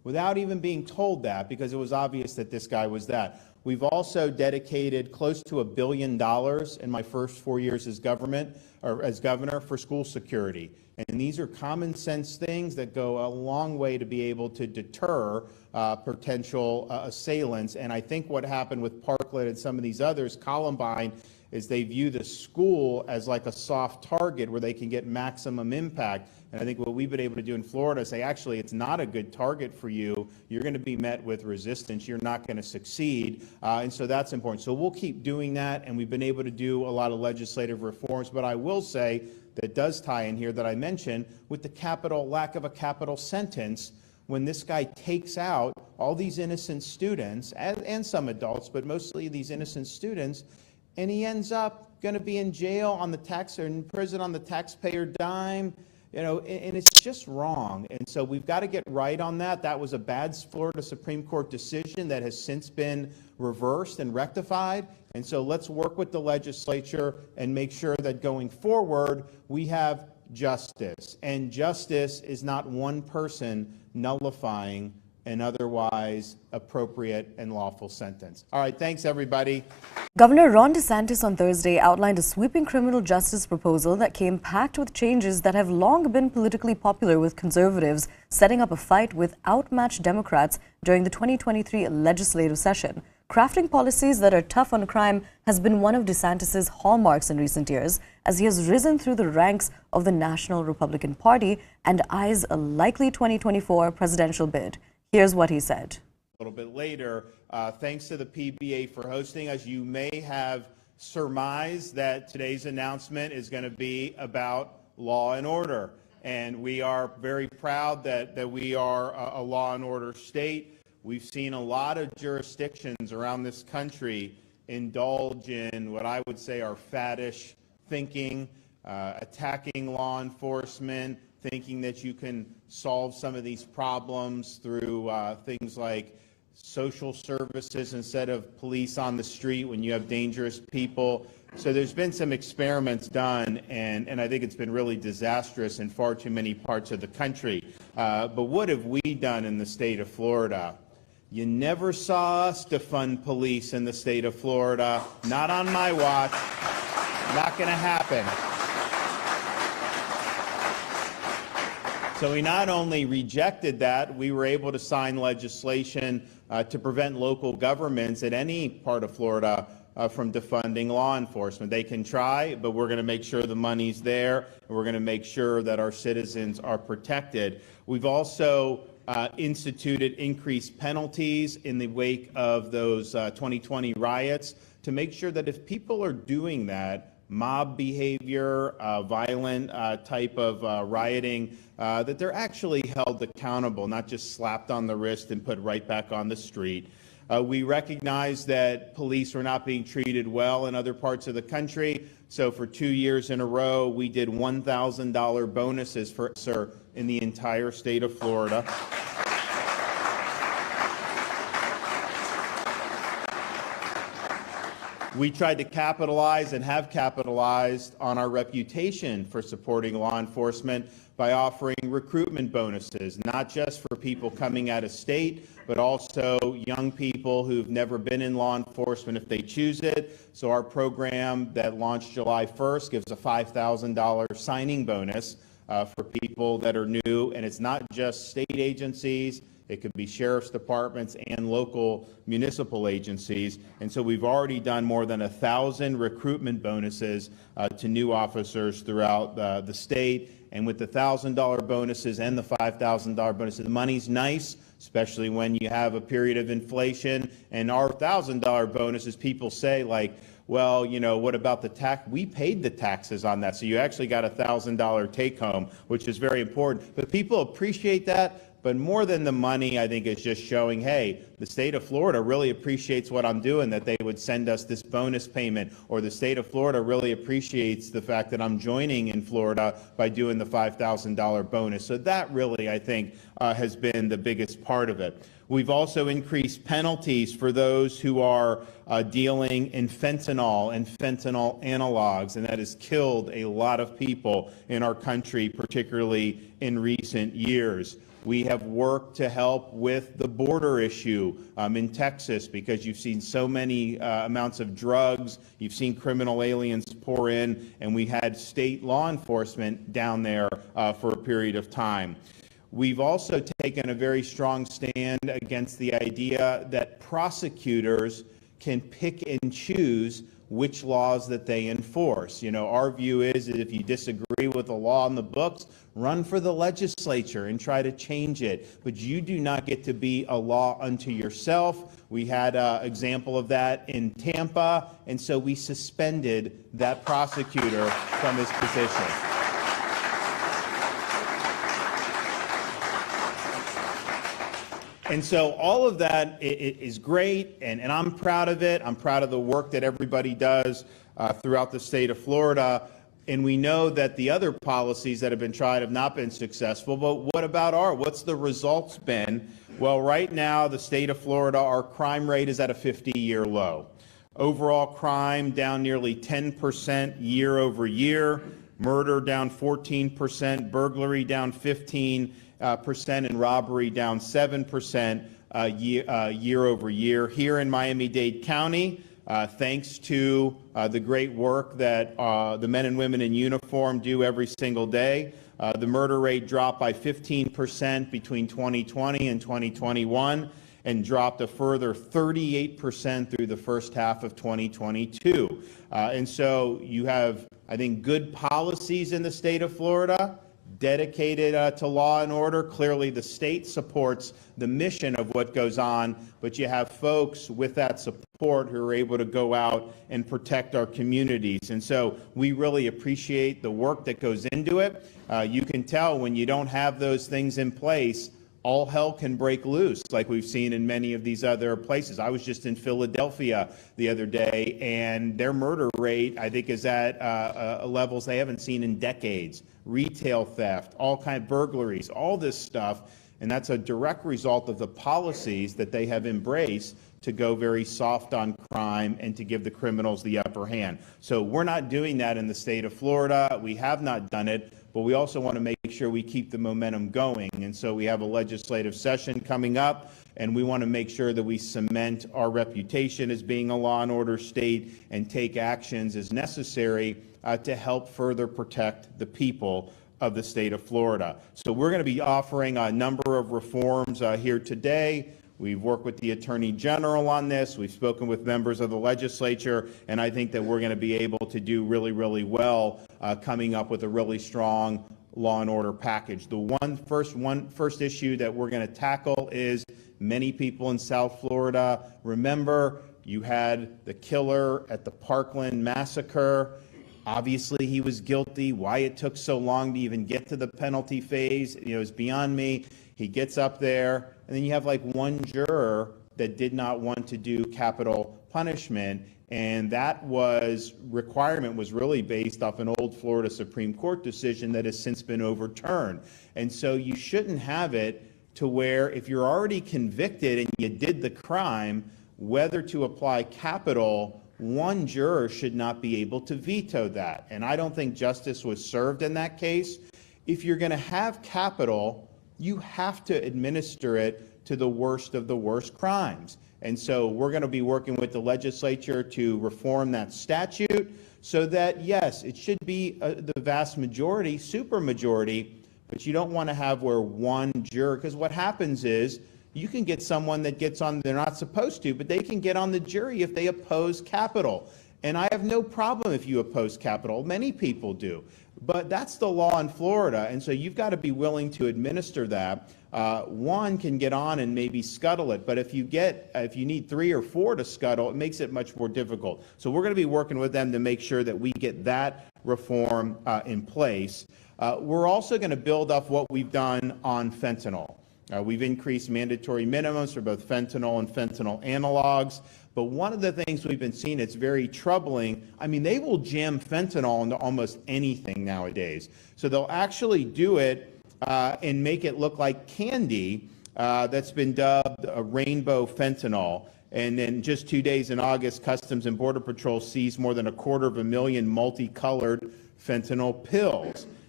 without even being told that, because it was obvious that this guy was that. We've also dedicated close to $1 billion in my first 4 years as governor for school security. And these are common sense things that go a long way to be able to deter potential assailants. And I think what happened with Parkland and some of these others, Columbine, is they view the school as like a soft target where they can get maximum impact. And I think what we've been able to do in Florida is say, actually, it's not a good target for you. You're going to be met with resistance. You're not going to succeed. And so that's important. So we'll keep doing that. And we've been able to do a lot of legislative reforms. But I will say that does tie in here that I mentioned with the lack of a capital sentence. When this guy takes out all these innocent students and some adults, but mostly these innocent students, and he ends up going to be in jail on the or in prison on the taxpayer dime, and it's just wrong. And so we've got to get right on that. That was a bad Florida Supreme Court decision that has since been reversed and rectified. And so let's work with the legislature and make sure that going forward we have justice. And justice is not one person nullifying an otherwise appropriate and lawful sentence. All right, thanks everybody. Governor Ron DeSantis on Thursday outlined a sweeping criminal justice proposal that came packed with changes that have long been politically popular with conservatives, setting up a fight with outmatched Democrats during the 2023 legislative session. Crafting policies that are tough on crime has been one of DeSantis' hallmarks in recent years, as he has risen through the ranks of the National Republican Party and eyes a likely 2024 presidential bid. Here's what he said. A little bit later, thanks to the PBA for hosting us. You may have surmised that today's announcement is going to be about law and order. And we are very proud that we are a law and order state. We've seen a lot of jurisdictions around this country indulge in what I would say are faddish thinking, attacking law enforcement, thinking that you can solve some of these problems through things like social services instead of police on the street when you have dangerous people. So there's been some experiments done, and I think it's been really disastrous in far too many parts of the country. But what have we done in the state of Florida? You never saw us defund police in the state of Florida. Not on my watch. Not going to happen. So we not only rejected that, we were able to sign legislation to prevent local governments at any part of Florida from defunding law enforcement. They can try, but we're going to make sure the money's there, and we're going to make sure that our citizens are protected. We've also instituted increased penalties in the wake of those 2020 riots to make sure that if people are doing that, mob behavior, violent type of rioting, that they're actually held accountable, not just slapped on the wrist and put right back on the street. We recognize that police were not being treated well in other parts of the country. So for 2 years in a row, we did $1,000 bonuses for in the entire state of Florida. We tried to capitalize and have capitalized on our reputation for supporting law enforcement by offering recruitment bonuses, not just for people coming out of state, but also young people who've never been in law enforcement if they choose it. So our program that launched July 1st gives a $5,000 signing bonus for people that are new, and it's not just state agencies. It could be sheriff's departments and local municipal agencies. And so we've already done more than 1,000 recruitment bonuses to new officers throughout the state. And with the $1,000 bonuses and the $5,000 bonuses, the money's nice, especially when you have a period of inflation. And our $1,000 bonuses, people say, like, well, you know, what about the tax? We paid the taxes on that. So you actually got a $1,000 take home, which is very important. But people appreciate that. But more than the money, I think, is just showing, hey, the state of Florida really appreciates what I'm doing, that they would send us this bonus payment, or the state of Florida really appreciates the fact that I'm joining in Florida by doing the $5,000 bonus. So that really, I think, has been the biggest part of it. We've also increased penalties for those who are dealing in fentanyl and fentanyl analogs, and that has killed a lot of people in our country, particularly in recent years. We have worked to help with the border issue in Texas, because you've seen so many amounts of drugs, you've seen criminal aliens pour in, and we had state law enforcement down there for a period of time. We've also taken a very strong stand against the idea that prosecutors can pick and choose which laws that they enforce. You know, our view is that if you disagree with the law in the books, run for the legislature and try to change it. But you do not get to be a law unto yourself. We had an example of that in Tampa, and so we suspended that prosecutor from his position. And so all of that is great, and I'm proud of it. I'm proud of the work that everybody does throughout the state of Florida. And we know that the other policies that have been tried have not been successful. But what about what's the results been? Well, right now, the state of Florida, our crime rate is at a 50-year low. Overall crime down nearly 10% year over year. Murder down 14%. Burglary down 15%. And robbery down 7% year over year. Here in Miami-Dade County, thanks to the great work that the men and women in uniform do every single day, the murder rate dropped by 15% between 2020 and 2021, and dropped a further 38% through the first half of 2022. And so you have, I think, good policies in the state of Florida, dedicated to law and order. Clearly, the state supports the mission of what goes on, but you have folks with that support who are able to go out and protect our communities. And so we really appreciate the work that goes into it. You can tell when you don't have those things in place, all hell can break loose, like we've seen in many of these other places. I was just in Philadelphia the other day, and their murder rate, I think, is at levels they haven't seen in decades. Retail theft, all kind of burglaries, all this stuff, and that's a direct result of the policies that they have embraced to go very soft on crime and to give the criminals the upper hand. So we're not doing that in the state of Florida. We have not done it, but we also want to make sure we keep the momentum going. And so we have a legislative session coming up, and we want to make sure that we cement our reputation as being a law and order state and take actions as necessary to help further protect the people of the state of Florida. So we're going to be offering a number of reforms here today. We've worked with the Attorney General on this. We've spoken with members of the legislature, and I think that we're going to be able to do really, really well coming up with a really strong law and order package. The first issue that we're going to tackle is many people in South Florida. Remember, you had the killer at the Parkland massacre. Obviously, he was guilty. Why it took so long to even get to the penalty phase, is beyond me. He gets up there, and then you have like one juror that did not want to do capital punishment, and that requirement was really based off an old Florida Supreme Court decision that has since been overturned. And so you shouldn't have it to where if you're already convicted and you did the crime, whether to apply capital, one juror should not be able to veto that. And I don't think justice was served in that case. If you're going to have capital, you have to administer it to the worst of the worst crimes. And so we're going to be working with the legislature to reform that statute so that, yes, it should be the vast majority, supermajority, but you don't want to have where one juror, because what happens is you can get someone that gets on, they're not supposed to, but they can get on the jury if they oppose capital. And I have no problem if you oppose capital. Many people do. But that's the law in Florida, and so you've got to be willing to administer that. One can get on and maybe scuttle it, but if you need 3 or 4 to scuttle, it makes it much more difficult. So we're going to be working with them to make sure that we get that reform in place. We're also going to build up what we've done on fentanyl. We've increased mandatory minimums for both fentanyl and fentanyl analogs. But one of the things we've been seeing that's very troubling, I mean, they will jam fentanyl into almost anything nowadays. So they'll actually do it and make it look like candy that's been dubbed a rainbow fentanyl. And then just 2 days in August, Customs and Border Patrol seized more than 250,000 multicolored fentanyl pills.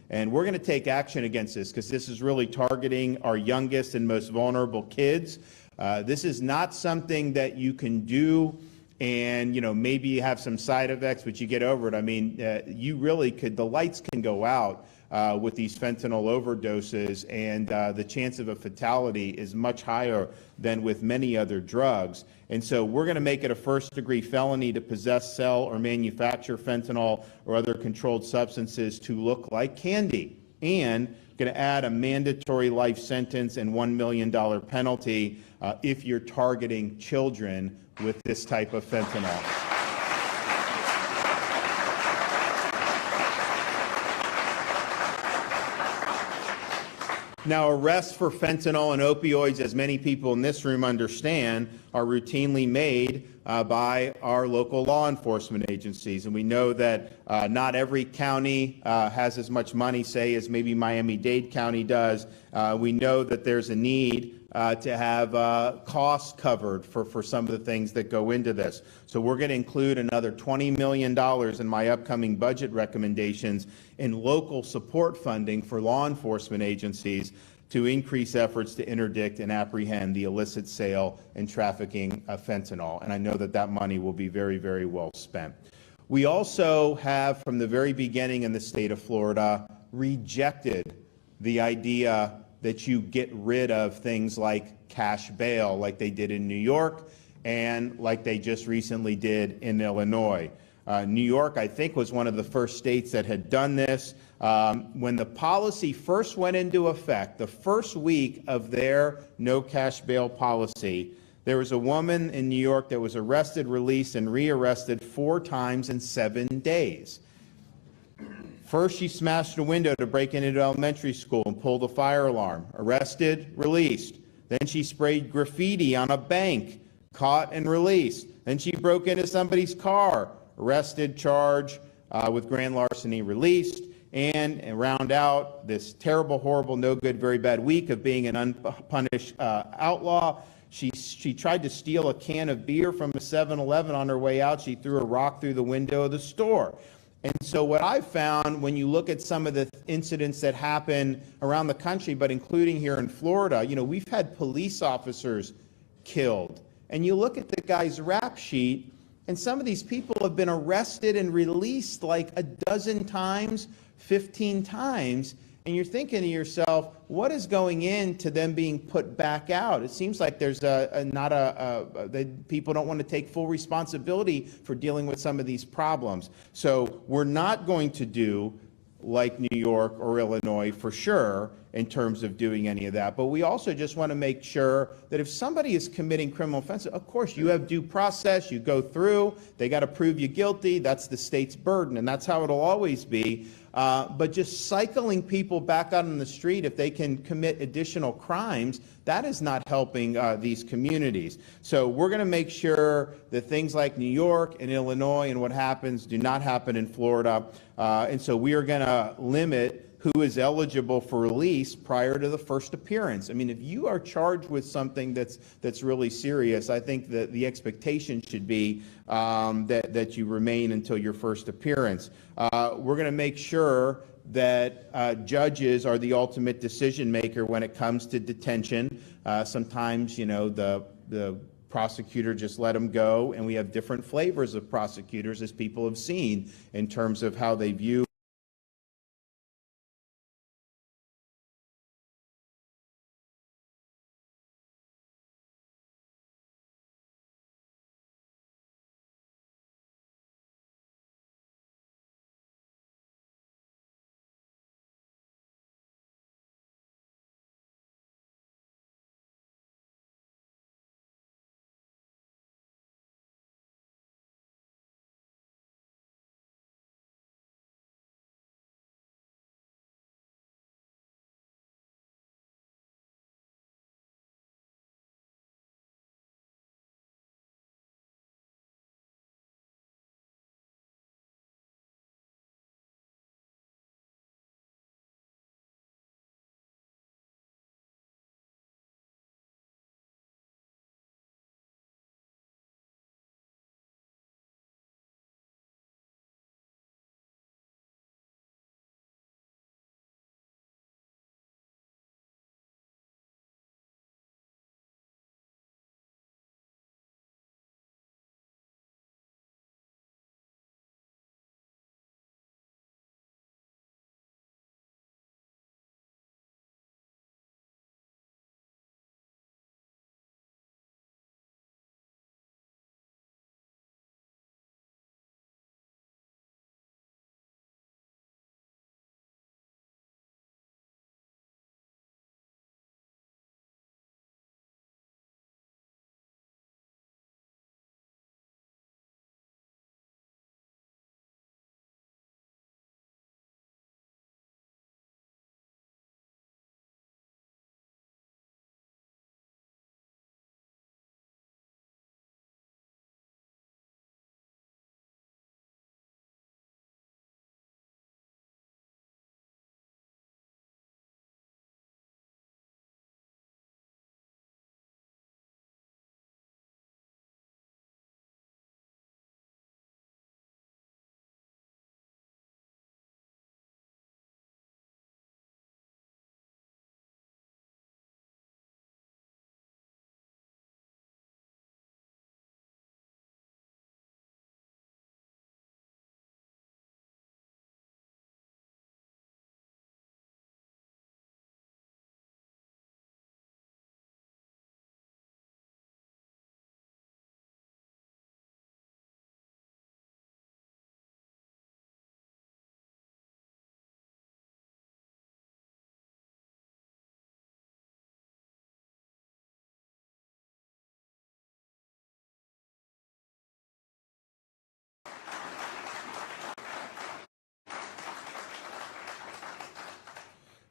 And we're going to take action against this because this is really targeting our youngest and most vulnerable kids. This is not something that you can do and, maybe you have some side effects, but you get over it. I mean, you really could, the lights can go out with these fentanyl overdoses, and the chance of a fatality is much higher than with many other drugs. And so we're going to make it a first-degree felony to possess, sell, or manufacture fentanyl or other controlled substances to look like candy, and going to add a mandatory life sentence and $1 million penalty if you're targeting children with this type of fentanyl. Now, arrests for fentanyl and opioids, as many people in this room understand, are routinely made by our local law enforcement agencies. And we know that not every county has as much money, say, as maybe Miami-Dade County does. We know that there's a need to have costs covered for some of the things that go into this. So we're going to include another $20 million in my upcoming budget recommendations in local support funding for law enforcement agencies to increase efforts to interdict and apprehend the illicit sale and trafficking of fentanyl. And I know that that money will be very, very well spent. We also have, from the very beginning in the state of Florida, rejected the idea that you get rid of things like cash bail, like they did in New York and like they just recently did in Illinois. New York, I think, was one of the first states that had done this. When the policy first went into effect, the first week of their no cash bail policy, there was a woman in New York that was arrested, released, and rearrested 4 times in 7 days. First, she smashed a window to break into an elementary school and pulled a fire alarm. Arrested, released. Then she sprayed graffiti on a bank, caught and released. Then she broke into somebody's car, arrested, charged with grand larceny, released. And round out this terrible, horrible, no good, very bad week of being an unpunished outlaw. She tried to steal a can of beer from a 7-Eleven on her way out. She threw a rock through the window of the store. And so what I've found when you look at some of the incidents that happen around the country, but including here in Florida, we've had police officers killed. And you look at the guy's rap sheet, and some of these people have been arrested and released like a dozen times, 15 times. And you're thinking to yourself, what is going into them being put back out? It seems like there's people don't want to take full responsibility for dealing with some of these problems. So we're not going to do like New York or Illinois for sure in terms of doing any of that. But we also just want to make sure that if somebody is committing criminal offenses, of course, you have due process, you go through, they got to prove you guilty. That's the state's burden, and that's how it'll always be. But just cycling people back out on the street, if they can commit additional crimes, that is not helping these communities. So we're going to make sure that things like New York and Illinois and what happens do not happen in Florida. And so we are going to limit who is eligible for release prior to the first appearance. I mean, if you are charged with something that's really serious, I think that the expectation should be that you remain until your first appearance. We're going to make sure that judges are the ultimate decision maker when it comes to detention. Sometimes, the prosecutor just let them go, and we have different flavors of prosecutors, as people have seen, in terms of how they view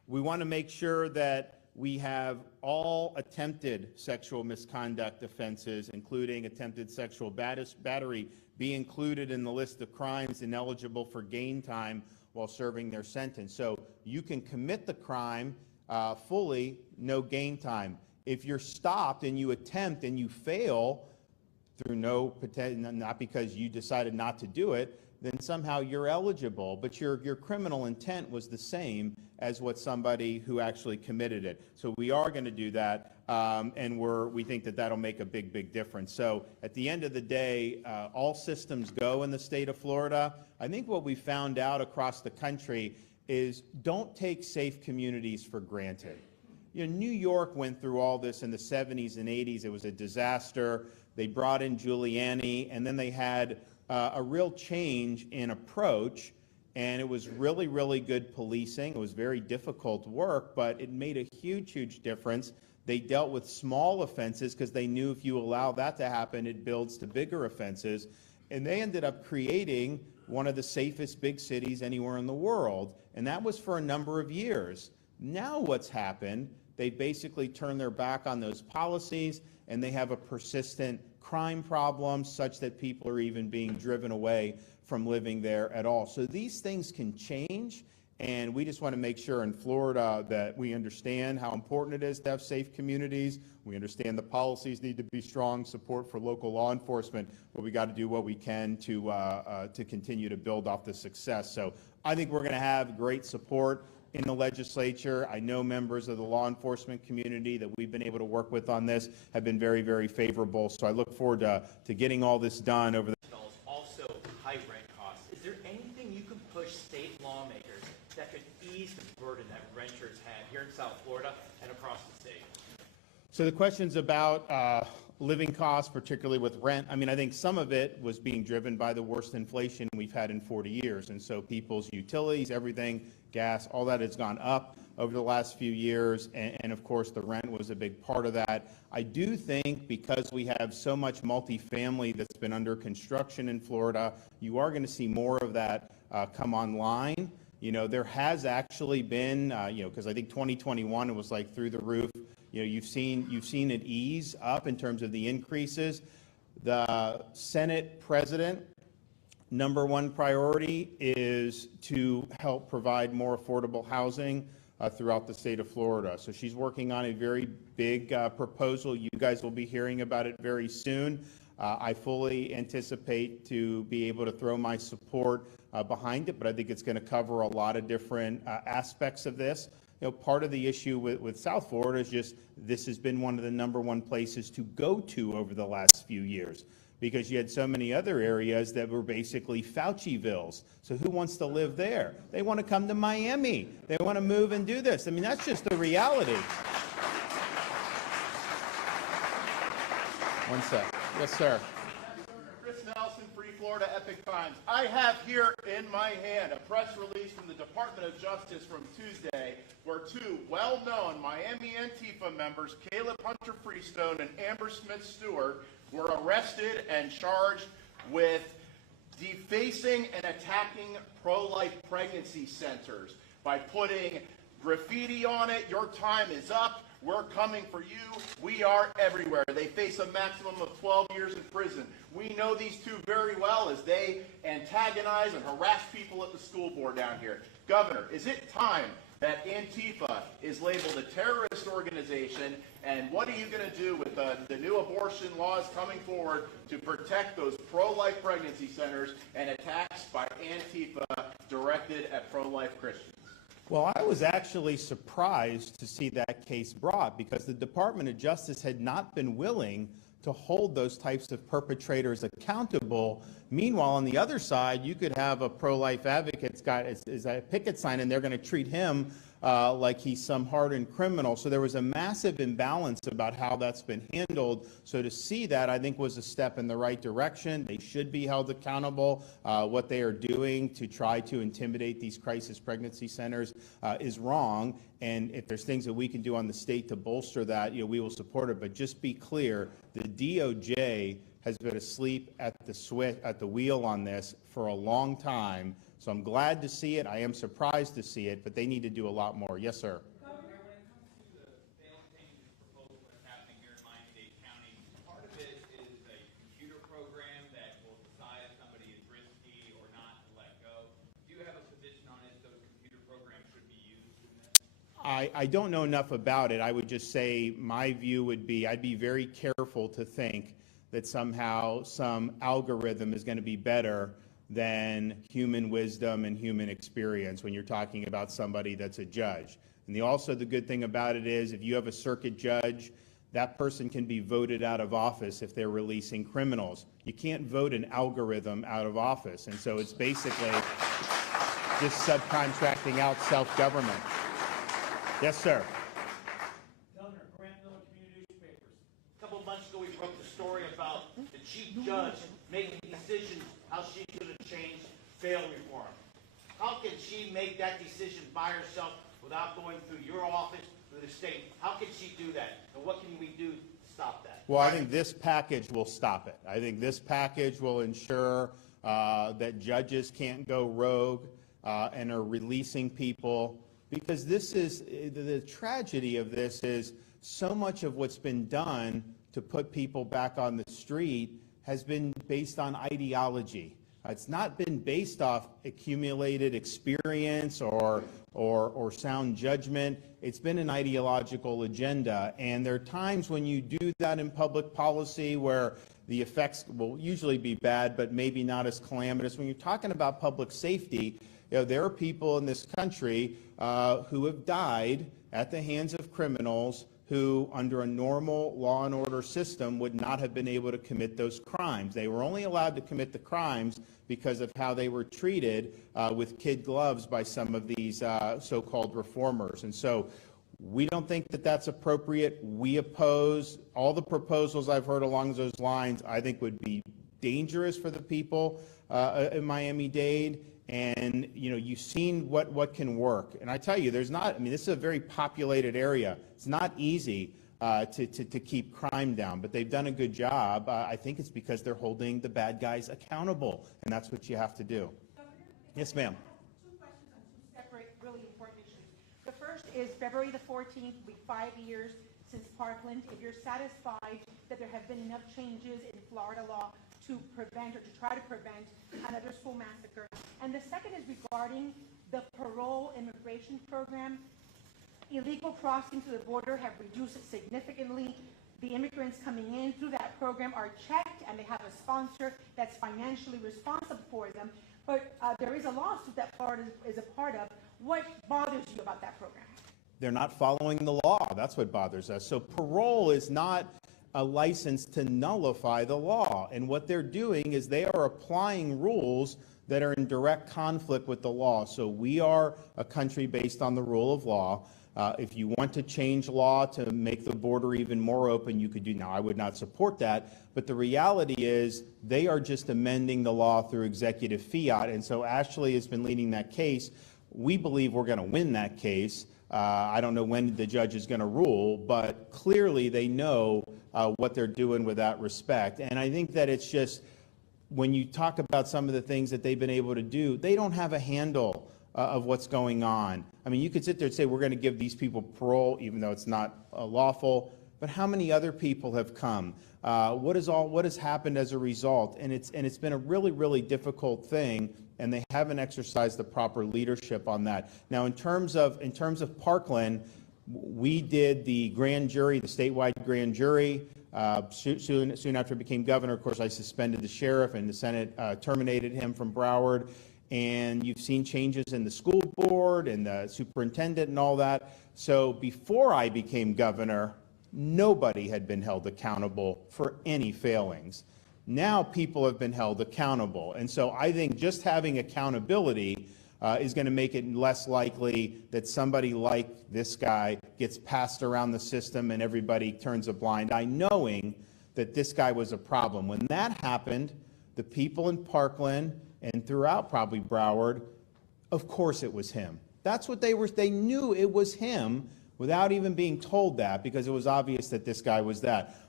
We want to make sure that we have all attempted sexual misconduct offenses, including attempted sexual battery, be included in the list of crimes ineligible for gain time while serving their sentence. So you can commit the crime fully, no gain time. If you're stopped and you attempt and you fail through not because you decided not to do it, then somehow you're eligible, but your criminal intent was the same as what somebody who actually committed it. So we are going to do that, and we think that that'll make a big difference. So at the end of the day, all systems go in the state of Florida. I think what we found out across the country is don't take safe communities for granted. You know, New York went through all this in the 70s and 80s. It was a disaster. They brought in Giuliani, and then they had a real change in approach, and it was really good policing. It was very difficult work, but it made a huge difference. They dealt with small offenses because they knew if you allow that to happen, it builds to bigger offenses. And they ended up creating one of the safest big cities anywhere in the world, and that was for a number of years. Now what's happened, they basically turned their back on those policies, and they have a persistent crime problem such that people are even being driven away from living there at all. So these things can change, and we just want to make sure in Florida that we understand how important it is to have safe communities. We understand the policies need to be strong, support for local law enforcement, but we got to do what we can to continue to build off the success. So I think we're going to have great support in the legislature. I know members of the law enforcement community that we've been able to work with on this have been very favorable. So I look forward to getting all this done over the also high rent costs. Is there anything you can push state lawmakers that could ease the burden that renters have here in South Florida and across the state? So the questions about living costs, particularly with rent, I mean, I think some of it was being driven by the worst inflation we've had in 40 years. And so people's utilities, everything, gas, all that has gone up over the last few years. And of course, the rent was a big part of that. I do think because we have so much multifamily that's been under construction in Florida, you are going to see more of that come online. You know, there has actually been, because I think 2021, it was like through the roof. You know, you've seen it ease up in terms of the increases. The Senate president, number one priority is to help provide more affordable housing throughout the state of Florida. So she's working on a very big proposal. You guys will be hearing about it very soon. I fully anticipate to be able to throw my support behind it, but I think it's going to cover a lot of different aspects of this. You know, part of the issue with South Florida is just this has been one of the number one places to go to over the last few years because you had so many other areas that were basically Faucivilles. So who wants to live there? They want to come to Miami. They want to move and do this. I mean, that's just the reality. One sec. Yes, sir. Chris Nelson, Free Florida Epic Times. I have here in my hand a press release from the Department of Justice from Tuesday where two well-known Miami Antifa members, Caleb Hunter Freestone and Amber Smith Stewart, were arrested and charged with defacing and attacking pro-life pregnancy centers by putting graffiti on it. Your time is up. We're coming for you. We are everywhere. They face a maximum of 12 years in prison. We know these two very well as they antagonize and harass people at the school board down here. Governor, is it time that Antifa is labeled a terrorist organization? And what are you going to do with the new abortion laws coming forward to protect those pro-life pregnancy centers and attacks by Antifa directed at pro-life Christians? Well, I was actually surprised to see that case brought because the Department of Justice had not been willing to hold those types of perpetrators accountable. Meanwhile, on the other side, you could have a pro-life advocate's got a picket sign, and they're going to treat him like he's some hardened criminal. So there was a massive imbalance about how that's been handled. So to see that, I think, was a step in the right direction. They should be held accountable. What they are doing to try to intimidate these crisis pregnancy centers is wrong. And if there's things that we can do on the state to bolster that, we will support it. But just be clear, the DOJ has been asleep at the wheel on this for a long time. So I'm glad to see it. I am surprised to see it, but they need to do a lot more. Yes, sir. Governor, when it comes to the bail changes proposal that's happening here in Miami-Dade County, part of it is a computer program that will decide if somebody is risky or not to let go. Do you have a position on if those computer programs should be used in this? I don't know enough about it. I would just say my view would be I'd be very careful to think that somehow some algorithm is going to be better than human wisdom and human experience when you're talking about somebody that's a judge. And also the good thing about it is if you have a circuit judge, that person can be voted out of office if they're releasing criminals. You can't vote an algorithm out of office. And so it's basically just subcontracting out self-government. Yes, sir. Governor, Grant Miller Community Newspapers. A couple of months ago, we broke the story about the chief judge making decisions how she should have changed bail reform. How can she make that decision by herself without going through your office, through the state? How can she do that? And what can we do to stop that? Well, I think this package will stop it. I think this package will ensure that judges can't go rogue and are releasing people, because this is the tragedy of this is so much of what's been done to put people back on the street has been based on ideology. It's not been based off accumulated experience or sound judgment. It's been an ideological agenda. And there are times when you do that in public policy where the effects will usually be bad, but maybe not as calamitous. When you're talking about public safety, there are people in this country who have died at the hands of criminals who, under a normal law and order system, would not have been able to commit those crimes. They were only allowed to commit the crimes because of how they were treated with kid gloves by some of these so-called reformers. And so we don't think that that's appropriate. We oppose all the proposals I've heard along those lines. I think would be dangerous for the people in Miami-Dade. And, you've seen what can work. And I tell you, this is a very populated area. It's not easy to keep crime down, but they've done a good job. I think it's because they're holding the bad guys accountable, and that's what you have to do. Yes, ma'am. Two questions on two separate, really important issues. The first is February the 14th, will be 5 years since Parkland. If you're satisfied that there have been enough changes in Florida law to prevent or to try to prevent another school massacre. And the second is regarding the parole immigration program. Illegal crossings to the border have reduced significantly. The immigrants coming in through that program are checked and they have a sponsor that's financially responsible for them. But there is a lawsuit that Florida is a part of. What bothers you about that program? They're not following the law. That's what bothers us. So parole is not a license to nullify the law. And what they're doing is they are applying rules that are in direct conflict with the law. So we are a country based on the rule of law. If you want to change law to make the border even more open, you could do. Now, I would not support that, but the reality is they are just amending the law through executive fiat. And so Ashley has been leading that case. We believe we're going to win that case. I don't know when the judge is going to rule, but clearly they know what they're doing with that respect. And I think that it's just, when you talk about some of the things that they've been able to do, they don't have a handle of what's going on. I mean, you could sit there and say, we're going to give these people parole, even though it's not lawful, but how many other people have come? What has happened as a result? And it's been a really, really difficult thing, and they haven't exercised the proper leadership on that. Now, in terms of Parkland, we did the grand jury, the statewide grand jury. Soon after I became governor, of course, I suspended the sheriff, and the Senate terminated him from Broward. And you've seen changes in the school board and the superintendent and all that. So before I became governor, nobody had been held accountable for any failings. Now people have been held accountable. And so I think just having accountability is going to make it less likely that somebody like this guy gets passed around the system and everybody turns a blind eye, knowing that this guy was a problem. When that happened, the people in Parkland and throughout probably Broward, of course it was him. That's what they knew it was him without even being told that, because it was obvious that this guy was that.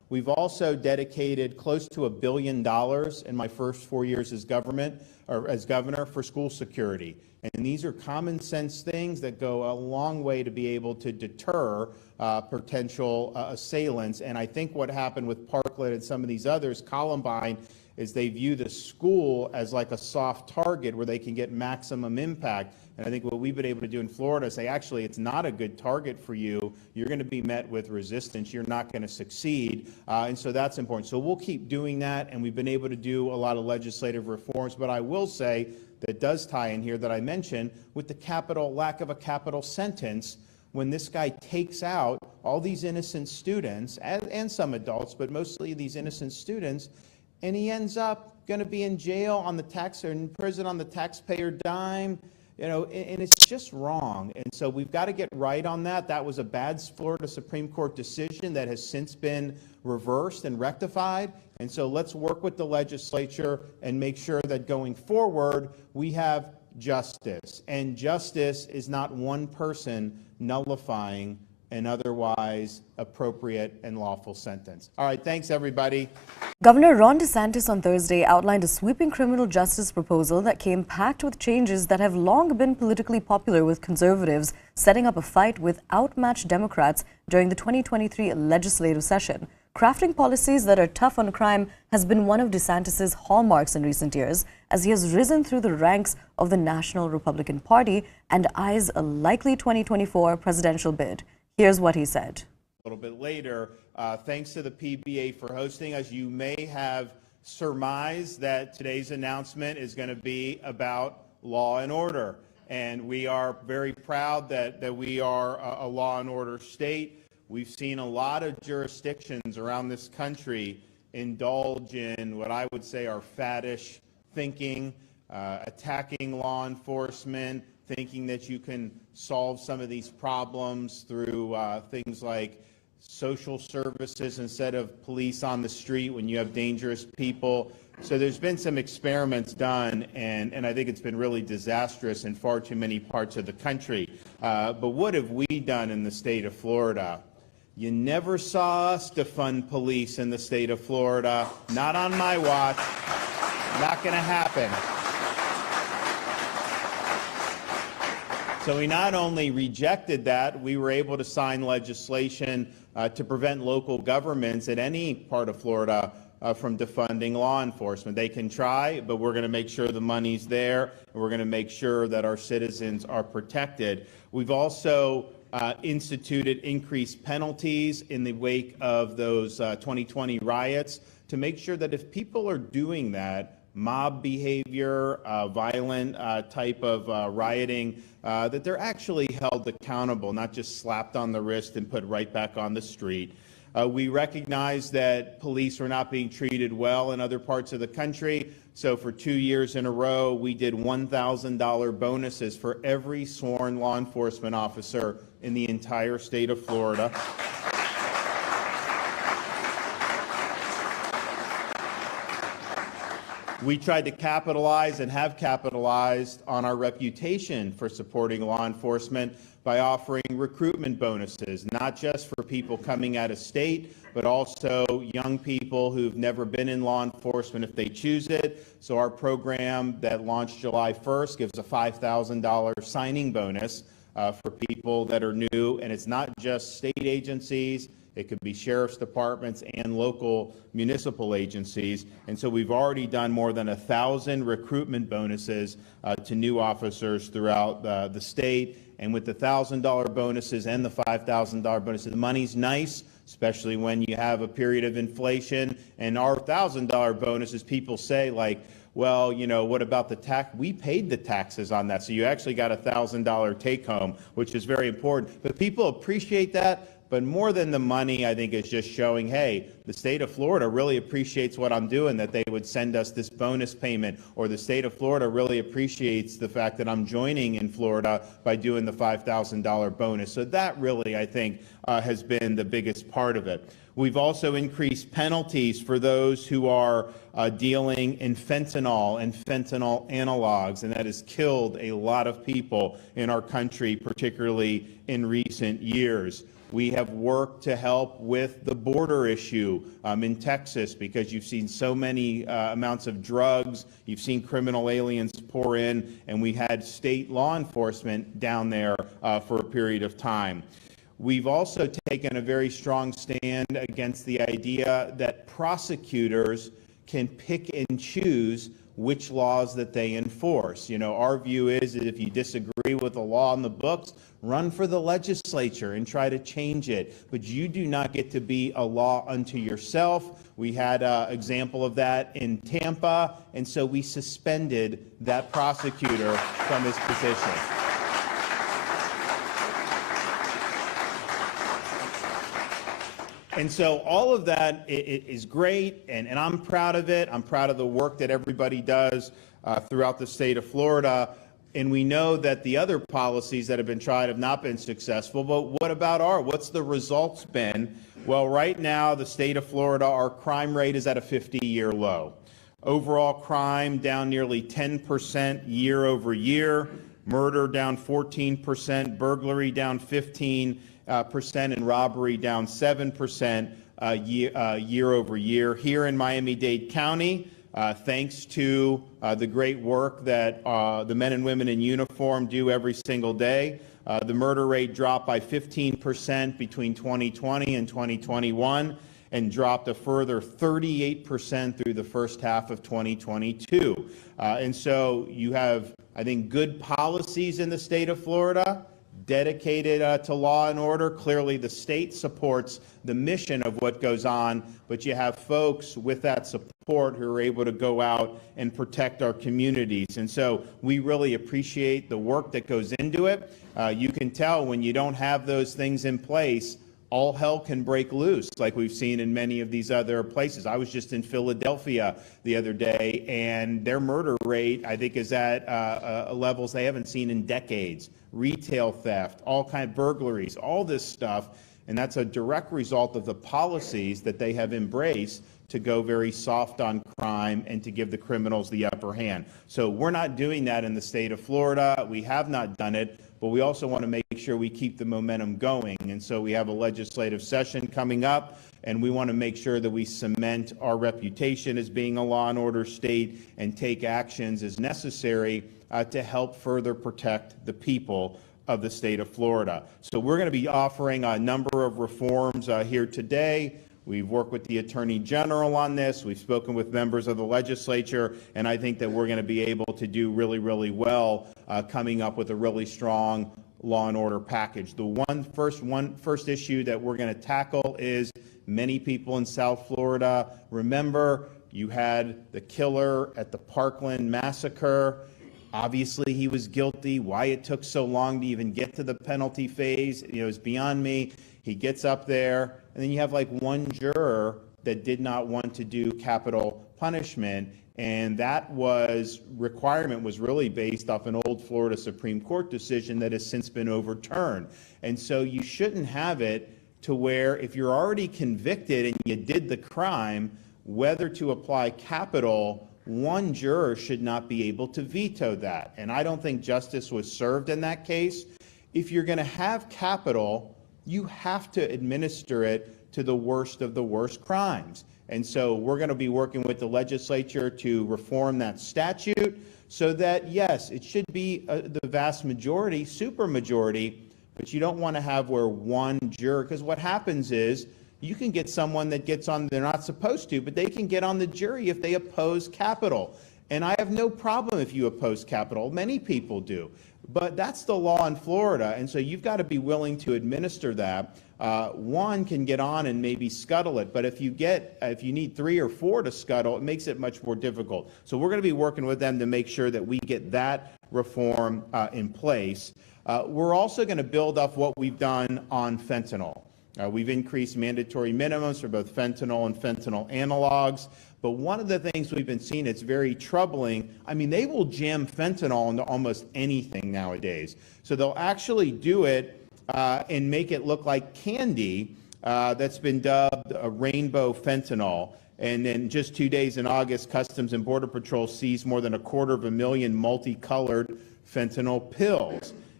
We've also dedicated close to $1 billion in my first 4 years as governor for school security. And these are common sense things that go a long way to be able to deter potential assailants. And I think what happened with Parkland and some of these others, Columbine, is they view the school as like a soft target where they can get maximum impact. And I think what we've been able to do in Florida is say, actually, it's not a good target for you. You're going to be met with resistance. You're not going to succeed. And so that's important. So we'll keep doing that. And we've been able to do a lot of legislative reforms. But I will say that does tie in here that I mentioned with the lack of a capital sentence. When this guy takes out all these innocent students and some adults, but mostly these innocent students, and he ends up going to be in jail on the or in prison on the taxpayer dime, and it's just wrong. And so we've got to get right on that. That was a bad Florida Supreme Court decision that has since been reversed and rectified. And so let's work with the legislature and make sure that going forward we have justice. And justice is not one person nullifying an otherwise appropriate and lawful sentence. All right, thanks everybody. Governor Ron DeSantis on Thursday outlined a sweeping criminal justice proposal that came packed with changes that have long been politically popular with conservatives, setting up a fight with outmatched Democrats during the 2023 legislative session. Crafting policies that are tough on crime has been one of DeSantis' hallmarks in recent years, as he has risen through the ranks of the National Republican Party and eyes a likely 2024 presidential bid. Here's what he said. A little bit later, thanks to the PBA for hosting us. You may have surmised that today's announcement is going to be about law and order. And we are very proud that we are a law and order state. We've seen a lot of jurisdictions around this country indulge in what I would say are faddish thinking, attacking law enforcement, thinking that you can solve some of these problems through things like social services instead of police on the street when you have dangerous people. So there's been some experiments done, and I think it's been really disastrous in far too many parts of the country. But what have we done in the state of Florida? You never saw us defund police in the state of Florida. Not on my watch. Not going to happen. So we not only rejected that, we were able to sign legislation to prevent local governments at any part of Florida from defunding law enforcement. They can try, but we're going to make sure the money's there, and we're going to make sure that our citizens are protected. We've also instituted increased penalties in the wake of those 2020 riots to make sure that if people are doing that, mob behavior, violent type of rioting, that they're actually held accountable, not just slapped on the wrist and put right back on the street. We recognize that police are not being treated well in other parts of the country. So for 2 years in a row, we did $1,000 bonuses for every sworn law enforcement officer in the entire state of Florida. We tried to capitalize and have capitalized on our reputation for supporting law enforcement by offering recruitment bonuses, not just for people coming out of state, but also young people who've never been in law enforcement if they choose it. So our program that launched July 1st gives a $5,000 signing bonus for people that are new, and it's not just state agencies. It could be sheriff's departments and local municipal agencies. And so we've already done more than 1,000 recruitment bonuses to new officers throughout the state. And with the $1,000 bonuses and the $5,000 bonuses, the money's nice, especially when you have a period of inflation. And our $1,000 bonuses, people say, like, well, you know, what about the tax? We paid the taxes on that. So you actually got a $1,000 take home, which is very important. But people appreciate that. But more than the money, I think, is just showing, hey, the state of Florida really appreciates what I'm doing, that they would send us this bonus payment, or the state of Florida really appreciates the fact that I'm joining in Florida by doing the $5,000 bonus. So that really, I think, has been the biggest part of it. We've also increased penalties for those who are dealing in fentanyl and fentanyl analogs, and that has killed a lot of people in our country, particularly in recent years. We have worked to help with the border issue in Texas, because you've seen so many amounts of drugs, you've seen criminal aliens pour in, and we had state law enforcement down there for a period of time. We've also taken a very strong stand against the idea that prosecutors can pick and choose which laws that they enforce. You know, our view is that if you disagree with the law in the books, run for the legislature and try to change it. But you do not get to be a law unto yourself. We had an example of that in Tampa, and so we suspended that prosecutor from his position. And so all of that is great, and I'm proud of it. I'm proud of the work that everybody does throughout the state of Florida. And we know that the other policies that have been tried have not been successful, but what about what's the results been? Well, right now, the state of Florida, our crime rate is at a 50-year low. Overall crime down nearly 10% year over year, murder down 14%, burglary down 15%, and robbery down 7% year over year. Here in Miami-Dade County, thanks to the great work that the men and women in uniform do every single day, the murder rate dropped by 15% between 2020 and 2021, and dropped a further 38% through the first half of 2022. And so you have, I think, good policies in the state of Florida, dedicated to law and order. Clearly, the state supports the mission of what goes on, but you have folks with that support who are able to go out and protect our communities. And so we really appreciate the work that goes into it. You can tell when you don't have those things in place, all hell can break loose, like we've seen in many of these other places. I was just in Philadelphia the other day, and their murder rate, I think, is at levels they haven't seen in decades. Retail theft, all kinds of burglaries, all this stuff, and that's a direct result of the policies that they have embraced to go very soft on crime and to give the criminals the upper hand. So we're not doing that in the state of Florida. We have not done it, but we also want to make sure we keep the momentum going. And so we have a legislative session coming up, and we want to make sure that we cement our reputation as being a law and order state and take actions as necessary to help further protect the people of the state of Florida. So we're going to be offering a number of reforms here today. We've worked with the Attorney General on this. We've spoken with members of the legislature, and I think that we're going to be able to do really, really well coming up with a really strong law and order package. The first issue that we're going to tackle is many people in South Florida. Remember, you had the killer at the Parkland massacre. Obviously, he was guilty. Why it took so long to even get to the penalty phase, is beyond me. He gets up there, and then you have like one juror that did not want to do capital punishment, and that requirement was really based off an old Florida Supreme Court decision that has since been overturned. And so you shouldn't have it to where if you're already convicted and you did the crime, whether to apply capital, one juror should not be able to veto that. And I don't think justice was served in that case. If you're going to have capital, you have to administer it to the worst of the worst crimes. And so we're going to be working with the legislature to reform that statute so that, yes, it should be the vast majority, supermajority, but you don't want to have where one juror, because what happens is you can get someone that gets on, they're not supposed to, but they can get on the jury if they oppose capital. And I have no problem if you oppose capital. Many people do. But that's the law in Florida, and so you've got to be willing to administer that. One can get on and maybe scuttle it, but if you need 3 or 4 to scuttle, it makes it much more difficult. So we're going to be working with them to make sure that we get that reform in place. We're also going to build up what we've done on fentanyl. We've increased mandatory minimums for both fentanyl and fentanyl analogs. But one of the things we've been seeing that's very troubling, I mean, they will jam fentanyl into almost anything nowadays. So they'll actually do it and make it look like candy that's been dubbed a rainbow fentanyl. And then just 2 days in August, Customs and Border Patrol seized more than 250,000 multicolored fentanyl pills.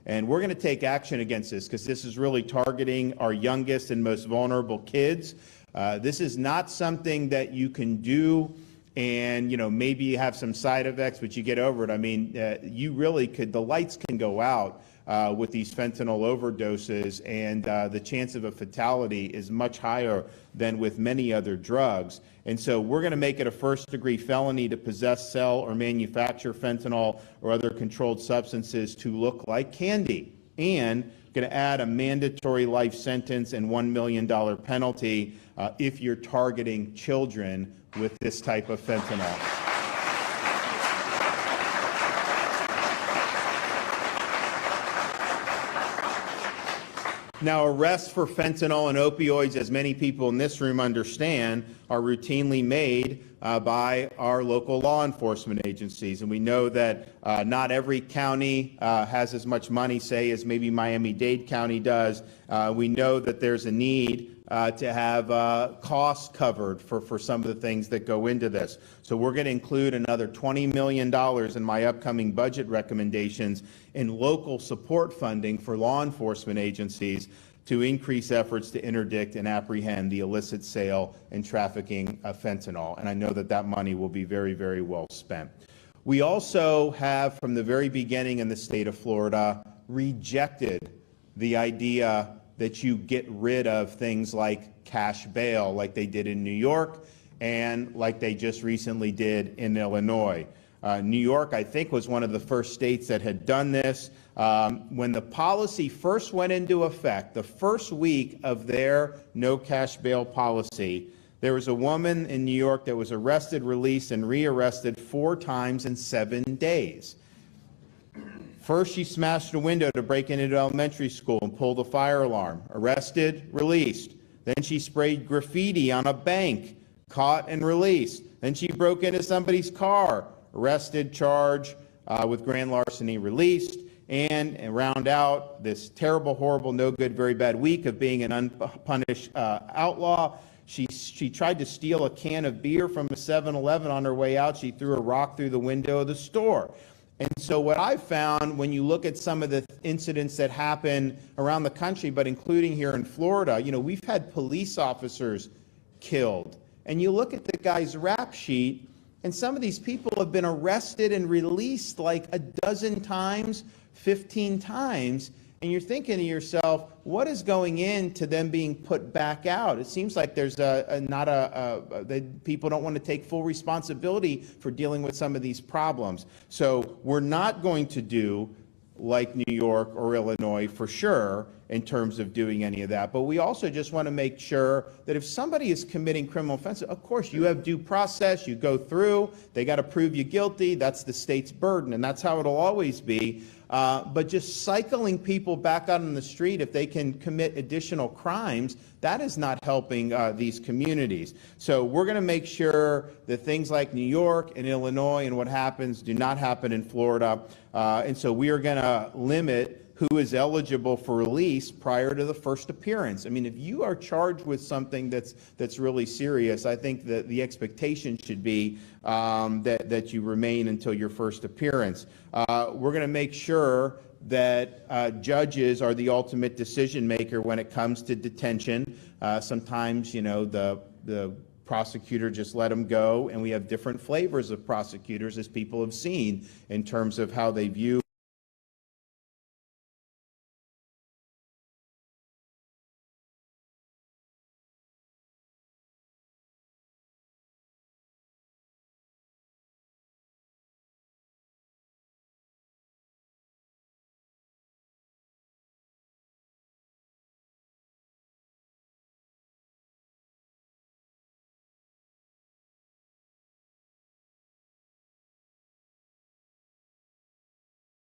And we're going to take action against this because this is really targeting our youngest and most vulnerable kids. This is not something that you can do and, maybe you have some side effects, but you get over it. I mean, you really could, the lights can go out with these fentanyl overdoses, and the chance of a fatality is much higher than with many other drugs. And so we're going to make it a first-degree felony to possess, sell, or manufacture fentanyl or other controlled substances to look like candy, and going to add a mandatory life sentence and $1 million penalty if you're targeting children with this type of fentanyl. Now, arrests for fentanyl and opioids, as many people in this room understand, are routinely made by our local law enforcement agencies. And we know that not every county has as much money, say, as maybe Miami-Dade County does. We know that there's a need to have costs covered for some of the things that go into this. So we're going to include another $20 million in my upcoming budget recommendations in local support funding for law enforcement agencies to increase efforts to interdict and apprehend the illicit sale and trafficking of fentanyl. And I know that that money will be very, very well spent. We also have, from the very beginning in the state of Florida, rejected the idea that you get rid of things like cash bail, like they did in New York and like they just recently did in Illinois. New York, I think, was one of the first states that had done this. When the policy first went into effect, the first week of their no cash bail policy, there was a woman in New York that was arrested, released, and rearrested 4 times in 7 days. First, she smashed a window to break into elementary school and pulled a fire alarm. Arrested, released. Then she sprayed graffiti on a bank, caught and released. Then she broke into somebody's car, arrested, charged with grand larceny, released. And round out this terrible, horrible, no good, very bad week of being an unpunished outlaw. She tried to steal a can of beer from a 7-Eleven on her way out. She threw a rock through the window of the store. And so what I've found when you look at some of the incidents that happen around the country, but including here in Florida, we've had police officers killed. And you look at the guy's rap sheet, and some of these people have been arrested and released like a dozen times, 15 times. And you're thinking to yourself, what is going into them being put back out? It seems like there's people don't want to take full responsibility for dealing with some of these problems. So we're not going to do like New York or Illinois for sure in terms of doing any of that. But we also just want to make sure that if somebody is committing criminal offenses, of course, you have due process, you go through, they got to prove you guilty, that's the state's burden, and that's how it'll always be. But just cycling people back out on the street if they can commit additional crimes, that is not helping these communities. So we're going to make sure that things like New York and Illinois and what happens do not happen in Florida. And so we are going to limit who is eligible for release prior to the first appearance. I mean, if you are charged with something that's really serious, I think that the expectation should be that you remain until your first appearance. We're going to make sure that judges are the ultimate decision maker when it comes to detention. Sometimes, the prosecutor just let them go, and we have different flavors of prosecutors, as people have seen, in terms of how they view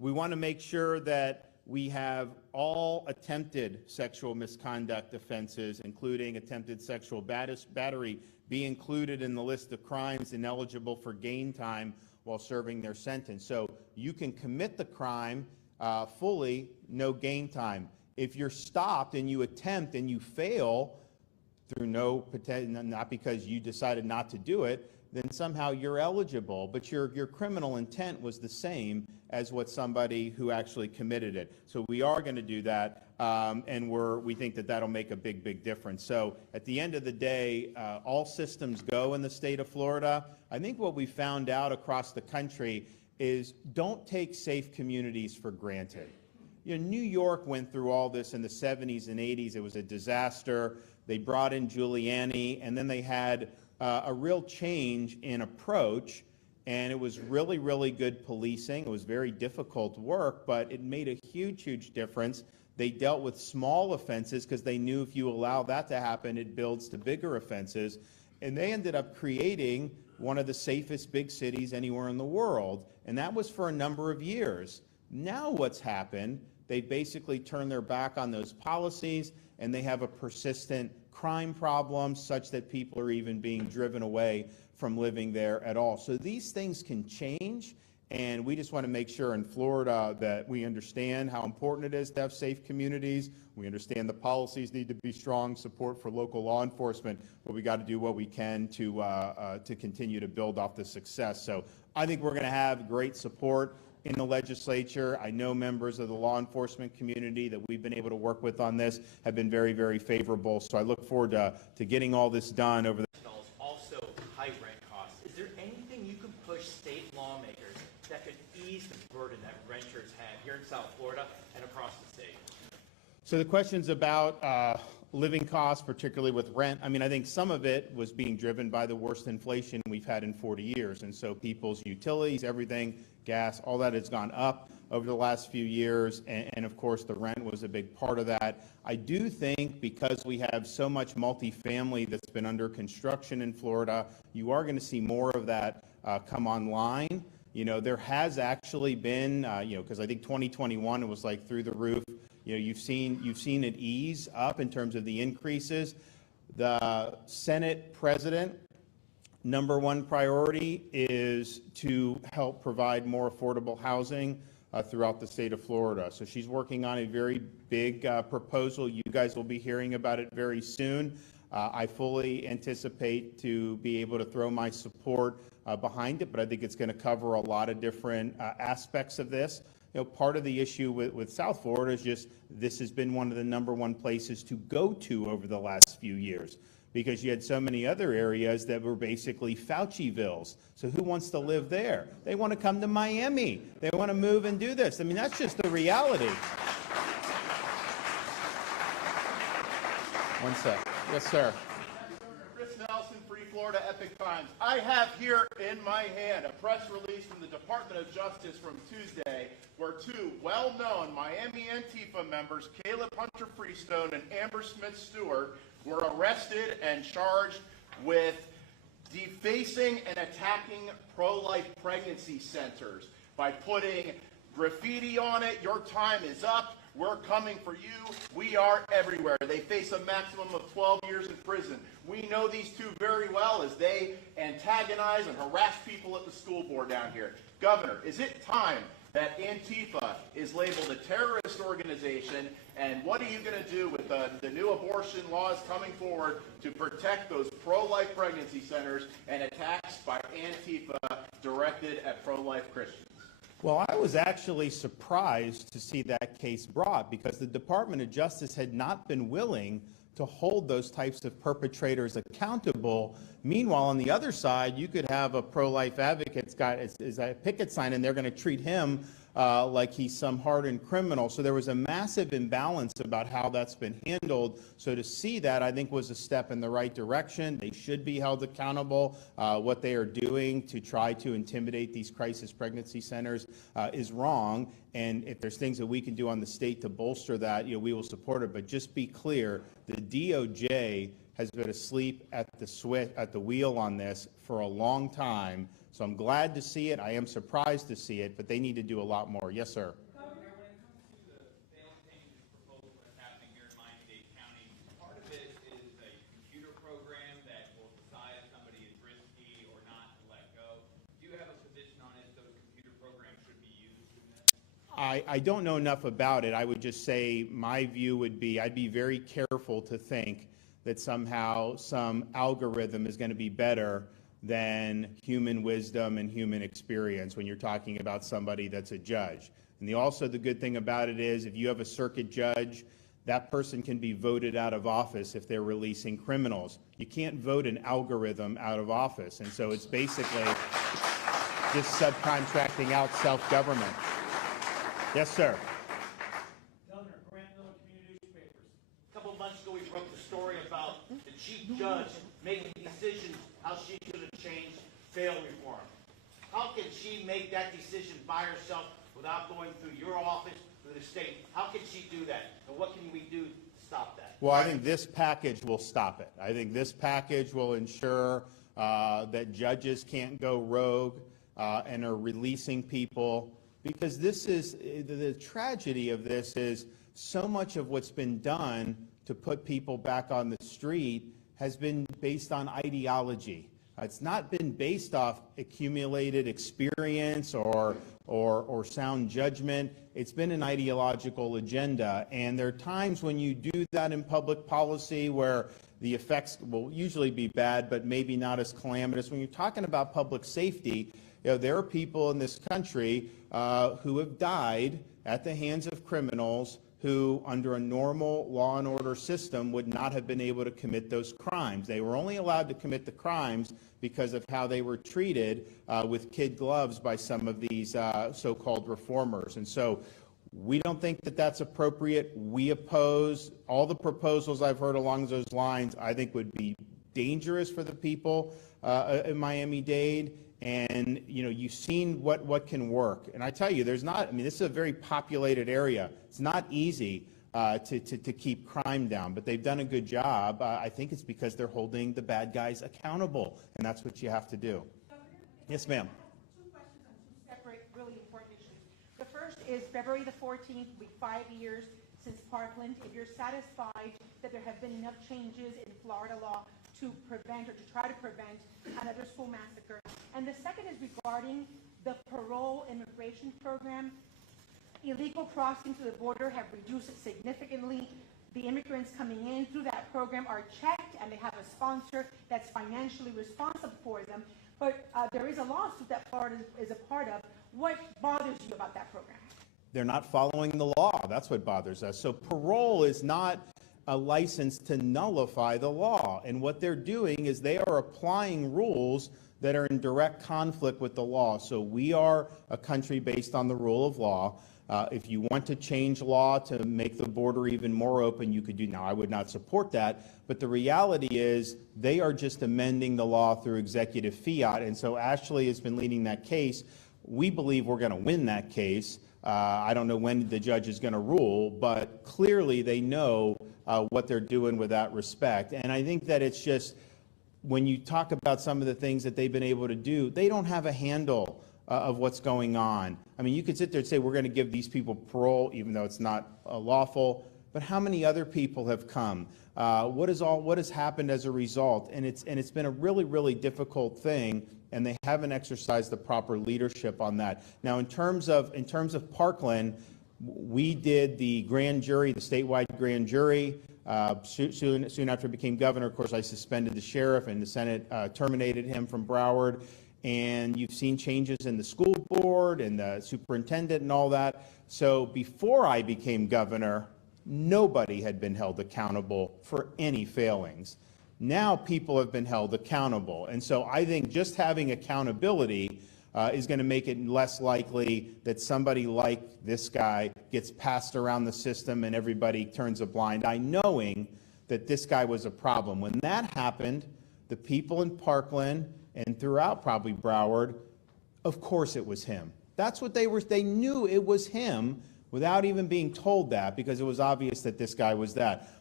We want to make sure that we have all attempted sexual misconduct offenses, including attempted sexual battery, be included in the list of crimes ineligible for gain time while serving their sentence. So you can commit the crime fully, no gain time. If you're stopped and you attempt and you fail through not because you decided not to do it, then somehow you're eligible, but your criminal intent was the same as what somebody who actually committed it. So we are going to do that, and we think that that'll make a big, big difference. So at the end of the day, all systems go in the state of Florida. I think what we found out across the country is don't take safe communities for granted. You know, New York went through all this in the 70s and 80s. It was a disaster. They brought in Giuliani, and then they had a real change in approach, and it was really, really good policing. It was very difficult work, but it made a huge, huge difference. They dealt with small offenses because they knew if you allow that to happen, it builds to bigger offenses. And they ended up creating one of the safest big cities anywhere in the world, and that was for a number of years. Now what's happened, they basically turned their back on those policies, and they have a persistent crime problem such that people are even being driven away from living there at all. So these things can change, and we just want to make sure in Florida that we understand how important it is to have safe communities. We understand the policies need to be strong, support for local law enforcement, but we got to do what we can to continue to build off the success. So I think we're going to have great support in the legislature. I know members of the law enforcement community that we've been able to work with on this have been very, very favorable. So I look forward to getting all this done over the also high rent costs. Is there anything you can push state lawmakers that could ease the burden that renters have here in South Florida and across the state? So the question's about living costs, particularly with rent. I mean, I think some of it was being driven by the worst inflation we've had in 40 years. And so people's utilities, everything, gas, all that has gone up over the last few years. And of course, the rent was a big part of that. I do think because we have so much multifamily that's been under construction in Florida, you are going to see more of that come online. You know, there has actually been, because I think 2021, it was like through the roof. You know, you've seen it ease up in terms of the increases. The Senate president, number one priority is to help provide more affordable housing throughout the state of Florida. So she's working on a very big proposal. You guys will be hearing about it very soon. I fully anticipate to be able to throw my support behind it, but I think it's going to cover a lot of different aspects of this. You know, part of the issue with South Florida is just this has been one of the number one places to go to over the last few years because you had so many other areas that were basically Faucivilles. So who wants to live there? They want to come to Miami. They want to move and do this. I mean, that's just the reality. One sec. Yes, sir. Free Florida Epic Times. I have here in my hand a press release from the Department of Justice from Tuesday where two well-known Miami Antifa members, Caleb Hunter Freestone and Amber Smith Stewart, were arrested and charged with defacing and attacking pro-life pregnancy centers by putting graffiti on it. Your time is up. We're coming for you. We are everywhere. They face a maximum of 12 years in prison. We know these two very well as they antagonize and harass people at the school board down here. Governor, is it time that Antifa is labeled a terrorist organization? And what are you going to do with the new abortion laws coming forward to protect those pro-life pregnancy centers and attacks by Antifa directed at pro-life Christians? Well, I was actually surprised to see that case brought because the Department of Justice had not been willing to hold those types of perpetrators accountable. Meanwhile, on the other side, you could have a pro-life advocate's got a picket sign, and they're going to treat him like he's some hardened criminal. So there was a massive imbalance about how that's been handled. So to see that, I think, was a step in the right direction. They should be held accountable. What they are doing to try to intimidate these crisis pregnancy centers is wrong. And if there's things that we can do on the state to bolster that, we will support it. But just be clear, the DOJ has been asleep at the wheel on this for a long time. So I'm glad to see it. I am surprised to see it, but they need to do a lot more. Yes, sir. Governor, when it comes to the bail changes proposal that's happening here in Miami-Dade County, part of it is a computer program that will decide if somebody is risky or not to let go. Do you have a position on if those computer programs should be used in this? I don't know enough about it. I would just say my view would be I'd be very careful to think that somehow some algorithm is going to be better than human wisdom and human experience when you're talking about somebody that's a judge. And the good thing about it is if you have a circuit judge, that person can be voted out of office if they're releasing criminals. You can't vote an algorithm out of office. And so it's basically just subcontracting out self-government. Yes, sir. Governor, Grant Miller Community Newspapers. A couple of months ago, we broke the story about the chief judge making decisions how she should have changed bail reform. How can she make that decision by herself without going through your office, through the state? How can she do that? And what can we do to stop that? Well, I think this package will stop it. I think this package will ensure that judges can't go rogue and are releasing people, because this is the tragedy of this is so much of what's been done to put people back on the street has been based on ideology. It's not been based off accumulated experience or sound judgment. It's been an ideological agenda. And there are times when you do that in public policy where the effects will usually be bad, but maybe not as calamitous. When you're talking about public safety, there are people in this country who have died at the hands of criminals who, under a normal law and order system, would not have been able to commit those crimes. They were only allowed to commit the crimes because of how they were treated with kid gloves by some of these so-called reformers. And so we don't think that that's appropriate. We oppose all the proposals I've heard along those lines. I think would be dangerous for the people in Miami-Dade. And, you've seen what can work. And I tell you, this is a very populated area. It's not easy to keep crime down, but they've done a good job. I think it's because they're holding the bad guys accountable, and that's what you have to do. Yes, ma'am. Two questions on two separate, really important issues. The first is February the 14th, will be 5 years since Parkland. If you're satisfied that there have been enough changes in Florida law to prevent or to try to prevent another school massacre. And the second is regarding the parole immigration program. Illegal crossings to the border have reduced significantly. The immigrants coming in through that program are checked, and they have a sponsor that's financially responsible for them. But there is a lawsuit that Florida is a part of. What bothers you about that program? They're not following the law. That's what bothers us. So parole is not a license to nullify the law. And what they're doing is they are applying rules that are in direct conflict with the law. So we are a country based on the rule of law. If you want to change law to make the border even more open, you could do. Now, I would not support that, but the reality is they are just amending the law through executive fiat. And so Ashley has been leading that case. We believe we're going to win that case. I don't know when the judge is going to rule, but clearly they know what they're doing with that respect. And I think that it's just, when you talk about some of the things that they've been able to do, they don't have a handle of what's going on. I mean, you could sit there and say, we're going to give these people parole, even though it's not lawful, but how many other people have come? What has happened as a result? And it's been a really, really difficult thing, and they haven't exercised the proper leadership on that. Now, in terms of Parkland, we did the grand jury, the statewide grand jury. Soon after I became governor, of course, I suspended the sheriff, and the Senate terminated him from Broward. And you've seen changes in the school board and the superintendent and all that. So before I became governor, nobody had been held accountable for any failings. Now people have been held accountable. And so I think just having accountability is going to make it less likely that somebody like this guy gets passed around the system and everybody turns a blind eye, knowing that this guy was a problem. When that happened, the people in Parkland and throughout probably Broward, of course it was him. That's what they knew it was him without even being told that, because it was obvious that this guy was that.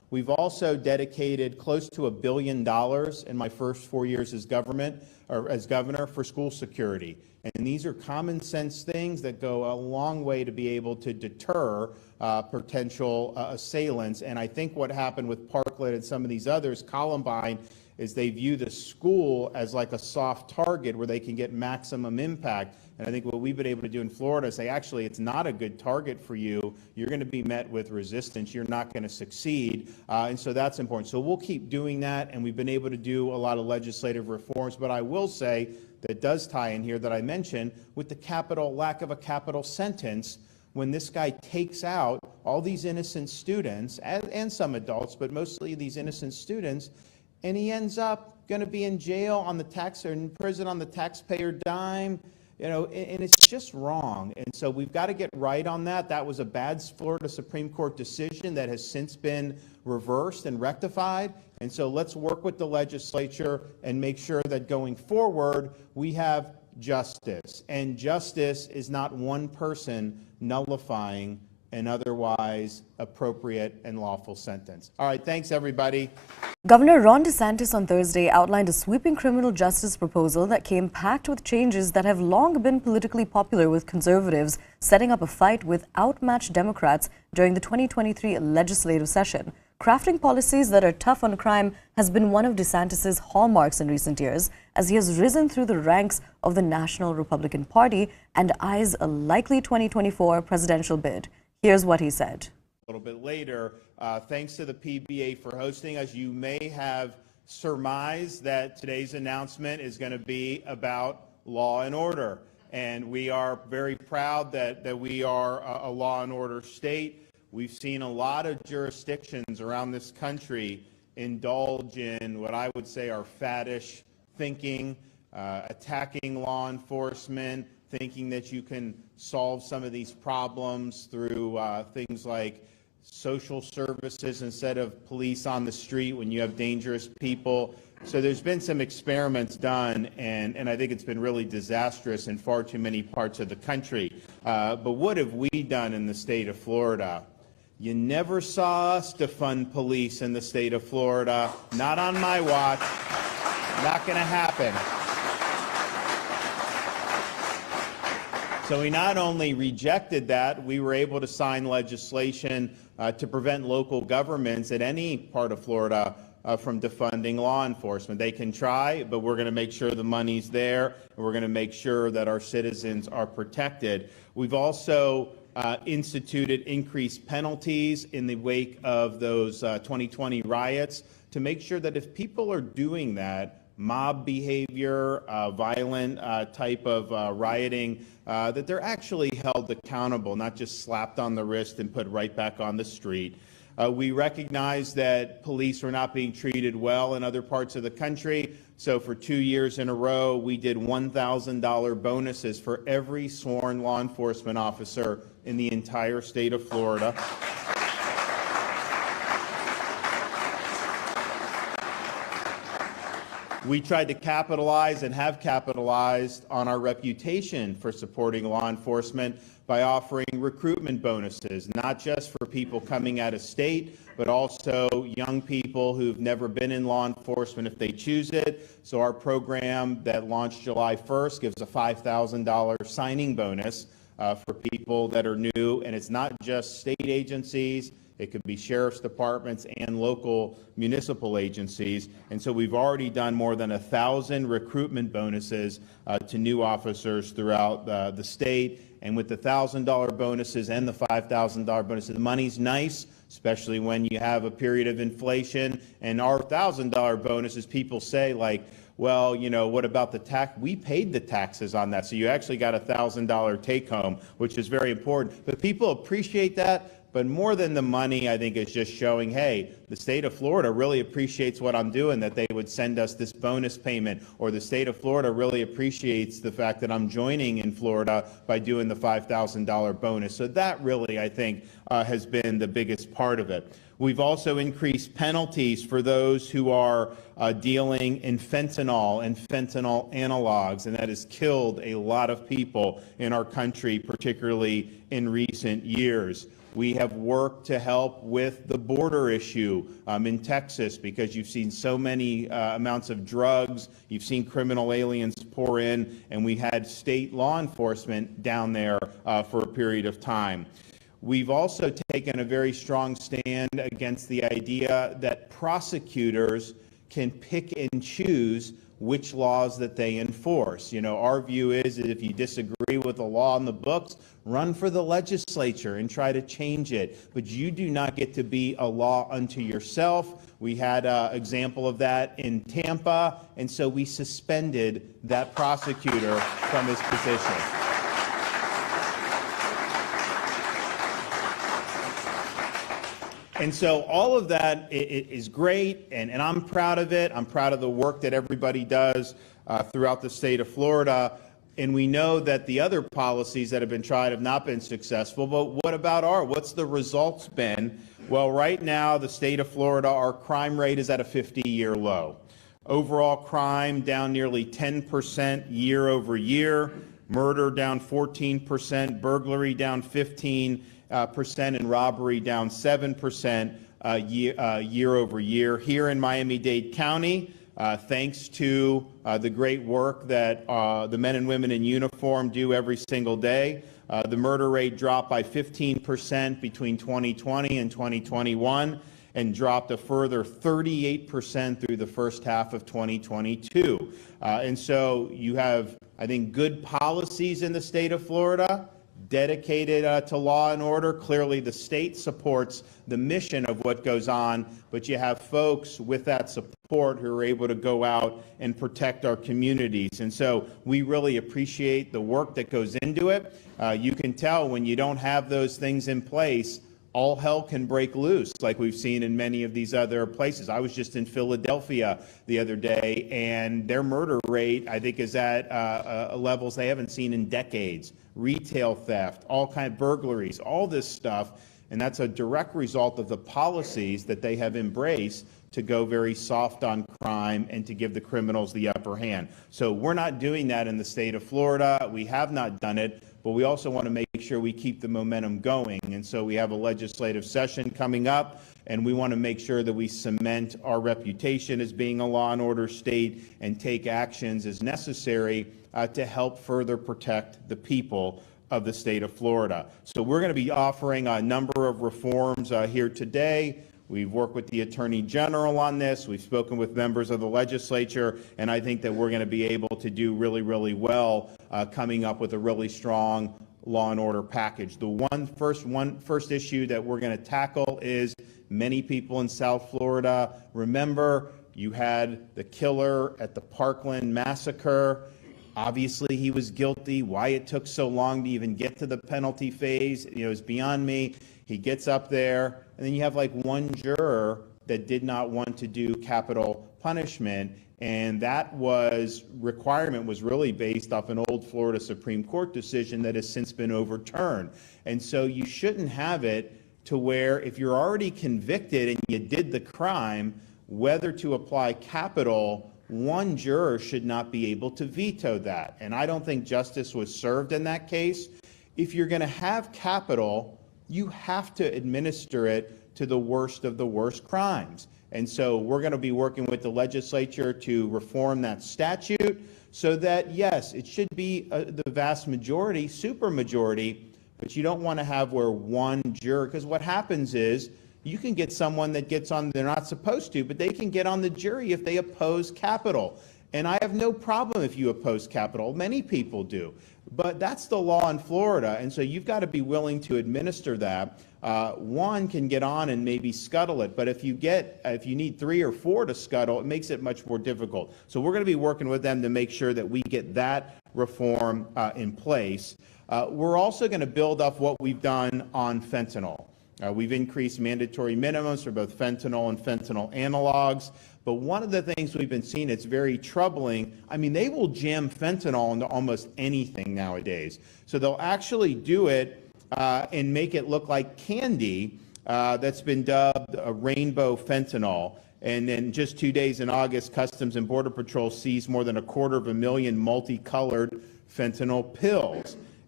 We've also dedicated close to $1 billion in my first 4 years as governor for school security. And these are common sense things that go a long way to be able to deter potential assailants. And I think what happened with Parkland and some of these others, Columbine, is they view the school as like a soft target where they can get maximum impact. And I think what we've been able to do in Florida is say, actually, it's not a good target for you. You're going to be met with resistance. You're not going to succeed. And so that's important. So we'll keep doing that. And we've been able to do a lot of legislative reforms. But I will say that does tie in here that I mentioned with the lack of a capital sentence. When this guy takes out all these innocent students and some adults, but mostly these innocent students, and he ends up going to be in jail on the or in prison on the taxpayer dime, and it's just wrong. And so we've got to get right on that. That was a bad Florida Supreme Court decision that has since been reversed and rectified. And so let's work with the legislature and make sure that going forward we have justice. And justice is not one person nullifying an otherwise appropriate and lawful sentence. All right, thanks everybody. Governor Ron DeSantis on Thursday outlined a sweeping criminal justice proposal that came packed with changes that have long been politically popular with conservatives, setting up a fight with outmatched Democrats during the 2023 legislative session. Crafting policies that are tough on crime has been one of DeSantis' hallmarks in recent years, as he has risen through the ranks of the National Republican Party and eyes a likely 2024 presidential bid. Here's what he said. A little bit later, thanks to the PBA for hosting us. You may have surmised that today's announcement is going to be about law and order. And we are very proud that we are a law and order state. We've seen a lot of jurisdictions around this country indulge in what I would say are faddish thinking, attacking law enforcement, thinking that you can solve some of these problems through things like social services instead of police on the street when you have dangerous people. So there's been some experiments done, and I think it's been really disastrous in far too many parts of the country. But what have we done in the state of Florida? You never saw us defund police in the state of Florida. Not on my watch. Not going to happen. So we not only rejected that, we were able to sign legislation to prevent local governments at any part of Florida from defunding law enforcement. They can try, but we're going to make sure the money's there, and we're going to make sure that our citizens are protected. We've also instituted increased penalties in the wake of those 2020 riots to make sure that if people are doing that, mob behavior, violent type of rioting, that they're actually held accountable, not just slapped on the wrist and put right back on the street. We recognize that police were not being treated well in other parts of the country, so for 2 years in a row, we did $1,000 bonuses for every sworn law enforcement officer in the entire state of Florida. We tried to capitalize and have capitalized on our reputation for supporting law enforcement by offering recruitment bonuses, not just for people coming out of state, but also young people who've never been in law enforcement if they choose it. So our program that launched July 1st gives a $5,000 signing bonus for people that are new, and it's not just state agencies. It could be sheriff's departments and local municipal agencies. And so we've already done more than 1,000 recruitment bonuses to new officers throughout the state. And with the $1,000 bonuses and the $5,000 bonuses, the money's nice, especially when you have a period of inflation. And our $1,000 bonuses, people say, like, well, you know, what about the tax? We paid the taxes on that. So you actually got a $1,000 take home, which is very important. But people appreciate that. But more than the money, I think, is just showing, hey, the state of Florida really appreciates what I'm doing, that they would send us this bonus payment, or the state of Florida really appreciates the fact that I'm joining in Florida by doing the $5,000 bonus. So that really, I think, has been the biggest part of it. We've also increased penalties for those who are dealing in fentanyl and fentanyl analogs, and that has killed a lot of people in our country, particularly in recent years. We have worked to help with the border issue in Texas, because you've seen so many amounts of drugs, you've seen criminal aliens pour in, and we had state law enforcement down there for a period of time. We've also taken a very strong stand against the idea that prosecutors can pick and choose which laws that they enforce. You know, our view is that if you disagree with the law in the books, run for the legislature and try to change it. But you do not get to be a law unto yourself. We had an example of that in Tampa, and so we suspended that prosecutor from his position. And so all of that is great, and I'm proud of it. I'm proud of the work that everybody does throughout the state of Florida. And we know that the other policies that have been tried have not been successful, but what about what's the results been? Well, right now, the state of Florida, our crime rate is at a 50-year low. Overall crime down nearly 10% year over year, murder down 14%, burglary down 15%, and robbery down 7% year over year. Here in Miami-Dade County, thanks to the great work that the men and women in uniform do every single day, the murder rate dropped by 15% between 2020 and 2021, and dropped a further 38% through the first half of 2022. And so you have, I think, good policies in the state of Florida, dedicated to law and order. Clearly, the state supports the mission of what goes on, but you have folks with that support who are able to go out and protect our communities. And so we really appreciate the work that goes into it. You can tell when you don't have those things in place, all hell can break loose, like we've seen in many of these other places. I was just in Philadelphia the other day, and their murder rate, I think, is at levels they haven't seen in decades. Retail theft, all kinds of burglaries, all this stuff, and that's a direct result of the policies that they have embraced to go very soft on crime and to give the criminals the upper hand. So we're not doing that in the state of Florida. We have not done it, but we also want to make sure we keep the momentum going. And so we have a legislative session coming up, and we want to make sure that we cement our reputation as being a law and order state and take actions as necessary to help further protect the people of the state of Florida. So we're going to be offering a number of reforms here today. We've worked with the Attorney General on this. We've spoken with members of the legislature, and I think that we're going to be able to do really, really well coming up with a really strong law and order package. The first issue that we're going to tackle is many people in South Florida. Remember, you had the killer at the Parkland massacre. Obviously, he was guilty. Why it took so long to even get to the penalty phase, is beyond me. He gets up there, and then you have like one juror that did not want to do capital punishment, and that requirement was really based off an old Florida Supreme Court decision that has since been overturned. And so you shouldn't have it to where if you're already convicted and you did the crime, whether to apply capital, one juror should not be able to veto that. And I don't think justice was served in that case. If you're going to have capital, you have to administer it to the worst of the worst crimes. And so we're going to be working with the legislature to reform that statute so that, yes, it should be the vast majority, supermajority, but you don't want to have where one juror, because what happens is you can get someone that gets on, they're not supposed to, but they can get on the jury if they oppose capital. And I have no problem if you oppose capital. Many people do. But that's the law in Florida, and so you've got to be willing to administer that. One can get on and maybe scuttle it, but if you need 3 or 4 to scuttle, it makes it much more difficult. So we're going to be working with them to make sure that we get that reform in place. We're also going to build up what we've done on fentanyl. We've increased mandatory minimums for both fentanyl and fentanyl analogs. But one of the things we've been seeing that's very troubling, I mean, they will jam fentanyl into almost anything nowadays. So they'll actually do it and make it look like candy that's been dubbed a rainbow fentanyl. And then just 2 days in August, Customs and Border Patrol seized more than 250,000 multicolored fentanyl pills.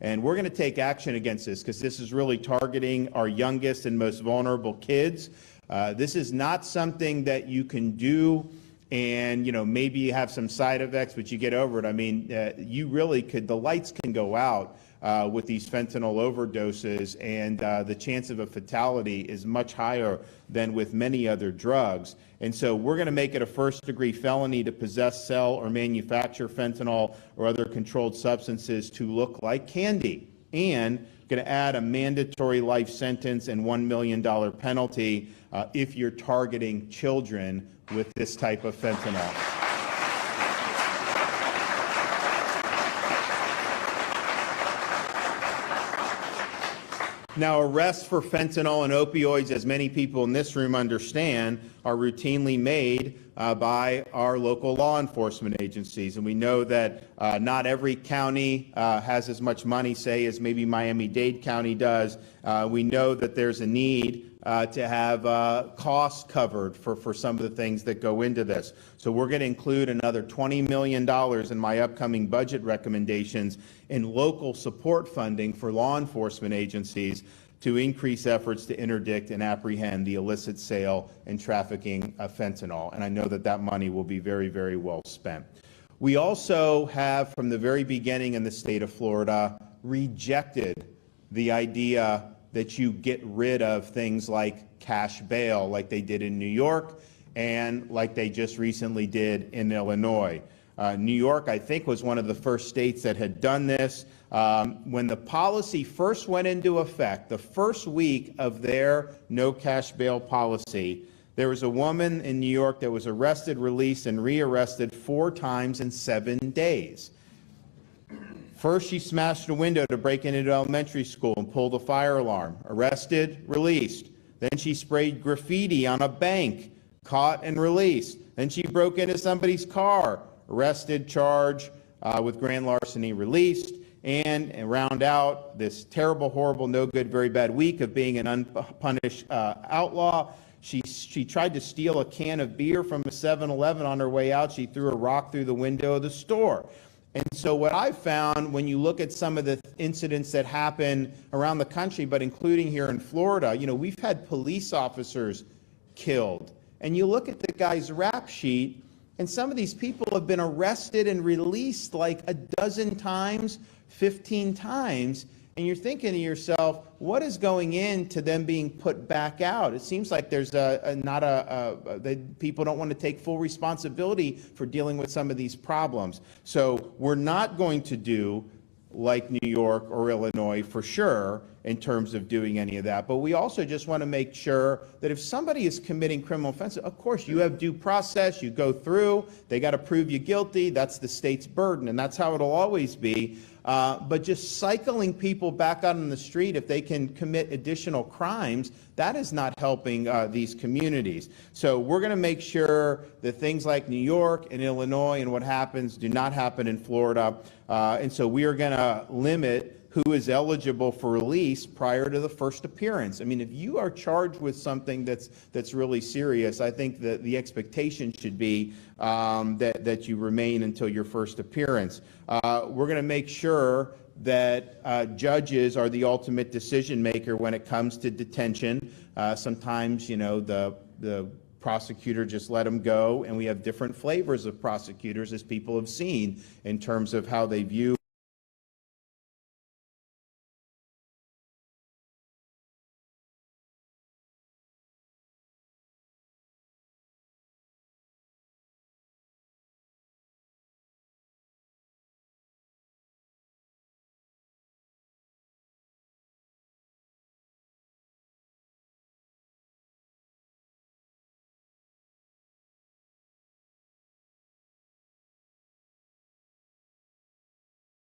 And we're going to take action against this because this is really targeting our youngest and most vulnerable kids. This is not something that you can do and, maybe you have some side effects, but you get over it. I mean, you really could, the lights can go out with these fentanyl overdoses, and the chance of a fatality is much higher than with many other drugs. And so we're going to make it a first-degree felony to possess, sell, or manufacture fentanyl or other controlled substances to look like candy, and going to add a mandatory life sentence and $1 million penalty if you're targeting children with this type of fentanyl. Now, arrests for fentanyl and opioids, as many people in this room understand, are routinely made by our local law enforcement agencies. And we know that not every county has as much money, say, as maybe Miami-Dade County does. We know that there's a need to have costs covered for some of the things that go into this. So we're going to include another $20 million in my upcoming budget recommendations in local support funding for law enforcement agencies to increase efforts to interdict and apprehend the illicit sale and trafficking of fentanyl. And I know that that money will be very, very well spent. We also have, from the very beginning in the state of Florida, rejected the idea that you get rid of things like cash bail, like they did in New York and like they just recently did in Illinois. New York, I think, was one of the first states that had done this. When the policy first went into effect, the first week of their no cash bail policy, there was a woman in New York that was arrested, released, and rearrested 4 times in 7 days. First, she smashed a window to break into elementary school and pulled a fire alarm. Arrested, released. Then she sprayed graffiti on a bank, caught and released. Then she broke into somebody's car, arrested, charged with grand larceny, released. And round out this terrible, horrible, no good, very bad week of being an unpunished outlaw. She tried to steal a can of beer from a 7-Eleven on her way out. She threw a rock through the window of the store. And so what I've found when you look at some of the incidents that happen around the country, but including here in Florida, we've had police officers killed. And you look at the guy's rap sheet, and some of these people have been arrested and released like a dozen times, 15 times. And you're thinking to yourself, what is going into them being put back out? It seems like there's people don't want to take full responsibility for dealing with some of these problems. So we're not going to do like New York or Illinois for sure in terms of doing any of that. But we also just want to make sure that if somebody is committing criminal offenses, of course, you have due process, you go through, they got to prove you guilty, that's the state's burden, and that's how it'll always be. But just cycling people back out on the street if they can commit additional crimes, that is not helping these communities. So we're going to make sure that things like New York and Illinois and what happens do not happen in Florida. And so we are going to limit who is eligible for release prior to the first appearance. I mean, if you are charged with something that's really serious, I think that the expectation should be that you remain until your first appearance. We're going to make sure that judges are the ultimate decision maker when it comes to detention. Sometimes, the prosecutor just let them go, and we have different flavors of prosecutors, as people have seen, in terms of how they view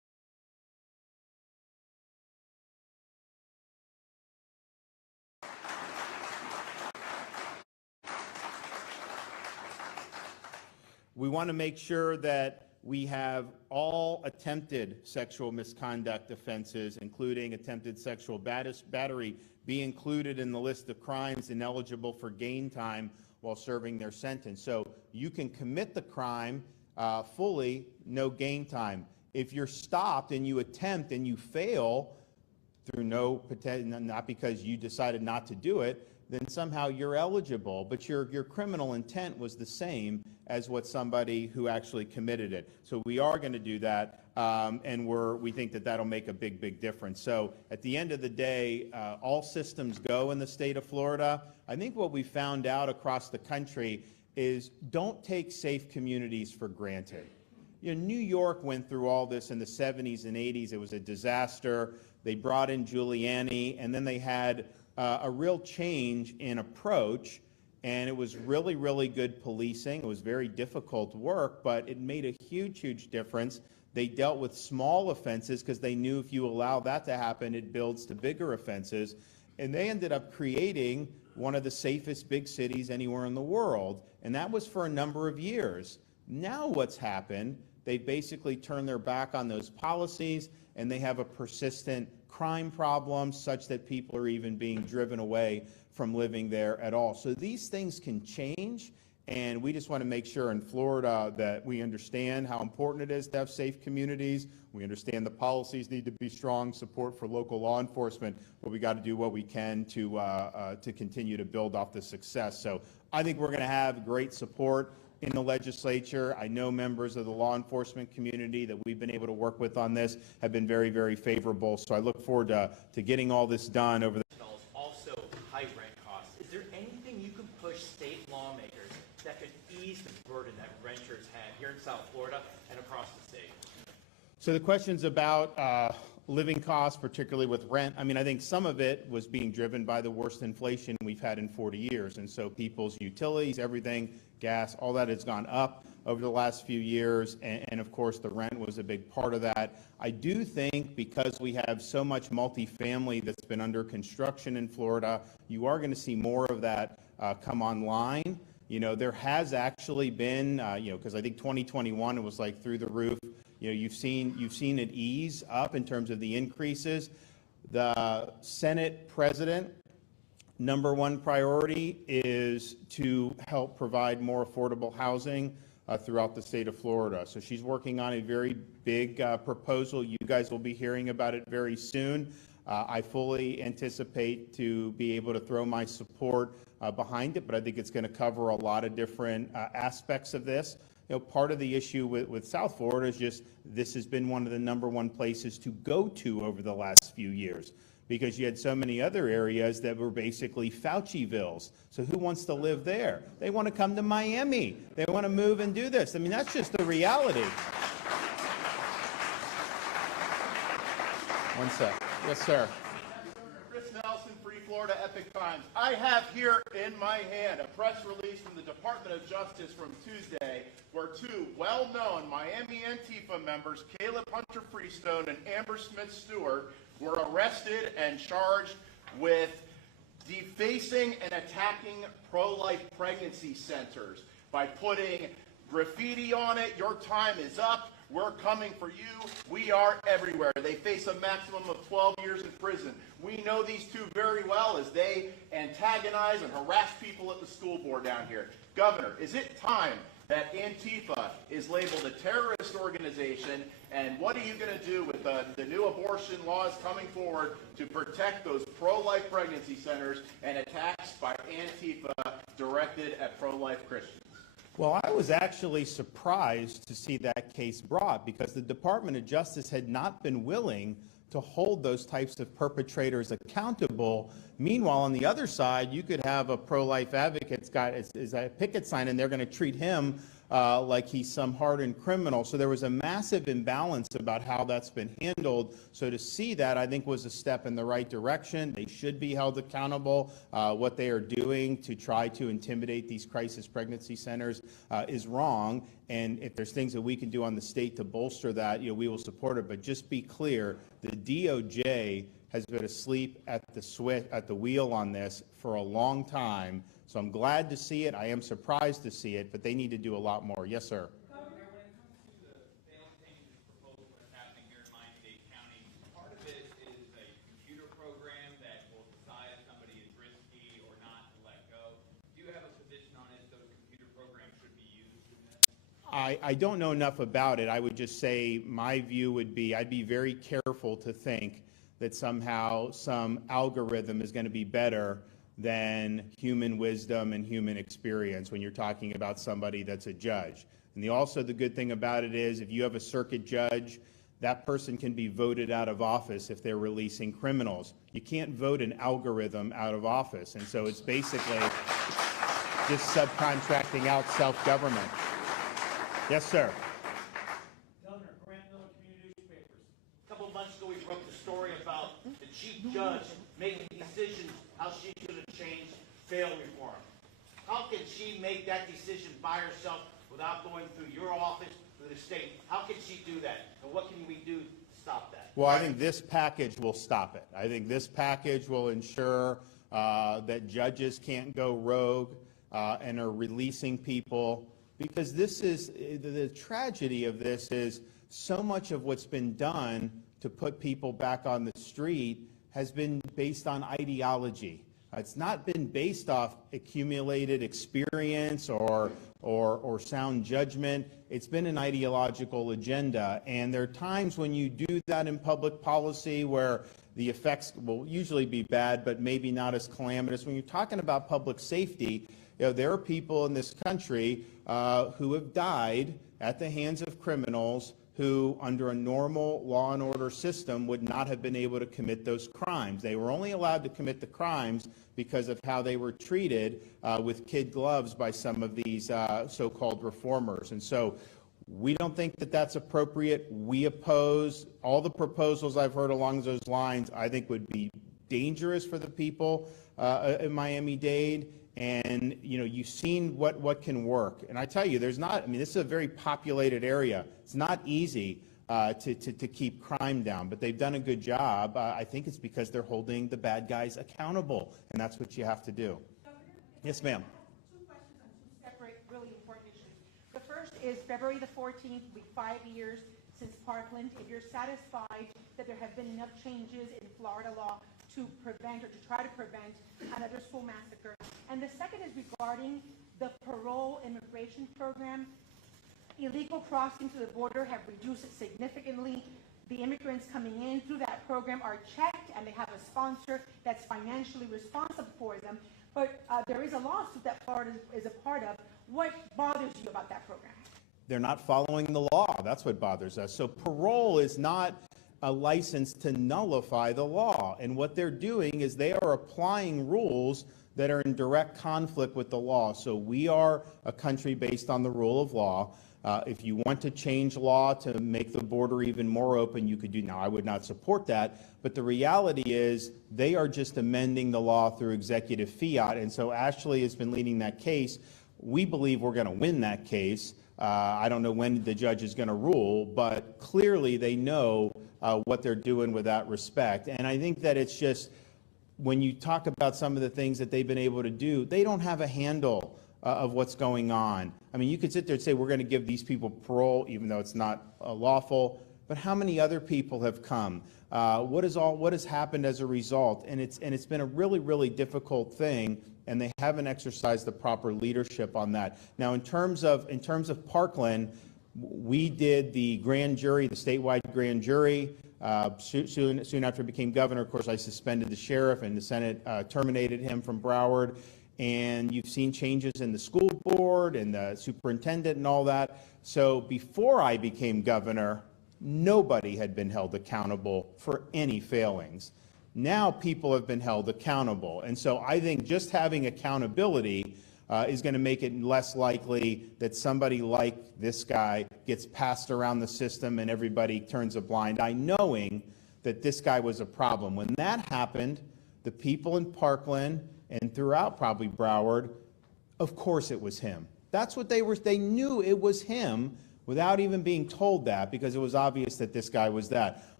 We want to make sure that we have all attempted sexual misconduct offenses, including attempted sexual battery, be included in the list of crimes ineligible for gain time while serving their sentence. So you can commit the crime fully, no gain time. If you're stopped and you attempt and you fail through not because you decided not to do it, then somehow you're eligible, but your criminal intent was the same as what somebody who actually committed it. So we are going to do that, and we think that that'll make a big difference. So at the end of the day, all systems go in the state of Florida. I think what we found out across the country is don't take safe communities for granted. You know, New York went through all this in the 70s and 80s. It was a disaster. They brought in Giuliani, and then they had a real change in approach, and it was really good policing. It was very difficult work, but it made a huge difference. They dealt with small offenses because they knew if you allow that to happen, it builds to bigger offenses. And they ended up creating one of the safest big cities anywhere in the world, and that was for a number of years. Now what's happened, they basically turned their back on those policies, and they have a persistent crime problem such that people are even being driven away from living there at all. So these things can change, and we just want to make sure in Florida that we understand how important it is to have safe communities. We understand the policies need to be strong, support for local law enforcement, but we got to do what we can to continue to build off the success. So I think we're going to have great support in the legislature. I know members of the law enforcement community that we've been able to work with on this have been very favorable. So I look forward to getting all this done over the also high rent costs. Is there anything you can push state lawmakers that could ease the burden that renters have here in South Florida and across the state? So the questions about living costs, particularly with rent, I mean, I think some of it was being driven by the worst inflation we've had in 40 years. And so people's utilities, everything, gas, all that has gone up over the last few years. And of course, the rent was a big part of that. I do think because we have so much multifamily that's been under construction in Florida, you are going to see more of that come online. You know, there has actually been, because I think 2021, it was like through the roof. You know, you've seen it ease up in terms of the increases. The Senate president, number one priority is to help provide more affordable housing throughout the state of Florida. So she's working on a very big proposal. You guys will be hearing about it very soon. I fully anticipate to be able to throw my support behind it, but I think it's going to cover a lot of different aspects of this. You know, part of the issue with South Florida is just this has been one of the number one places to go to over the last few years because you had so many other areas that were basically Faucivilles. So who wants to live there? They want to come to Miami. They want to move and do this. I mean, that's just the reality. One sec. Yes, sir. Chris Nelson, Free Florida Epic Times. I have here in my hand a press release from the Department of Justice from Tuesday where two well-known Miami Antifa members, Caleb Hunter Freestone and Amber Smith Stewart, were arrested and charged with defacing and attacking pro-life pregnancy centers by putting graffiti on it, "Your time is up, we're coming for you, we are everywhere." They face a maximum of 12 years in prison. We know these two very well as they antagonize and harass people at the school board down here. Governor, is it time that Antifa is labeled a terrorist organization, and what are you going to do with the new abortion laws coming forward to protect those pro-life pregnancy centers and attacks by Antifa directed at pro-life Christians? Well, I was actually surprised to see that case brought because the Department of Justice had not been willing to hold those types of perpetrators accountable. Meanwhile, on the other side, you could have a pro-life advocate's got a picket sign, and they're going to treat him like he's some hardened criminal. So there was a massive imbalance about how that's been handled. So to see that, I think, was a step in the right direction. They should be held accountable. What they are doing to try to intimidate these crisis pregnancy centers is wrong. And if there's things that we can do on the state to bolster that, we will support it. But just be clear, the DOJ has been asleep at the wheel on this for a long time. So I'm glad to see it. I am surprised to see it, but they need to do a lot more. Yes, sir. When it comes to the bail changes proposal that's happening here in Miami-Dade County, part of it is a computer program that will decide if somebody is risky or not to let go. Do you have a position on if those computer programs should be used in this? I don't know enough about it. I would just say my view would be I'd be very careful to think that somehow some algorithm is going to be better than human wisdom and human experience when you're talking about somebody that's a judge. And also the good thing about it is if you have a circuit judge, that person can be voted out of office if they're releasing criminals. You can't vote an algorithm out of office. And so it's basically just subcontracting out self-government. Yes, sir. Governor, Grant Miller Community Newspapers. A couple of months ago, we broke the story about the chief judge making decisions how she should have changed bail reform. How can she make that decision by herself without going through your office, through the state? How can she do that? And what can we do to stop that? Well, I think this package will stop it. I think this package will ensure that judges can't go rogue and are releasing people, because this is the tragedy of this is so much of what's been done to put people back on the street has been based on ideology. It's not been based off accumulated experience or sound judgment. It's been an ideological agenda. And there are times when you do that in public policy where the effects will usually be bad, but maybe not as calamitous. When you're talking about public safety, there are people in this country who have died at the hands of criminals who, under a normal law and order system, would not have been able to commit those crimes. They were only allowed to commit the crimes because of how they were treated with kid gloves by some of these so-called reformers. And so we don't think that that's appropriate. We oppose all the proposals I've heard along those lines. I think would be dangerous for the people in Miami-Dade. And, you've seen what can work. And I tell you, this is a very populated area. It's not easy to keep crime down, but they've done a good job. I think it's because they're holding the bad guys accountable, and that's what you have to do. Yes, ma'am. Two questions on two separate, really important issues. The first is February the 14th, will be 5 years since Parkland. If you're satisfied that there have been enough changes in Florida law to prevent or to try to prevent another school massacre. And the second is regarding the parole immigration program. Illegal crossings to the border have reduced significantly. The immigrants coming in through that program are checked, and they have a sponsor that's financially responsible for them. But there is a lawsuit that Florida is a part of. What bothers you about that program? They're not following the law. That's what bothers us. So parole is not a license to nullify the law. And what they're doing is they are applying rules that are in direct conflict with the law. So we are a country based on the rule of law. If you want to change law to make the border even more open, you could do. Now, I would not support that, but the reality is they are just amending the law through executive fiat. And so Ashley has been leading that case. We believe we're going to win that case. I don't know when the judge is going to rule, but clearly they know what they're doing with that respect. And I think that it's just, when you talk about some of the things that they've been able to do, they don't have a handle of what's going on. I mean, you could sit there and say, we're going to give these people parole, even though it's not lawful, but how many other people have come? What has happened as a result? And it's been a really, really difficult thing, and they haven't exercised the proper leadership on that. Now, in terms of Parkland, we did the grand jury, the statewide grand jury. Soon after I became governor, of course, I suspended the sheriff, and the Senate terminated him from Broward. And you've seen changes in the school board and the superintendent and all that. So before I became governor, nobody had been held accountable for any failings. Now people have been held accountable. And so I think just having accountability is going to make it less likely that somebody like this guy gets passed around the system and everybody turns a blind eye, knowing that this guy was a problem. When that happened, the people in Parkland and throughout probably Broward, of course it was him. That's what they knew it was him without even being told that, because it was obvious that this guy was that.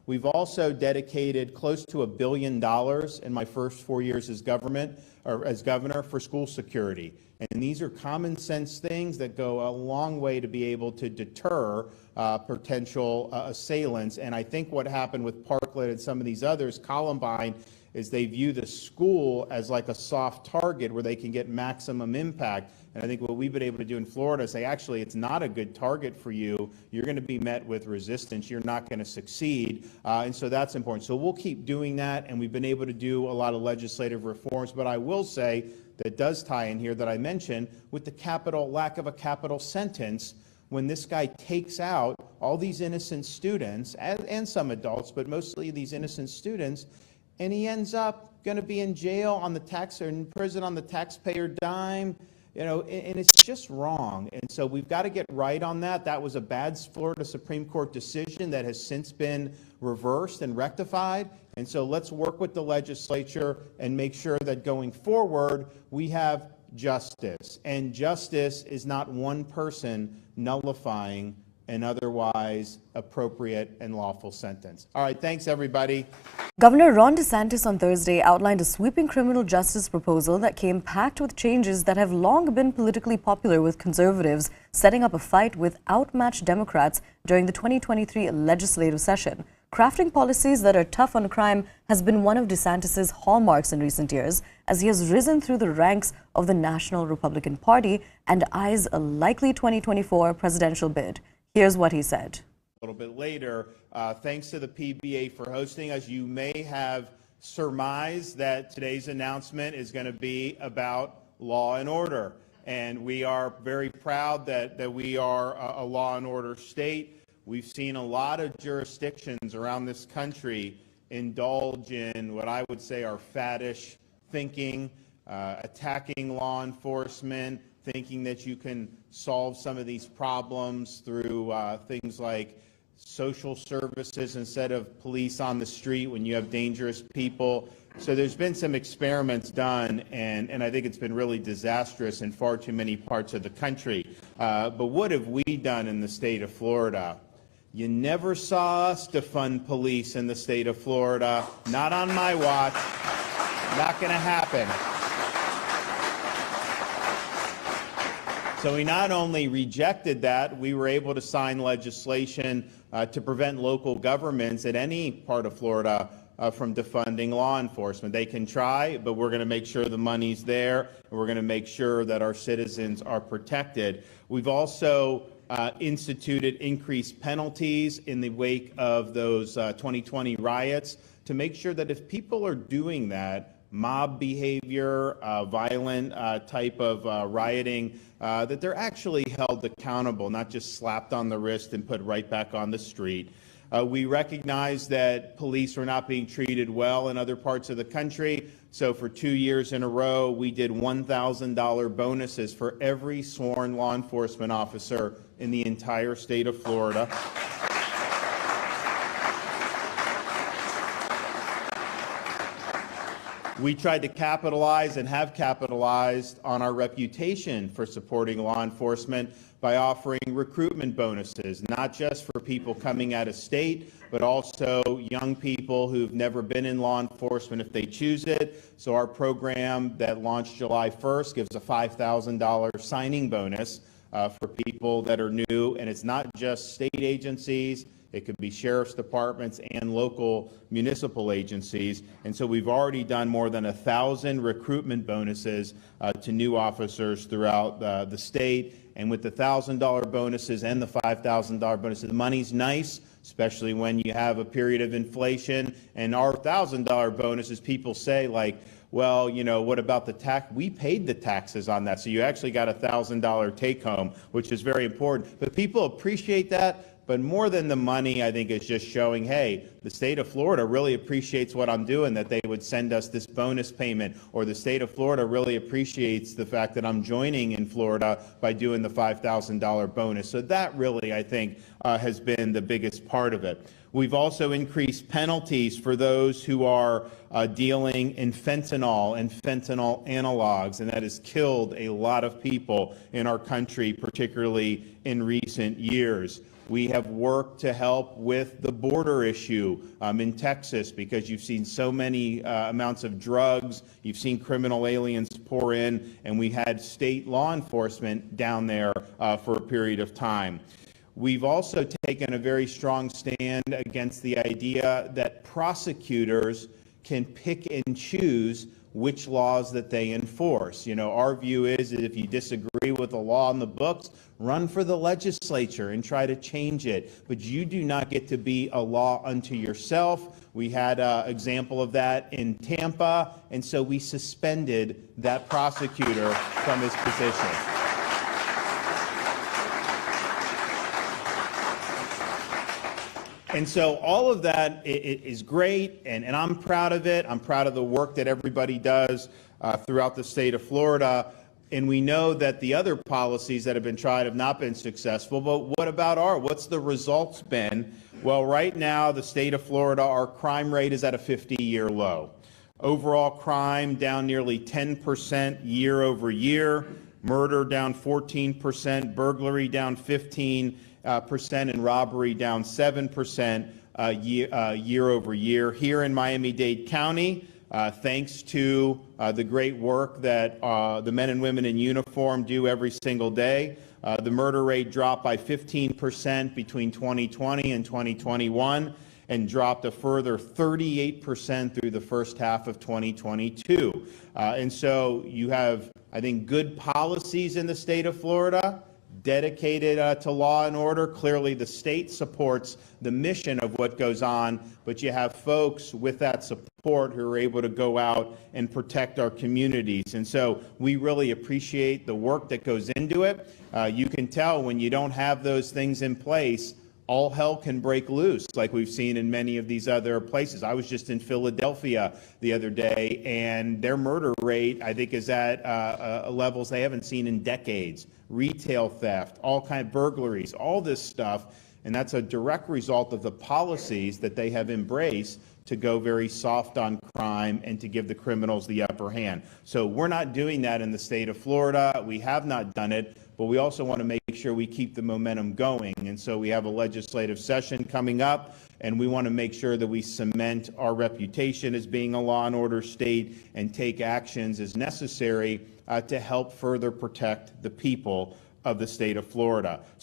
We've also dedicated close to $1 billion in my first 4 years as governor for school security. And these are common sense things that go a long way to be able to deter potential assailants. And I think what happened with Parkland and some of these others, Columbine, is they view the school as like a soft target where they can get maximum impact. And I think what we've been able to do in Florida is say, actually, it's not a good target for you. You're going to be met with resistance. You're not going to succeed. And so that's important. So we'll keep doing that. And we've been able to do a lot of legislative reforms. But I will say that does tie in here that I mentioned with the lack of a capital sentence. When this guy takes out all these innocent students and some adults, but mostly these innocent students, and he ends up going to be in jail on the or in prison on the taxpayer dime, and it's just wrong. And so we've got to get right on that. That was a bad Florida Supreme Court decision that has since been reversed and rectified. And so let's work with the legislature and make sure that going forward we have justice. And justice is not one person nullifying an otherwise appropriate and lawful sentence. All right, thanks everybody. Governor Ron DeSantis on Thursday outlined a sweeping criminal justice proposal that came packed with changes that have long been politically popular with conservatives, setting up a fight with outmatched Democrats during the 2023 legislative session. Crafting policies that are tough on crime has been one of DeSantis' hallmarks in recent years, as he has risen through the ranks of the National Republican Party and eyes a likely 2024 presidential bid. Here's what he said. A little bit later, thanks to the PBA for hosting us. You may have surmised that today's announcement is going to be about law and order. And we are very proud that we are a law and order state. We've seen a lot of jurisdictions around this country indulge in what I would say are faddish thinking, attacking law enforcement, thinking that you can solve some of these problems through things like social services instead of police on the street when you have dangerous people. So there's been some experiments done, and I think it's been really disastrous in far too many parts of the country. But what have we done in the state of Florida? You never saw us defund police in the state of Florida. Not on my watch. Not going to happen. So we not only rejected that, we were able to sign legislation to prevent local governments at any part of Florida from defunding law enforcement. They can try, but we're going to make sure the money's there, and we're going to make sure that our citizens are protected. We've also instituted increased penalties in the wake of those 2020 riots to make sure that if people are doing that, mob behavior, violent type of rioting, that they're actually held accountable, not just slapped on the wrist and put right back on the street. We recognize that police were not being treated well in other parts of the country. So for 2 years in a row, we did $1,000 bonuses for every sworn law enforcement officer in the entire state of Florida. We tried to capitalize and have capitalized on our reputation for supporting law enforcement by offering recruitment bonuses, not just for people coming out of state, but also young people who've never been in law enforcement if they choose it. So our program that launched July 1st gives a $5,000 signing bonus for people that are new, and it's not just state agencies. It could be sheriff's departments and local municipal agencies. And so we've already done more than 1,000 recruitment bonuses to new officers throughout the state. And with the $1,000 bonuses and the $5,000 bonuses, the money's nice, especially when you have a period of inflation. And our $1,000 bonuses, people say, like, well, you know, what about the tax? We paid the taxes on that. So you actually got a $1,000 take home, which is very important. But people appreciate that. But more than the money, I think, is just showing, hey, the state of Florida really appreciates what I'm doing, that they would send us this bonus payment, or the state of Florida really appreciates the fact that I'm joining in Florida by doing the $5,000 bonus. So that really, I think, has been the biggest part of it. We've also increased penalties for those who are dealing in fentanyl and fentanyl analogs, and that has killed a lot of people in our country, particularly in recent years. We have worked to help with the border issue in Texas, because you've seen so many amounts of drugs, you've seen criminal aliens pour in, and we had state law enforcement down there for a period of time. We've also taken a very strong stand against the idea that prosecutors can pick and choose which laws that they enforce. You know, our view is that if you disagree with the law in the books, run for the legislature and try to change it. But you do not get to be a law unto yourself. We had an example of that in Tampa, and so we suspended that prosecutor from his position. And so all of that is great, and I'm proud of it. I'm proud of the work that everybody does throughout the state of Florida. And we know that the other policies that have been tried have not been successful, but what about what's the results been? Well, right now, the state of Florida, our crime rate is at a 50-year low. Overall crime down nearly 10% year over year, murder down 14%, burglary down 15%, and robbery down 7% year over year. Here in Miami-Dade County, thanks to the great work that the men and women in uniform do every single day, the murder rate dropped by 15% between 2020 and 2021, and dropped a further 38% through the first half of 2022. And so you have, I think, good policies in the state of Florida, dedicated to law and order. Clearly, the state supports the mission of what goes on, but you have folks with that support who are able to go out and protect our communities. And so we really appreciate the work that goes into it. You can tell when you don't have those things in place, all hell can break loose, like we've seen in many of these other places. I was just in Philadelphia the other day, and their murder rate, I think, is at levels they haven't seen in decades. Retail theft, all kind of burglaries, all this stuff, and that's a direct result of the policies that they have embraced to go very soft on crime and to give the criminals the upper hand. So we're not doing that in the state of Florida. We have not done it, but we also want to make sure we keep the momentum going. And so we have a legislative session coming up, and we want to make sure that we cement our reputation as being a law and order state and take actions as necessary to help further protect the people of the state of Florida.